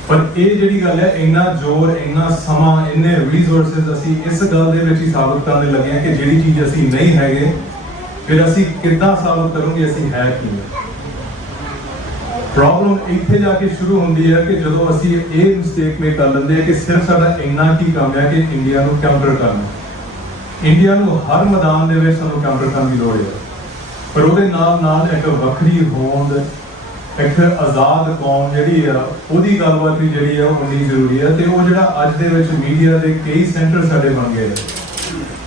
ਪਰ ਇਹ ਜਿਹੜੀ ਗੱਲ ਹੈ ਇੰਨਾ ਜ਼ੋਰ, ਇੰਨਾ ਸਮਾਂ, ਇੰਨੇ ਰਿਸੋਰਸਸ ਅਸੀਂ ਇਸ ਗੱਲ ਦੇ ਵਿੱਚ ਹੀ ਸਾਬਤ ਕਰਨ ਲੱਗੇ ਹਾਂ ਕਿ ਜਿਹੜੀ ਚੀਜ਼ ਅਸੀਂ ਨਹੀਂ ਹੈਗੇ ਫਿਰ ਅਸੀਂ ਕਿੱਦਾਂ ਸਾਬਤ ਕਰਾਂਗੇ ਅਸੀਂ ਹੈ ਕੀ। ਪ੍ਰੋਬਲਮ ਇੱਥੇ ਜਾ ਕੇ ਸ਼ੁਰੂ ਹੁੰਦੀ ਹੈ ਕਿ ਜਦੋਂ ਅਸੀਂ ਇਹ ਮਿਸਟੇਕ ਮੇਕ ਕਰ ਲੈਂਦੇ ਹਾਂ ਕਿ ਸਿਰਫ ਸਾਡਾ ਇੰਨਾ ਕੀ ਕੰਮ ਹੈ ਕਿ ਇੰਡੀਆ ਨੂੰ ਕਾਊਂਟਰ ਕਰਨਾ। ਇੰਡੀਆ ਨੂੰ ਹਰ ਮੈਦਾਨ ਦੇ ਵਿੱਚ ਸਾਨੂੰ ਕਾਊਂਟਰ ਕਰਨ ਦੀ ਲੋੜ ਹੈ, ਪਰ ਉਹਦੇ ਨਾਲ ਇੱਕ ਵੱਖਰੀ ਹੋਂਦ, ਇੱਕ ਆਜ਼ਾਦ ਕੌਮ ਜਿਹੜੀ ਆ ਉਹਦੀ ਗੱਲਬਾਤ ਵੀ ਜਿਹੜੀ ਆ ਉਹ ਉਨੀ ਜ਼ਰੂਰੀ ਹੈ। ਤੇ ਉਹ ਜਿਹੜਾ ਅੱਜ ਦੇ ਵਿੱਚ ਮੀਡੀਆ ਦੇ ਕਈ ਸੈਂਟਰ ਸਾਡੇ ਬਣ ਗਏ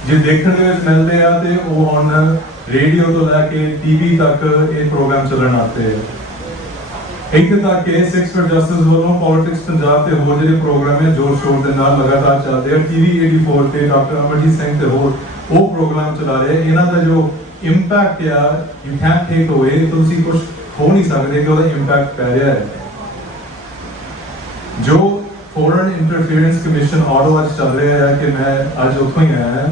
ਜੇ ਦੇਖਣ ਦੇ ਵਿੱਚ ਮਿਲਦੇ ਆ ਤੇ ਉਹ ਹੁਣ ਰੇਡੀਓ ਤੋਂ ਲੈ ਕੇ ਟੀਵੀ ਤੱਕ ਇਹ ਪ੍ਰੋਗਰਾਮ ਚੱਲਣ ਆਤੇ ਆ। ਇੱਥੇ ਤੱਕ ਕਿ 6 ਫॉर ਜਸਟਿਸ ਵੱਲੋਂ ਪੋਲਿਟਿਕਸ ਪੰਜਾਬ ਤੇ ਹੋਰ ਜਿਹੜੇ ਪ੍ਰੋਗਰਾਮ ਹੈ ਜ਼ੋਰ ਸ਼ੋਰ ਦੇ ਨਾਲ ਲਗਾਤਾਰ ਚੱਲਦੇ ਆ। ਟੀਵੀ 84 ਤੇ ਡਾਕਟਰ ਅਮਰਜੀਤ ਸਿੰਘ ਤੇ ਹੋਰ ਉਹ ਪ੍ਰੋਗਰਾਮ ਚਲਾ ਰਹੇ। ਇਹਨਾਂ ਦਾ ਜੋ ਇੰਪੈਕਟ ਆ ਯੂ ਕੈਨਟ ਟੇਕ ਅਵੇ, ਤੁਸੀਂ ਕੁਝ ਹੋ ਨਹੀਂ ਸਕਦੇ ਕਿ ਉਹਦਾ ਇੰਪੈਕਟ ਪੈ ਰਿਹਾ ਹੈ। ਜੋ ਫੋਰਨ ਇੰਟਰਫੀਅਰੈਂਸ ਕਮਿਸ਼ਨ ਆਰਡਰ ਅੱਜ ਚੱਲ ਰਿਹਾ ਹੈ ਕਿ ਮੈਂ ਅੱਜ ਉੱਥੋਂ ਹੀ ਆਇਆ ਹਾਂ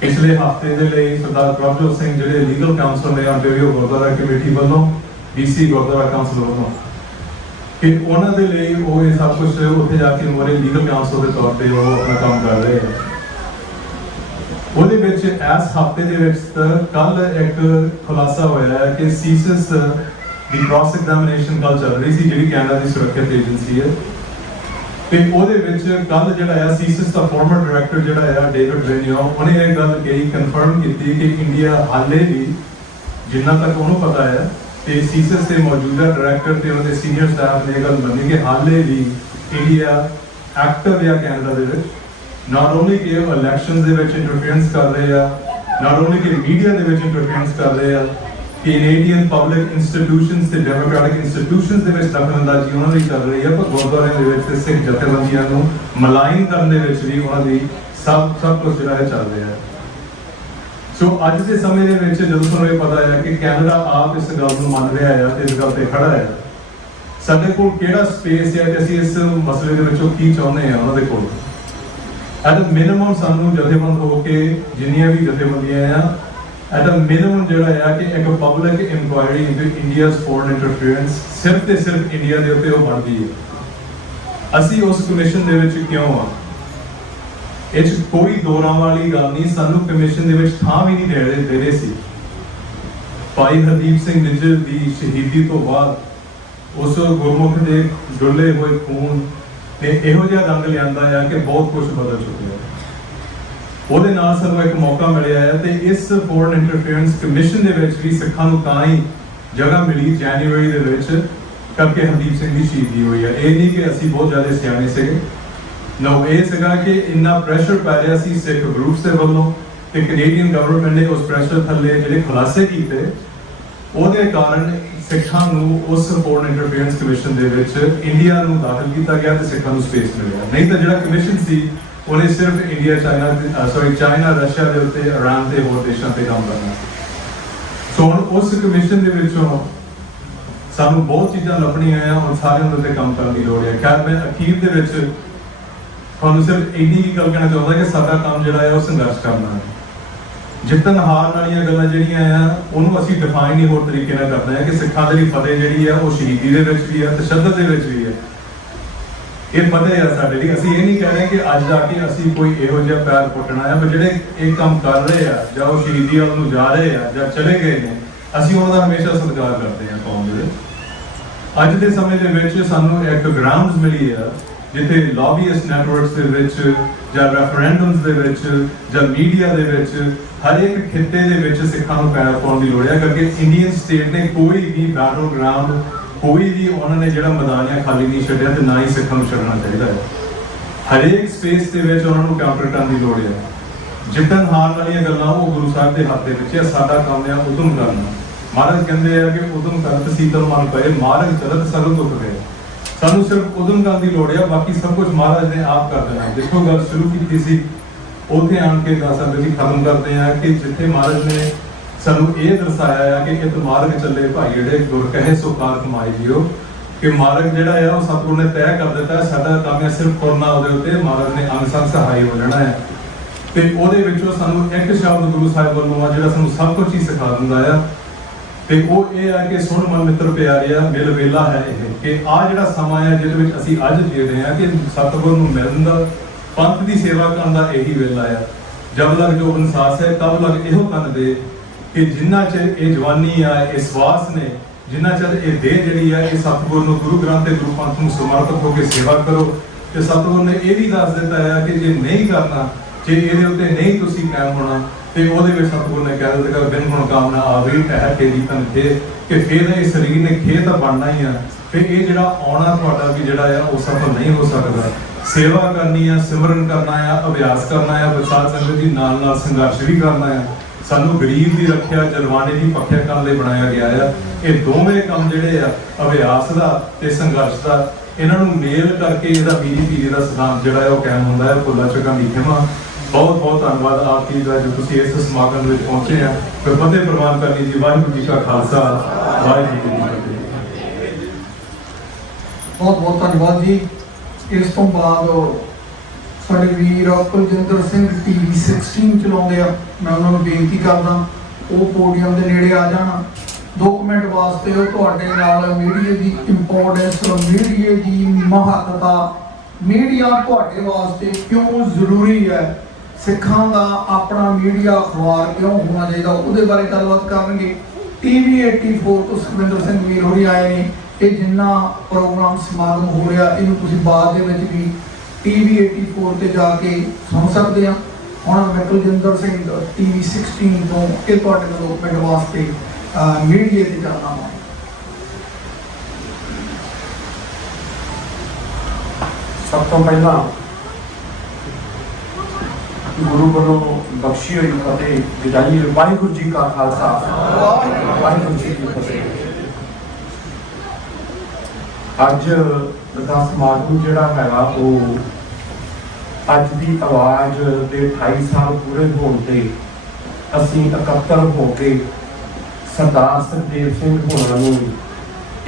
ਪਿਛਲੇ ਹਫ਼ਤੇ ਦੇ ਲਈ ਸਰਦਾਰ ਪ੍ਰਭਜੋਤ ਸਿੰਘ ਜਿਹੜੇ ਲੀਗਲ ਕਾਉਂਸਲ ਨੇ ਆਂਟੇਰੀਓ ਗੁਰਦੁਆਰਾ ਕਮੇਟੀ ਵੱਲੋਂ, ਡੀਸੀ ਗੁਰਦੁਆਰਾ ਕਾਉਂਸਲ ਵੱਲੋਂ, ਕਿ ਉਹਨਾਂ ਦੇ ਲਈ ਉਹ ਇਹ ਸਭ ਕੁਝ ਉੱਥੇ ਜਾ ਕੇ ਮੋਰੇ ਲੀਗਲ ਕਾਉਂਸਲ ਦੇ ਤੌਰ ਤੇ ਉਹ ਆਪਣਾ ਕੰਮ ਕਰ ਰਹੇ ਹੈ। ਉਹਦੇ ਵਿੱਚ ਇਸ ਹਫ਼ਤੇ ਦੇ ਵਿੱਚ ਕੱਲ ਇੱਕ ਖੁਲਾਸਾ ਹੋਇਆ ਹੈ ਕਿ ਸੀਸਸ ਦੀ ਕ੍ਰਾਸ ਐਗਜ਼ਾਮੀਨੇਸ਼ਨ ਕੱਲ ਚੱਲ ਰਹੀ ਸੀ ਜਿਹੜੀ ਕੈਨੇਡਾ ਦੀ ਸੁਰੱਖਿਅਤ ਏਜੰਸੀ ਹੈ। ਤੇ ਉਹਦੇ ਵਿੱਚ ਕੱਲ ਜਿਹੜਾ ਆ ਸੀਸਸ ਦਾ ਫਾਰਮਰ ਡਾਇਰੈਕਟਰ ਜਿਹੜਾ ਆ ਡੇਵਿਡ ਰੇਨਿਓ, ਉਹਨੇ ਇਹ ਗੱਲ ਕਹੀ, ਕਨਫਰਮ ਕੀਤੀ ਕਿ ਇੰਡੀਆ ਹਾਲੇ ਵੀ ਜਿੰਨਾ ਤੱਕ ਉਹਨੂੰ ਪਤਾ ਹੈ ਤੇ ਸੀਸਸ ਦੇ ਮੌਜੂਦਾ ਡਾਇਰੈਕਟਰ ਤੇ ਉਹਦੇ ਸੀਨੀਅਰ ਸਟਾਫ ਨੇ ਇਹ ਗੱਲ ਮੰਨੀ ਕਿ ਹਾਲੇ ਵੀ ਇੰਡੀਆ ਐਕਟਿਵ ਹੈ ਕੈਨੇਡਾ ਦੇ ਵਿੱਚ। ਨਾਟ ਓਨਲੀ ਕਿ ਉਹ ਇਲੈਕਸ਼ਨਸ ਦੇ ਵਿੱਚ ਇੰਟਰਫੀਅਰੈਂਸ ਕਰ ਰਹੇ ਆ, ਨਾਟ ਓਨਲੀ ਕਿ ਮੀਡੀਆ ਦੇ ਵਿੱਚ ਇੰਟਰਫੀਅਰੈਂਸ ਕਰ ਰਹੇ ਆ, ਕੈਨੇਡੀਅਨ ਪਬਲਿਕ ਇੰਸਟੀਟਿਊਸ਼ਨਸ ਤੇ ਡੈਮੋਕ੍ਰੈਟਿਕ ਇੰਸਟੀਟਿਊਸ਼ਨਸ ਦੇ ਵਿੱਚ ਦਖਲਅੰਦਾਜ਼ੀ ਉਹਨਾਂ ਦੀ ਚੱਲ ਰਹੀ ਹੈ, ਪਰ ਗੁਰਦੁਆਰਿਆਂ ਦੇ ਵਿੱਚ ਤੇ ਸਿੱਖ ਜਥੇਬੰਦੀਆਂ ਨੂੰ ਮਲਾਈਨ ਕਰਨ ਦੇ ਵਿੱਚ ਵੀ ਉਹਨਾਂ ਦੀ ਸਭ ਕੁਝ ਜਿਹੜਾ ਹੈ ਚੱਲ ਰਿਹਾ ਹੈ। ਸੋ ਅੱਜ ਦੇ ਸਮੇਂ ਦੇ ਵਿੱਚ ਜਦੋਂ ਤੁਹਾਨੂੰ ਇਹ ਪਤਾ ਹੈ ਕਿ ਕੈਨੇਡਾ ਆਪ ਇਸ ਗੱਲ ਨੂੰ ਮੰਨ ਰਿਹਾ ਹੈ ਤੇ ਇਸ ਗੱਲ ਤੇ ਖੜਾ ਹੈ, ਸਾਡੇ ਕੋਲ ਕਿਹੜਾ ਸਪੇਸ ਹੈ ਕਿ ਅਸੀਂ ਇਸ ਮਸਲੇ ਦੇ ਵਿੱਚੋਂ ਕੀ ਚਾਹੁੰਦੇ ਹਾਂ ਉਹਨਾਂ ਦੇ ਕੋਲ। ਐਟ ਅ ਮਿਨੀਮਮ ਸਾਨੂੰ ਜਥੇਬੰਦ ਹੋ ਕੇ ਜਿੰਨੀਆਂ ਵੀ ਜਥੇਬੰਦੀਆਂ ਆ, ਐਟ ਅ ਮਿਨੀਮਮ ਜਿਹੜਾ ਆ ਕਿ ਇੱਕ public inquiry into India's foreign interference ਸਿਰਫ ਤੇ ਸਿਰਫ ਇੰਡੀਆ ਦੇ ਉੱਤੇ ਉਹ ਬਣਦੀ ਹੈ। ਅਸੀਂ ਉਸ ਕਮਿਸ਼ਨ ਦੇ ਵਿੱਚ ਕਿਉਂ ਆ, ਇਹ 'ਚ ਕੋਈ ਦੋਰਾਂ ਵਾਲੀ ਗੱਲ ਨਹੀਂ। ਸਾਨੂੰ ਕਮਿਸ਼ਨ ਦੇ ਵਿੱਚ ਥਾਂ ਵੀ ਨਹੀਂ ਦੇ ਰਹੇ ਸੀ। ਭਾਈ ਹਰਦੀਪ ਸਿੰਘ ਨਿੱਜਰ ਦੀ ਸ਼ਹੀਦੀ ਤੋਂ ਬਾਅਦ ਉਸ ਗੁਰਮੁਖ ਦੇ ਡੁੱਲੇ ਹੋਏ ਖੂਨ ਨੇ ਇਹੋ ਜਿਹਾ ਰੰਗ ਲਿਆਂਦਾ ਆ ਕਿ ਬਹੁਤ ਕੁਝ ਬਦਲ ਚੁੱਕਿਆ। ਉਹਦੇ ਨਾਲ ਸਾਨੂੰ ਇੱਕ ਮੌਕਾ ਮਿਲਿਆ ਹੈ ਤੇ ਇਸ ਫੋਰਨ ਇੰਟਰਫੇਰੈਂਸ ਕਮਿਸ਼ਨ ਦੇ ਵਿੱਚ ਵੀ ਸਿੱਖਾਂ ਨੂੰ ਤਾਂ ਹੀ ਜਗ੍ਹਾ ਮਿਲੀ ਜਨਵਰੀ ਦੇ ਵਿੱਚ ਕਰਕੇ ਹਰਦੀਪ ਸਿੰਘ ਦੀ ਸ਼ਹੀਦੀ ਹੋਈ ਹੈ। ਇਹ ਨਹੀਂ ਕਿ ਅਸੀਂ ਬਹੁਤ ਜ਼ਿਆਦਾ ਸਿਆਣੇ ਸੀਗੇ, ਨੋ, ਇਹ ਸੀਗਾ ਕਿ ਇੰਨਾ ਪ੍ਰੈਸ਼ਰ ਪੈ ਰਿਹਾ ਸੀ ਸਿੱਖ ਗਰੁੱਪਸ ਦੇ ਵੱਲੋਂ ਤੇ ਕੈਨੇਡੀਅਨ ਗਵਰਨਮੈਂਟ ਨੇ ਉਸ ਪ੍ਰੈਸ਼ਰ ਥੱਲੇ ਜਿਹੜੇ ਖੁਲਾਸੇ ਕੀਤੇ, ਉਹਦੇ ਕਾਰਨ ਸਿੱਖਾਂ ਨੂੰ ਉਸ ਫੋਰਨ ਇੰਟਰਫੇਰੈਂਸ ਕਮਿਸ਼ਨ ਦੇ ਵਿੱਚ ਇੰਡੀਆ ਨੂੰ ਦਾਖਲ ਕੀਤਾ ਗਿਆ ਤੇ ਸਿੱਖਾਂ ਨੂੰ ਸਪੇਸ ਮਿਲਿਆ। ਨਹੀਂ ਤਾਂ ਜਿਹੜਾ ਕਮਿਸ਼ਨ ਸੀ ਉਹਨੇ ਸਿਰਫ ਇੰਡੀਆ, ਚਾਈਨਾ, ਰਸ਼ੀਆ ਦੇ ਉੱਤੇ, ਇਰਾਨ ਤੇ ਹੋਰ ਦੇਸ਼ਾਂ ਤੇ ਕੰਮ ਕਰਨਾ। ਸੋ ਹੁਣ ਉਸ ਕਮਿਸ਼ਨ ਦੇ ਵਿੱਚੋਂ ਸਾਨੂੰ ਬਹੁਤ ਚੀਜ਼ਾਂ ਲੱਭਣੀਆਂ ਆ, ਹੁਣ ਸਾਰਿਆਂ ਦੇ ਉੱਤੇ ਕੰਮ ਕਰਨ ਦੀ ਲੋੜ ਹੈ। ਖੈਰ, ਮੈਂ ਅਖੀਰ ਦੇ ਵਿੱਚ ਤੁਹਾਨੂੰ ਸਿਰਫ ਇੰਨੀ ਹੀ ਗੱਲ ਕਹਿਣਾ ਚਾਹੁੰਦਾ ਕਿ ਸਾਡਾ ਕੰਮ ਜਿਹੜਾ ਹੈ ਉਹ ਸੰਘਰਸ਼ ਕਰਨਾ ਹੈ। ਜਿੱਤਣ ਹਾਰਨ ਵਾਲੀਆਂ ਗੱਲਾਂ ਜਿਹੜੀਆਂ ਆ ਉਹਨੂੰ ਅਸੀਂ ਡਿਫਾਈਨ ਹੀ ਹੋਰ ਤਰੀਕੇ ਨਾਲ ਕਰਦੇ ਹਾਂ ਕਿ ਸਿੱਖਾਂ ਦੀ ਫਤਿਹ ਜਿਹੜੀ ਆ ਉਹ ਸ਼ਹੀਦੀ ਦੇ ਵਿੱਚ ਵੀ ਹੈ, ਤਸ਼ੱਦਦ ਦੇ ਵਿੱਚ ਵੀ ਹੈ। ਇਹ ਫਤਿਹ ਹੈ ਸਾਡੇ ਲਈ। ਅਸੀਂ ਇਹ ਨਹੀਂ ਕਹਿ ਰਹੇ ਕਿ ਅੱਜ ਜਾ ਕੇ ਅਸੀਂ ਕੋਈ ਇਹੋ ਜਿਹਾ ਪੈਰ ਪੁੱਟਣਾ ਹੈ, ਪਰ ਜਿਹੜੇ ਇਹ ਕੰਮ ਕਰ ਰਹੇ ਆ ਜਾਂ ਉਹ ਸ਼ਹੀਦੀ ਵੱਲ ਨੂੰ ਜਾ ਰਹੇ ਆ ਜਾਂ ਚਲੇ ਗਏ ਨੇ, ਅਸੀਂ ਉਹਨਾਂ ਦਾ ਹਮੇਸ਼ਾ ਸਤਿਕਾਰ ਕਰਦੇ ਹਾਂ ਕੌਮ ਦੇ ਵਿੱਚ। ਅੱਜ ਦੇ ਸਮੇਂ ਦੇ ਵਿੱਚ ਸਾਨੂੰ ਇੱਕ ਗਰਾਊਂਡਸ ਮਿਲੀ ਆ ਜਿੱਥੇ ਲੌਬੀਇਸਟ ਨੈਟਵਰਕਸ ਦੇ ਵਿੱਚ ਜਾਂ ਰੈਫਰੈਂਡਮਸ ਦੇ ਵਿੱਚ ਜਾਂ ਮੀਡੀਆ ਦੇ ਵਿੱਚ ਹਰ ਇੱਕ ਖਿੱਤੇ ਦੇ ਵਿੱਚ ਸਿੱਖਾਂ ਨੂੰ ਪੈਰ ਪਾਉਣ ਦੀ ਲੋੜ ਹੈ, ਕਿਉਂਕਿ ਇੰਡੀਅਨ ਸਟੇਟ ਨੇ ਕੋਈ ਵੀ ਬੈਟਲ ਗਰਾਊਂਡ, ਕੋਈ ਵੀ ਉਹਨਾਂ ਨੇ ਜਿਹੜਾ ਮੈਦਾਨ ਖਾਲੀ ਨਹੀਂ ਛੱਡਿਆ ਤੇ ਨਾ ਹੀ ਸਿੱਖਾਂ ਨੂੰ ਛੱਡਣਾ ਚਾਹੀਦਾ ਹੈ। ਹਰੇਕ ਸਪੇਸ ਦੇ ਵਿੱਚ ਉਹਨਾਂ ਨੂੰ ਕਾਊਂਟਰ ਕਰਨ ਦੀ ਲੋੜ ਹੈ। ਜਿੱਤਣ ਹਾਰਨ ਵਾਲੀਆਂ ਗੱਲਾਂ ਉਹ ਗੁਰੂ ਸਾਹਿਬ ਦੇ ਹੱਥ ਦੇ ਵਿੱਚ ਹੈ। ਸਾਡਾ ਕੰਮ ਹੈ ਉਦਮ ਕਰਨਾ। ਮਹਾਰਾਜ ਕਹਿੰਦੇ ਆ ਕਿ ਉਦਮ ਕਰਤ ਸੀਤਲ ਮਨ ਪਏ, ਮਾਰਗ ਚਲਤ ਸਰਲ ਤੁਰ ਪਏ। ਸਾਨੂੰ ਸਿਰਫ ਉਦਮ ਕਰਨ ਦੀ ਲੋੜ ਹੈ, ਬਾਕੀ ਸਭ ਕੁਝ ਮਹਾਰਾਜ ਨੇ ਆਪ ਕਰ ਦੇਣਾ। ਜਿੱਥੋਂ ਗੱਲ ਸ਼ੁਰੂ ਕੀਤੀ ਸੀ ਉੱਥੇ ਆਣ ਕੇ ਦੱਸ ਸਕਦੇ ਜੀ ਖਤਮ ਕਰਦੇ ਆ ਕਿ ਜਿੱਥੇ ਮਹਾਰਾਜ ਨੇ ਸਾਨੂੰ ਇਹ ਦਰਸਾਇਆ ਆ ਕਿ ਇਹ ਮਾਰਗ ਚੱਲੇ ਭਾਈ ਜਿਹੜੇ ਗੁਰ ਕਹੇ ਸੋ ਕਾਰ ਕਮਾਈ ਜਿਓ, ਕਿ ਮਾਰਗ ਜਿਹੜਾ ਆ ਉਹ ਸਤਿਗੁਰ ਨੇ ਤੈਅ ਕਰ ਦਿੱਤਾ। ਸਾਡਾ ਕੰਮ ਹੈ ਸਿਰਫ ਤੁਰਨਾ ਉਹਦੇ ਉੱਤੇ। ਮਹਾਰਾਜ ਨੇ ਅੰਗ ਸੰਗ ਸਹਾਈ ਹੋ ਜਾਣਾ ਹੈ ਤੇ ਉਹਦੇ ਵਿੱਚੋਂ ਸਾਨੂੰ ਇੱਕ ਸ਼ਬਦ ਗੁਰੂ ਸਾਹਿਬ ਵੱਲੋਂ ਆ ਜਿਹੜਾ ਸਾਨੂੰ ਸਭ ਕੁਝ ਹੀ ਸਿਖਾ ਦਿੰਦਾ ਆ ਤੇ ਉਹ ਇਹ ਆ ਕਿ ਸੁਣ ਮਨ ਮਿੱਤਰ ਪਿਆਰਿਆ ਮਿਲ ਵੇਲਾ ਹੈ ਇਹ, ਕਿ ਆ ਜਿਹੜਾ ਸਮਾਂ ਹੈ ਜਿਹਦੇ ਵਿੱਚ ਅਸੀਂ ਅੱਜ ਜੀ ਰਹੇ ਹਾਂ ਕਿ ਸਤਿਗੁਰ ਨੂੰ ਮਿਲਣ ਦਾ, ਪੰਥ ਦੀ ਸੇਵਾ ਕਰਨ ਦਾ ਇਹੀ ਵੇਲਾ ਆ। ਜਬ ਲਗ ਜੋ ਅਨਸਾਸ ਹੈ ਤਬ ਲਗ ਇਹੋ ਤਨ ਦੇ, ਕਿ ਜਿੰਨਾ ਚਿਰ ਇਹ ਜਵਾਨੀ ਆ, ਇਹ ਸਵਾਸ ਨੇ, ਜਿੰਨਾ ਚਿਰ ਇਹ ਦੇਹ ਜਿਹੜੀ ਆ ਇਹ ਸਤਿਗੁਰ ਨੂੰ, ਗੁਰੂ ਗ੍ਰੰਥ ਤੇ ਗੁਰੂ ਪੰਥ ਨੂੰ ਸਮਰਪਿਤ ਹੋ ਕੇ ਸੇਵਾ ਕਰੋ। ਤੇ ਸਤਿਗੁਰ ਨੇ ਇਹ ਵੀ ਦੱਸ ਦਿੱਤਾ ਹੈ ਕਿ ਜੇ ਨਹੀਂ ਕਰਨਾ, ਜੇ ਇਹਦੇ ਉੱਤੇ ਨਹੀਂ ਤੁਸੀਂ ਕਾਇਮ ਹੋਣਾ ਤੇ ਉਹਦੇ ਵਿੱਚ ਸਤਿਗੁਰ ਨੇ ਕਹਿ ਦਿੱਤਾ ਬਿਨ ਗੁਣ ਕਾਮਨਾ ਆਵੀ ਟਹਿ ਤੇਰੀ ਤਨ ਖੇ, ਕਿ ਫਿਰ ਇਹ ਸਰੀਰ ਨੇ ਖੇ ਤਾਂ ਬਣਨਾ ਹੀ ਆ। ਫਿਰ ਇਹ ਜਿਹੜਾ ਆਉਣਾ ਤੁਹਾਡਾ ਵੀ ਜਿਹੜਾ ਆ ਉਹ ਸਫਲ ਨਹੀਂ ਹੋ ਸਕਦਾ। ਸੇਵਾ ਕਰਨੀ ਆ, ਸਿਮਰਨ ਕਰਨਾ ਆ, ਅਭਿਆਸ ਕਰਨਾ ਆ, ਵਿਸਾਧ ਸੰਗਤ ਦੀ ਨਾਲ ਨਾਲ ਸੰਘਰਸ਼ ਵੀ ਕਰਨਾ ਆ। ਸਾਨੂੰ ਗਰੀਬ ਦੀ ਰੱਖਿਆ, ਜਰਵਾਣੇ ਦੀ ਪੱਖਿਆ ਕਰਨ ਲਈ ਬਣਾਇਆ ਗਿਆ ਆ। ਇਹ ਦੋਵੇਂ ਕੰਮ ਜਿਹੜੇ ਆ ਅਭਿਆਸ ਦਾ ਤੇ ਸੰਘਰਸ਼ ਦਾ, ਇਹਨਾਂ ਨੂੰ ਮੇਲ ਕਰਕੇ ਇਹਦਾ ਮੀਰੀ ਪੀਰੀ ਦਾ ਸਿਧਾਂਤ ਜਿਹੜਾ ਹੈ ਉਹ ਕਾਇਮ ਹੁੰਦਾ ਹੈ। ਭੁੱਲਾ ਚੁੱਕਾਂ ਦੀ ਖਿਮਾ। ਬਹੁਤ ਬਹੁਤ ਧੰਨਵਾਦ ਆਪ ਜੀ ਦਾ ਜੋ ਤੁਸੀਂ ਇਸ ਸਮਾਗਮ ਵਿੱਚ ਪਹੁੰਚੇ ਆ। ਫਿਰ ਫਤਿਹ ਪ੍ਰਵਾਨ ਕਰਨੀ ਜੀ। ਵਾਹਿਗੁਰੂ ਜੀ ਕਾ ਖਾਲਸਾ, ਵਾਹਿਗੁਰੂ ਜੀ ਕੀ ਫਤਿਹ। ਬਹੁਤ ਬਹੁਤ ਧੰਨਵਾਦ ਜੀ। ਇਸ ਤੋਂ ਬਾਅਦ ਸਾਡੇ ਵੀਰ ਕੁਲਜਿੰਦਰ ਸਿੰਘ TV 16 ਚਲਾਉਂਦੇ ਆ, ਮੈਂ ਉਹਨਾਂ ਨੂੰ ਬੇਨਤੀ ਕਰਦਾ ਉਹ ਪੋਡੀਅਮ ਦੇ ਨੇੜੇ ਆ ਜਾਣ। 2 ਮਿੰਟ ਵਾਸਤੇ ਉਹ ਤੁਹਾਡੇ ਨਾਲ ਮੀਡੀਆ ਦੀ ਇੰਪੋਰਟੈਂਸ, ਮੀਡੀਆ ਦੀ ਮਹੱਤਤਾ, ਮੀਡੀਆ ਤੁਹਾਡੇ ਵਾਸਤੇ ਕਿਉਂ ਜ਼ਰੂਰੀ ਹੈ, ਸਿੱਖਾਂ ਦਾ ਆਪਣਾ ਮੀਡੀਆ ਅਖਬਾਰ ਕਿਉਂ ਹੋਣਾ ਚਾਹੀਦਾ, ਉਹਦੇ ਬਾਰੇ ਗੱਲਬਾਤ ਕਰਨਗੇ। TV 84 ਤੋਂ ਸੁਖਵਿੰਦਰ ਸਿੰਘ ਵੀਰ ਹੋਰੀ ਆਏ ਨੇ। ਇਹ ਜਿੰਨਾ ਪ੍ਰੋਗਰਾਮ ਸਮਾਗਮ ਹੋ ਰਿਹਾ ਇਹਨੂੰ ਤੁਸੀਂ ਬਾਅਦ ਦੇ ਵਿੱਚ ਵੀ TV 84 ਤੇ ਜਾ ਕੇ ਸੁਣ ਸਕਦੇ ਆ। ਹੁਣ ਮੈਂ ਕੁਲਜਿੰਦਰ ਸਿੰਘ TV 16 ਤੋਂ ਇਹ ਤੁਹਾਡੇ ਨਾਲ 2 ਮਿੰਟ ਵਾਸਤੇ ਮੀਡੀਆ ਤੇ ਜਾਣਾ ਵਾ। ਸਭ ਤੋਂ ਪਹਿਲਾਂ ਗੁਰੂ ਵੱਲੋਂ ਬਖਸ਼ੀ ਹੋਈ ਫਤਿਹ ਦਿਲਾਈਏ। ਵਾਹਿਗੁਰੂ ਜੀ ਕਾ ਖਾਲਸਾ, ਵਾਹਿਗੁਰੂ ਜੀ ਕੀ ਫਤਿਹ। ਅੱਜ ਦਾ ਸਮਾਗਮ ਜਿਹੜਾ ਹੈਗਾ ਉਹ ਅੱਜ ਦੀ ਆਵਾਜ਼ ਦੇ 28 ਸਾਲ ਪੂਰੇ ਹੋਣ ਤੇ ਅਸੀਂ ਇਕੱਤਰ ਹੋ ਕੇ ਸਰਦਾਰ ਸੁਖਦੇਵ ਸਿੰਘ ਹੋਰਾਂ ਨੂੰ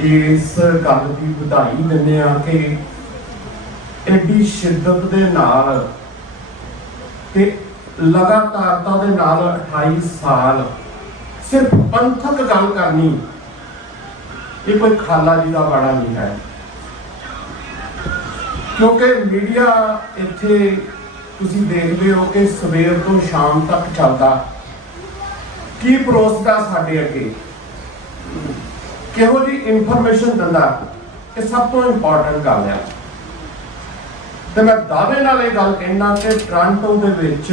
ਇਸ ਗੱਲ ਦੀ ਵਧਾਈ ਦਿੰਦੇ ਆ ਕਿ ਐਡੀ ਸ਼ਿੱਦਤ ਦੇ ਨਾਲ ਤੇ ਲਗਾਤਾਰਤਾ ਦੇ ਨਾਲ 28 ਸਾਲ ਸਿਰਫ ਪੰਥਕ ਗੱਲ ਕਰਨੀ, ਇਹ ਕੋਈ ਖਾਲਾ ਜੀ ਦਾ ਬਾੜਾ ਨਹੀਂ ਹੈ। ਕਿਉਂਕਿ ਮੀਡੀਆ ਇੱਥੇ ਤੁਸੀਂ ਦੇਖਦੇ ਹੋ ਕਿ ਸਵੇਰ ਤੋਂ ਸ਼ਾਮ ਤੱਕ ਚੱਲਦਾ, ਕੀ ਪਰੋਸਦਾ ਸਾਡੇ ਅੱਗੇ, ਕਿਹੋ ਜੀ ਇਨਫੋਰਮੇਸ਼ਨ ਦਿੰਦਾ, ਇਹ ਸਭ ਤੋਂ ਇੰਪੋਰਟੈਂਟ ਗੱਲ ਹੈ। ਤੇ ਮੈਂ ਦਾਅਵੇ ਨਾਲ ਇਹ ਗੱਲ ਕਹਿਣਾ ਕਿ ਟੋਰਾਂਟੋ ਦੇ ਵਿੱਚ,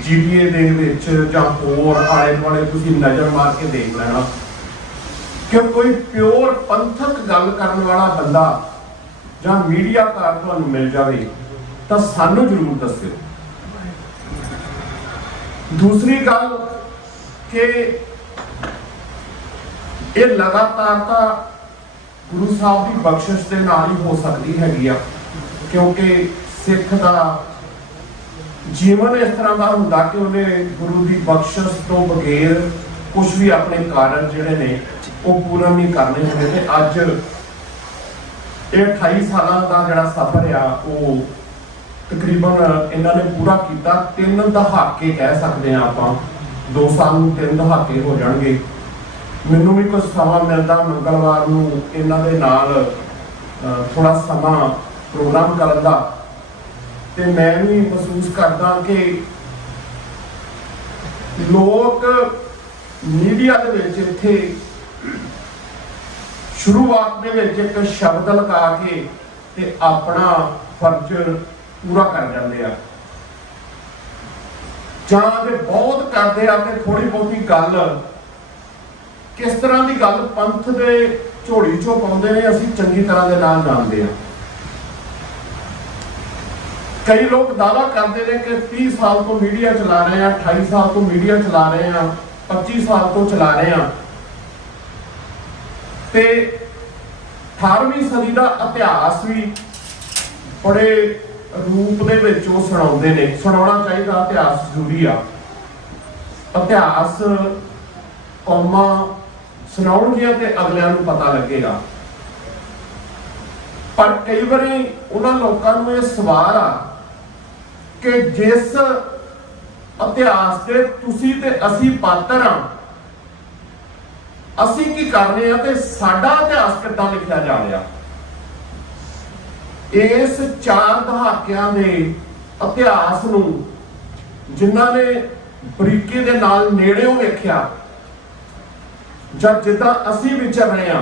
GTA ਦੇ ਵਿੱਚ ਜਾਂ ਹੋਰ ਆਲੇ ਦੁਆਲੇ ਤੁਸੀਂ ਨਜ਼ਰ ਮਾਰ ਕੇ ਦੇਖ ਲੈਣਾ ਕਿ ਕੋਈ ਪਿਓਰ ਪੰਥਕ ਗੱਲ ਕਰਨ ਵਾਲਾ ਬੰਦਾ ਜਾਂ ਮੀਡੀਆਕਾਰ ਤੁਹਾਨੂੰ ਮਿਲ ਜਾਵੇ ਤਾਂ ਸਾਨੂੰ ਜ਼ਰੂਰ ਦੱਸਿਓ। ਦੂਸਰੀ ਗੱਲ ਕਿ ਇਹ ਲਗਾਤਾਰਤਾ ਗੁਰੂ ਸਾਹਿਬ ਦੀ ਬਖਸ਼ਿਸ਼ ਦੇ ਨਾਲ ਹੀ ਹੋ ਸਕਦੀ ਹੈਗੀ ਆ, ਕਿਉਂਕਿ ਸਿੱਖ ਦਾ ਜੀਵਨ ਇਸ ਤਰ੍ਹਾਂ ਦਾ ਹੁੰਦਾ ਕਿ ਉਹਨੇ ਗੁਰੂ ਦੀ ਬਖਸ਼ਿਸ਼ ਤੋਂ ਬਗੈਰ ਕੁਝ ਵੀ ਆਪਣੇ ਕਾਰਜ ਜਿਹੜੇ ਨੇ ਉਹ ਪੂਰਾ ਨਹੀਂ ਕਰਨੇ ਹੁੰਦੇ। ਤੇ ਅੱਜ ਇਹ 28 ਸਾਲਾਂ ਦਾ ਜਿਹੜਾ ਸਫ਼ਰ ਆ ਉਹ ਤਕਰੀਬਨ ਇਹਨਾਂ ਨੇ ਪੂਰਾ ਕੀਤਾ। 3 ਦਹਾਕੇ ਕਹਿ ਸਕਦੇ ਆ ਆਪਾਂ, 2 ਸਾਲ ਨੂੰ 3 ਦਹਾਕੇ ਹੋ ਜਾਣਗੇ। ਮੈਨੂੰ ਵੀ ਕੁਝ ਸਮਾਂ ਮਿਲਦਾ ਮੰਗਲਵਾਰ ਨੂੰ ਇਹਨਾਂ ਦੇ ਨਾਲ ਥੋੜਾ ਸਮਾਂ ਪ੍ਰੋਗਰਾਮ ਕਰਨ ਦਾ, ਤੇ ਮੈਂ ਵੀ ਮਹਿਸੂਸ ਕਰਦਾ ਕਿ ਲੋਕ ਮੀਡੀਆ ਦੇ ਵਿੱਚ ਇੱਥੇ ਸ਼ੁਰੂਆਤ ਦੇ ਵਿੱਚ ਇੱਕ ਸ਼ਬਦ ਲਗਾ ਕੇ ਤੇ ਆਪਣਾ ਫਰਜ਼ ਪੂਰਾ ਕਰ ਜਾਂਦੇ ਆ, ਜਾਂ ਤੇ ਬਹੁਤ ਕਰਦੇ ਆ ਕਿ ਥੋੜੀ ਬਹੁਤੀ ਗੱਲ ਕਿਸ ਤਰ੍ਹਾਂ ਦੀ ਗੱਲ ਪੰਥ ਦੇ ਝੋਲੀ ਚੋਂ ਪਾਉਂਦੇ ਨੇ ਅਸੀਂ ਚੰਗੀ ਤਰ੍ਹਾਂ ਦੇ ਨਾਲ ਜਾਣਦੇ ਆ। ਕਈ ਲੋਕ ਦਾਅਵਾ ਕਰਦੇ ਨੇ ਕਿ 30 ਸਾਲ ਤੋਂ ਮੀਡੀਆ ਚਲਾ ਰਹੇ ਆ, 28 ਸਾਲ ਤੋਂ ਮੀਡੀਆ ਚਲਾ ਰਹੇ ਆ, 25 ਸਾਲ ਤੋਂ ਚਲਾ ਰਹੇ ਆ, ਤੇ 18ਵੀਂ ਸਦੀ ਦਾ ਇਤਿਹਾਸ ਵੀ ਬੜੇ ਰੂਪ ਦੇ ਵਿੱਚ ਉਹ ਸੁਣਾਉਂਦੇ ਨੇ। ਸੁਣਾਉਣਾ ਚਾਹੀਦਾ, ਇਤਿਹਾਸ ਜ਼ਰੂਰੀ ਆ। ਇਤਿਹਾਸ ਕੌਮਾਂ ਸੁਣਾਉਣਗੀਆਂ ਤੇ ਅਗਲਿਆਂ ਨੂੰ ਪਤਾ ਲੱਗੇਗਾ। ਪਰ ਕਈ ਵਾਰੀ ਉਹਨਾਂ ਲੋਕਾਂ ਨੂੰ ਇਹ ਸਵਾਲ ਆ ਕਿ ਜਿਸ ਇਤਿਹਾਸ ਦੇ ਤੁਸੀਂ ਤੇ ਅਸੀਂ ਪਾਤਰ ਆ, ਅਸੀਂ ਕੀ ਕਰਨੇ ਆ ਤੇ ਸਾਡਾ ਇਤਿਹਾਸ ਕਿੱਦਾਂ ਲਿਖਿਆ ਜਾ ਰਿਹਾ। ਇਸ 4 ਦਹਾਕਿਆਂ ਦੇ ਇਤਿਹਾਸ ਨੂੰ ਜਿਨ੍ਹਾਂ ਨੇ ਬਰੀਕੀ ਦੇ ਨਾਲ ਨੇੜਿਓਂ ਵੇਖਿਆ, ਜਾਂ ਜਿੱਦਾਂ ਅਸੀਂ ਵਿਚਰ ਰਹੇ ਆ,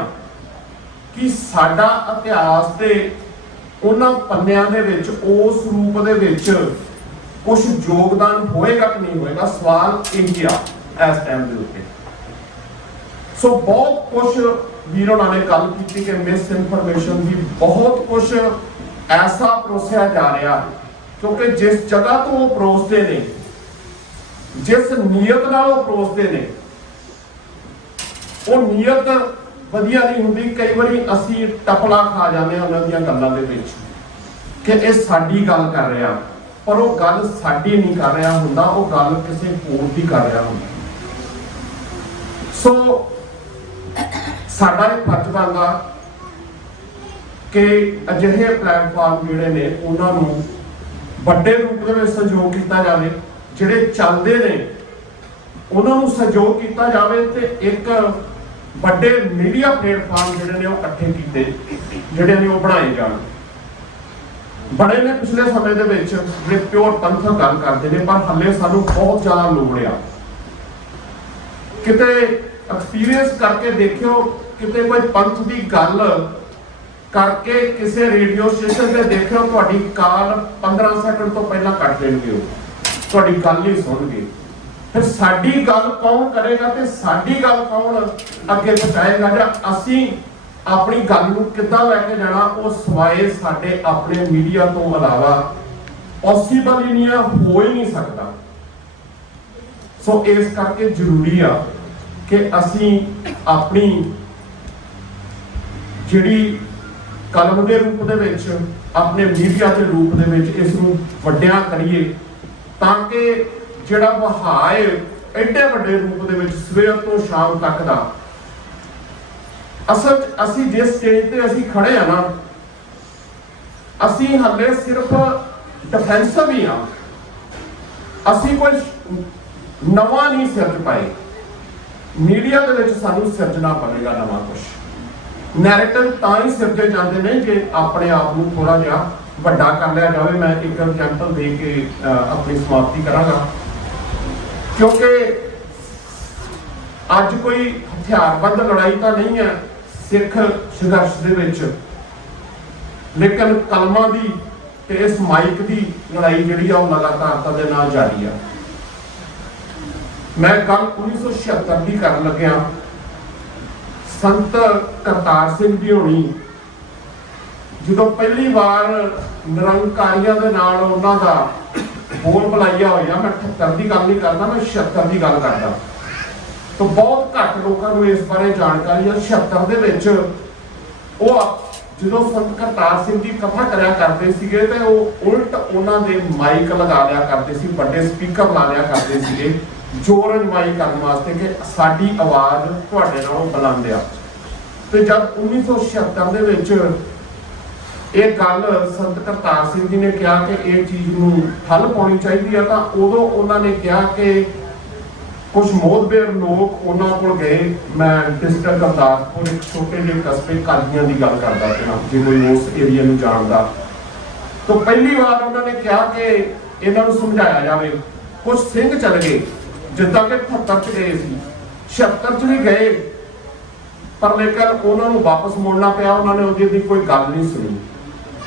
ਕਿ ਸਾਡਾ ਇਤਿਹਾਸ ਤੇ ਉਹਨਾਂ ਪੰਨਿਆਂ ਦੇ ਵਿੱਚ ਉਸ ਰੂਪ ਦੇ ਵਿੱਚ ਕੁਝ ਯੋਗਦਾਨ ਹੋਏਗਾ ਕਿ ਨਹੀਂ ਹੋਏਗਾ, ਸਵਾਲ ਇਹੀ ਆ ਇਸ ਟਾਈਮ ਦੇ ਉੱਤੇ। ਸੋ ਬਹੁਤ ਕੁਝ ਵੀਰ ਹੋਣਾ ਨੇ ਗੱਲ ਕੀਤੀ ਕਿ ਮਿਸ ਇਨਫੋਰਮੇਸ਼ਨ ਦੀ ਬਹੁਤ ਕੁਝ ਐਸਾ ਪਰੋਸਿਆ ਜਾ ਰਿਹਾ, ਕਿਉਂਕਿ ਜਿਸ ਜਗ੍ਹਾ ਤੋਂ ਉਹ ਪਰੋਸਦੇ ਨੇ, ਜਿਸ ਨੀਅਤ ਨਾਲ ਉਹ ਪਰੋਸਦੇ ਨੇ, ਉਹ ਨੀਅਤ ਵਧੀਆ ਨਹੀਂ ਹੁੰਦੀ। ਕਈ ਵਾਰੀ ਅਸੀਂ ਟਪਲਾ ਖਾ ਜਾਂਦੇ ਹਾਂ ਉਹਨਾਂ ਦੀਆਂ ਗੱਲਾਂ ਦੇ ਵਿੱਚ ਕਿ ਇਹ ਸਾਡੀ ਗੱਲ ਕਰ ਰਿਹਾ, ਪਰ ਉਹ ਗੱਲ ਸਾਡੀ ਨਹੀਂ ਕਰ ਰਿਹਾ ਹੁੰਦਾ, ਉਹ ਗੱਲ ਕਿਸੇ ਹੋਰ ਦੀ ਕਰ ਰਿਹਾ ਹੁੰਦਾ। ਸੋ ਸਾਡਾ ਇਹ ਫਰਜ਼ ਬਣਦਾ ਕਿ ਅਜਿਹੇ ਪਲੇਟਫਾਰਮ ਜਿਹੜੇ ਨੇ ਉਹਨਾਂ ਨੂੰ ਵੱਡੇ ਰੂਪ ਦੇ ਵਿੱਚ ਸਹਿਯੋਗ ਕੀਤਾ ਜਾਵੇ, ਜਿਹੜੇ ਚੱਲਦੇ ਨੇ ਉਹਨਾਂ ਨੂੰ ਸਹਿਯੋਗ ਕੀਤਾ ਜਾਵੇ, ਤੇ ਇੱਕ ਵੱਡੇ ਮੀਡੀਆ ਪਲੇਟਫਾਰਮ ਜਿਹੜੇ ਨੇ ਉਹ ਇਕੱਠੇ ਕੀਤੇ, ਜਿਹੜੇ ਨੇ ਉਹ ਬਣਾਏ ਜਾਣ। ਬੜੇ ਨੇ ਪਿਛਲੇ ਸਮੇਂ ਦੇ ਵਿੱਚ ਜਿਹੜੇ ਪਿਓਰ ਪੰਥਕ ਗੱਲ ਕਰਦੇ ਨੇ, ਪਰ ਹੱਲੇ ਸਾਨੂੰ ਬਹੁਤ ਜ਼ਿਆਦਾ ਲੋੜ ਆ। ਕਿਤੇ ਐਕਸਪੀਰੀਅੰਸ ਕਰਕੇ ਦੇਖਿਓ, ਕਿਤੇ ਕੋਈ ਪੰਥ ਦੀ ਗੱਲ ਕਰਕੇ ਕਿਸੇ ਰੇਡੀਓ ਸਟੇਸ਼ਨ ਤੇ ਦੇਖਿਓ, ਤੁਹਾਡੀ ਕਾਲ 15 ਸੈਕਿੰਡ ਤੋਂ ਪਹਿਲਾਂ ਕੱਟ ਦੇਣਗੇ, ਉਹ ਤੁਹਾਡੀ ਗੱਲ ਹੀ ਸੁਣਨਗੇ। ਫਿਰ ਸਾਡੀ ਗੱਲ ਕੌਣ ਕਰੇਗਾ ਤੇ ਸਾਡੀ ਗੱਲ ਕੌਣ ਅੱਗੇ ਪਹੁੰਚਾਏਗਾ, ਜਾਂ ਅਸੀਂ ਆਪਣੀ ਗੱਲ ਨੂੰ ਕਿੱਦਾਂ ਲੈ ਕੇ ਜਾਣਾ, ਉਹ ਸਵਾਏ ਸਾਡੇ ਆਪਣੇ ਮੀਡੀਆ ਤੋਂ ਇਲਾਵਾ ਪੋਸੀਬਲ ਹੀ ਨਹੀਂ ਆ, ਹੋ ਹੀ ਨਹੀਂ ਸਕਦਾ। ਸੋ ਇਸ ਕਰਕੇ ਜ਼ਰੂਰੀ ਆ ਕਿ ਅਸੀਂ ਆਪਣੀ ਜਿਹੜੀ ਕਲਮ ਦੇ ਰੂਪ ਦੇ ਵਿੱਚ, ਆਪਣੇ ਮੀਡੀਆ ਦੇ ਰੂਪ ਦੇ ਵਿੱਚ ਇਸ ਨੂੰ ਵੱਡਿਆਂ ਕਰੀਏ, ਤਾਂ ਕਿ ਜਿਹੜਾ ਵਹਾਅ ਹੈ ਐਡੇ ਵੱਡੇ ਰੂਪ ਦੇ ਵਿੱਚ ਸਵੇਰ ਤੋਂ ਸ਼ਾਮ ਤੱਕ ਦਾ, ਅਸਲ 'ਚ ਅਸੀਂ ਜਿਸ ਸਟੇਜ ਤੇ ਅਸੀਂ ਖੜੇ ਆ ਨਾ, ਅਸੀਂ ਹੱਲੇ ਸਿਰਫ ਡਿਫੈਂਸਿਵ ਹੀ ਆ। ਅਸੀਂ ਕੋਈ ਨਵਾਂ ਨਹੀਂ ਸਿਰਜ ਪਾਏ। ਮੀਡੀਆ ਦੇ ਵਿੱਚ ਸਾਨੂੰ ਸਿਰਜਣਾ ਪਵੇਗਾ ਨਵਾਂ ਕੁਝ। ਨੈਰੇਟਿਵ ਤਾਂ ਹੀ ਸਿਰਜੇ ਜਾਂਦੇ ਨੇ ਜੇ ਆਪਣੇ ਆਪ ਨੂੰ ਥੋੜਾ ਜਿਹਾ ਵੱਡਾ ਕਰ ਲਿਆ ਜਾਵੇ। ਮੈਂ ਇੱਕ ਐਗਜ਼ਾਮਪਲ ਦੇ ਕੇ ਆਪਣੀ ਸਮਾਪਤੀ ਕਰਾਂਗਾ, ਕਿਉਂਕਿ ਅੱਜ ਕੋਈ ਹਥਿਆਰਬੰਦ ਲੜਾਈ ਤਾਂ ਨਹੀਂ ਹੈ ਸਿੱਖ ਸੰਘਰਸ਼ ਦੇ ਵਿੱਚ, ਲੇਕਿਨ ਕਲਮਾਂ ਦੀ ਤੇ ਇਸ ਮਾਈਕ ਦੀ ਲੜਾਈ ਜਿਹੜੀ ਆ ਉਹ ਲਗਾਤਾਰਤਾ ਦੇ ਨਾਲ ਜਾਰੀ ਆ। ਮੈਂ ਗੱਲ 1976 ਦੀ ਕਰਨ ਲੱਗਿਆ। ਸੰਤ ਕਰਤਾਰ ਸਿੰਘ ਜੀ ਹੋਣੀ ਜਦੋਂ ਪਹਿਲੀ ਵਾਰ ਨਿਰੰਕਾਰੀਆਂ ਦੇ ਨਾਲ ਉਹਨਾਂ ਦਾ ਬੋਲ ਬੁਲਾਇਆ ਹੋਇਆ, ਮੈਂ 78 ਦੀ ਗੱਲ ਨਹੀਂ ਕਰਦਾ, ਮੈਂ 76 ਦੀ ਗੱਲ ਕਰਦਾ, ਤਾਂ ਬਹੁਤ ਘੱਟ ਲੋਕਾਂ ਨੂੰ ਇਸ ਬਾਰੇ ਜਾਣਕਾਰੀ ਹੈ। 76 ਦੇ ਵਿੱਚ ਉਹ ਜਦੋਂ ਸੰਤ ਕਰਤਾਰ ਸਿੰਘ ਜੀ ਕਥਾ ਕਰਿਆ ਕਰਦੇ ਸੀਗੇ ਤੇ ਉਹ ਉਲਟ ਉਹਨਾਂ ਦੇ ਮਾਈਕ ਲਗਾ ਲਿਆ ਕਰਦੇ ਸੀ, ਵੱਡੇ ਸਪੀਕਰ ਲਾ ਲਿਆ ਕਰਦੇ ਸੀਗੇ ਜ਼ੋਰ ਅਜਮਾਈ ਕਰਨ ਵਾਸਤੇ ਕਿ ਸਾਡੀ ਆਵਾਜ਼ ਤੁਹਾਡੇ ਨਾਲੋਂ ਬੁਲੰਦ ਆ। ਤੇ ਜਦ 1976 ਦੇ ਵਿੱਚ ਇਹ ਗੱਲ ਸੰਤ ਕਰਤਾਰ ਸਿੰਘ ਜੀ ਨੇ ਕਿਹਾ ਕਿ ਇਹ ਚੀਜ਼ ਨੂੰ ਠੱਲ ਪਾਉਣੀ ਚਾਹੀਦੀ ਆ, ਤਾਂ ਉਦੋਂ ਉਹਨਾਂ ਨੇ ਕਿਹਾ ਕਿ ਕੁਝ ਮੋਹਤਬਰ ਲੋਕ ਉਹਨਾਂ ਕੋਲ ਗਏ। ਮੈਂ ਡਿਸਟ੍ਰਿਕਟ ਗੁਰਦਾਸਪੁਰ ਇੱਕ ਛੋਟੇ ਜਿਹੇ ਕਸਬੇ ਕਾਦੀਆਂ ਦੀ ਗੱਲ ਕਰਦਾ ਪਿਆ, ਜੇ ਕੋਈ ਉਸ ਏਰੀਆ ਨੂੰ ਜਾਣਦਾ। ਤਾਂ ਪਹਿਲੀ ਵਾਰ ਉਹਨਾਂ ਨੇ ਕਿਹਾ ਕਿ ਇਹਨਾਂ ਨੂੰ ਸਮਝਾਇਆ ਜਾਵੇ। ਕੁਝ ਸਿੰਘ ਚੱਲ ਗਏ, ਜਿੱਦਾਂ ਕਿ 78 ਚ ਗਏ ਸੀ, 76 ਚ ਵੀ ਗਏ, ਪਰ ਲੇਕਿਨ ਉਹਨਾਂ ਨੂੰ ਵਾਪਸ ਮੁੜਨਾ ਪਿਆ। ਉਹਨਾਂ ਨੇ ਉਹਦੀ ਕੋਈ ਗੱਲ ਨਹੀਂ ਸੁਣੀ।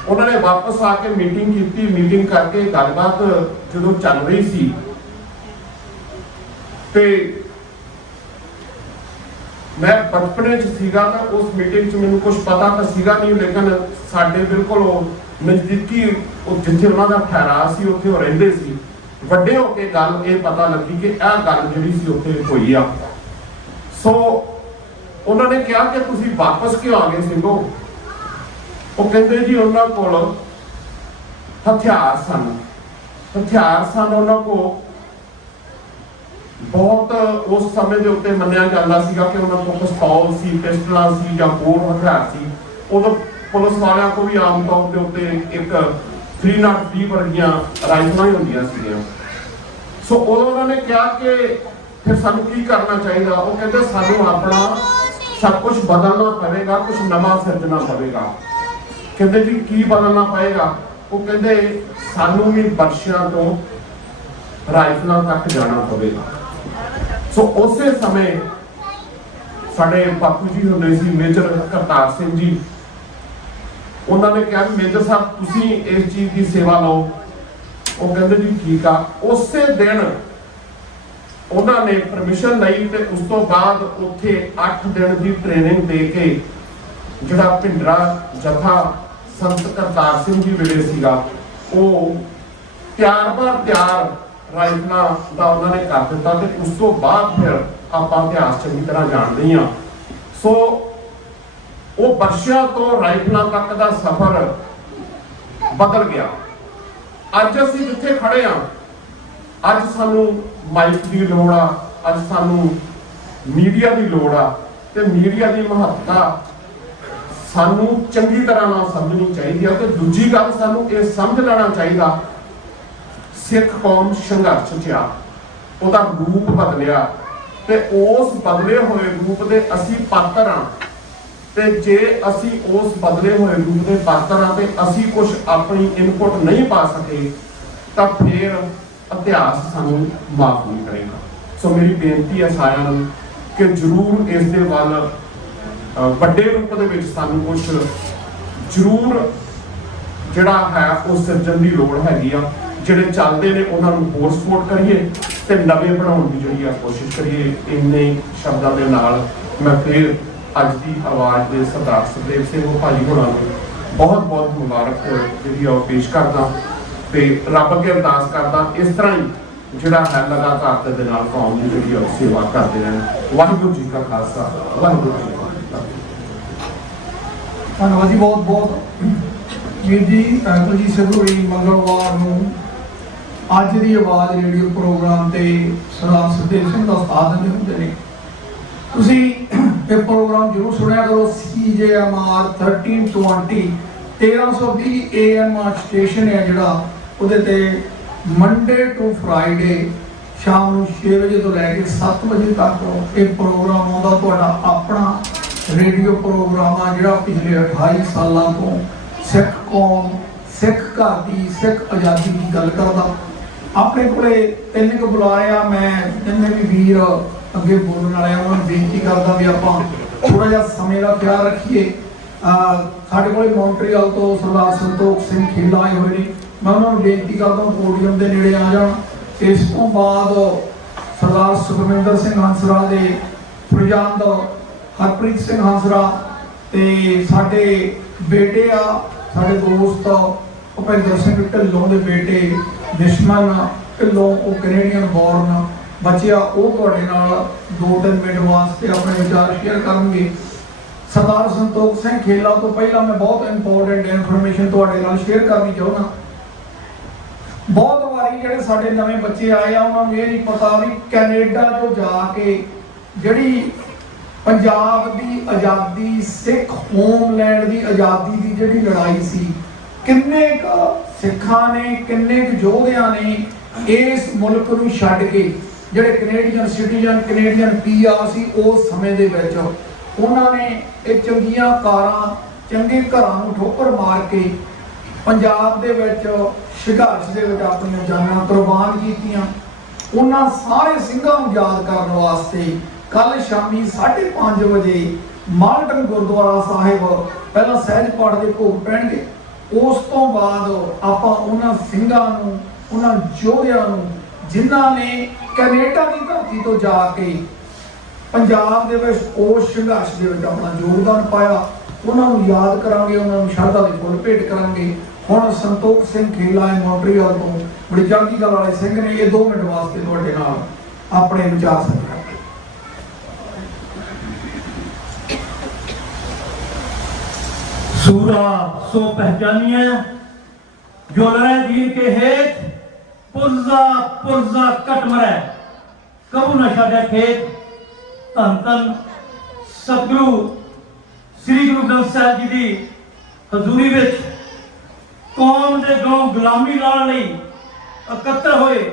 ਉਹਨਾਂ ਨੇ ਵਾਪਸ ਆ ਕੇ ਮੀਟਿੰਗ ਕੀਤੀ। ਮੀਟਿੰਗ ਕਰਕੇ ਗੱਲਬਾਤ ਜਦੋਂ ਚੱਲ ਰਹੀ ਸੀ ਤੇ ਮੈਂ ਬਚਪਨੇ ਚ ਸੀਗਾ, ਤਾਂ ਉਸ ਮੀਟਿੰਗ ਚ ਮੈਨੂੰ ਕੁਝ ਪਤਾ ਤਾਂ ਸੀਗਾ ਨਹੀਂ, ਲੇਕਿਨ ਸਾਡੇ ਬਿਲਕੁਲ ਉਹ ਨਜ਼ਦੀਕੀ ਜਿੱਥੇ ਉਹਨਾਂ ਦਾ ਠਹਿਰਾਅ ਸੀ ਉੱਥੇ ਉਹ ਰਹਿੰਦੇ ਸੀ। ਵੱਡੇ ਹੋ ਕੇ ਗੱਲ ਇਹ ਪਤਾ ਲੱਗੀ ਕਿ ਇਹ ਗੱਲ ਜਿਹੜੀ ਸੀ ਉੱਥੇ ਹੋਈ ਆ। ਸੋ ਉਹਨਾਂ ਨੇ ਕਿਹਾ ਕਿ ਤੁਸੀਂ ਵਾਪਸ ਕਿਉਂ ਆ ਗਏ ਸਿੰਘੋ? ਉਹ ਕਹਿੰਦੇ ਜੀ ਉਹਨਾਂ ਕੋਲ ਹਥਿਆਰ ਸਨ ਉਹਨਾਂ ਕੋਲ ਬਹੁਤ। ਉਸ ਸਮੇਂ ਦੇ ਉੱਤੇ ਮੰਨਿਆ ਜਾਂਦਾ ਸੀਗਾ ਕਿ ਉਹਨਾਂ ਕੋਲ ਪਿਸਤੌਲ ਸੀ, ਪਿਸਟਲਾਂ ਸੀ ਜਾਂ ਹੋਰ ਹਥਿਆਰ ਸੀ। ਉਦੋਂ ਪੁਲਿਸ ਵਾਲਿਆਂ ਕੋਲ ਵੀ ਆਮ ਤੌਰ ਦੇ ਉੱਤੇ ਇੱਕ 303 ਵਰਗੀਆਂ ਰਾਈਫਲਾਂ ਹੀ ਹੁੰਦੀਆਂ ਸੀਗੀਆਂ। ਸੋ ਉਦੋਂ ਉਹਨਾਂ ਨੇ ਕਿਹਾ ਕਿ ਫਿਰ ਸਾਨੂੰ ਕੀ ਕਰਨਾ ਚਾਹੀਦਾ? ਉਹ ਕਹਿੰਦੇ ਸਾਨੂੰ ਆਪਣਾ ਸਭ ਕੁਝ ਬਦਲਣਾ ਪਵੇਗਾ, ਕੁਝ ਨਵਾਂ ਸਿਰਜਣਾ ਪਵੇਗਾ। ਕਹਿੰਦੇ ਜੀ ਕੀ ਬਦਲਣਾ ਪਏਗਾ? ਉਹ ਕਹਿੰਦੇ ਸਾਨੂੰ ਵੀ ਬਰਸ਼ਿਆਂ ਤੋਂ ਰਾਈਫਲਾਂ ਤੱਕ ਜਾਣਾ ਪਵੇਗਾ। ਸੋ ਉਸੇ ਸਮੇਂ ਸਾਡੇ ਬਾਪੂ ਜੀ ਹੁੰਦੇ ਸੀ ਮੇਜਰ ਕਰਤਾਰ ਸਿੰਘ ਜੀ, ਉਹਨਾਂ ਨੇ ਕਿਹਾ ਮੇਜਰ ਸਾਹਿਬ ਤੁਸੀਂ ਇਸ ਚੀਜ਼ ਦੀ ਸੇਵਾ ਲਓ। ਉਹ ਕਹਿੰਦੇ ਜੀ ਠੀਕ ਆ। ਉਸੇ ਦਿਨ ਉਹਨਾਂ ਨੇ ਪਰਮਿਸ਼ਨ ਲਈ ਤੇ ਉਸ ਤੋਂ ਬਾਅਦ ਉੱਥੇ 8 ਦਿਨ ਦੀ ਟ੍ਰੇਨਿੰਗ ਦੇ ਕੇ ਜਿਹੜਾ ਭਿੰਡਰਾ ਜਥਾ ਸੰਤ ਕਰਤਾਰ ਸਿੰਘ ਜੀ ਵੇਲੇ ਸੀਗਾ, ਉਹ ਤਿਆਰ ਰਾਈਫਲਾਂ ਦਾ ਉਹਨਾਂ ਨੇ ਕਰ ਦਿੱਤਾ। ਤੇ ਉਸ ਤੋਂ ਬਾਅਦ ਫਿਰ ਆਪਾਂ ਇਤਿਹਾਸ ਚੰਗੀ ਤਰ੍ਹਾਂ ਜਾਣਦੇ ਹਾਂ। ਸੋ ਉਹ ਬਰਸ਼ਿਆਂ ਤੋਂ ਰਾਈਫਲਾਂ ਤੱਕ ਦਾ ਸਫ਼ਰ ਬਦਲ ਗਿਆ। ਅੱਜ ਅਸੀਂ ਜਿੱਥੇ ਖੜੇ ਹਾਂ, ਅੱਜ ਸਾਨੂੰ ਮਾਈਕ ਦੀ ਲੋੜ ਆ, ਅੱਜ ਸਾਨੂੰ ਮੀਡੀਆ ਦੀ ਲੋੜ ਆ, ਤੇ ਮੀਡੀਆ ਦੀ ਮਹੱਤਤਾ ਸਾਨੂੰ ਚੰਗੀ ਤਰ੍ਹਾਂ ਨਾਲ ਸਮਝਣੀ ਚਾਹੀਦੀ ਆ। ਤੇ ਦੂਜੀ ਗੱਲ ਸਾਨੂੰ ਇਹ ਸਮਝ ਲੈਣਾ ਚਾਹੀਦਾ ਸਿੱਖ ਕੌਮ ਸੰਘਰਸ਼ 'ਚ ਆ, ਉਹਦਾ ਰੂਪ ਬਦਲਿਆ ਤੇ ਉਸ ਬਦਲੇ ਹੋਏ ਰੂਪ ਦੇ ਅਸੀਂ ਪਾਤਰ ਹਾਂ। ਤੇ ਜੇ ਅਸੀਂ ਉਸ ਬਦਲੇ ਹੋਏ ਰੂਪ ਦੇ ਪਾਤਰ ਹਾਂ ਤੇ ਅਸੀਂ ਕੁਝ ਆਪਣੀ ਇਨਪੁਟ ਨਹੀਂ ਪਾ ਸਕੇ ਤਾਂ ਫਿਰ ਇਤਿਹਾਸ ਸਾਨੂੰ ਮਾਫ ਨਹੀਂ ਕਰੇਗਾ। ਸੋ ਮੇਰੀ ਬੇਨਤੀ ਹੈ ਸਾਰਿਆਂ ਨੂੰ ਕਿ ਜ਼ਰੂਰ ਇਸ ਦੇ ਵੱਲ ਵੱਡੇ ਰੂਪ ਦੇ ਵਿੱਚ ਸਾਨੂੰ ਕੁਝ ਜ਼ਰੂਰ ਜਿਹੜਾ ਹੈ ਉਹ ਸਿਰਜਣ ਦੀ ਲੋੜ ਹੈਗੀ ਆ। ਜਿਹੜੇ ਚੱਲਦੇ ਨੇ ਉਹਨਾਂ ਨੂੰ ਹੋਰ ਸਪੋਰਟ ਕਰੀਏ ਤੇ ਨਵੇਂ ਬਣਾਉਣ ਦੀ ਜਿਹੜੀ ਆ ਕੋਸ਼ਿਸ਼ ਕਰੀਏ। ਇੰਨੇ ਸ਼ਬਦਾਂ ਦੇ ਨਾਲ ਮੈਂ ਫਿਰ ਅੱਜ ਦੀ ਆਵਾਜ਼ ਦੇ ਸਰਦਾਰ ਸੁਖਦੇਵ ਸਿੰਘ ਭਾਜੀ ਹੋਣਾ ਨੂੰ ਬਹੁਤ ਮੁਬਾਰਕ ਜਿਹੜੀ ਆ ਉਹ ਪੇਸ਼ ਕਰਦਾ। ਤੇ ਰੱਬ ਅੱਗੇ ਅਰਦਾਸ ਕਰਦਾ ਇਸ ਤਰ੍ਹਾਂ ਹੀ ਜਿਹੜਾ ਹੈ ਲਗਾਤਾਰ ਦੇ ਨਾਲ ਕੌਮ ਦੀ ਜਿਹੜੀ ਉਹ ਸੇਵਾ ਕਰਦੇ ਰਹਿਣ। ਵਾਹਿਗੁਰੂ ਜੀ ਕਾ ਖਾਲਸਾ, ਵਾਹਿਗੁਰੂ ਜੀ ਕੀ ਫਤਿਹ। ਧੰਨਵਾਦ ਜੀ, ਬਹੁਤ ਬਹੁਤ ਵੀਰ ਜੀ। ਕੁਲਜੀਤ ਸਿੰਘ ਹੋਰੀ ਮੰਗਲਵਾਰ ਨੂੰ ਅੱਜ ਦੀ ਆਵਾਜ਼ ਰੇਡੀਓ ਪ੍ਰੋਗਰਾਮ ਤੇ ਸਰਦਾਰ ਸੁਖਦੇਵ ਸਿੰਘ ਦਾ ਸਾਥ ਦਿੰਦੇ ਹੁੰਦੇ ਨੇ। ਤੁਸੀਂ ਇਹ ਪ੍ਰੋਗਰਾਮ ਜ਼ਰੂਰ ਸੁਣਿਆ ਕਰੋ। CJMR 1320 1320 AM ਸਟੇਸ਼ਨ ਹੈ ਜਿਹੜਾ, ਉਹਦੇ ਤੇ ਮੰਡੇ ਟੂ ਫਰਾਈਡੇ ਸ਼ਾਮ ਨੂੰ 6 ਵਜੇ ਤੋਂ ਲੈ ਕੇ 7 ਵਜੇ ਤੱਕ ਇਹ ਪ੍ਰੋਗਰਾਮ ਆਉਂਦਾ। ਤੁਹਾਡਾ ਆਪਣਾ ਰੇਡੀਓ ਪ੍ਰੋਗਰਾਮ ਆ ਜਿਹੜਾ ਪਿਛਲੇ 28 ਸਾਲਾਂ ਤੋਂ ਸਿੱਖ ਕੌਮ, ਸਿੱਖ ਘਰ ਦੀ, ਸਿੱਖ ਆਜ਼ਾਦੀ ਦੀ ਗੱਲ ਕਰਦਾ। ਆਪਣੇ ਕੋਲੇ 3 ਕੁ ਬੁਲਾਰੇ ਆ। ਮੈਂ ਜਿੰਨੇ ਵੀ ਵੀਰ ਅੱਗੇ ਬੋਲਣ ਵਾਲੇ ਆ ਉਹਨਾਂ ਨੂੰ ਬੇਨਤੀ ਕਰਦਾ ਵੀ ਆਪਾਂ ਥੋੜਾ ਜਿਹਾ ਸਮੇਂ ਦਾ ਖਿਆਲ ਰੱਖੀਏ। ਸਾਡੇ ਕੋਲੇ ਮੌਂਟਰੀਅਲ ਤੋਂ ਸਰਦਾਰ ਸੰਤੋਖ ਸਿੰਘ ਖੇਲਾ ਆਏ ਹੋਏ ਨੇ। ਮੈਂ ਉਹਨਾਂ ਨੂੰ ਬੇਨਤੀ ਕਰਦਾ ਪੋਡੀਅਮ ਦੇ ਨੇੜੇ ਆ ਜਾਣ। ਇਸ ਤੋਂ ਬਾਅਦ ਸਰਦਾਰ ਸੁਖਵਿੰਦਰ ਸਿੰਘ ਹੰਸਰਾ ਦੇ ਫਰਜ਼ੰਦ ਹਰਪ੍ਰੀਤ ਸਿੰਘ ਹੰਸਰਾ ਤੇ ਸਾਡੇ ਬੇਟੇ ਆ, ਸਾਡੇ ਦੋਸਤ ਭੁਪਿੰਦਰ ਸਿੰਘ ਢਿੱਲੋਂ ਦੇ ਬੇਟੇ ਦੁਸ਼ਮਨ ਢਿੱਲੋਂ, ਉਹ ਕੈਨੇਡੀਅਨ ਬੋਰਨ ਬੱਚੇ ਆ। ਉਹ ਤੁਹਾਡੇ ਨਾਲ 2-3 ਮਿੰਟ ਵਾਸਤੇ ਆਪਣੇ ਵਿਚਾਰ ਸ਼ੇਅਰ ਕਰਨਗੇ। ਸਰਦਾਰ ਸੰਤੋਖ ਸਿੰਘ ਖੇਲਾ ਤੋਂ ਪਹਿਲਾਂ ਮੈਂ ਬਹੁਤ ਇੰਪੋਰਟੈਂਟ ਇਨਫੋਰਮੇਸ਼ਨ ਤੁਹਾਡੇ ਨਾਲ ਸ਼ੇਅਰ ਕਰਨੀ ਚਾਹੁੰਦਾ। ਬਹੁਤ ਵਾਰੀ ਜਿਹੜੇ ਸਾਡੇ ਨਵੇਂ ਬੱਚੇ ਆਏ ਆ ਉਹਨਾਂ ਨੂੰ ਇਹ ਨਹੀਂ ਪਤਾ ਵੀ ਕੈਨੇਡਾ ਤੋਂ ਜਾ ਕੇ ਜਿਹੜੀ ਪੰਜਾਬ ਦੀ ਆਜ਼ਾਦੀ, ਸਿੱਖ ਹੋਮਲੈਂਡ ਦੀ ਆਜ਼ਾਦੀ ਦੀ ਜਿਹੜੀ ਲੜਾਈ ਸੀ, ਕਿੰਨੇ ਕੁ ਸਿੱਖਾਂ ਨੇ, ਕਿੰਨੇ ਕੁ ਯੋਧਿਆਂ ਨੇ ਇਸ ਮੁਲਕ ਨੂੰ ਛੱਡ ਕੇ, ਜਿਹੜੇ ਕੈਨੇਡੀਅਨ ਸਿਟੀਜ਼ਨ, ਕੈਨੇਡੀਅਨ PR ਸੀ ਉਸ ਸਮੇਂ ਦੇ ਵਿੱਚ, ਉਹਨਾਂ ਨੇ ਇਹ ਚੰਗੀਆਂ ਕਾਰਾਂ, ਚੰਗੇ ਘਰਾਂ ਨੂੰ ਠੋਕਰ ਮਾਰ ਕੇ ਪੰਜਾਬ ਦੇ ਵਿੱਚ ਸੰਘਰਸ਼ ਦੇ ਵਿੱਚ ਆਪਣੀਆਂ ਜਾਨਾਂ ਕੁਰਬਾਨ ਕੀਤੀਆਂ। ਉਹਨਾਂ ਸਾਰੇ ਸਿੰਘਾਂ ਨੂੰ ਯਾਦ ਕਰਨ ਵਾਸਤੇ ਕੱਲ ਸ਼ਾਮੀ 5:30 ਵਜੇ ਮਾਲਟਨ ਗੁਰਦੁਆਰਾ ਸਾਹਿਬ ਪਹਿਲਾਂ ਸਹਿਜ ਪਾਠ ਦੇ ਭੋਗ ਪੈਣਗੇ। ਉਸ ਤੋਂ ਬਾਅਦ ਆਪਾਂ ਉਹਨਾਂ ਸਿੰਘਾਂ ਨੂੰ, ਉਹਨਾਂ ਯੋਧਿਆਂ ਨੂੰ ਜਿਨ੍ਹਾਂ ਨੇ ਕੈਨੇਡਾ ਦੀ ਧਰਤੀ ਤੋਂ ਜਾ ਕੇ ਪੰਜਾਬ ਦੇ ਵਿੱਚ ਉਸ ਸੰਘਰਸ਼ ਦੇ ਵਿੱਚ ਆਪਣਾ ਯੋਗਦਾਨ ਪਾਇਆ, ਉਹਨਾਂ ਨੂੰ ਯਾਦ ਕਰਾਂਗੇ, ਉਹਨਾਂ ਨੂੰ ਸ਼ਰਧਾ ਦੇ ਫੁੱਲ ਭੇਟ ਕਰਾਂਗੇ। ਹੁਣ ਸੰਤੋਖ ਸਿੰਘ ਖੇਲਾ ਹੈ ਮੌਂਟਰੀਅਲ ਤੋਂ, ਬੜੀ ਚੜ੍ਹਦੀ ਕਲਾ ਵਾਲੇ ਸਿੰਘ ਨੇ। ਇਹ 2 ਮਿੰਟ ਵਾਸਤੇ ਤੁਹਾਡੇ ਨਾਲ ਆਪਣੇ ਵਿਚਾਰ ਸਾਂਝੇ ਕਰਦੇ। सूरा सो पहचानिए जो लड़े दीन के हेत पुरजा पुरजा कट मरे कबू न छाड़े खेत। धन धन सतगुरु श्री गुरु ग्रंथ साहिब जी की हजूरी विच कौम दे गलों गुलामी लाने लई इकट्ठे होए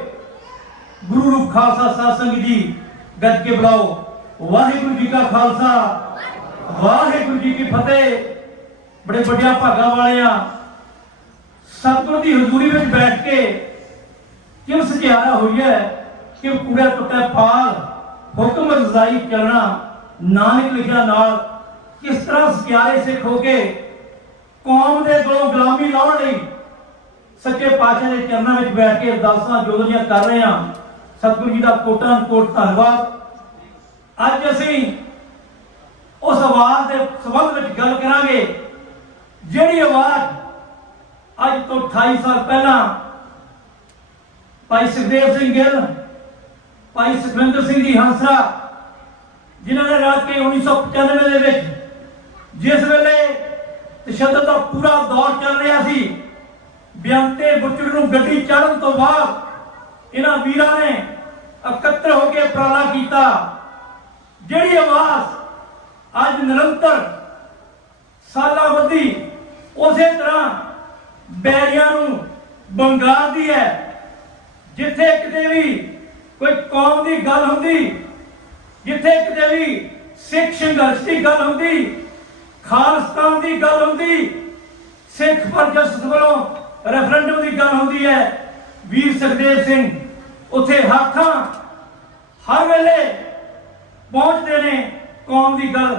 गुरु रूप खालसा साध संगत जी गज के बुलाओ। वाहिगुरु जी का खालसा, वाहिगुरु जी की फतेह। बड़े बढ़िया भागा वाले आ सतगुरु की हजूरी में बैठ के क्यों सचियारा हुई है कि कूड़े कुत्ते पाल हुक्म रजाई चलना नानक लिखा नाल किस तरह सचियारे सिख हो के कौम के गलों गुलामी लाने लई सच्चे पातशाह के चरणों में बैठ के अरदासां जोदरियां कर रहे हैं। सतगुरु जी का कोटन कोट धन्नवाद। अज असीं उस आवाज के संबंध में गल करांगे ਜਿਹੜੀ आवाज ਅੱਜ ਤੋਂ 28 ਸਾਲ ਪਹਿਲਾਂ ਭਾਈ ਸੁਖਦੇਵ ਸਿੰਘ ਗਿੱਲ, ਭਾਈ ਸੁਖਵਿੰਦਰ ਸਿੰਘ ਜੀ ਹੰਸਰਾ, ਜਿਨ੍ਹਾਂ ਨੇ ਰਲ ਕੇ 1995 ਦੇ ਵਿੱਚ ਜਿਸ ਵੇਲੇ ਤਸ਼ੱਦਦ ਦਾ ਪੂਰਾ ਦੌਰ ਚੱਲ ਰਿਹਾ ਸੀ, ਬਿਆੰਤੇ ਬੁੱਚੜ ਨੂੰ ਗੱਡੀ ਚੜ੍ਹਨ ਤੋਂ ਬਾਅਦ ਇਹਨਾਂ ਵੀਰਾਂ ਨੇ ਇਕੱਤਰ ਹੋ ਕੇ ਉਪਰਾਲਾ ਕੀਤਾ। ਜਿਹੜੀ ਆਵਾਜ਼ ਅੱਜ ਨਿਰੰਤਰ ਸਾਲਾਂ ਬੱਧੀ ਉਸੇ ਤਰ੍ਹਾਂ ਬੈਰੀਆਂ ਨੂੰ ਬੰਗਾਰਦੀ ਹੈ। ਜਿੱਥੇ ਕਿਤੇ ਵੀ ਕੋਈ ਕੌਮ ਦੀ ਗੱਲ ਹੁੰਦੀ, ਜਿੱਥੇ ਕਿਤੇ ਵੀ ਸਿੱਖ ਸੰਘਰਸ਼ ਦੀ ਗੱਲ ਹੁੰਦੀ, ਖਾਲਿਸਤਾਨ ਦੀ ਗੱਲ ਹੁੰਦੀ, ਸਿੱਖ ਪਰ ਜਸਟਿਸ ਵੱਲੋਂ ਰੈਫਰੈਂਡਮ ਦੀ ਗੱਲ ਹੁੰਦੀ ਹੈ, ਵੀਰ ਸੁਖਦੇਵ ਸਿੰਘ ਉੱਥੇ ਹੱਥਾਂ ਹਰ ਵੇਲੇ ਪਹੁੰਚਦੇ ਨੇ। ਕੌਮ ਦੀ ਗੱਲ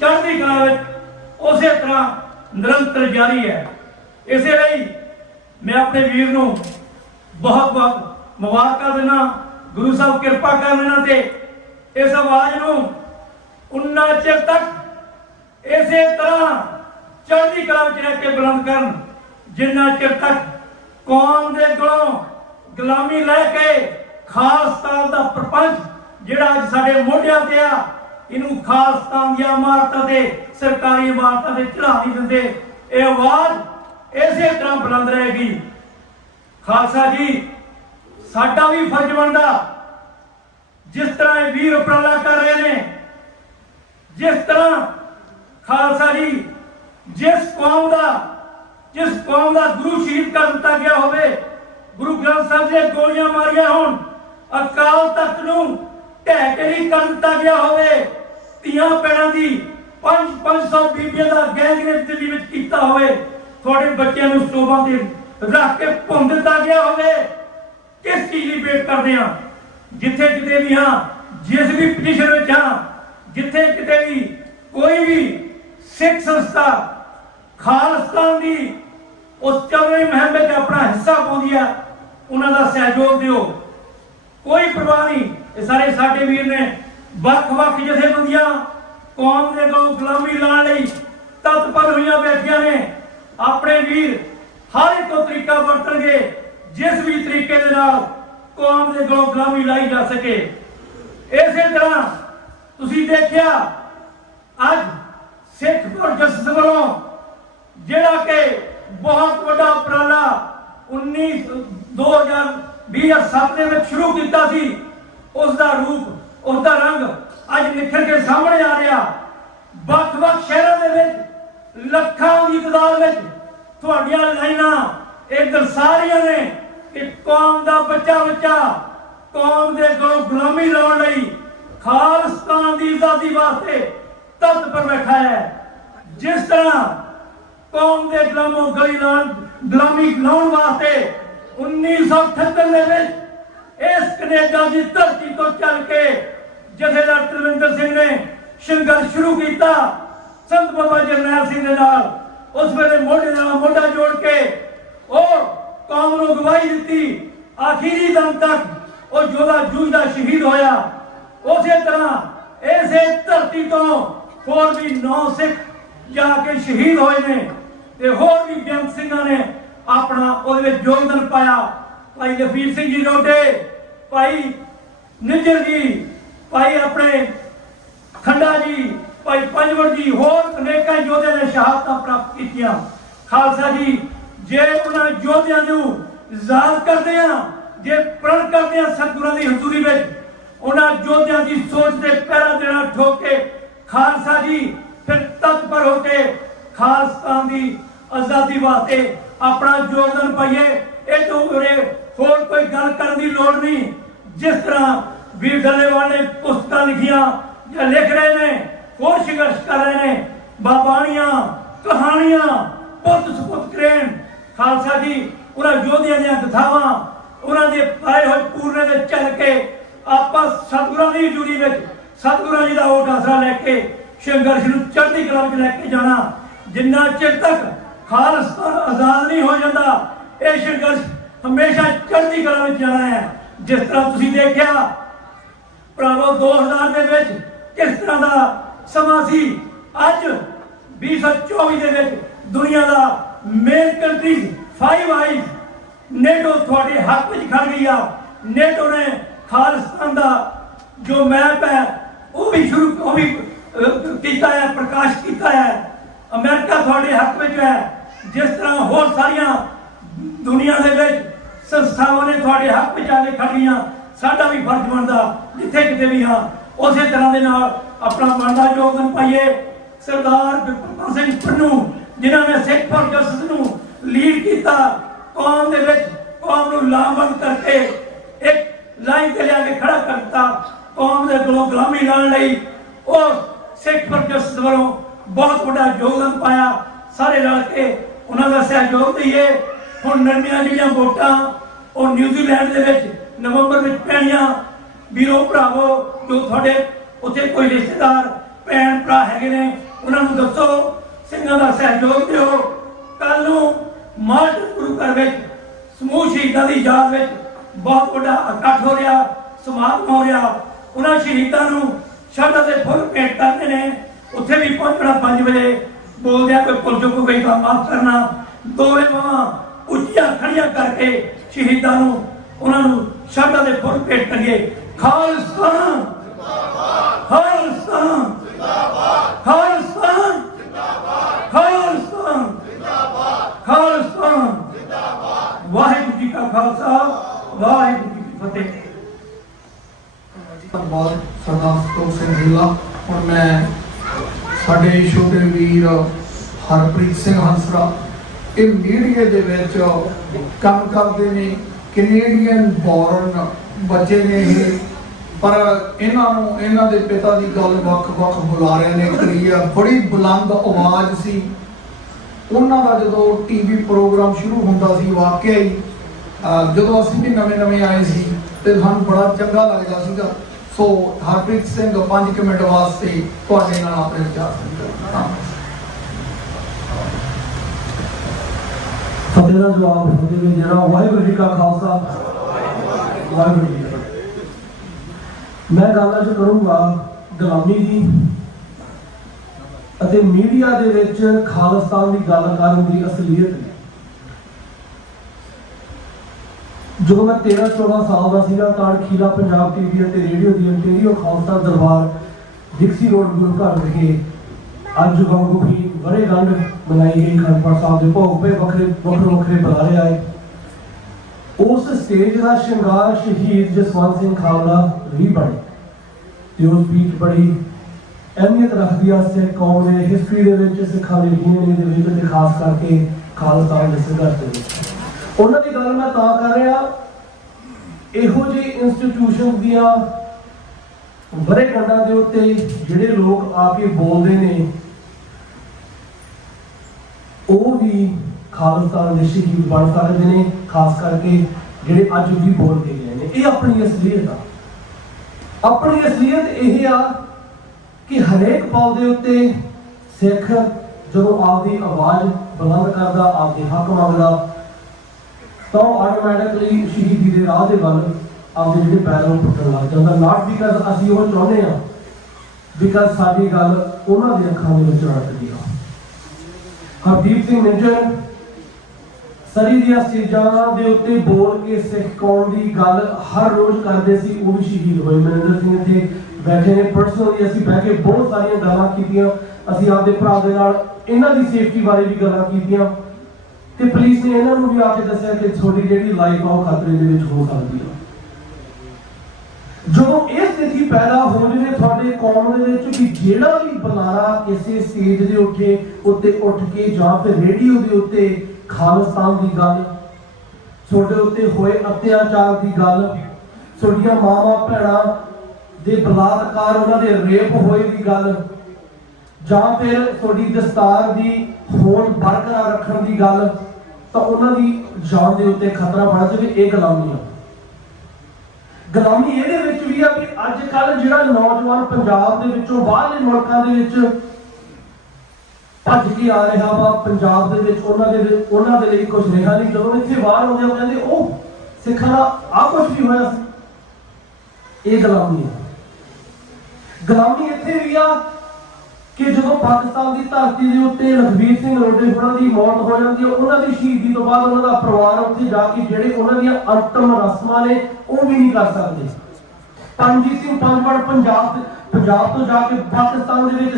ਚੜ੍ਹਦੀ ਕਲਾ ਵਿੱਚ ਉਸੇ ਤਰ੍ਹਾਂ ਨਿਰੰਤਰ ਜਾਰੀ ਹੈ। ਇਸੇ ਲਈ ਮੈਂ ਆਪਣੇ ਵੀਰ ਨੂੰ ਬਹੁਤ ਬਹੁਤ ਮੁਬਾਰਕਾਂ ਦੇਣਾ। ਗੁਰੂ ਸਾਹਿਬ ਕਿਰਪਾ ਕਰਨ ਇਹਨਾਂ ਤੇ ਇਸ ਆਵਾਜ਼ ਨੂੰ ਉਨਾ ਚਿਰ ਤੱਕ ਇਸੇ ਤਰ੍ਹਾਂ ਚੜ੍ਹਦੀ ਕਲਾ ਵਿੱਚ ਰਹਿ ਕੇ ਬੁਲੰਦ ਕਰਨ ਜਿੰਨਾ ਚਿਰ ਤੱਕ ਕੌਮ ਦੇ ਕੋਲੋਂ ਗੁਲਾਮੀ ਲੈ ਕੇ ਖਾਲਿਸਤਾਨ ਦਾ ਪ੍ਰਪੰਚ ਜਿਹੜਾ ਅੱਜ ਸਾਡੇ ਮੋਢਿਆਂ ਤੇ ਆ, ਇਹਨੂੰ ਖਾਲਿਸਤਾਨ ਦੀਆਂ ਇਮਾਰਤਾਂ ਤੇ ਸਰਕਾਰੀ ਇਮਾਰਤਾਂ ਤੇ ਚੜਾ ਨਹੀਂ ਦਿੰਦੇ। ਇਹ ਆਵਾਜ਼ ਇਸੇ ਤਰ੍ਹਾਂ ਬੁਲੰਦ ਰਹੇਗੀ। ਖਾਲਸਾ ਜੀ, ਸਾਡਾ ਵੀ ਫਰਜ਼ ਬਣਦਾ, ਜਿਸ ਤਰ੍ਹਾਂ ਇਹ ਵੀਰ ਉਪਰਾਲਾ ਕਰ ਰਹੇ ਨੇ, ਜਿਸ ਤਰ੍ਹਾਂ ਖਾਲਸਾ ਜੀ ਜਿਸ ਕੌਮ ਦਾ ਗੁਰੂ ਸ਼ਹੀਦ ਕਰ ਦਿੱਤਾ ਗਿਆ ਹੋਵੇ, ਗੁਰੂ ਗ੍ਰੰਥ ਸਾਹਿਬ ਦੀਆਂ ਗੋਲੀਆਂ ਮਾਰੀਆਂ ਹੋਣ, ਅਕਾਲ ਤਖਤ ਨੂੰ ਢਹਿ ਢੇਰੀ ਕਰ ਦਿੱਤਾ ਗਿਆ ਹੋਵੇ, ਧੀਆਂ ਭੈਣਾਂ ਦੀ 500 ਬੀਬੀਆਂ ਦਾ ਗੈਂਗਰੇਪ ਦਿੱਲੀ ਵਿੱਚ ਕੀਤਾ ਹੋਵੇ, ਤੁਹਾਡੇ ਬੱਚਿਆਂ ਨੂੰ ਸਟੋਵਾਂ ਤੇ ਰੱਖ ਕੇ ਭੁੰਨ ਦਿੱਤਾ ਗਿਆ ਹੋਵੇ, ਕਿਸ ਚੀਜ਼ ਦੀ ਵੇਟ ਕਰਦੇ ਆ? ਜਿੱਥੇ ਕਿਤੇ ਵੀ ਹਾਂ, ਜਿਸ ਵੀ ਪੋਜੀਸ਼ਨ ਵਿੱਚ ਹਾਂ, ਜਿੱਥੇ ਕਿਤੇ ਵੀ ਕੋਈ ਵੀ ਸਿੱਖ ਸੰਸਥਾ ਖਾਲਿਸਤਾਨ ਦੀ ਉਸ ਚੱਲਣੀ ਮੁਹਿੰਮ ਵਿੱਚ ਆਪਣਾ ਹਿੱਸਾ ਪਾਉਂਦੀ ਆ, ਉਹਨਾਂ ਦਾ ਸਹਿਯੋਗ ਦਿਓ। ਕੋਈ ਪਰਵਾਹ ਨਹੀਂ, ਇਹ ਸਾਰੇ ਸਾਡੇ ਵੀਰ ਨੇ ਵੱਖ-ਵੱਖ ਜਥੇਬੰਦੀਆਂ ਕੌਮ ਦੇ ਕੋਲ ਗੁਲਾਮੀ ਲਾਉਣ ਲਈ ਤਤਪਰ ਹੋਈਆਂ ਬੈਠੀਆਂ ਨੇ। ਆਪਣੇ ਵੀਰ ਹਰ ਇੱਕ ਤਰੀਕਾ ਵਰਤਣਗੇ ਜਿਸ ਵੀ ਤਰੀਕੇ ਦੇ ਨਾਲ ਕੌਮ ਦੇ ਕੋਲ ਗੁਲਾਮੀ ਲਾਈ ਜਾ ਸਕੇ। ਇਸੇ ਤਰ੍ਹਾਂ ਤੁਸੀਂ ਦੇਖਿਆ ਅੱਜ ਸਿੱਖ ਫੋਰ ਜਸਟਿਸ ਵੱਲੋਂ ਜਿਹੜਾ ਕਿ ਬਹੁਤ ਵੱਡਾ ਉਪਰਾਲਾ 2007 ਦੇ ਵਿੱਚ ਸ਼ੁਰੂ ਕੀਤਾ ਸੀ, ਉਸ ਦਾ ਰੂਪ, ਉਸ ਦਾ ਰੰਗ ਅੱਜ ਨਿਖਰ ਕੇ ਸਾਹਮਣੇ ਆ ਰਿਹਾ। ਵੱਖ-ਵੱਖ ਸ਼ਹਿਰਾਂ ਦੇ ਵਿੱਚ ਲੱਖਾਂ ਦੀ ਤਾਦਾਦ ਵਿੱਚ ਤੁਹਾਡੀਆਂ ਲਾਈਨਾਂ ਇਹ ਦਰਸਾ ਰਹੀਆਂ ਨੇ ਕਿ ਕੌਮ ਦਾ ਬੱਚਾ ਕੌਮ ਦੇ ਕੋਲ ਗੁਲਾਮੀ ਲਾਉਣ ਲਈ ਖਾਲਿਸਤਾਨ ਦੀ ਆਜ਼ਾਦੀ ਵਾਸਤੇ ਤਤਪਰ ਬੈਠਾ ਹੈ। ਜਿਸ ਤਰ੍ਹਾਂ ਕੌਮ ਦੇ ਗੁਲਾਮੋਂ ਗੁਲਾਮੀ ਲਾਉਣ ਵਾਸਤੇ 1978 ਦੇ ਵਿੱਚ ਇਸ ਕੈਨੇਡਾ ਦੀ ਧਰਤੀ ਤੋਂ ਚੱਲ ਕੇ ਜਥੇਦਾਰ ਤਲਵਿੰਦਰ ਸਿੰਘ ਨੇ ਸੰਘਰਸ਼ ਸ਼ੁਰੂ ਕੀਤਾ ਸੰਤ ਬਾਬਾ ਜਰਨੈਲ ਸਿੰਘ ਦੇ ਨਾਲ। ਉਸ ਵੇਲੇ ਮੋਢੇ ਨਾਲ ਮੋਢਾ ਜੋੜ ਕੇ ਉਹ ਕੌਮ ਨੂੰ ਗਵਾਹੀ ਦਿੱਤੀ, ਆਖਿਰੀ ਦਮ ਤੱਕ ਉਹ ਯੋਧਾ ਜੂਝਦਾ ਸ਼ਹੀਦ ਹੋਇਆ। ਉਸੇ ਤਰ੍ਹਾਂ ਇਸੇ ਧਰਤੀ ਤੋਂ ਹੋਰ ਵੀ 9 ਸਿੱਖ ਜਾ ਕੇ ਸ਼ਹੀਦ ਹੋਏ ਨੇ ਤੇ ਹੋਰ ਵੀ ਬੇਅੰਤ ਸਿੰਘਾਂ ਨੇ ਆਪਣਾ ਉਹਦੇ ਵਿੱਚ ਯੋਗਦਾਨ ਪਾਇਆ। ਭਾਈ ਲਖਬੀਰ ਸਿੰਘ ਜੀ ਰੋਡੇ, ਭਾਈ ਨਿੱਜਰ ਜੀ, ਭਾਈ ਆਪਣੇ ਖੰਡਾ ਜੀ, ਭਾਈ ਪੰਜਵੜ ਜੀ, ਹੋਰ ਅਨੇਕਾਂ ਯੋਧਿਆਂ ਨੇ ਸ਼ਹਾਦਤਾਂ ਪ੍ਰਾਪਤ ਕੀਤੀਆਂ। ਖਾਲਸਾ ਜੀ, ਜੇ ਉਹਨਾਂ ਯੋਧਿਆਂ ਨੂੰ ਯਾਦ ਕਰਦੇ ਆ, ਜੇ ਪ੍ਰਣ ਕਰਦੇ ਆ ਸਤਿਗੁਰਾਂ ਦੀ ਹਜ਼ੂਰੀ ਵਿੱਚ, ਉਹਨਾਂ ਯੋਧਿਆਂ ਦੀ ਸੋਚ ਦੇ ਪਹਿਰਾ ਦੇਣਾ ਠੋਕ ਕੇ ਖਾਲਸਾ ਜੀ ਫਿਰ ਤਤਪਰ ਹੋ ਕੇ ਖਾਲਿਸਤਾਨ ਦੀ ਆਜ਼ਾਦੀ ਵਾਸਤੇ ਆਪਣਾ ਯੋਗਦਾਨ ਪਾਈਏ। ਇਹ ਤੋਂ ਹੋਰ ਕੋਈ ਗੱਲ ਕਰਨ ਦੀ ਲੋੜ ਨਹੀਂ। ਜਿਸ ਤਰ੍ਹਾਂ ਵੀਰ ਡੱਲੇਵਾਲ ਨੇ ਪੁਸਤਕਾਂ ਲਿਖੀਆਂ ਜਾਂ ਲਿਖ ਰਹੇ ਨੇ, ਹੋਰ ਸੰਘਰਸ਼ ਕਰ ਰਹੇ ਨੇ, ਬਾਬਾਣੀਆਂ, ਕਹਾਣੀਆਂ, ਪੁੱਤ ਸਪੁੱਤ ਕਰੇਨ। ਖਾਲਸਾ ਜੀ, ਉਹਨਾਂ ਯੋਧਿਆਂ ਦੀਆਂ ਕਥਾਵਾਂ, ਉਹਨਾਂ ਦੇ ਪਾਏ ਹੋਏ ਪੂਰਨੇ ਦੇ ਚੱਲ ਕੇ ਆਪਾਂ ਸਤਿਗੁਰਾਂ ਦੀ ਹਜ਼ੂਰੀ ਵਿੱਚ ਸਤਿਗੁਰਾਂ ਜੀ ਦਾ ਓਟ ਆਸਰਾ ਲੈ ਕੇ ਸੰਘਰਸ਼ ਨੂੰ ਚੜ੍ਹਦੀ ਕਲਾ ਵਿੱਚ ਲੈ ਕੇ ਜਾਣਾ। ਜਿੰਨਾ ਚਿਰ ਤੱਕ ਖਾਲਿਸਤਾਨ ਆਜ਼ਾਦ ਨਹੀਂ ਹੋ ਜਾਂਦਾ, ਇਹ ਸੰਘਰਸ਼ ਹਮੇਸ਼ਾ ਚੜ੍ਹਦੀ ਕਲਾ ਵਿੱਚ ਜਾਣਾ ਹੈ। ਜਿਸ ਤਰ੍ਹਾਂ ਤੁਸੀਂ ਦੇਖਿਆ ਭਰਾਵੋ 2000 ਦੇ ਵਿੱਚ ਕਿਸ ਤਰ੍ਹਾਂ ਦਾ ਸਮਾਂ ਸੀ, ਅੱਜ 2024 ਦੇ ਵਿੱਚ ਦੁਨੀਆ ਦਾ ਮੇਨ ਕੰਟਰੀਜ਼ 5 ਆਈਜ਼ ਨੇਟੋ ਤੁਹਾਡੇ ਹੱਕ ਵਿੱਚ ਖੜ ਗਈ ਆ। ਨੇਟੋ ਨੇ ਖਾਲਿਸਤਾਨ ਦਾ ਜੋ ਮੈਪ ਹੈ ਉਹ ਵੀ ਕੀਤਾ ਹੈ, ਪ੍ਰਕਾਸ਼ ਕੀਤਾ ਹੈ। ਅਮਰੀਕਾ ਤੁਹਾਡੇ ਹੱਕ ਵਿੱਚ ਹੈ। ਜਿਸ ਤਰ੍ਹਾਂ ਹੋਰ ਸਾਰੀਆਂ ਦੁਨੀਆ ਦੇ ਵਿੱਚ ਸੰਸਥਾਵਾਂ ਨੇ ਤੁਹਾਡੇ ਹੱਕ ਵਿੱਚ ਆ ਕੇ ਖੜੀਆਂ, ਸਾਡਾ ਵੀ ਫਰਜ਼ ਬਣਦਾ ਜਿੱਥੇ ਕਿਤੇ ਵੀ ਹਾਂ ਉਸੇ ਤਰ੍ਹਾਂ ਦੇ ਨਾਲ ਆਪਣਾ ਬਣਦਾ ਯੋਗਦਾਨ ਪਾਈਏ। ਸਰਦਾਰ ਬਿਪਨ ਸਿੰਘ ਪੰਨੂ ਜਿਨ੍ਹਾਂ ਨੇ ਸਿੱਖ ਫੋਰ ਜਸਟਿਸ ਨੂੰ ਲੀਡ ਕੀਤਾ, ਕੌਮ ਦੇ ਵਿੱਚ ਕੌਮ ਨੂੰ ਲਾਮਬੰਦ ਕਰਕੇ ਇੱਕ ਲਾਈਨ ਤੇ ਲਿਆ ਕੇ ਖੜਾ ਕਰ ਦਿੱਤਾ, ਕੌਮ ਦੇ ਕੋਲੋਂ ਗੁਲਾਮੀ ਲਾਉਣ ਲਈ ਉਹ ਸਿੱਖ ਫੋਰ ਜਸਟਿਸ ਵੱਲੋਂ ਬਹੁਤ ਵੱਡਾ ਯੋਗਦਾਨ ਪਾਇਆ। ਸਾਰੇ ਰਲ ਕੇ ਉਹਨਾਂ ਦਾ ਸਹਿਯੋਗ ਦਈਏ। ਹੁਣ ਨਵੀਆਂ ਜਿਹੜੀਆਂ ਵੋਟਾਂ ਉਹ ਨਿਊਜ਼ੀਲੈਂਡ ਦੇ ਵਿੱਚ ਨਵੰਬਰ ਵਿੱਚ ਪੈਣੀਆਂ। ਵੀਰੋ ਭਰਾਵੋ, ਜੋ ਤੁਹਾਡੇ ਉੱਥੇ ਕੋਈ ਰਿਸ਼ਤੇਦਾਰ ਭੈਣ ਭਰਾ ਹੈਗੇ ਨੇ, ਉਹਨਾਂ ਨੂੰ ਦੱਸੋ, ਸਿੰਘਾਂ ਦਾ ਸਹਿਯੋਗ ਦਿਓ। ਕੱਲ ਨੂੰ ਮਾਲਟ ਗੁਰੂ ਘਰ ਵਿੱਚ ਸਮੂਹ ਸ਼ਹੀਦਾਂ ਦੀ ਯਾਦ ਵਿੱਚ ਬਹੁਤ ਵੱਡਾ ਇਕੱਠ ਹੋ ਰਿਹਾ, ਸਮਾਗਮ ਹੋ ਰਿਹਾ। ਉਹਨਾਂ ਸ਼ਹੀਦਾਂ ਨੂੰ ਸ਼ਰਧਾ ਦੇ ਫੁੱਲ ਭੇਟ ਕਰਦੇ ਨੇ। ਉੱਥੇ ਵੀ ਪਹੁੰਚਣਾ 5 ਵਜੇ। ਬੋਲਦਿਆਂ ਕੋਈ ਭੁੱਲ ਚੁੱਕ ਗਈ ਤਾਂ ਮਾਫ ਕਰਨਾ। ਦੋਵੇਂ ਬਾਹਾਂ ਉੱਚੀ ਕੁਰਸੀਆਂ ਖੜੀਆਂ ਕਰਕੇ ਸ਼ਹੀਦਾਂ ਨੂੰ ਉਹਨਾਂ ਨੂੰ ਸ਼ਰਧਾ ਦੇ ਫੁੱਲ ਭੇਟ ਕਰੀਏ। ਖਾਲਿਸਤਾਨ ਖਾਲਿਸਤਾਨ ਖਾਲਿਸਤਾਨ ਖਾਲਿਸਤਾਨ ਖਾਲਿਸਤਾਨ। ਵਾਹਿਗੁਰੂ ਜੀ ਕਾ ਖਾਲਸਾ ਵਾਹਿਗੁਰੂ ਜੀ ਕੀ ਫਤਿਹ। ਧੰਨਵਾਦ ਸਰਦਾਰ ਸੰਤੋਖ ਸਿੰਘ ਢਿੱਲਾ। ਹੁਣ ਮੈਂ ਸਾਡੇ ਛੋਟੇ ਵੀਰ ਹਰਪ੍ਰੀਤ ਸਿੰਘ ਹੰਸਰਾ, ਇਹ ਮੀਡੀਆ ਦੇ ਵਿੱਚ ਕੰਮ ਕਰਦੇ ਨੇ, ਕੈਨੇਡੀਅਨ ਬੋਰਨ ਬੱਚੇ ਨੇ ਇਹ, ਪਰ ਇਹਨਾਂ ਨੂੰ ਇਹਨਾਂ ਦੇ ਪਿਤਾ ਦੀ ਗੱਲ ਵੱਖ-ਵੱਖ ਬੁਲਾਰਿਆਂ ਨੇ ਕਰੀ ਆ। ਬੜੀ ਬੁਲੰਦ ਆਵਾਜ਼ ਸੀ ਉਹਨਾਂ ਦਾ ਜਦੋਂ ਟੀਵੀ ਪ੍ਰੋਗਰਾਮ ਸ਼ੁਰੂ ਹੁੰਦਾ ਸੀ। ਵਾਕਿਆ ਹੀ ਜਦੋਂ ਅਸੀਂ ਵੀ ਨਵੇਂ ਆਏ ਸੀ ਤੇ ਸਾਨੂੰ ਬੜਾ ਚੰਗਾ ਲੱਗਦਾ ਸੀਗਾ। ਸੋ ਹਰਪ੍ਰੀਤ ਸਿੰਘ 5 ਮਿੰਟ ਵਾਸਤੇ ਤੁਹਾਡੇ ਨਾਲ ਆਪਣੇ ਵਿਚਾਰ ਸਾਂਝੇ। ਫਤਿਹ ਦਾ ਜਵਾਬ ਫਤਿਹ ਵਿੱਚ ਜਿਹੜਾ ਵਾਹਿਗੁਰੂ ਜੀ ਕਾ ਖਾਲਸਾ ਵਾਹਿਗੁਰੂ ਜੀ ਕੀ ਫਤਿਹ। ਮੈਂ ਗੱਲ ਅੱਜ ਕਰੂੰਗਾ ਗੁਲਾਮੀ ਦੀ ਅਤੇ ਮੀਡੀਆ ਦੇ ਵਿੱਚ ਖਾਲਿਸਤਾਨ ਦੀ ਗੱਲ ਕਰਨ ਦੀ ਅਸਲੀਅਤ ਦੀ। ਜਦੋਂ ਮੈਂ 13-14 ਸਾਲ ਦਾ ਸੀਗਾ ਤਾਂ ਅਖੀਲਾ ਪੰਜਾਬ ਟੀਵੀ ਅਤੇ ਰੇਡੀਓ ਦੀ ਇੰਟੀਰੀਓ ਖਾਲਸਾ ਦਰਬਾਰ ਡਿਕਸੀ ਰੋਡ ਗੁਰੂ ਘਰ ਵਿਖੇ ਅੱਜ ਵਾਂਗੂ ਹੀ ਵਰ੍ਹੇਗੰਢ ਮਨਾਈ ਗਈ। ਅਖੰਡ ਪਾਠ ਸਾਹਿਬ ਦੇ ਭੋਗ ਪਏ, ਵੱਖਰੇ ਬੁਲਾਰੇ ਆਏ। ਉਸ ਸਟੇਜ ਦਾ ਸ਼ਿੰਗਾਰ ਸ਼ਹੀਦ ਜਸਵੰਤ ਸਿੰਘ ਖਾਲੜਾ ਵੀ ਬਣੇ ਤੇ ਉਹ ਸਪੀਚ ਬੜੀ ਅਹਿਮੀਅਤ ਰੱਖਦੀ ਆ ਸਿੱਖ ਕੌਮ ਦੇ ਹਿਸਟਰੀ ਦੇ ਵਿੱਚ, ਸਿੱਖਾਂ ਦੇ DNA ਦੇ ਵਿੱਚ ਤੇ ਖਾਸ ਕਰਕੇ ਖਾਲਿਸਤਾਨ ਦੇ ਸੰਘਰਸ਼ ਦੇ ਵਿੱਚ। ਉਹਨਾਂ ਦੀ ਗੱਲ ਮੈਂ ਤਾਂ ਕਰ ਰਿਹਾ, ਇਹੋ ਜਿਹੇ ਇੰਸਟੀਟਿਊਸ਼ਨ ਦੀਆਂ ਵਰ੍ਹੇਗੰਢਾਂ ਦੇ ਉੱਤੇ ਜਿਹੜੇ ਲੋਕ ਆ ਕੇ ਬੋਲਦੇ ਨੇ ਉਹ ਵੀ ਖਾਲਿਸਤਾਨ ਦੇ ਸ਼ਹੀਦ ਬਣ ਸਕਦੇ ਨੇ, ਖਾਸ ਕਰਕੇ ਜਿਹੜੇ ਅੱਜ ਵੀ ਬੋਲ ਕੇ ਗਏ ਨੇ। ਇਹ ਆਪਣੀ ਅਸਲੀਅਤ ਆ। ਆਪਣੀ ਅਸਲੀਅਤ ਇਹ ਆ ਕਿ ਹਰੇਕ ਪਲ ਦੇ ਉੱਤੇ ਸਿੱਖ ਜਦੋਂ ਆਪਦੀ ਆਵਾਜ਼ ਬੁਲੰਦ ਕਰਦਾ, ਆਪਦੇ ਹੱਕ ਮੰਗਦਾ, ਤਾਂ ਆਟੋਮੈਟਿਕਲੀ ਸ਼ਹੀਦੀ ਦੇ ਰਾਹ ਦੇ ਵੱਲ ਆਪਦੇ ਜਿਹੜੇ ਪੈਰ ਨੂੰ ਪੁੱਟਣ ਲੱਗ ਜਾਂਦਾ। ਨਾਟ ਬਿਕਾਜ਼ ਅਸੀਂ ਉਹ ਚਾਹੁੰਦੇ ਆ, ਬਿਕਾਜ਼ ਸਾਡੀ ਗੱਲ ਉਹਨਾਂ ਦੀ ਅੱਖਾਂ ਦੇ ਵਿੱਚ ਰੜਕਦੀ ਆ। ਹਰਦੀਪ ਸਿੰਘ ਨਿੱਜਰ ਸਰੀ ਦੀਆਂ ਸਟੇਜਾਂ ਦੇ ਉੱਤੇ ਬੋਲ ਕੇ ਸਿੱਖ ਕੌਮ ਦੀ ਗੱਲ ਹਰ ਰੋਜ਼ ਕਰਦੇ ਸੀ, ਉਹ ਵੀ ਸ਼ਹੀਦ ਹੋਏ। ਮਨਿੰਦਰ ਸਿੰਘ ਇੱਥੇ ਬੈਠੇ ਨੇ, ਪਰਸਨਲੀ ਅਸੀਂ ਬਹਿ ਕੇ ਬਹੁਤ ਸਾਰੀਆਂ ਗੱਲਾਂ ਕੀਤੀਆਂ। ਅਸੀਂ ਆਪਦੇ ਭਰਾ ਦੇ ਨਾਲ ਇਹਨਾਂ ਦੀ ਸੇਫਟੀ ਬਾਰੇ ਵੀ ਗੱਲਾਂ ਕੀਤੀਆਂ ਤੇ ਪੁਲਿਸ ਨੇ ਇਹਨਾਂ ਨੂੰ ਵੀ ਆ ਕੇ ਦੱਸਿਆ ਕਿ ਤੁਹਾਡੀ ਜਿਹੜੀ ਲਾਈਫ ਆ ਉਹ ਖਤਰੇ ਦੇ ਵਿੱਚ ਹੋ ਸਕਦੀ ਆ। ਜਦੋਂ ਇਹ ਸਥਿਤੀ ਪੈਦਾ ਹੋ ਜਾਵੇ ਤੁਹਾਡੇ ਕੌਮ ਦੇ ਵਿੱਚ ਕਿ ਜਿਹੜਾ ਵੀ ਬੁਲਾਰਾ ਕਿਸੇ ਸਟੇਜ ਦੇ ਉੱਤੇ ਉੱਠ ਕੇ ਜਾਂ ਫਿਰ ਰੇਡੀਓ ਦੇ ਉੱਤੇ ਖਾਲਿਸਤਾਨ ਦੀ ਗੱਲ, ਤੁਹਾਡੇ ਉੱਤੇ ਹੋਏ ਅਤਿਆਚਾਰ ਦੀ ਗੱਲ, ਤੁਹਾਡੀਆਂ ਮਾਵਾਂ ਭੈਣਾਂ ਦੇ ਬਲਾਤਕਾਰ, ਉਹਨਾਂ ਦੇ ਰੇਪ ਹੋਏ ਦੀ ਗੱਲ, ਜਾਂ ਫਿਰ ਤੁਹਾਡੀ ਦਸਤਾਰ ਦੀ ਹੋਂਦ ਬਰਕਰਾਰ ਰੱਖਣ ਦੀ ਗੱਲ, ਤਾਂ ਉਹਨਾਂ ਦੀ ਜਾਨ ਦੇ ਉੱਤੇ ਖਤਰਾ ਬਣ ਜਾਵੇ। ਇਹ ਗੁਲਾਮੀ ਆ। ਗੁਲਾਮੀ ਇਹਦੇ ਵਿੱਚ ਵੀ ਆ ਕਿ ਅੱਜ ਕੱਲ ਜਿਹੜਾ ਨੌਜਵਾਨ ਪੰਜਾਬ ਦੇ ਵਿੱਚੋਂ ਬਾਹਰਲੇ ਮੁਲਕਾਂ ਦੇ ਵਿੱਚ ਭੱਜ ਕੇ ਆ ਰਿਹਾ ਵਾ, ਪੰਜਾਬ ਦੇ ਵਿੱਚ ਉਹਨਾਂ ਦੇ ਲਈ ਕੁਝ ਰਿਹਾ ਨਹੀਂ। ਜਦੋਂ ਇੱਥੇ ਬਾਹਰ ਆਉਂਦੇ ਉਹ ਕਹਿੰਦੇ ਉਹ ਸਿੱਖਾਂ ਦਾ ਆ ਕੁਝ ਵੀ ਹੋਇਆ ਸੀ। ਇਹ ਗੁਲਾਮੀ ਆ। ਗੁਲਾਮੀ ਇੱਥੇ ਵੀ ਆ ਕਿ ਜਦੋਂ ਪਾਕਿਸਤਾਨ ਦੀ ਧਰਤੀ ਦੇ ਉੱਤੇ ਲਖਬੀਰ ਸਿੰਘ ਰੋਡੇ ਹੋਰਾਂ ਦੀ ਮੌਤ ਹੋ ਜਾਂਦੀ ਹੈ, ਉਹਨਾਂ ਦੀ ਸ਼ਹੀਦੀ ਤੋਂ ਬਾਅਦ ਉਹਨਾਂ ਦਾ ਪਰਿਵਾਰ ਉੱਥੇ ਜਾ ਕੇ ਜਿਹੜੇ ਉਹਨਾਂ ਦੀਆਂ ਅੰਤਮ ਰਸਮਾਂ ਨੇ ਉਹ ਵੀ ਨਹੀਂ ਕਰ ਸਕਦੇ। ਪਰਮਜੀਤ ਸਿੰਘ ਪੰਜਵੜ ਪੰਜਾਬ ਤੋਂ ਜਾ ਕੇ ਪਾਕਿਸਤਾਨ ਦੇ ਵਿੱਚ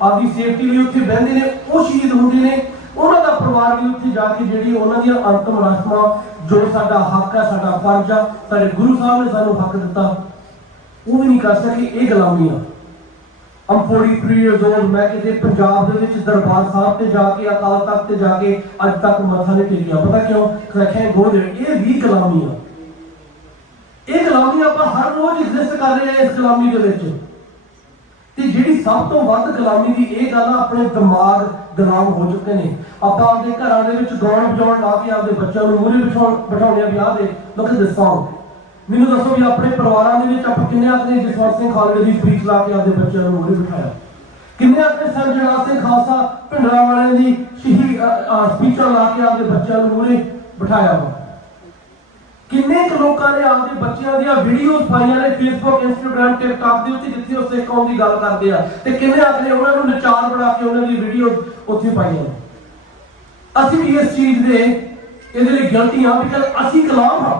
ਆਪਦੀ ਸੇਫਟੀ ਲਈ ਉੱਥੇ ਬਹਿੰਦੇ ਨੇ, ਉਹ ਸ਼ਹੀਦ ਹੁੰਦੇ ਨੇ। ਉਹਨਾਂ ਦਾ ਪਰਿਵਾਰ ਵੀ ਉੱਥੇ ਜਾ ਕੇ ਜਿਹੜੀ ਉਹਨਾਂ ਦੀਆਂ ਅੰਤਮ ਰਸਮਾਂ, ਜੋ ਸਾਡਾ ਹੱਕ ਹੈ, ਸਾਡਾ ਫਰਜ਼ ਆ, ਸਾਡੇ ਗੁਰੂ ਸਾਹਿਬ ਨੇ ਸਾਨੂੰ ਹੱਕ ਦਿੱਤਾ, ਉਹ ਵੀ ਨਹੀਂ ਕਰ ਸਕੇ। ਇਹ ਗੁਲਾਮੀ ਆ। I'm 43 years old, ਮੈਂ ਕਿਤੇ ਪੰਜਾਬ ਦੇ ਵਿੱਚ ਦਰਬਾਰ ਸਾਹਿਬ ਤੇ ਜਾ ਕੇ, ਅਕਾਲ ਤਖਤ ਤੇ ਜਾ ਕੇ ਅੱਜ ਤੱਕ ਮੱਥਾ ਨਹੀਂ ਟੇਕਿਆ। ਪਤਾ ਕਿਉਂ? ਇਹ ਵੀ ਗੁਲਾਮੀ ਆ। ਇਹ ਗੁਲਾਮੀ ਆਪਾਂ ਹਰ ਰੋਜ਼ ਐਗਜ਼ਿਸਟ ਕਰ ਰਹੇ ਹਾਂ ਇਸ ਗੁਲਾਮੀ ਦੇ ਵਿੱਚ। ਤੇ ਜਿਹੜੀ ਸਭ ਤੋਂ ਵੱਧ ਗੁਲਾਮੀ ਦੀ ਇਹ ਗੱਲ ਆ, ਆਪਣੇ ਦਿਮਾਗ ਗੁਲਾਮ ਹੋ ਚੁੱਕੇ ਨੇ। ਆਪਾਂ ਆਪਦੇ ਘਰਾਂ ਦੇ ਵਿੱਚ ਗਾਉਣ ਵਜਾਉਣ ਲਾ ਕੇ ਆਪਦੇ ਬੱਚਿਆਂ ਨੂੰ ਮੂਹਰੇ ਬਿਠਾਉਂਦੇ ਆ, ਵਿਆਹ ਦੇ look at this song। ਮੈਨੂੰ ਦੱਸੋ ਵੀ ਆਪਣੇ ਪਰਿਵਾਰਾਂ ਦੇ ਵਿੱਚ ਆਪਾਂ ਕਿੰਨੇ ਆਪਣੇ ਜਸਵੰਤ ਸਿੰਘ ਖਾਲੜੇ ਦੀ ਸਪੀਚ ਲਾ ਕੇ ਆਪਦੇ ਬੱਚਿਆਂ ਨੂੰ ਮੂਹਰੇ ਬਿਠਾਇਆ? ਕਿੰਨੇ ਆਪਣੇ ਸਰਜਣਾ ਸਿੰਘ ਖਾਲਸਾ ਭਿੰਡਰਾਂ ਵਾਲਿਆਂ ਦੀ ਸਪੀਚਾਂ ਲਾ ਕੇ ਆਪਦੇ ਬੱਚਿਆਂ ਨੂੰ ਮੂਹਰੇ ਬਿਠਾਇਆ ਵਾ? ਕਿੰਨੇ ਕੁ ਲੋਕਾਂ ਨੇ ਆਪਦੇ ਬੱਚਿਆਂ ਦੀਆਂ ਵੀਡੀਓਜ਼ ਪਾਈਆਂ ਨੇ ਫੇਸਬੁੱਕ, ਇੰਸਟਾਗ੍ਰਾਮ, ਟਿਕਟੌਕ ਦੇ ਉੱਤੇ, ਜਿੱਥੇ ਉਹ ਸਿੱਖ ਕੌਮ ਦੀ ਗੱਲ ਕਰਦੇ ਆ, ਤੇ ਕਿੰਨੇ ਆਪਣੇ ਉਹਨਾਂ ਨੂੰ ਨਚਾਰ ਬਣਾ ਕੇ ਉਹਨਾਂ ਦੀ ਵੀਡੀਓ ਉੱਥੇ ਪਾਈਆਂ ਨੇ? ਅਸੀਂ ਵੀ ਇਸ ਚੀਜ਼ ਦੇ ਇਹਦੇ ਲਈ ਗਿਲਟੀ ਹਾਂ ਬਿਕਾਜ਼ ਅਸੀਂ ਗੁਲਾਮ ਹਾਂ,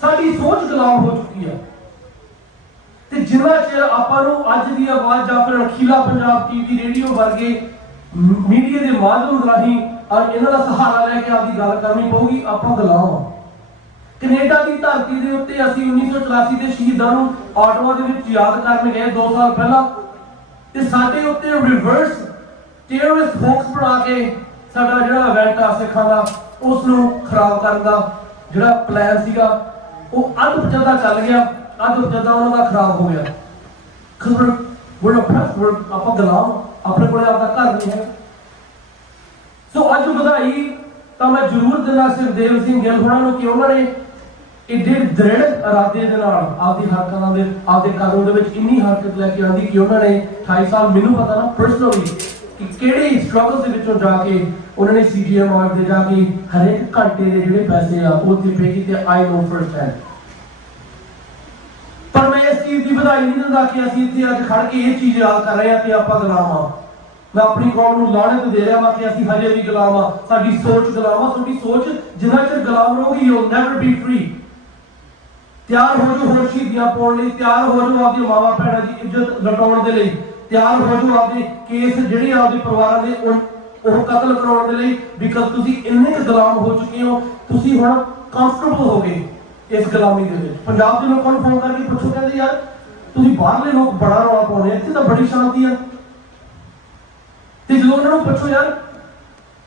ਸਾਡੀ ਸੋਚ ਗੁਲਾਮ ਹੋ ਚੁੱਕੀ ਹੈ। ਤੇ ਜਿੰਨਾ ਚਿਰ ਆਪਾਂ ਨੂੰ ਅੱਜ ਦੀ ਆਵਾਜ਼ ਜਾਂ ਫਿਰ ਅਖੀਲਾ ਪੰਜਾਬ ਟੀਵੀ ਰੇਡੀਓ ਵਰਗੇ ਮੀਡੀਆ ਦੇ ਮਾਧਿਅਮ ਰਾਹੀਂ ਇਹਨਾਂ ਦਾ ਸਹਾਰਾ ਲੈ ਕੇ ਆਪਦੀ ਗੱਲ ਕਰਨੀ ਪਊਗੀ, ਆਪਾਂ ਗੁਲਾਮ ਹਾਂ। ਕੈਨੇਡਾ ਦੀ ਧਰਤੀ ਦੇ ਉੱਤੇ ਅਸੀਂ 1984 ਦੇ ਸ਼ਹੀਦਾਂ ਨੂੰ ਆਟਵਾ ਦੇ ਵਿੱਚ ਯਾਦ ਕਰਨ ਗਏ 2 ਸਾਲ ਪਹਿਲਾਂ, ਤੇ ਸਾਡੇ ਉੱਤੇ ਰਿਵਰਸ ਟੈਰਰਿਸਟ ਫੋਕਸ ਬਣਾ ਕੇ ਸਾਡਾ ਜਿਹੜਾ ਇਵੈਂਟ ਆ ਸਿੱਖਾਂ ਦਾ ਉਸ ਨੂੰ ਖਰਾਬ ਕਰਨ ਦਾ ਜਿਹੜਾ ਪਲਾਨ ਸੀਗਾ ਉਹ ਅੱਧ-ਪਚੱਦਾ ਚੱਲ ਗਿਆ, ਅੱਧ-ਪਚੱਦਾ ਉਹਨਾਂ ਦਾ ਖਰਾਬ ਹੋ ਗਿਆ। ਆਪਾਂ ਗੁਲਾਮ, ਆਪਣੇ ਕੋਲੇ ਆਪਦਾ ਘਰ ਨਹੀਂ ਹੈ। ਸੋ ਅੱਜ ਵਧਾਈ ਤਾਂ ਮੈਂ ਜ਼ਰੂਰ ਦਿੰਦਾ ਸੁਖਦੇਵ ਸਿੰਘ ਗਿੱਲ ਹੋਣਾ ਨੂੰ ਕਿ ਉਹਨਾਂ ਨੇ ਇੱਡੇ ਦ੍ਰਿੜ ਇਰਾਦੇ ਦੇ ਨਾਲ ਆਪਦੀ ਹਰਕਤਾਂ ਦੇ ਆਪਦੇ ਕਾਨੂੰਨ ਦੇ ਵਿੱਚ ਇੰਨੀ ਹਰਕਤ ਲੈ ਕੇ ਆਉਂਦੀ ਕਿ ਉਹਨਾਂ ਨੇ 28 ਸਾਲ ਮੈਨੂੰ ਪਤਾ ਨਾ ਪਰਸਨਲੀ ਕਿ ਕਿਹੜੇ ਸਟਰਗਲ ਦੇ ਵਿੱਚੋਂ ਜਾ ਕੇ ਉਹਨਾਂ ਨੇ ਸੀਜੀਐਮ ਆਰ ਦੇ ਜਾ ਕੇ ਹਰੇਕ ਘੰਟੇ ਦੇ ਜਿਹੜੇ ਪੈਸੇ ਆ ਉਹ ਤੇ ਪੇ ਕੀਤੇ। ਆਈ ਨੋ ਫਰਸਟ ਹੈਂਡ। ਪਰ ਮੈਂ ਇਸ ਚੀਜ਼ ਦੀ ਵਧਾਈ ਨਹੀਂ ਦਿੰਦਾ ਕਿ ਅਸੀਂ ਇੱਥੇ ਅੱਜ ਖੜ ਕੇ ਇਹ ਚੀਜ਼ ਯਾਦ ਕਰ ਰਹੇ ਹਾਂ ਕਿ ਆਪਾਂ ਗੁਲਾਮ ਆ। ਮੈਂ ਆਪਣੀ ਕੌਮ ਨੂੰ ਲਾਹਨਤ ਦੇ ਰਿਹਾ ਹਾਂ ਕਿ ਅਸੀਂ ਹਜੇ ਵੀ ਗੁਲਾਮ ਆ, ਸਾਡੀ ਸੋਚ ਗੁਲਾਮ ਆ। ਤੁਹਾਡੀ ਸੋਚ ਜਿੰਨਾ ਚਿਰ ਗੁਲਾਮ ਰਹੂਗੀ ਯੂ ਨੈਵਰ ਬੀ ਫ੍ਰੀ। ਤਿਆਰ ਹੋ ਜਾਓ ਹੋਰ ਸ਼ਹੀਦੀਆਂ ਪਾਉਣ ਲਈ, ਤਿਆਰ ਹੋ ਜਾਓ ਆਪਦੀ ਮਾਵਾਂ ਭੈਣਾਂ ਦੀ ਇੱਜ਼ਤ ਲੁਟਾਉਣ ਦੇ ਲਈ, ਤਿਆਰ ਹੋ ਜਾਓ ਆਪਦੇ ਕੇਸ ਜਿਹੜੇ ਆਪਦੇ ਪਰਿਵਾਰਾਂ ਦੇ ਉਹ ਕਤਲ ਕਰਾਉਣ ਦੇ ਲਈ, ਬਿਕਾਜ਼ ਤੁਸੀਂ ਇੰਨੇ ਕੁ ਗੁਲਾਮ ਹੋ ਚੁੱਕੇ ਹੋ। ਤੁਸੀਂ ਹੁਣ ਕੰਫਰਟੇਬਲ ਹੋ ਗਏ ਇਸ ਗੁਲਾਮੀ ਦੇ ਵਿੱਚ। ਪੰਜਾਬ ਦੇ ਲੋਕਾਂ ਨੂੰ ਫੋਨ ਕਰਕੇ ਪੁੱਛੋ, ਕਹਿੰਦੇ ਯਾਰ ਤੁਸੀਂ ਬਾਹਰਲੇ ਲੋਕ ਬੜਾ ਰੌਲਾ ਪਾਉਂਦੇ, ਇੱਥੇ ਤਾਂ ਬੜੀ ਸ਼ਾਂਤੀ ਆ। ਤੇ ਜਦੋਂ ਉਹਨਾਂ ਨੂੰ ਪੁੱਛੋ ਯਾਰ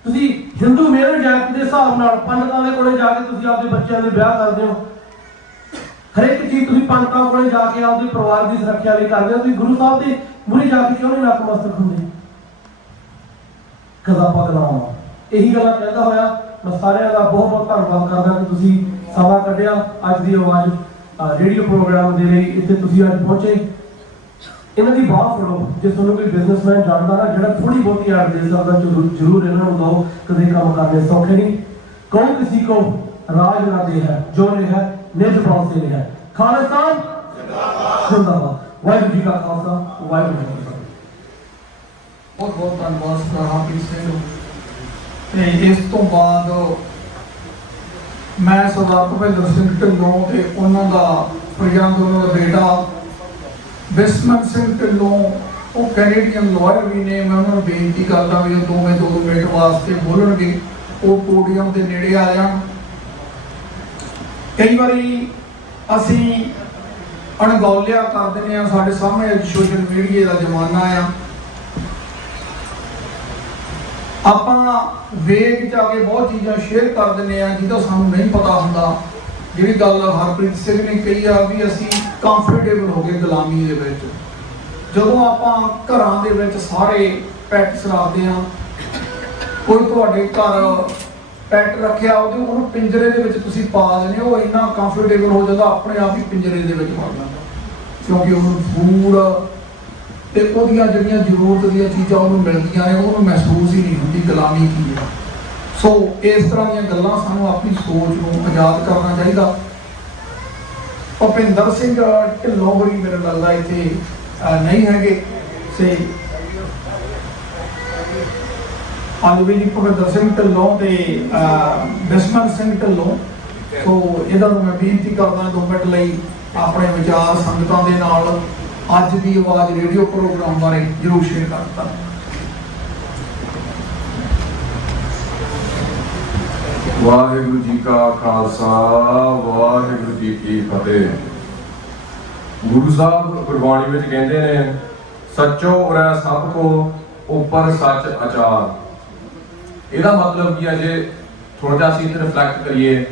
ਤੁਸੀਂ ਹਿੰਦੂ ਮੈਰਿਜ ਐਕਟ ਦੇ ਹਿਸਾਬ ਨਾਲ ਪੰਡਤਾਂ ਦੇ ਕੋਲੇ ਜਾ ਕੇ ਤੁਸੀਂ ਆਪਦੇ ਬੱਚਿਆਂ ਦੇ ਵਿਆਹ ਕਰਦੇ ਹੋ, ਹਰੇਕ ਚੀਜ਼ ਤੁਸੀਂ ਪੰਡਤਾਂ ਕੋਲੇ ਜਾ ਕੇ ਆਪਦੇ ਪਰਿਵਾਰ ਦੀ ਸੁਰੱਖਿਆ ਲਈ ਕਰਦੇ ਹੋ, ਤੁਸੀਂ ਗੁਰੂ ਸਾਹਿਬ ਦੇ ਮੂਹਰੇ ਜਾ ਕੇ ਕਿਉਂ ਨਹੀਂ ਨਤਮਸਤਕ ਹੁੰਦੇ? ਕਦਾ ਪਗਲਾਮ ਇਹੀ ਗੱਲਾਂ ਕਹਿੰਦਾ ਹੋਇਆ ਮੈਂ ਸਾਰਿਆਂ ਦਾ ਬਹੁਤ ਬਹੁਤ ਧੰਨਵਾਦ ਕਰਦਾ ਕਿ ਤੁਸੀਂ ਸਮਾਂ ਕੱਢਿਆ ਅੱਜ ਦੀ ਆਵਾਜ਼ ਰੇਡੀਓ ਪ੍ਰੋਗਰਾਮ ਦੇ ਲਈ ਇੱਥੇ ਤੁਸੀਂ ਅੱਜ ਪਹੁੰਚੇ। ਇਹਨਾਂ ਦੀ ਬਾਤ ਫੜੋ, ਜੇ ਤੁਹਾਨੂੰ ਕੋਈ ਬਿਜ਼ਨਸਮੈਨ ਜਾਣਦਾ ਨਾ ਜਿਹੜਾ ਥੋੜੀ ਬਹੁਤੀ ਐਡ ਦੇ ਸਕਦਾ ਜ਼ਰੂਰ ਇਹਨਾਂ ਨੂੰ ਦਿਓ। ਕਦੇ ਕੰਮ ਕਰਨੇ ਸੌਖੇ ਨਹੀਂ। ਕੌਣ ਕਿਸੇ ਕੋ ਰਾਜ ਨਾ ਦੇ ਹੈ ਜੋ ਰਿਹਾ ਨਿਜ ਭਾਵ ਸੇ ਰਿਹਾ। ਖਾਲਿਸਤਾਨ ਜ਼ਿੰਦਾਬਾਦ। ਵਾਹਿਗੁਰੂ ਜੀ ਕਾ ਖਾਲਸਾ, ਵਾਹਿਗੁਰੂ ਜੀ ਕੀ ਫਤਿਹ। ਬਹੁਤ ਬਹੁਤ ਧੰਨਵਾਦ ਸਰਦਾਰ ਹਰਪ੍ਰੀਤ ਸਿੰਘ। ਤੇ ਇਸ ਤੋਂ ਬਾਅਦ ਮੈਂ ਸਰਦਾਰ ਭੁਪਿੰਦਰ ਸਿੰਘ ਢਿੱਲੋਂ ਤੇ ਉਹਨਾਂ ਦਾ ਪ੍ਰਯੰਗ ਉਹਨਾਂ ਦਾ ਬੇਟਾ ਬਿਸਮਨ ਸਿੰਘ ਢਿੱਲੋਂ, ਉਹ ਕੈਨੇਡੀਅਨ ਲਾਇਰ ਵੀ ਨੇ। ਮੈਂ ਉਹਨਾਂ ਨੂੰ ਬੇਨਤੀ ਕਰਦਾ ਵੀ ਉਹ ਦੋਵੇਂ 2 ਮਿੰਟ ਵਾਸਤੇ ਬੋਲਣਗੇ, ਉਹ ਪੋਡੀਅਮ ਦੇ ਨੇੜੇ ਆ ਜਾਣ। ਕਈ ਵਾਰੀ ਅਸੀਂ ਅਣਗੌਲਿਆ ਕਰ ਦਿੰਦੇ ਹਾਂ, ਸਾਡੇ ਸਾਹਮਣੇ ਅੱਜ ਸੋਸ਼ਲ ਮੀਡੀਆ ਦਾ ਜ਼ਮਾਨਾ ਆ, ਆਪਾਂ ਵੇਖ ਜਾ ਕੇ ਬਹੁਤ ਚੀਜ਼ਾਂ ਸ਼ੇਅਰ ਕਰ ਦਿੰਦੇ ਆ ਜਿਹਦਾ ਸਾਨੂੰ ਨਹੀਂ ਪਤਾ ਹੁੰਦਾ। ਜਿਹੜੀ ਗੱਲ ਹਰਪ੍ਰੀਤ ਸਿੰਘ ਨੇ ਕਹੀ ਆ ਵੀ ਅਸੀਂ ਕੰਫਰਟੇਬਲ ਹੋ ਗਏ ਗੁਲਾਮੀ ਦੇ ਵਿੱਚ। ਜਦੋਂ ਆਪਾਂ ਘਰਾਂ ਦੇ ਵਿੱਚ ਸਾਰੇ ਪੈਟਸ ਰੱਖਦੇ ਆ, ਕੋਈ ਤੁਹਾਡੇ ਘਰ ਪੈਟ ਰੱਖਿਆ ਉਹਨੂੰ ਪਿੰਜਰੇ ਦੇ ਵਿੱਚ ਤੁਸੀਂ ਪਾ ਦਿੰਦੇ ਹੋ, ਉਹ ਇੰਨਾ ਕੰਫਰਟੇਬਲ ਹੋ ਜਾਂਦਾ ਆਪਣੇ ਆਪ ਹੀ ਪਿੰਜਰੇ ਦੇ ਵਿੱਚ ਵੜ ਜਾਂਦਾ, ਕਿਉਂਕਿ ਉਹਨੂੰ ਫੂਡ ਤੇ ਉਹਦੀਆਂ ਜਿਹੜੀਆਂ ਜ਼ਰੂਰਤ ਦੀਆਂ ਚੀਜ਼ਾਂ ਉਹਨੂੰ ਮਿਲਦੀਆਂ ਨੇ, ਉਹਨੂੰ ਮਹਿਸੂਸ ਹੀ ਨਹੀਂ ਹੁੰਦੀ ਗੁਲਾਮੀ ਕੀ ਹੈ। ਸੋ ਇਸ ਤਰ੍ਹਾਂ ਦੀਆਂ ਗੱਲਾਂ ਸਾਨੂੰ ਆਪਣੀ ਸੋਚ ਨੂੰ ਆਜ਼ਾਦ ਕਰਨਾ ਚਾਹੀਦਾ। ਭੁਪਿੰਦਰ ਸਿੰਘ ਢਿੱਲੋਂ ਹੋਰੀ ਮੇਰੇ ਲੱਗਦਾ ਇੱਥੇ ਨਹੀਂ ਹੈਗੇ ਸੇ ਆਲਵੀ ਜੀ, ਭੁਪਿੰਦਰ ਸਿੰਘ ਢਿੱਲੋਂ ਤੇ ਬਿਸਮਨ ਸਿੰਘ ਢਿੱਲੋਂ। ਸੋ ਇਹਨਾਂ ਨੂੰ ਮੈਂ ਬੇਨਤੀ ਕਰਦਾ 2 ਮਿੰਟ ਲਈ ਆਪਣੇ ਵਿਚਾਰ ਸੰਗਤਾਂ ਦੇ ਨਾਲ ਅੱਜ ਦੀ ਆਵਾਜ਼ ਰੇਡੀਓ ਪ੍ਰੋਗਰਾਮ ਬਾਰੇ ਜ਼ਰੂਰ ਸ਼ੇਅਰ ਕਰਤਾ। ਵਾਹਿਗੁਰੂ ਜੀ ਕਾ ਖਾਲਸਾ, ਵਾਹਿਗੁਰੂ ਜੀ ਕੀ ਫਤਿਹ। ਗੁਰੂ ਸਾਹਿਬ ਗੁਰਬਾਣੀ ਵਿੱਚ ਕਹਿੰਦੇ ਨੇ ਸੱਚੋ ਉਰੈ ਸਭ ਕੋ ਉੱਪਰ ਸੱਚ ਅਚਾਰ। ਇਹਦਾ ਮਤਲਬ ਕੀ ਹੈ? ਜੇ ਥੋੜਾ ਜਿਹਾ ਅਸੀਂ ਰਿਫਲੈਕਟ ਕਰੀਏ,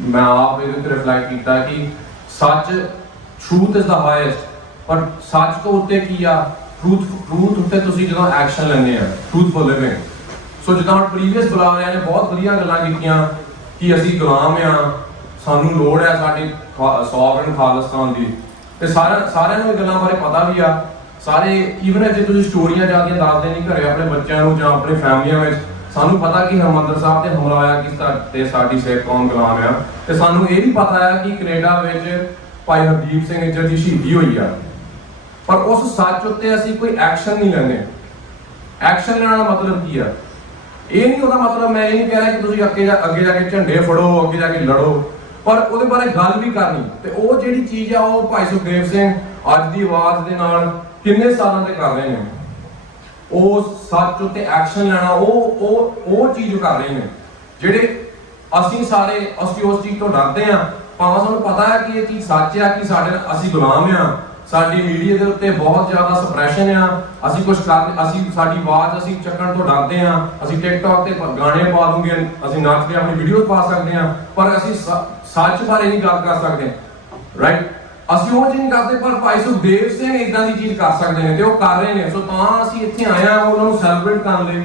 ਮੈਂ ਆਪ ਇਹਦੇ ਉੱਤੇ ਰਿਫਲੈਕਟ ਕੀਤਾ ਕਿ ਸੱਚ ਟਰੂਥ ਇਜ਼ ਦਾ ਹਾਈਐਸਟ, ਪਰ ਸੱਚ ਤੋਂ ਉੱਤੇ ਕੀ ਆ? ਟਰੂਥ ਉੱਤੇ ਤੁਸੀਂ ਜਦੋਂ ਐਕਸ਼ਨ ਲੈਂਦੇ ਆ, ਟਰੂਥਫੁਲ ਲਿਵਿੰਗ। ਸੋ ਜਿੱਦਾਂ ਹੁਣ ਪ੍ਰੀਵੀਅਸ ਬੁਲਾਰਿਆਂ ਨੇ ਬਹੁਤ ਵਧੀਆ ਗੱਲਾਂ ਕੀਤੀਆਂ ਕਿ ਅਸੀਂ ਗੁਲਾਮ ਆ, ਸਾਨੂੰ ਲੋੜ ਹੈ ਸਾਡੀ ਸੋਵਰਨ ਖਾਲਿਸਤਾਨ ਦੀ, ਤੇ ਸਾਰਿਆਂ ਨੂੰ ਇਹ ਗੱਲਾਂ ਬਾਰੇ ਪਤਾ ਵੀ ਆ। ਸਾਰੇ ਈਵਨ ਜੇ ਤੁਸੀਂ ਸਟੋਰੀਆਂ ਜਾਂਦੀਆਂ ਦੱਸਦੇ ਨਹੀਂ ਘਰੇ ਆਪਣੇ ਬੱਚਿਆਂ ਨੂੰ ਜਾਂ ਆਪਣੀ ਫੈਮਲੀਆਂ ਵਿੱਚ, ਸਾਨੂੰ ਪਤਾ ਕਿ ਹਰਿਮੰਦਰ ਸਾਹਿਬ ਤੇ ਹਮਲਾ ਹੋਇਆ ਕਿ ਸਾਡੀ ਸਿੱਖ ਕੌਮ ਗੁਲਾਮ ਆ, ਤੇ ਸਾਨੂੰ ਇਹ ਵੀ ਪਤਾ ਆ ਕਿ ਕੈਨੇਡਾ ਵਿੱਚ ਭਾਈ ਹਰਦੀਪ ਸਿੰਘ ਇੱਜਰ ਦੀ ਸ਼ਹੀਦੀ ਹੋਈ ਆ। ਪਰ ਉਸ ਸੱਚ ਉੱਤੇ ਅਸੀਂ ਕੋਈ ਐਕਸ਼ਨ ਨਹੀਂ ਲੈਂਦੇ। ਐਕਸ਼ਨ ਲੈਣ ਦਾ ਮਤਲਬ ਕੀ ਆ? ਇਹ ਨਹੀਂ ਉਹਦਾ ਮਤਲਬ, ਮੈਂ ਇਹ ਨਹੀਂ ਕਹਿ ਰਿਹਾ ਕਿ ਤੁਸੀਂ ਅੱਗੇ ਜਾ ਕੇ ਝੰਡੇ ਫੜੋ, ਅੱਗੇ ਜਾ ਕੇ ਲੜੋ, ਪਰ ਉਹਦੇ ਬਾਰੇ ਗੱਲ ਵੀ ਕਰਨੀ। ਤੇ ਉਹ ਜਿਹੜੀ ਚੀਜ਼ ਆ ਉਹ ਭਾਈ ਸੁਖਦੇਵ ਸਿੰਘ ਅੱਜ ਦੀ ਆਵਾਜ਼ ਦੇ ਨਾਲ ਕਿੰਨੇ ਸਾਲਾਂ ਤੇ ਕਰ ਰਹੇ ਨੇ, ਉਹ ਸੱਚ ਉੱਤੇ ਐਕਸ਼ਨ ਲੈਣਾ, ਉਹ ਚੀਜ਼ ਕਰ ਰਹੇ ਨੇ ਜਿਹੜੇ ਅਸੀਂ ਉਸ ਚੀਜ਼ ਤੋਂ ਡਰਦੇ ਆ। ਭਾਵੇਂ ਸਾਨੂੰ ਪਤਾ ਹੈ ਕਿ ਇਹ ਚੀਜ਼ ਸੱਚ ਆ, ਕਿ ਅਸੀਂ ਗੁਲਾਮ ਆ, ਸਾਡੀ ਮੀਡੀਆ ਦੇ ਉੱਤੇ ਬਹੁਤ ਜ਼ਿਆਦਾ ਸਪਰੈਸ਼ਨ ਆ, ਅਸੀਂ ਸਾਡੀ ਆਵਾਜ਼ ਅਸੀਂ ਚੱਕਣ ਤੋਂ ਡਰਦੇ ਆ, ਅਸੀਂ ਟਿਕਟੌਕ ਤੇ ਗਾਣੇ ਪਾ ਦੂੰਗੇ, ਅਸੀਂ ਨੱਚ ਕੇ ਆਪਣੀ ਵੀਡੀਓ ਪਾ ਸਕਦੇ ਆ, ਪਰ ਅਸੀਂ ਸੱਚ ਬਾਰੇ ਨਹੀਂ ਗੱਲ ਕਰ ਸਕਦੇ, ਰਾਈਟ? ਅਸੀਂ ਉਹ ਚੀਜ਼ ਨਹੀਂ ਕਰਦੇ, ਪਰ ਭਾਈ ਸੁਖਦੇਵ ਸਿੰਘ ਇਦਾਂ ਦੀ ਚੀਜ਼ ਕਰ ਸਕਦੇ ਨੇ ਤੇ ਉਹ ਕਰ ਰਹੇ ਨੇ। ਸੋ ਤਾਂ ਅਸੀਂ ਇੱਥੇ ਆਏ ਆ ਉਹਨਾਂ ਨੂੰ ਸੈਲੀਬ੍ਰੇਟ ਕਰਨ ਲਈ,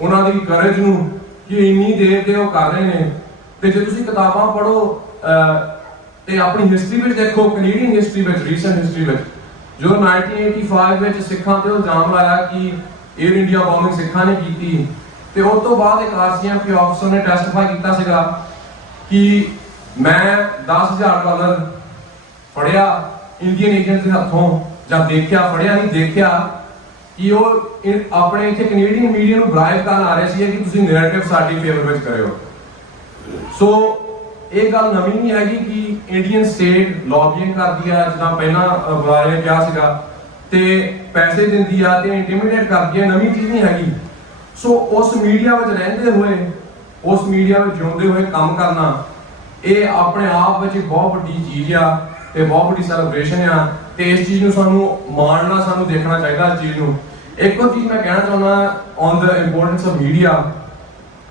ਉਹਨਾਂ ਦੀ ਕਰੇਜ ਨੂੰ, ਕਿ ਇੰਨੀ ਦੇਰ ਦੇ ਉਹ ਕਰ ਰਹੇ ਨੇ। ਤੇ ਜੇ ਤੁਸੀਂ ਕਿਤਾਬਾਂ ਪੜ੍ਹੋ ਤੇ ਆਪਣੀ ਹਿਸਟਰੀ ਵਿੱਚ ਦੇਖੋ, ਕੈਨੇਡੀਅਨ ਹਿਸਟਰੀ ਵਿੱਚ, ਰੀਸੈਂਟ ਹਿਸਟਰੀ ਵਿੱਚ, ਜੋ 1985 ਵਿੱਚ ਸਿੱਖਾਂ ਤੇ ਇਲਜ਼ਾਮ ਲਾਇਆ ਕਿ 에ਅਰ ਇੰਡੀਆ ਬੋਮਿੰਗ ਸਿੱਖਾਂ ਨੇ ਕੀਤੀ, ਤੇ ਉਸ ਤੋਂ ਬਾਅਦ ਇੱਕ ਆਰਸੀਐਮਪੀ ਆਫਸਰ ਨੇ ਟੈਸਟੀਫਾਈ ਕੀਤਾ ਸੀਗਾ ਕਿ ਮੈਂ $10,000 ਫੜਿਆ ਇੰਡੀਅਨ ਏਜੰਟ ਦੇ ਹੱਥੋਂ, ਜਾਂ ਦੇਖਿਆ, ਫੜਿਆ ਨਹੀਂ, ਦੇਖਿਆ ਕਿ ਉਹ ਆਪਣੇ ਇੱਥੇ ਕੈਨੇਡੀਅਨ ਮੀਡੀਆ ਨੂੰ ਬਰਾਈਬ ਕਰਨ ਆ ਰਹੇ ਸੀ ਕਿ ਤੁਸੀਂ ਨੈਰੇਟਿਵ ਸਾਡੀ ਫੇਵਰ ਵਿੱਚ ਕਰਿਓ। ਸੋ ਇਹ ਗੱਲ ਨਵੀਂ ਨਹੀਂ ਹੈਗੀ ਕਿ ਇੰਡੀਅਨ ਸਟੇਟ ਲੌਬਿੰਗ ਕਰਦੀ ਆ, ਜਿੱਦਾਂ ਪਹਿਲਾਂ ਬੁਲਾਰੇ ਨੇ ਕਿਹਾ ਸੀਗਾ, ਤੇ ਪੈਸੇ ਦਿੰਦੀ ਆ ਤੇ ਇੰਟੀਮੀਡੇਟ ਕਰਦੀ ਆ, ਨਵੀਂ ਚੀਜ਼ ਨਹੀਂ ਹੈਗੀ। ਸੋ ਉਸ ਮੀਡੀਆ ਵਿੱਚ ਰਹਿੰਦੇ ਹੋਏ, ਉਸ ਮੀਡੀਆ ਵਿੱਚ ਜਿਉਂਦੇ ਹੋਏ ਕੰਮ ਕਰਨਾ, ਇਹ ਆਪਣੇ ਆਪ ਵਿੱਚ ਬਹੁਤ ਵੱਡੀ ਚੀਜ਼ ਆ ਤੇ ਬਹੁਤ ਵੱਡੀ ਸੈਲੀਬ੍ਰੇਸ਼ਨ ਆ, ਤੇ ਇਸ ਚੀਜ਼ ਨੂੰ ਸਾਨੂੰ ਮਾਣਨਾ, ਸਾਨੂੰ ਦੇਖਣਾ ਚਾਹੀਦਾ ਇਸ ਚੀਜ਼ ਨੂੰ। ਇੱਕ ਹੋਰ ਚੀਜ਼ ਮੈਂ ਕਹਿਣਾ ਚਾਹੁੰਦਾ on the importance of media.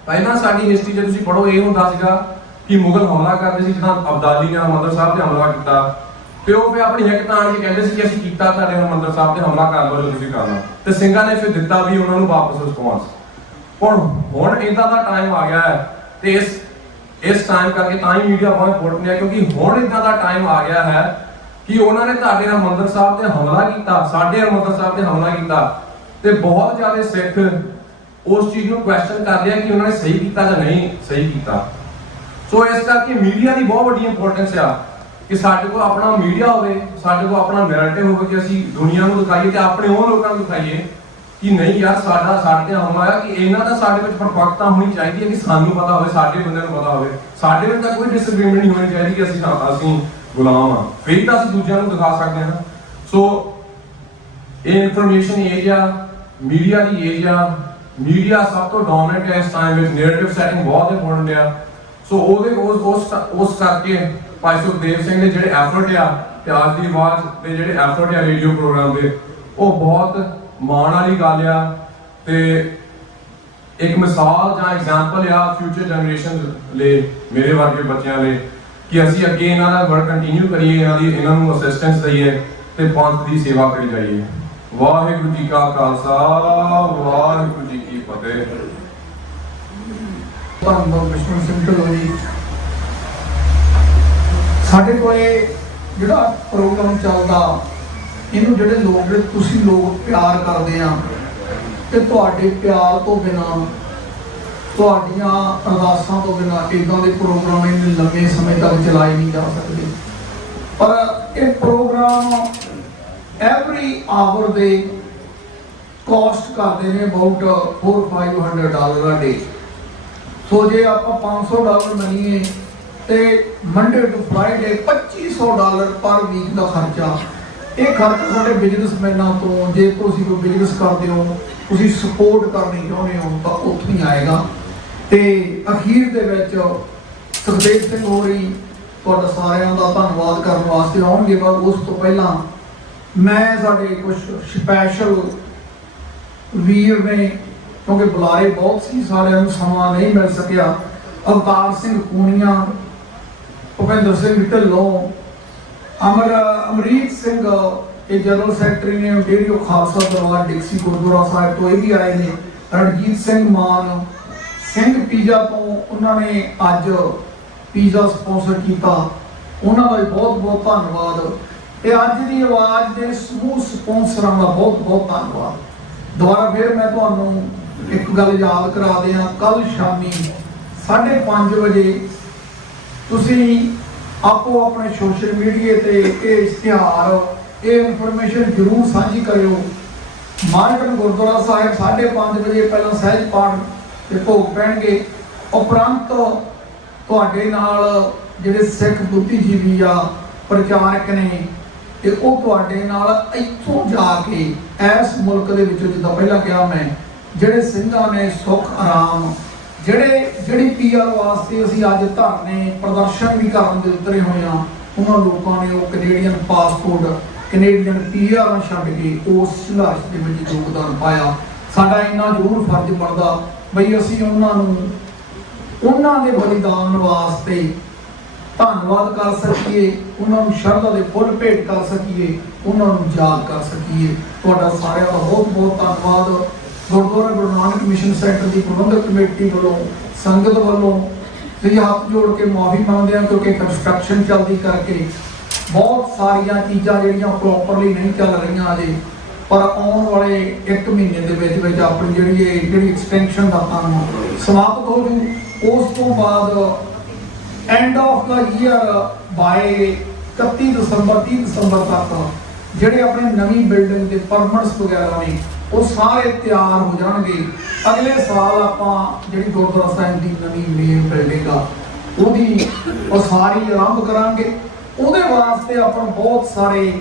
ਪਹਿਲਾਂ ਸਾਡੀ ਹਿਸਟਰੀ ਜੇ ਤੁਸੀਂ ਪੜ੍ਹੋ, ਇਹ ਹੁੰਦਾ ਸੀਗਾ ਕਿ ਮੁਗਲ ਹਮਲਾ ਕਰਦੇ ਸੀ, ਜਿੱਦਾਂ ਅਬਦਾਲੀ ਨੇ ਹਰਿਮੰਦਰ ਸਾਹਿਬ ਤੇ ਹਮਲਾ ਕੀਤਾ, ਤੇ ਉਹ ਫਿਰ ਆਪਣੀ ਹਿੱਕ ਤਾਣ ਕੇ ਕਹਿੰਦੇ ਸੀ ਕਿ ਅਸੀਂ ਕੀਤਾ, ਤੁਹਾਡੇ ਹਰਿਮੰਦਰ ਸਾਹਿਬ ਤੇ ਹਮਲਾ ਕਰ ਲਓ ਜੋ ਤੁਸੀਂ ਕਰਨਾ, ਤੇ ਸਿੰਘਾਂ ਨੇ ਫਿਰ ਦਿੱਤਾ ਵੀ ਉਹਨਾਂ ਨੂੰ ਵਾਪਸ ਰਿਸਪੌਂਸ। ਹੁਣ ਇਦਾਂ ਦਾ ਟਾਈਮ ਆ ਗਿਆ ਹੈ, ਤੇ ਇਸ ਟਾਈਮ ਕਰਕੇ ਤਾਂ ਹੀ ਮੀਡੀਆ ਬਹੁਤ ਇੰਪੋਰਟੈਂਟ ਹੈ, ਕਿਉਂਕਿ ਹੁਣ ਇਦਾਂ ਦਾ ਟਾਈਮ ਆ ਗਿਆ ਹੈ ਕਿ ਉਹਨਾਂ ਨੇ ਤੁਹਾਡੇ ਹਰਿਮੰਦਰ ਸਾਹਿਬ ਤੇ ਹਮਲਾ ਕੀਤਾ, ਸਾਡੇ ਹਰਿਮੰਦਰ ਸਾਹਿਬ ਤੇ ਹਮਲਾ ਕੀਤਾ, ਤੇ ਬਹੁਤ ਜ਼ਿਆਦਾ ਸਿੱਖ ਉਸ ਚੀਜ਼ ਨੂੰ ਕੁਐਸਚਨ ਕਰਦੇ ਆ ਕਿ ਉਹਨਾਂ ਨੇ ਸਹੀ ਕੀਤਾ ਜਾਂ ਨਹੀਂ ਸਹੀ ਕੀਤਾ। ਸੋ ਇਸ ਕਰਕੇ ਮੀਡੀਆ ਦੀ ਬਹੁਤ ਵੱਡੀ ਇੰਪੋਰਟੈਂਸ ਆ ਕਿ ਸਾਡੇ ਕੋਲ ਆਪਣਾ ਮੀਡੀਆ ਹੋਵੇ, ਸਾਡੇ ਕੋਲ ਆਪਣਾ ਨੈਰੇਟਿਵ ਹੋਵੇ, ਕਿ ਅਸੀਂ ਦੁਨੀਆ ਨੂੰ ਦਿਖਾਈਏ ਤੇ ਆਪਣੇ ਉਹ ਲੋਕਾਂ ਨੂੰ ਦਿਖਾਈਏ ਕਿ ਨਹੀਂ ਯਾਰ ਸਾਡੇ ਤੇ ਹਮਲਾ ਆਇਆ, ਕਿ ਇਹਨਾਂ ਦਾ ਸਾਡੇ ਵਿੱਚ ਪਰਫੈਕਟਤਾ ਹੋਣੀ ਚਾਹੀਦੀ ਹੈ, ਕਿ ਸਾਨੂੰ ਪਤਾ ਹੋਵੇ, ਸਾਡੇ ਬੰਦਿਆਂ ਨੂੰ ਪਤਾ ਹੋਵੇ, ਸਾਡੇ ਵਿੱਚ ਤਾਂ ਕੋਈ ਡਿਸਐਗਰੀਮੈਂਟ ਨਹੀਂ ਹੋਣੀ ਚਾਹੀਦੀ ਕਿ ਅਸੀਂ ਗੁਲਾਮ ਆ, ਫਿਰ ਤਾਂ ਅਸੀਂ ਦੂਜਿਆਂ ਨੂੰ ਦਿਖਾ ਸਕਦੇ ਹਾਂ। ਸੋ ਇਹ ਇਨਫੋਰਮੇਸ਼ਨ ਏਜ ਆ, ਮੀਡੀਆ ਦੀ ਏਜ ਆ, ਮੀਡੀਆ ਸਭ ਤੋਂ ਡੋਮੀਨੈਂਟ ਹੈ ਇਸ ਟਾਈਮ ਵਿੱਚ, ਨੈਰੇਟਿਵ ਸੈਟਿੰਗ ਬਹੁਤ ਇੰਪੋਰਟੈਂਟ ਆ। ਸੋ ਉਸ ਕਰਕੇ ਭਾਈ ਸੁਖਦੇਵ ਸਿੰਘ ਦੇ ਜਿਹੜੇ ਐਫਰਟ ਆ ਤੇ ਅੱਜ ਦੀ ਆਵਾਜ਼ ਦੇ ਜਿਹੜੇ ਐਫਰਟ ਆ ਰੇਡੀਓ ਪ੍ਰੋਗਰਾਮ ਦੇ, ਉਹ ਬਹੁਤ ਮਾਣ ਵਾਲੀ ਗੱਲ ਆ, ਤੇ ਇੱਕ ਮਿਸਾਲ ਜਾਂ ਐਗਜ਼ਾਮਪਲ ਆ ਫਿਊਚਰ ਜਨਰੇਸ਼ਨ ਲਈ, ਮੇਰੇ ਵਰਗੇ ਬੱਚਿਆਂ ਲਈ, ਕਿ ਅਸੀਂ ਅੱਗੇ ਇਹਨਾਂ ਦਾ ਵਰਕ ਕੰਟੀਨਿਊ ਕਰੀਏ, ਇਹਨਾਂ ਨੂੰ ਅਸਿਸਟੈਂਸ ਦਈਏ ਤੇ ਪੰਥ ਦੀ ਸੇਵਾ ਕਰੀ ਜਾਈਏ। ਵਾਹਿਗੁਰੂ ਜੀ ਕਾ ਖਾਲਸਾ, ਵਾਹਿਗੁਰੂ ਜੀ ਕੀ ਫਤਿਹ। ਧੰਨਵਾਦ ਵਿਸ਼ਨੂੰ ਸਿੰਘ ਢਿੱਲੋਂ ਜੀ। ਸਾਡੇ ਕੋਲੇ ਜਿਹੜਾ ਪ੍ਰੋਗਰਾਮ ਚੱਲਦਾ, ਇਹਨੂੰ ਜਿਹੜੇ ਤੁਸੀਂ ਲੋਕ ਪਿਆਰ ਕਰਦੇ ਆ, ਤੇ ਤੁਹਾਡੇ ਪਿਆਰ ਤੋਂ ਬਿਨਾਂ, ਤੁਹਾਡੀਆਂ ਅਰਦਾਸਾਂ ਤੋਂ ਬਿਨਾਂ ਇਦਾਂ ਦੇ ਪ੍ਰੋਗਰਾਮ ਇੰਨੇ ਲੰਬੇ ਸਮੇਂ ਤੱਕ ਚਲਾਏ ਨਹੀਂ ਜਾ ਸਕਦੇ। ਪਰ ਇਹ ਪ੍ਰੋਗਰਾਮ ਐਵਰੀ ਆਵਰ ਦੇ ਕਾਸਟ ਕਰਦੇ ਨੇ ਅਬਾਊਟ $400-500 ਆ ਡੇ। ਸੋ ਜੇ ਆਪਾਂ $500 ਮੰਨੀਏ ਤੇ ਮੰਡੇ ਟੂ ਫਰਾਈਡੇ $2500 ਪਰ ਵੀਕ ਦਾ ਖਰਚਾ। ਇਹ ਖਰਚਾ ਸਾਡੇ ਬਿਜ਼ਨਸਮੈਨਾਂ ਤੋਂ, ਜੇ ਤੁਸੀਂ ਕੋਈ ਬਿਜ਼ਨਸ ਕਰਦੇ ਹੋ, ਤੁਸੀਂ ਸਪੋਰਟ ਕਰਨੀ ਚਾਹੁੰਦੇ ਹੋ, ਤਾਂ ਉੱਥੋਂ ਹੀ ਆਏਗਾ। ਤੇ ਅਖੀਰ ਦੇ ਵਿੱਚ ਸੁਖਦੇਵ ਸਿੰਘ ਹੋਰੀ ਤੁਹਾਡਾ ਸਾਰਿਆਂ ਦਾ ਧੰਨਵਾਦ ਕਰਨ ਵਾਸਤੇ ਆਉਣਗੇ, ਪਰ ਉਸ ਤੋਂ ਪਹਿਲਾਂ ਮੈਂ ਸਾਡੇ ਕੁਝ ਸਪੈਸ਼ਲ ਵੀਰ ਨੇ, ਕਿਉਂਕਿ ਬੁਲਾਰੇ ਬਹੁਤ ਸੀ, ਸਾਰਿਆਂ ਨੂੰ ਸਮਾਂ ਨਹੀਂ ਮਿਲ ਸਕਿਆ। ਅਵਤਾਰ ਸਿੰਘ ਕੂਨੀਆ, ਭੁਪਿੰਦਰ ਸਿੰਘ ਢਿੱਲੋਂ, ਅਮਰੀਕ ਸਿੰਘ, ਇਹ ਜਨਰਲ ਸੈਕਟਰੀ ਨੇ ontario ਖਾਲਸਾ ਦਰਬਾਰ ਡਿਕਸੀ ਗੁਰਦੁਆਰਾ ਸਾਹਿਬ ਤੋਂ, ਇਹ ਵੀ ਆਏ ਨੇ। ਰਣਜੀਤ ਸਿੰਘ ਮਾਨ ਸਿੰਘ ਪੀਜ਼ਾ ਤੋਂ, ਉਹਨਾਂ ਨੇ ਅੱਜ ਪੀਜ਼ਾ ਸਪਾਂਸਰ ਕੀਤਾ, ਉਹਨਾਂ ਦਾ ਵੀ ਬਹੁਤ ਬਹੁਤ ਧੰਨਵਾਦ। ਤੇ ਅੱਜ ਦੀ ਆਵਾਜ਼ ਦੇ ਸਮੂਹ ਸਪਾਂਸਰਾਂ ਦਾ ਬਹੁਤ ਬਹੁਤ ਧੰਨਵਾਦ। ਦੁਬਾਰਾ ਫਿਰ ਮੈਂ ਤੁਹਾਨੂੰ ਇੱਕ ਗੱਲ ਯਾਦ ਕਰਾ ਦਿਆਂ, ਕੱਲ ਸ਼ਾਮੀ 5:30 ਵਜੇ ਤੁਸੀਂ ਆਪੋ ਆਪਣੇ ਸੋਸ਼ਲ ਮੀਡੀਆ ਤੇ ਇਹ ਇਸ਼ਤਿਹਾਰ, ਇਹ ਇਨਫੋਰਮੇਸ਼ਨ ਜ਼ਰੂਰ ਸਾਂਝੀ ਕਰਿਓ। ਮਾਨਕਨ ਗੁਰਦੁਆਰਾ ਸਾਹਿਬ 5:30 ਵਜੇ ਪਹਿਲਾਂ ਸਹਿਜ ਪਾਠ ਤੇ ਭੋਗ ਪੈਣਗੇ। ਉਪਰੰਤ ਤੁਹਾਡੇ ਨਾਲ ਜਿਹੜੇ ਸਿੱਖ ਬੁੱਧੀਜੀਵੀ ਆ, ਪ੍ਰਚਾਰਕ ਨੇ, ਤੇ ਉਹ ਤੁਹਾਡੇ ਨਾਲ ਇੱਥੋਂ ਜਾ ਕੇ ਇਸ ਮੁਲਕ ਦੇ ਵਿੱਚੋਂ, ਜਿੱਦਾਂ ਪਹਿਲਾਂ ਕਿਹਾ ਮੈਂ, ਜਿਹੜੇ ਸਿੰਘਾਂ ਨੇ ਸੁੱਖ ਆਰਾਮ, ਜਿਹੜੀ PR ਵਾਸਤੇ ਅਸੀਂ ਅੱਜ ਧਰਨੇ ਪ੍ਰਦਰਸ਼ਨ ਵੀ ਕਰਨ ਦੇ ਉਤਰੇ ਹੋਏ ਆ, ਉਹਨਾਂ ਲੋਕਾਂ ਨੇ ਉਹ ਕੈਨੇਡੀਅਨ ਪਾਸਪੋਰਟ, ਕੈਨੇਡੀਅਨ PR ਛੱਡ ਕੇ ਉਸ ਸੰਘਰਸ਼ ਦੇ ਵਿੱਚ ਯੋਗਦਾਨ ਪਾਇਆ। ਸਾਡਾ ਇੰਨਾ ਜ਼ਰੂਰ ਫਰਜ਼ ਬਣਦਾ ਬਈ ਅਸੀਂ ਉਹਨਾਂ ਦੇ ਬਲੀਦਾਨ ਵਾਸਤੇ ਧੰਨਵਾਦ ਕਰ ਸਕੀਏ, ਉਹਨਾਂ ਨੂੰ ਸ਼ਰਧਾ ਦੇ ਫੁੱਲ ਭੇਟ ਕਰ ਸਕੀਏ, ਉਹਨਾਂ ਨੂੰ ਯਾਦ ਕਰ ਸਕੀਏ। ਤੁਹਾਡਾ ਸਾਰਿਆਂ ਦਾ ਬਹੁਤ ਬਹੁਤ ਧੰਨਵਾਦ। ਗੁਰਦੁਆਰਾ ਗੁਰੂ ਨਾਨਕ ਮਿਸ਼ਨ ਸੈਂਟਰ ਦੀ ਪ੍ਰਬੰਧਕ ਕਮੇਟੀ ਵੱਲੋਂ, ਸੰਗਤ ਵੱਲੋਂ ਅਸੀਂ ਹੱਥ ਜੋੜ ਕੇ ਮੁਆਫੀ ਮੰਗਦੇ ਹਾਂ, ਕਿਉਂਕਿ ਕੰਸਟਰਕਸ਼ਨ ਚੱਲਦੀ ਕਰਕੇ ਬਹੁਤ ਸਾਰੀਆਂ ਚੀਜ਼ਾਂ ਜਿਹੜੀਆਂ ਪ੍ਰੋਪਰਲੀ ਨਹੀਂ ਚੱਲ ਰਹੀਆਂ ਅਜੇ, ਪਰ ਆਉਣ ਵਾਲੇ 1 ਮਹੀਨੇ ਦੇ ਵਿੱਚ ਆਪਣੀ ਜਿਹੜੀ ਐਕਸਟੈਂਸ਼ਨ ਦਾ ਕੰਮ ਸਮਾਪਤ ਹੋ ਜੂ। ਉਸ ਤੋਂ ਬਾਅਦ end of the year by 31 ਦਸੰਬਰ 30 ਦਸੰਬਰ ਤੱਕ ਜਿਹੜੇ ਆਪਣੇ ਨਵੀਂ ਬਿਲਡਿੰਗ ਦੇ ਪਰਮਿਟਸ ਵਗੈਰਾ ਨੇ ਉਹ ਸਾਰੇ ਤਿਆਰ ਹੋ ਜਾਣਗੇ। ਅਗਲੇ ਸਾਲ ਆਪਾਂ ਜਿਹੜੀ ਗੁਰਦੁਆਰਾ ਸਾਹਿਬ ਦੀ ਨਵੀਂ ਮੇਨ ਬਿਲਡਿੰਗ ਆ ਉਹ ਸਾਰੀ ਆਰੰਭ ਕਰਾਂਗੇ। ਉਹਦੇ ਵਾਸਤੇ ਆਪਾਂ ਬਹੁਤ ਸਾਰੇ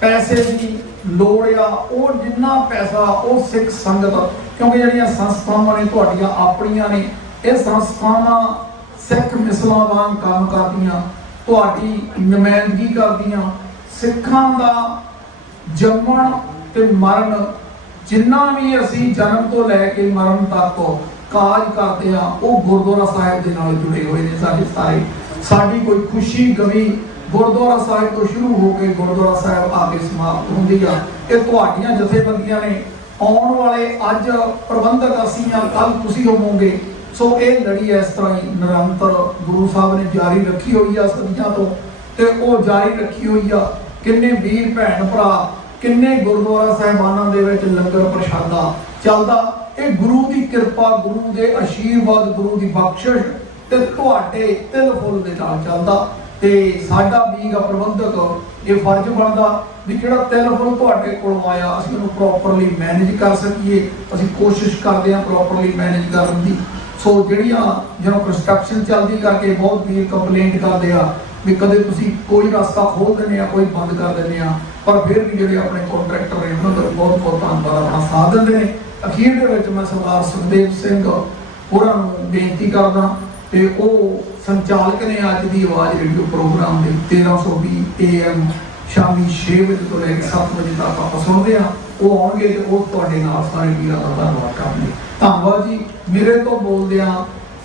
ਪੈਸੇ ਦੀ ਲੋੜ ਆ। ਉਹ ਜਿੰਨਾ ਪੈਸਾ ਉਹ ਸਿੱਖ ਸੰਗਤ, ਕਿਉਂਕਿ ਜਿਹੜੀਆਂ ਸੰਸਥਾਵਾਂ ਨੇ ਤੁਹਾਡੀਆਂ ਆਪਣੀਆਂ ਨੇ, ਇਹ ਸੰਸਥਾਵਾਂ ਸਿੱਖ ਮਿਸਲਾਂ ਵਾਂਗ ਕੰਮ ਕਰਦੀਆਂ, ਤੁਹਾਡੀ ਨੁਮਾਇੰਦਗੀ ਕਰਦੀਆਂ। ਸਿੱਖਾਂ ਦਾ ਜੰਮਣ ਤੇ ਮਰਨ, ਜਿੰਨਾ ਵੀ ਅਸੀਂ ਜਨਮ ਤੋਂ ਲੈ ਕੇ ਮਰਨ ਤੱਕ ਕਾਜ ਕਰਦੇ ਆ, ਉਹ ਗੁਰਦੁਆਰਾ ਸਾਹਿਬ ਦੇ ਨਾਲ ਜੁੜੇ ਹੋਏ ਨੇ ਸਾਡੇ ਸਾਰੇ। ਸਾਡੀ ਕੋਈ ਖੁਸ਼ੀ ਗਮੀ ਗੁਰਦੁਆਰਾ ਸਾਹਿਬ ਤੋਂ ਸ਼ੁਰੂ ਹੋ ਕੇ ਗੁਰਦੁਆਰਾ ਸਾਹਿਬ ਆ ਕੇ ਸਮਾਪਤ ਹੁੰਦੀ ਆ। ਇਹ ਤੁਹਾਡੀਆਂ ਜਥੇਬੰਦੀਆਂ ਨੇ। ਆਉਣ ਵਾਲੇ ਅੱਜ ਪ੍ਰਬੰਧਕ ਅਸੀਂ ਆ, ਕੱਲ ਤੁਸੀਂ ਹੋਵੋਗੇ। ਸੋ ਇਹ ਲੜੀ ਇਸ ਤਰ੍ਹਾਂ ਹੀ ਨਿਰੰਤਰ ਗੁਰੂ ਸਾਹਿਬ ਨੇ ਜਾਰੀ ਰੱਖੀ ਹੋਈ ਆ ਸਦੀਆਂ ਤੋਂ, ਤੇ ਉਹ ਜਾਰੀ ਰੱਖੀ ਹੋਈ ਆ। ਕਿੰਨੇ ਵੀਰ ਭੈਣ ਭਰਾ, ਕਿੰਨੇ ਗੁਰਦੁਆਰਾ ਸਾਹਿਬਾਨਾਂ ਦੇ ਵਿੱਚ ਲੰਗਰ ਪ੍ਰਸ਼ਾਦਾ ਚੱਲਦਾ। ਇਹ ਗੁਰੂ ਦੀ ਕਿਰਪਾ, ਗੁਰੂ ਦੇ ਆਸ਼ੀਰਵਾਦ, ਗੁਰੂ ਦੀ ਬਖਸ਼ਿਸ਼ ਤੇ ਤੁਹਾਡੇ ਤਿਲ ਫੁੱਲ ਦੇ ਨਾਲ ਚੱਲਦਾ। ਤੇ ਸਾਡਾ ਬੀਗ ਪ੍ਰਬੰਧਕ ਇਹ ਫਰਜ਼ ਬਣਦਾ ਵੀ ਜਿਹੜਾ ਤਿਲ ਫੁੱਲ ਤੁਹਾਡੇ ਕੋਲ ਆਇਆ ਅਸੀਂ ਉਹਨੂੰ ਪ੍ਰੋਪਰਲੀ ਮੈਨੇਜ ਕਰ ਸਕੀਏ। ਅਸੀਂ ਕੋਸ਼ਿਸ਼ ਕਰਦੇ ਹਾਂ ਪ੍ਰੋਪਰਲੀ ਮੈਨੇਜ ਕਰਨ ਦੀ। ਸੋ ਜਦੋਂ ਕੰਸਟਰਕਸ਼ਨ ਚੱਲਦੀ ਕਰਕੇ ਬਹੁਤ ਵੀਰ ਕੰਪਲੇਂਟ ਕਰਦੇ ਆ ਵੀ ਕਦੇ ਤੁਸੀਂ ਕੋਈ ਰਸਤਾ ਖੋਲ ਦਿੰਦੇ ਆ, ਕੋਈ ਬੰਦ ਕਰ ਦਿੰਦੇ ਆ, ਪਰ ਫਿਰ ਵੀ ਜਿਹੜੇ ਆਪਣੇ ਕੰਟਰੈਕਟਰ ਨੇ ਉਹਨਾਂ ਦਾ ਬਹੁਤ ਬਹੁਤ ਧੰਨਵਾਦ, ਆਪਣਾ ਸਾਥ ਦਿੰਦੇ ਨੇ। ਅਖੀਰ ਦੇ ਵਿੱਚ ਮੈਂ ਸਰਦਾਰ ਸੁਖਦੇਵ ਸਿੰਘ ਹੋਰਾਂ ਨੂੰ ਬੇਨਤੀ ਕਰਦਾ ਤੇ ਉਹ ਸੰਚਾਲਕ ਨੇ ਅੱਜ ਦੀ ਆਵਾਜ਼ ਰੇਡੀਓ ਪ੍ਰੋਗਰਾਮ ਦੇ 1320 AM ਸ਼ਾਮੀ 6 ਵਜੇ ਤੋਂ ਲੈ ਕੇ 7 ਵਜੇ ਤੱਕ ਆਪਾਂ ਸੁਣਦੇ ਆ। ਉਹ ਆਉਣਗੇ ਤੇ ਉਹ ਤੁਹਾਡੇ ਨਾਲ ਸਾਰੇ ਵੀਰਾਂ ਦਾ ਧੰਨਵਾਦ ਕਰਨਗੇ। ਧੰਨਵਾਦ ਜੀ। ਮੇਰੇ ਤੋਂ ਬੋਲਦਿਆਂ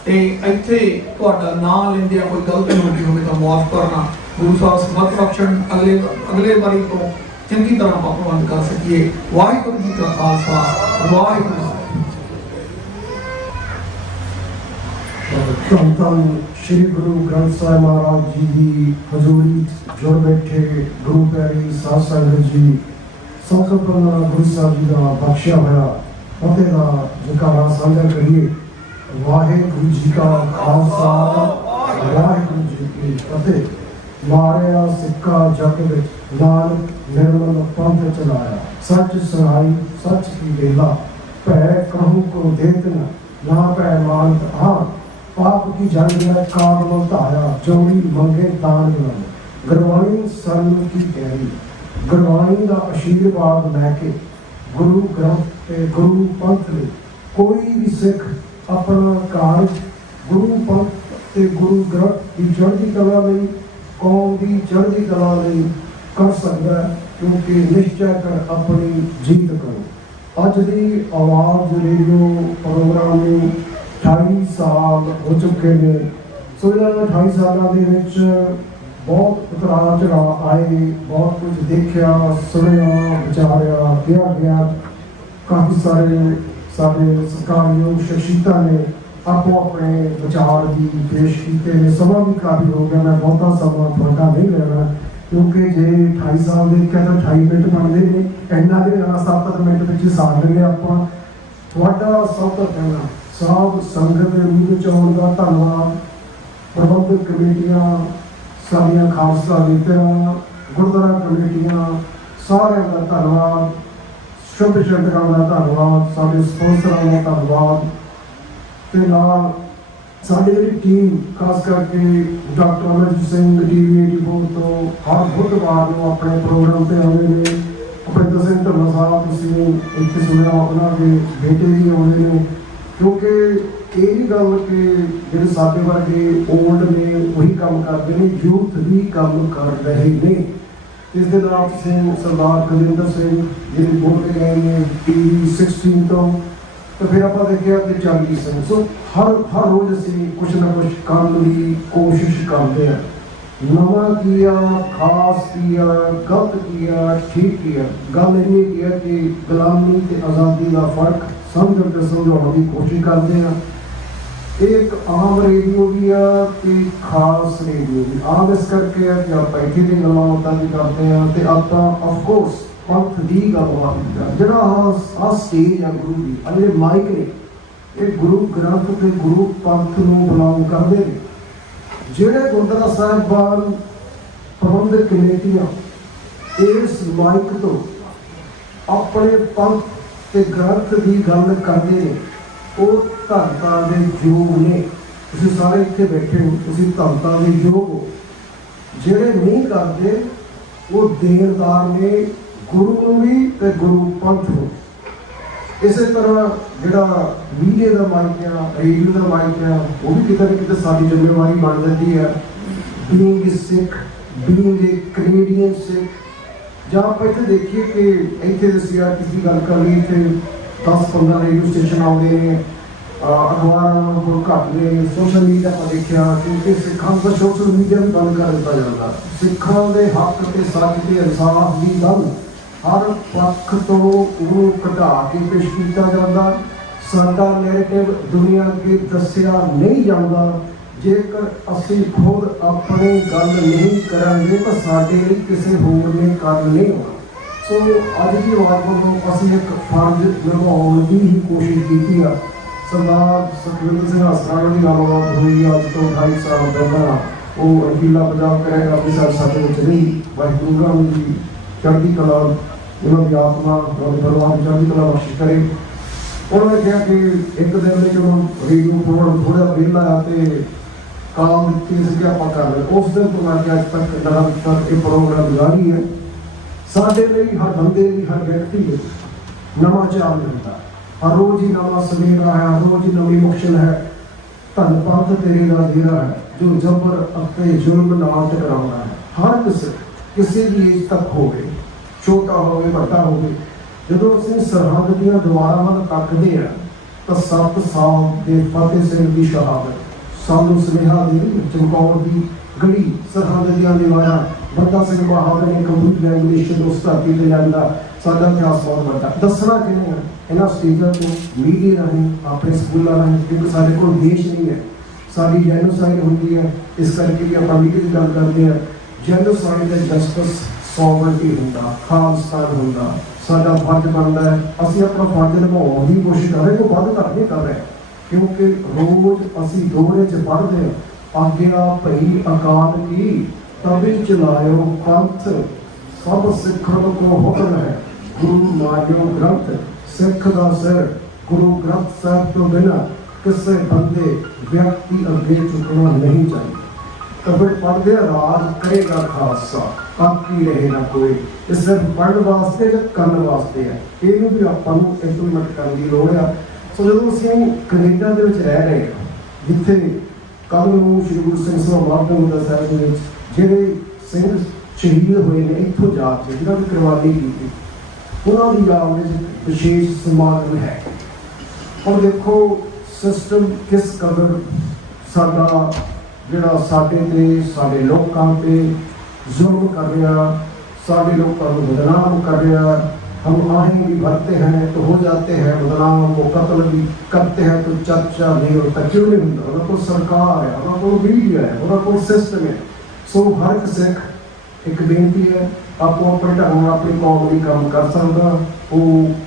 ਤੇ ਇੱਥੇ ਤੁਹਾਡਾ ਨਾਂ ਲੈਂਦਿਆਂ ਕੋਈ ਗਲਤੀ ਹੋਈ ਹੋਵੇ ਤਾਂ ਮਾਫ ਕਰਨਾ। ਗੁਰੂ ਸਾਹਿਬ ਸਮਤ ਬਖਸ਼ਣ, ਅਗਲੇ ਵਾਰੀ ਤੋਂ ਚੰਗੀ ਤਰ੍ਹਾਂ ਆਪਾਂ ਪ੍ਰਬੰਧ ਕਰ ਸਕੀਏ। ਵਾਹਿਗੁਰੂ ਜੀ ਕਾ ਖਾਲਸਾ, ਵਾਹਿਗੁਰੂ ਧੰਨ ਸ਼੍ਰੀ ਗੁਰੂ ਗ੍ਰੰਥ ਸਾਹਿਬ ਮਹਾਰਾਜ ਜੀ ਦੀ ਹਜ਼ੂਰੀ ਜੁੜ ਬੈਠੇ ਗੁਰੂ ਪਿਆਰੀ ਸਾਧ ਸੰਗਤ ਜੀ, ਸੰਕਲਪ ਨਾਲ ਗੁਰੂ ਸਾਹਿਬ ਜੀ ਦਾ ਬਖਸ਼ਿਆ ਹੋਇਆ ਫਤਿਹ ਦਾ ਜੈਕਾਰਾ ਸਾਂਝਾ ਕਰੀਏ। ਵਾਹਿਗੁਰੂ ਜੀ ਕਾ ਖਾਲਸਾ, ਵਾਹਿਗੁਰੂ ਜੀ ਕੀ ਫਤਿਹ। ਮਾਰਿਆ ਸਿੱਕਾ ਜਗ ਵਿੱਚ, ਨਾਨਕ ਨਿਰਮਲ ਪੰਥ ਚਲਾਇਆ। ਸੱਚ ਸੁਣਾਈ ਸੱਚ ਕੀ ਵੇਲਾ, ਭੈ ਕਹੂੰ ਕੋ ਦੇਤ ਨਾ ਭੈ ਮਾਨਤ ਹਾਂ। पाप की जंग में काबल धाया, चौड़ी मंगे दान बनाए। गुरबाणी सन की गहरी, गुरबाणी का आशीर्वाद लैके गुरु ग्रंथ गुरु पंथ ने कोई भी सिख अपना कार्य गुरु पंथ ते गुरु ग्रंथ की चढ़ती कला लई, कौम की चढ़ती कला लई कर सकता है, क्योंकि निश्चय कर अपनी जीत करो। अज की आवाज़ रेडियो प्रोग्राम में 28 साल हो चुके हैं। सो इन्होंने 28 सालों के बहुत उतराव चढ़ाव आए, बहुत कुछ देखा, सुनिया, विचारिया, किया गया। काफ़ी सारे सारे सरकारी शख्सियता ने आपो अपने विचार भी पेश किए। समा भी काफ़ी हो गया, मैं बहुता समा थोड़ा नहीं लेना, क्योंकि जे 28 साल देखा तो 28 मिनट बनते हैं। इन्ना भी 7 मिनट में साथ लेंगे आप। सब तो कहना साध संगत के रूप चौन का धन्यवाद। प्रबंधक कमेटियां, सारिया खालसा लीडर, गुरुद्वारा कमेटियां, सारे का धन्यवाद। शुभ चिंतकों का धन्यवाद, सारे स्पॉन्सरों का धन्यवाद। ਤੇ ਨਾਲ ਸਾਡੀ ਜਿਹੜੀ ਟੀਮ ਖਾਸ ਕਰਕੇ ਡਾਕਟਰ ਅਮਰਜੀਤ ਸਿੰਘ ਟੀਵੀ 84 ਤੋਂ ਹਰ ਬੁੱਧਵਾਰ ਨੂੰ ਆਪਣੇ ਪ੍ਰੋਗਰਾਮ ਤੇ ਆਉਂਦੇ ਨੇ। ਆਪਣੇ ਦਸਮ ਢੱਲਾ ਸਾਹਿਬ ਤੁਸੀਂ ਇੱਥੇ ਸੁਣਿਆ, ਉਹਨਾਂ ਦੇ ਬੇਟੇ ਵੀ ਆਉਂਦੇ ਨੇ, ਕਿਉਂਕਿ ਇਹ ਨਹੀਂ ਗੱਲ ਕਿ ਜਿਹੜੇ ਸਾਡੇ ਵਰਗੇ ਓਲਡ ਨੇ ਉਹੀ ਕੰਮ ਕਰਦੇ ਨੇ, ਯੂਥ ਵੀ ਕੰਮ ਕਰ ਰਹੇ ਨੇ। ਇਸ ਦੇ ਨਾਲ ਤੁਸੀਂ ਸਰਦਾਰ ਕੁਲਵਿੰਦਰ ਸਿੰਘ ਜਿਹੜੇ ਬੋਲ ਕੇ ਗਏ ਨੇ ਟੀਵੀ 16 ਤੋਂ, ਤਾਂ ਫਿਰ ਆਪਾਂ ਦੇਖਿਆ ਤੇ ਚਾਲੀ ਸਿੰਘ। ਸੋ ਹਰ ਰੋਜ਼ ਅਸੀਂ ਕੁਛ ਨਾ ਕੁਛ ਕਰਨ ਦੀ ਕੋਸ਼ਿਸ਼ ਕਰਦੇ ਹਾਂ। ਨਵਾਂ ਕੀ ਆ, ਖਾਸ ਕੀ ਆ, ਗਲਤ ਕੀ ਆ, ਠੀਕ ਕੀ ਆ। ਗੱਲ ਇਹ ਕੀ ਹੈ ਕਿ ਗੁਲਾਮੀ ਤੇ ਆਜ਼ਾਦੀ ਦਾ ਫਰਕ ਸਮਝ ਕੇ ਸਮਝਾਉਣ ਦੀ ਕੋਸ਼ਿਸ਼ ਕਰਦੇ ਹਾਂ। ਇਹ ਇੱਕ ਆਮ ਰੇਡੀਓ ਵੀ ਆ ਤੇ ਖਾਸ ਰੇਡੀਓ ਵੀ। ਆਮ ਇਸ ਕਰਕੇ ਆ ਕਿ ਆਪਾਂ ਇੱਥੇ ਦੀ ਗੱਲਾਂ ਬਾਤਾਂ ਵੀ ਕਰਦੇ ਹਾਂ ਤੇ ਆਪਾਂ ਅਫਕੋਰਸ ਪੰਥ ਦੀ ਗੱਲਬਾਤ, ਜਿਹੜਾ ਆਹ ਸਟੇਜ ਆ ਗੁਰੂ ਦੀ, ਆ ਜਿਹੜੇ ਮਾਈਕ ਨੇ, ਇਹ ਗੁਰੂ ਗ੍ਰੰਥ ਤੇ ਗੁਰੂ ਪੰਥ ਨੂੰ ਬਿਲੋਂਗ ਕਰਦੇ ਨੇ। ਜਿਹੜੇ ਗੁਰਦੁਆਰਾ ਸਾਹਿਬਾਨ ਪ੍ਰਬੰਧਕ ਕਮੇਟੀਆਂ ਇਸ ਮਾਈਕ ਤੋਂ ਆਪਣੇ ਪੰਥ ਤੇ ਗ੍ਰੰਥ ਦੀ ਗੱਲ ਕਰਦੇ ਨੇ, ਉਹ ਧੰਨਤਾ ਦੇ ਯੋਗ ਨੇ। ਤੁਸੀਂ ਸਾਰੇ ਇੱਥੇ ਬੈਠੇ ਹੋ, ਤੁਸੀਂ ਧੰਨਤਾ ਦੇ ਯੋਗ ਹੋ। ਜਿਹੜੇ ਨਹੀਂ ਕਰਦੇ ਉਹ ਦੇਣਦਾਰ ਨੇ ਗੁਰੂ ਨੂੰ ਵੀ ਤੇ ਗੁਰੂ ਪੰਥ ਨੂੰ। ਇਸੇ ਤਰ੍ਹਾਂ ਜਿਹੜਾ ਮੀਡੀਆ ਦਾ ਮਾਈਕ ਆ, ਰੇਡੀਓ ਦਾ ਮਾਈਕ ਆ, ਉਹ ਵੀ ਕਿਤੇ ਨਾ ਕਿਤੇ ਸਾਡੀ ਜ਼ਿੰਮੇਵਾਰੀ ਬਣ ਜਾਂਦੀ ਹੈ। ਬੀਇੰਗ ਏ ਸਿੱਖ, ਬੀਇੰਗ ਏ ਕੈਨੇਡੀਅਨ ਸਿੱਖ, ਜਾਂ ਆਪਾਂ ਇੱਥੇ ਦੇਖੀਏ ਕਿ ਇੱਥੇ ਅਸੀਂ ਕਿਸੇ ਗੱਲ ਕਰ ਲਈ, ਇੱਥੇ 10-15 ਰੇਡੀਓ ਸਟੇਸ਼ਨ ਆਉਂਦੇ ਨੇ, ਅਖਬਾਰਾਂ ਕੋਲ ਘੱਟ ਨੇ, ਸੋਸ਼ਲ ਮੀਡੀਆ ਆਪਾਂ ਦੇਖਿਆ, ਕਿਉਂਕਿ ਸਿੱਖਾਂ ਦਾ ਸੋਸ਼ਲ ਮੀਡੀਆ ਵੀ ਬੰਦ ਕਰ ਦਿੱਤਾ ਜਾਂਦਾ। ਸਿੱਖਾਂ ਦੇ ਹੱਕ ਤੇ ਸੱਚ ਤੇ ਇਨਸਾਫ ਦੀ ਗੱਲ ਹਰ ਪੱਖ ਤੋਂ ਉਹਨੂੰ ਘਟਾ ਕੇ ਪੇਸ਼ ਕੀਤਾ ਜਾਂਦਾ। ਸਾਡਾ ਨੈਰੇਟਿਵ ਦੁਨੀਆ ਅੱਗੇ ਦੱਸਿਆ ਨਹੀਂ ਜਾਂਦਾ। ਜੇਕਰ ਅਸੀਂ ਖੁਦ ਆਪਣੀ ਗੱਲ ਨਹੀਂ ਕਰਾਂਗੇ ਤਾਂ ਸਾਡੇ ਲਈ ਕਿਸੇ ਹੋਰ ਨੇ ਕਰ ਨਹੀਂ ਹੋਣਾ। ਸੋ ਅੱਜ ਦੀ ਆਵਾਜ਼ ਵੱਲੋਂ ਅਸੀਂ ਇੱਕ ਫਰਜ਼ ਨਿਭਾਉਣ ਦੀ ਹੀ ਕੋਸ਼ਿਸ਼ ਕੀਤੀ ਆ। ਸਰਦਾਰ ਸੁਖਵਿੰਦਰ ਸਿੰਘ ਹਸਰਾਣਾ ਦੀ ਗੱਲਬਾਤ ਹੋਈ ਅੱਜ ਤੋਂ 28 ਸਾਲ ਪਹਿਲਾਂ। ਉਹ ਅਕੀਲਾ ਪੰਜਾਬ ਕਰੇਗਾ ਅੰਮ੍ਰਿਤਸਰ ਸਾਡੇ ਵਿੱਚ ਨਹੀਂ। ਵਾਹਿਗੁਰੂ ਦੀ ਚੜ੍ਹਦੀ ਕਲਾ, ਉਹਨਾਂ ਦੀ ਆਤਮਾ, ਉਹਨਾਂ ਦੇ ਪਰਿਵਾਰ ਦੀ ਚੜ੍ਹਦੀ ਕਲਾ ਬਖਸ਼ਿਸ਼ ਕਰੇ। ਉਹਨਾਂ ਨੇ ਕਿਹਾ ਕਿ ਇੱਕ ਦਿਨ ਵਿੱਚ ਉਹਨੂੰ ਰੇਡੀਓ ਪ੍ਰੋਗਰਾਮ ਥੋੜ੍ਹਾ ਵਿਹਲਾ ਆ ਤੇ ਕਾਲ ਦਿੱਤੀ ਸੀ ਕਿ ਆਪਾਂ ਕਰ ਲਏ। ਉਸ ਦਿਨ ਤੋਂ ਲੈ ਕੇ ਅੱਜ ਤੱਕ ਲਗਾਤਾਰ ਇਹ ਪ੍ਰੋਗਰਾਮ ਜਾਰੀ ਹੈ। ਸਾਡੇ ਲਈ, ਹਰ ਬੰਦੇ ਲਈ, ਹਰ ਵਿਅਕਤੀ ਲਈ ਨਵਾਂ ਚਾਲ ਮਿਲਦਾ। ਹਰ ਰੋਜ਼ ਹੀ ਨਵਾਂ ਸਵੇਰਾ ਹੈ, ਹਰ ਰੋਜ਼ ਹੀ ਨਵੀਂ ਮੁਕਸ਼ਲ ਹੈ। ਧੰਨ ਪੰਥ ਤੇਰੇ ਦਾ ਡੇਰਾ ਹੈ ਜੋ ਜ਼ਬਰ ਅਤੇ ਜ਼ੁਲਮ ਨਾਲ ਟਕਰਾਉਂਦਾ ਹੈ। ਹਰ ਕਿਸੇ ਵੀ ਏਜ ਤੱਕ ਹੋਵੇ, ਛੋਟਾ ਹੋਵੇ ਵੱਡਾ ਹੋਵੇ। ਜਦੋਂ ਅਸੀਂ ਸਰਹੱਦ ਦੀਆਂ ਦੀਵਾਰਾਂ ਵੱਲ ਤੱਕਦੇ ਹਾਂ ਤਾਂ 7 ਸਾਲ ਦੇ ਫਤਿਹ ਸਿੰਘ ਦੀ ਸ਼ਹਾਦਤ ਸਾਨੂੰ ਸੁਨੇਹਾ ਦੇ ਚਮਕੌਰ ਦੀ ਗੜੀ, ਸਰਹੱਦ ਦੀਆਂ ਦੀਵਾਰਾਂ, ਬੰਦਾ ਸਿੰਘ ਬਹਾਦਰ ਨੇ ਕੰਪਿਊਟਰ ਰੈਗੂਲੇਸ਼ਨ ਉਸ ਧਰਤੀ ਤੇ ਲਿਆਂਦਾ। ਸਾਡਾ ਇਤਿਹਾਸ ਬਹੁਤ ਵੱਡਾ। ਦੱਸਣਾ ਕਿਵੇਂ ਹੈ ਇਹਨਾਂ ਸਟੇਜਾਂ ਤੋਂ, ਮੀਡੀਆ ਰਾਹੀਂ, ਆਪਣੇ ਸਕੂਲਾਂ ਰਾਹੀਂ, ਕਿਉਂਕਿ ਸਾਡੇ ਕੋਲ ਦੇਸ਼ ਨਹੀਂ ਹੈ। ਸਾਡੀ ਜੈਨੋਸਾਈਡ ਹੁੰਦੀ ਹੈ, ਇਸ ਕਰਕੇ ਵੀ ਆਪਾਂ ਮੀਡੀਆ ਦੀ ਗੱਲ ਕਰਦੇ ਹਾਂ। ਜੈਨੋਸਾਈਡ ਦਾ ਜਸਟਿਸ ਸੋਵਰਨਟੀ ਹੁੰਦਾ, ਖਾਲਸਤਾਨ ਹੁੰਦਾ। ਸਾਡਾ ਫਰਜ਼ ਬਣਦਾ ਹੈ ਅਸੀਂ ਆਪਣਾ ਫਰਜ਼ ਨਿਭਾਉਣ ਦੀ ਕੋਸ਼ਿਸ਼ ਕਰ ਰਹੇ, ਕੋਈ ਵੱਧ ਘੱਟ ਨਹੀਂ ਕਰ ਰਹੇ, ਕਿਉਂਕਿ ਰੋਜ਼ ਅਸੀਂ ਦੋਹਰੇ 'ਚ ਪੜ੍ਹਦੇ ਹਾਂ। ਆਗਿਆ ਭਈ ਅਕਾਲ ਕੀ ਤਵੇ ਚਲਾਇਓ ਪੰਥ, ਸਭ ਸਿੱਖਣ ਕੋ ਹੁਕਮ ਹੈ ਗੁਰੂ ਮਾਰਿਓ ਗ੍ਰੰਥ। ਸਿੱਖ ਦਾ ਸਿਰ ਗੁਰੂ ਗ੍ਰੰਥ ਸਾਹਿਬ ਤੋਂ ਬਿਨਾਂ ਕਿਸੇ ਬੰਦੇ ਵਿਅਕਤੀ ਅੱਗੇ ਝੁਕਣਾ ਨਹੀਂ ਚਾਹੀਦਾ। ਕਬਰ ਪੜ੍ਹਦੇ ਰਾਜ ਕਰੇਗਾ ਖਾਲਸਾ, ਬਾਕੀ ਰਹੇ ਨਾ ਕੋਈ। ਇਹ ਸਿਰਫ ਪੜ੍ਹਨ ਵਾਸਤੇ ਜਾਂ ਕਰਨ ਵਾਸਤੇ ਹੈ, ਇਹਨੂੰ ਵੀ ਆਪਾਂ ਨੂੰ ਇੰਪਲੀਮੈਂਟ ਕਰਨ ਦੀ ਲੋੜ ਆ। ਸੋ ਜਦੋਂ ਅਸੀਂ ਕੈਨੇਡਾ ਦੇ ਵਿੱਚ ਰਹਿ ਰਹੇ ਹਾਂ, ਜਿੱਥੇ ਕੱਲ੍ਹ ਨੂੰ ਸ਼੍ਰੀ ਗੁਰੂ ਸਿੰਘ ਸਭਾ ਦਾ ਸਾਹਿਬ ਦੇ ਵਿੱਚ ਜਿਹੜੇ ਸਿੰਘ ਸ਼ਹੀਦ ਹੋਏ ਨੇ ਇੱਥੋਂ ਜਾ ਕੇ, ਜਿਹਨਾਂ ਦੀ ਕੁਰਬਾਨੀ ਕੀਤੀ, ਉਹਨਾਂ ਦੀ ਯਾਦ ਵਿੱਚ ਵਿਸ਼ੇਸ਼ ਸਮਾਗਮ ਹੈ। ਹੁਣ ਦੇਖੋ ਸਿਸਟਮ ਕਿਸ ਕਦਰ ਸਾਡਾ ਜਿਹੜਾ ਸਾਡੇ ਤੇ, ਸਾਡੇ ਲੋਕਾਂ ਤੇ ਜ਼ੁਲਮ ਕਰ ਰਿਹਾ, ਸਾਡੇ लोगों को बदनाम कर रहा है। हम आहें भी भरते हैं तो हो जाते हैं बदनाम, वो कत्ल भी करते हैं तो चर्चा नहीं होता। क्यों नहीं होता? उन्होंने कोई सरकार है, उन्होंने कोई मीडिया है, उन्होंने कोई सिस्टम है। सो हर एक सिख एक बेनती है, आपको अपने ढंग अपनी कौम भी काम कर सकता। वो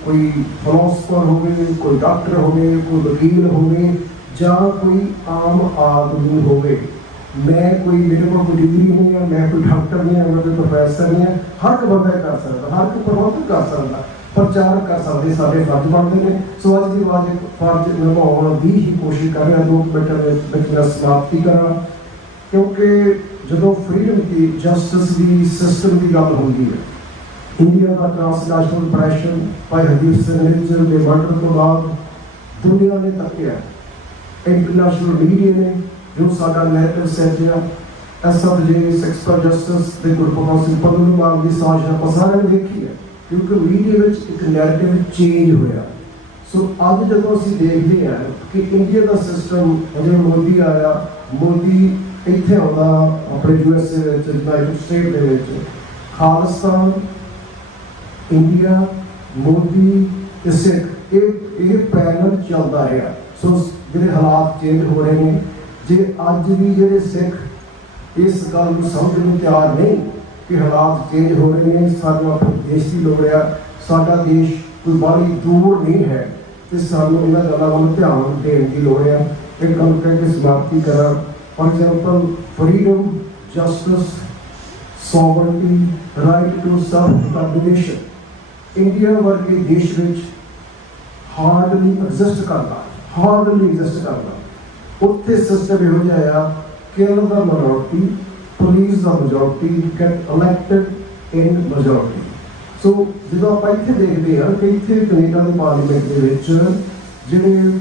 कोई फिलोसफर हो गए, कोई डॉक्टर हो गए, कोई वकील हो गए, या कोई आम आदमी हो गए। मैं कोई मेरे को कोई डिग्री नहीं है, मैं कोई डॉक्टर नहीं है, मैं कोई प्रोफेसर नहीं है। हर एक बंदा कर सकता, हर एक प्रबंधक कर सकता। ਪ੍ਰਚਾਰ ਕਰ ਸਕਦੇ, ਸਾਡੇ ਫਰਜ਼ ਬਣਦੇ ਨੇ। ਸੋ ਅੱਜ ਦੀ ਆਵਾਜ਼ ਇੱਕ ਫਰਜ਼ ਨਿਭਾਉਣ ਦੀ ਹੀ ਕੋਸ਼ਿਸ਼ ਕਰ ਰਿਹਾ। 2 ਮਿੰਟ ਵਿੱਚ ਮੈਂ ਸਮਾਪਤੀ ਕਰਾਂ, ਕਿਉਂਕਿ ਜਦੋਂ ਫਰੀडम ਦੀ, ਜਸਟਿਸ ਦੀ, ਸਿਸਟਮ ਦੀ ਗੱਲ ਹੁੰਦੀ ਹੈ, ਇੰਡੀਆ ਦਾ ਟ੍ਰਾਂਸਨੈਸ਼ਨਲ ਪ੍ਰੈਸ਼ਰ ਭਾਈ ਹਰਦੀਪ ਸਿੰਘ ਨਿੱਜਰ ਦੇ ਮਰਡਰ ਤੋਂ ਬਾਅਦ ਦੁਨੀਆ ਨੇ ਤੱਕਿਆ, ਇੰਟਰਨੈਸ਼ਨਲ ਮੀਡੀਆ ਨੇ ਜੋ ਸਾਡਾ ਨੈਰੇਟਿਵ ਸਿਰਜਿਆ, SFJ, ਸਿਕਸ ਫॉर ਜਸਟਿਸ ਦੇ ਗੁਰਪ੍ਰਤਾਪ ਸਿੰਘ ਪੰਨੂ ਦੀ ਸਾਜ਼ਿਸ਼ ਆਪਾਂ ਸਾਰਿਆਂ ਨੇ ਦੇਖੀ ਹੈ, ਕਿਉਂਕਿ ਮੀਡੀਆ ਵਿੱਚ ਇੱਕ ਨੈਰੇਟਿਵ ਚੇਂਜ ਹੋਇਆ। ਸੋ ਅੱਜ ਜਦੋਂ ਅਸੀਂ ਦੇਖਦੇ ਹਾਂ ਕਿ ਇੰਡੀਆ ਦਾ ਸਿਸਟਮ, ਜਦੋਂ ਮੋਦੀ ਆਇਆ, ਮੋਦੀ ਇੱਥੇ ਆਉਂਦਾ ਆਪਣੇ USA ਵਿੱਚ, ਯੂਨਾਈਟਿਡ ਸਟੇਟ ਦੇ ਵਿੱਚ, ਖਾਲਿਸਤਾਨ, ਇੰਡੀਆ, ਮੋਦੀ ਤੇ ਸਿੱਖ, ਇਹ ਪੈਰਲਲ ਚੱਲਦਾ ਰਿਹਾ। ਸੋ ਜਿਹੜੇ ਹਾਲਾਤ ਚੇਂਜ ਹੋ ਰਹੇ ਨੇ, ਜੇ ਅੱਜ ਵੀ ਜਿਹੜੇ ਸਿੱਖ ਇਸ ਗੱਲ ਨੂੰ ਸਮਝਣ ਨੂੰ ਤਿਆਰ ਨਹੀਂ ਕਿ ਹਾਲਾਤ ਚੇਂਜ ਹੋ ਰਹੇ ਨੇ, ਸਾਨੂੰ ਆਪਣੇ ਦੇਸ਼ ਦੀ ਲੋੜ ਆ, ਸਾਡਾ ਦੇਸ਼ ਕੋਈ ਬਾਹਲੀ ਦੂਰ ਨਹੀਂ ਹੈ, ਤੇ ਸਾਨੂੰ ਇਹਨਾਂ ਗੱਲਾਂ ਵੱਲ ਧਿਆਨ ਦੇਣ ਦੀ ਲੋੜ ਆ। ਇੱਕ ਗੱਲ ਕਹਿ ਕੇ ਸਮਾਪਤੀ ਕਰਾਂ। For example, freedom, justice, sovereignty, right to self determination India वर्गे देश ਵਿੱਚ ਹਾਰਡਲੀ ਐਗਜ਼ਿਸਟ ਕਰਦਾ। ਉੱਥੇ ਸਿਸਟਮ ਇਹੋ ਜਿਹਾ ਆ, ਕੇਰਲ ਦਾ ਮਾਈਨੋਰਿਟੀ, ਪੁਲਿਸ ਦਾ ਮੈਜੋਰਟੀ, ਗੈਟ ਇਲੈਕਟਡ ਇਨ ਮੈਜੋਰਟੀ। ਸੋ ਜਦੋਂ ਆਪਾਂ ਇੱਥੇ ਦੇਖਦੇ ਹਾਂ ਕਿ ਇੱਥੇ ਕੈਨੇਡਾ ਦੇ ਪਾਰਲੀਮੈਂਟ ਦੇ ਵਿੱਚ ਜਿਹੜੇ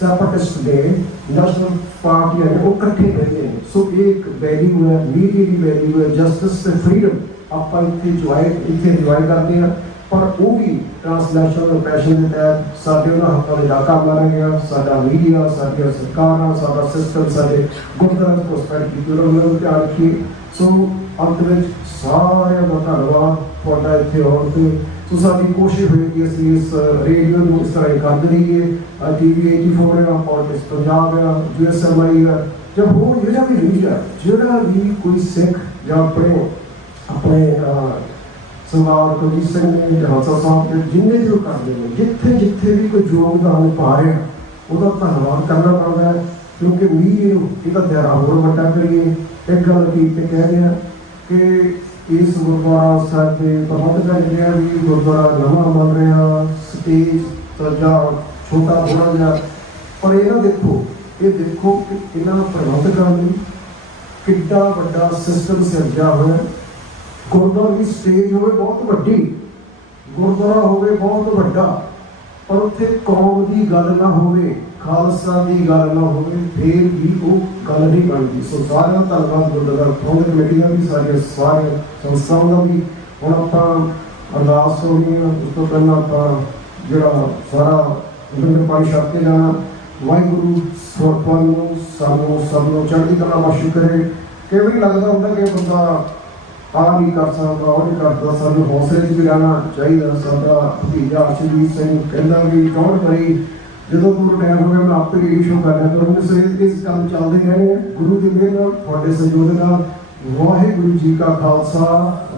ਸੈਪਰੇਟਿਸਟ ਨੇ, ਨੈਸ਼ਨਲ ਪਾਰਟੀਆਂ ਨੇ, ਉਹ ਇਕੱਠੇ ਬੈਠੇ ਨੇ। ਸੋ ਇਹ ਇੱਕ ਵੈਲਿਊ ਹੈ, ਮੀਡੀਆ ਦੀ ਵੈਲਿਊ ਹੈ, ਜਸਟਿਸ ਤੇ ਫਰੀडम ਆਪਾਂ ਇੱਥੇ ਇੰਜੋਏ ਕਰਦੇ ਹਾਂ। ਪਰ ਉਹ ਵੀ ਟ੍ਰਾਂਸਨੈਸ਼ਨਲ ਪੈਸ਼ਨ ਦੇ ਤਹਿਤ ਸਾਡੇ ਉਹਨਾਂ ਹੱਕਾਂ ਦੇ ਡਾਕਾ ਮਾਰਿਆ ਗਿਆ। ਸਾਡਾ ਮੀਡੀਆ, ਸਾਡੀਆਂ ਸਰਕਾਰਾਂ, ਸਾਡਾ ਸਿਸਟਮ, ਸਾਡੇ ਗੁਰਦੁਆਰਾ ਪ੍ਰੋਸਪੈਕਟ ਕੀਤੀ, ਉਹਨਾਂ ਨੂੰ ਧਿਆਨ ਰੱਖੀਏ। ਸੋ ਅੰਤ ਵਿੱਚ ਸਾਰਿਆਂ ਦਾ ਧੰਨਵਾਦ ਤੁਹਾਡਾ ਇੱਥੇ ਆਉਣ ਤੇ। ਸੋ ਸਾਡੀ ਕੋਸ਼ਿਸ਼ ਹੋਏਗੀ ਅਸੀਂ ਇਸ ਰੇਡੀਓ ਨੂੰ ਇਸ ਤਰ੍ਹਾਂ ਹੀ ਕਰਦੇ ਰਹੀਏ। TV 84 ਆ, ਪੋਲਿਟਿਕਸ ਪੰਜਾਬ ਆ, USMI ਆ, ਜਾਂ ਹੋਰ ਜਿਹੜਾ ਵੀ ਮੀਡੀਆ, ਜਿਹੜਾ ਵੀ ਕੋਈ ਸਿੱਖ ਜਾਂ ਆਪਣੇ ਸਰਦਾਰ ਕੁਲਦੀਪ ਸਿੰਘ ਨੇ, ਹੰਸਾ ਸਾਹਿਬ ਨੇ, ਜਿੰਨੇ ਜੋ ਕਰਦੇ ਨੇ, ਜਿੱਥੇ ਵੀ ਕੋਈ ਯੋਗਦਾਨ ਪਾ ਰਿਹਾ, ਉਹਦਾ ਧੰਨਵਾਦ ਕਰਨਾ ਪੈਂਦਾ ਹੈ। ਕਿਉਂਕਿ ਮੀਡੀਆ ਨੂੰ ਇਹਦਾ ਦਾਇਰਾ ਹੋਰ ਵੱਡਾ ਕਰੀਏ। ਇੱਕ ਗੱਲ ਕੀ ਤੇ ਕਹਿ ਰਿਹਾ ਕਿ ਇਸ ਗੁਰਦੁਆਰਾ ਸਾਹਿਬ ਦੇ ਪ੍ਰਬੰਧਕਾਂ ਜਿਹੜਾ ਵੀ ਗੁਰਦੁਆਰਾ ਨਵਾਂ ਬਣ ਰਿਹਾ, ਸਟੇਜ ਸਜਾ ਛੋਟਾ ਥੋੜਾ ਜਿਹਾ, ਪਰ ਇਹ ਨਾ ਦੇਖੋ ਕਿ ਇਹਨਾਂ ਪ੍ਰਬੰਧਕਾਂ ਨੂੰ ਕਿੱਡਾ ਵੱਡਾ ਸਿਸਟਮ ਸਿਰਜਿਆ ਹੋਇਆ। ਗੁਰਦੁਆਰਾ ਦੀ ਸਟੇਜ ਹੋਵੇ ਬਹੁਤ ਵੱਡੀ, ਗੁਰਦੁਆਰਾ ਹੋਵੇ ਬਹੁਤ ਵੱਡਾ, ਪਰ ਉੱਥੇ ਕੌਮ ਦੀ ਗੱਲ ਨਾ ਹੋਵੇ, ਖਾਲਸਾ ਦੀ ਗੱਲ ਨਾ ਹੋਵੇ, ਫਿਰ ਵੀ ਉਹ ਗੱਲ ਨਹੀਂ ਬਣਦੀ। ਸੋ ਸਾਰਿਆਂ ਦਾ ਧੰਨਵਾਦ ਗੁਰਦੁਆਰਾ ਪ੍ਰਬੰਧਕ ਕਮੇਟੀ ਦਾ ਵੀ, ਸਾਰੀਆਂ ਸੰਸਥਾਵਾਂ ਦਾ ਵੀ। ਹੁਣ ਆਪਾਂ ਅਰਦਾਸ ਹੋਣੀ ਆ, ਉਸ ਤੋਂ ਪਹਿਲਾਂ ਆਪਾਂ ਜਿਹੜਾ ਸਾਰਾ ਲੰਗਰ ਪਾਣੀ ਛਕ ਕੇ ਜਾਣਾ। ਵਾਹਿਗੁਰੂ ਤੁਹਾਨੂੰ ਸਾਨੂੰ ਸਭ ਨੂੰ ਚੜ੍ਹਦੀ ਕਲਾ ਬਖਸ਼ ਕਰੇ। ਕਈ ਵਾਰੀ ਲੱਗਦਾ ਹੁੰਦਾ ਕਿ ਬੰਦਾ ਆ ਨਹੀਂ ਕਰ ਸਕਦਾ, ਉਹ ਨਹੀਂ ਕਰਦਾ, ਸਾਨੂੰ ਹੌਸਲੇ 'ਚ ਵੀ ਰਹਿਣਾ ਚਾਹੀਦਾ। ਸਾਡਾ ਭਤੀਜਾ ਅਰਸ਼ਦੀਪ ਸਿੰਘ ਕਹਿੰਦਾ ਵੀ ਕੌਣ ਕਰੀ, ਜਦੋਂ ਪੂਰਾ ਟਾਈਮ ਹੋ ਗਿਆ ਮੈਂ ਆਪੇ ਰੇਡੀਓ ਸ਼ੋਅ ਕਰ ਰਿਹਾ ਕਰਾਂਗੇ। ਸੋ ਇਸ ਕੰਮ ਚੱਲਦੇ ਰਹਿਣੇ ਗੁਰੂ ਦੀ ਮਿਹਰ ਨਾਲ, ਤੁਹਾਡੇ ਸਹਿਯੋਗ ਨਾਲ। ਵਾਹਿਗੁਰੂ ਜੀ ਕਾ ਖਾਲਸਾ,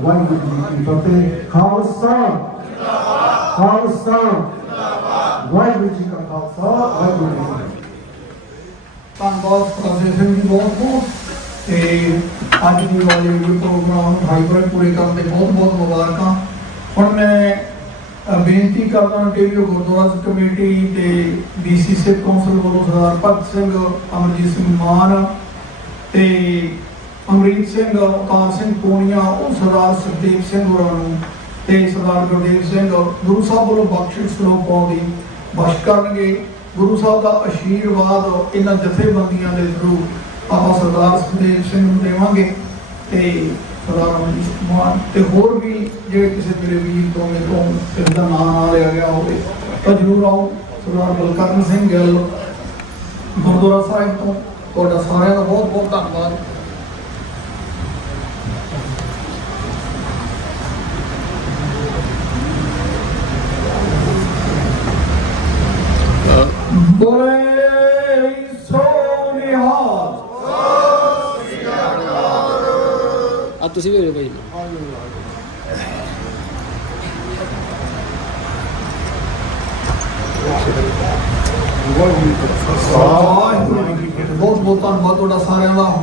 ਵਾਹਿਗੁਰੂ ਜੀ ਕੀ ਫਤਿਹ। ਖਾਲਸਾ ਵਾਹਿਗੁਰੂ ਜੀ ਕਾ ਖਾਲਸਾ, ਵਾਹਿਗੁਰੂ ਜੀ ਕੀ ਫਤਿਹ। ਧੰਨਵਾਦ ਪ੍ਰੋਫੈਸਰ ਸਿੰਘ ਜੀ, ਬਹੁਤ ਤੇ ਅੱਜ ਦੀ ਵਾਲੇ ਵੀਡੀਓ ਪ੍ਰੋਗਰਾਮ ਹਾਈਬ੍ਰਿਡ ਪੂਰੇ ਕਰਨ ਦੇ ਬਹੁਤ ਮੁਬਾਰਕਾਂ। ਹੁਣ ਮੈਂ ਬੇਨਤੀ ਕਰਦਾ ontario ਗੁਰਦੁਆਰਾ ਕਮੇਟੀ ਤੇ BC ਸਿੱਖ ਕੌਂਸਲ ਵੱਲੋਂ ਸਰਦਾਰ ਭਗਤ ਸਿੰਘ, ਅਮਰਜੀਤ ਸਿੰਘ ਮਾਨ ਤੇ ਅਮਰੀਤ ਸਿੰਘ, ਅਵਤਾਰ ਸਿੰਘ ਪੂਨੀਆ, ਉਹ ਸਰਦਾਰ ਸੁਖਦੇਵ ਸਿੰਘ ਹੋਰਾਂ ਨੂੰ ਤੇ ਸਰਦਾਰ ਗੁਰਦੇਵ ਸਿੰਘ ਗੁਰੂ ਸਾਹਿਬ ਵੱਲੋਂ ਬਖਸ਼ਿਸ਼ ਸਰੂਪ ਪਾਉਣ ਦੀ ਬਖਸ਼ ਕਰਨਗੇ। ਗੁਰੂ ਸਾਹਿਬ ਦਾ ਆਸ਼ੀਰਵਾਦ ਇਹਨਾਂ ਜਥੇਬੰਦੀਆਂ ਦੇ ਥਰੂ ਆਪਾਂ ਸਰਦਾਰ ਸੁਖਦੇਵ ਸਿੰਘ ਨੂੰ ਦੇਵਾਂਗੇ ਤੇ ਸਰਦਾਰ ਅਮਰਜੀਤ ਮਾਨ ਤੇ ਹੋਰ ਵੀ ਜਿਹੜੇ ਕਿਸੇ ਮੇਰੇ ਵੀਰ ਤੋਂ ਮੇਰੇ ਤੋਂ ਕਿਸੇ ਦਾ ਨਾਮ ਆ ਲਿਆ ਗਿਆ ਹੋਵੇ ਤਾਂ ਜ਼ਰੂਰ ਆਓ। ਸਰਦਾਰ ਬਲਕਰਨ ਸਿੰਘ ਗਿੱਲ ਗੁਰਦੁਆਰਾ ਸਾਹਿਬ ਤੋਂ, ਤੁਹਾਡਾ ਸਾਰਿਆਂ ਦਾ ਬਹੁਤ ਧੰਨਵਾਦ। ਬੋਲੇ ਸੋ ਨਿਹਾਲ। ਆ ਤੁਸੀਂ ਵੀ ਹੋ ਭਾਈ। ਬਹੁਤ ਧੰਨਵਾਦ ਤੁਹਾਡਾ ਸਾਰਿਆਂ ਦਾ।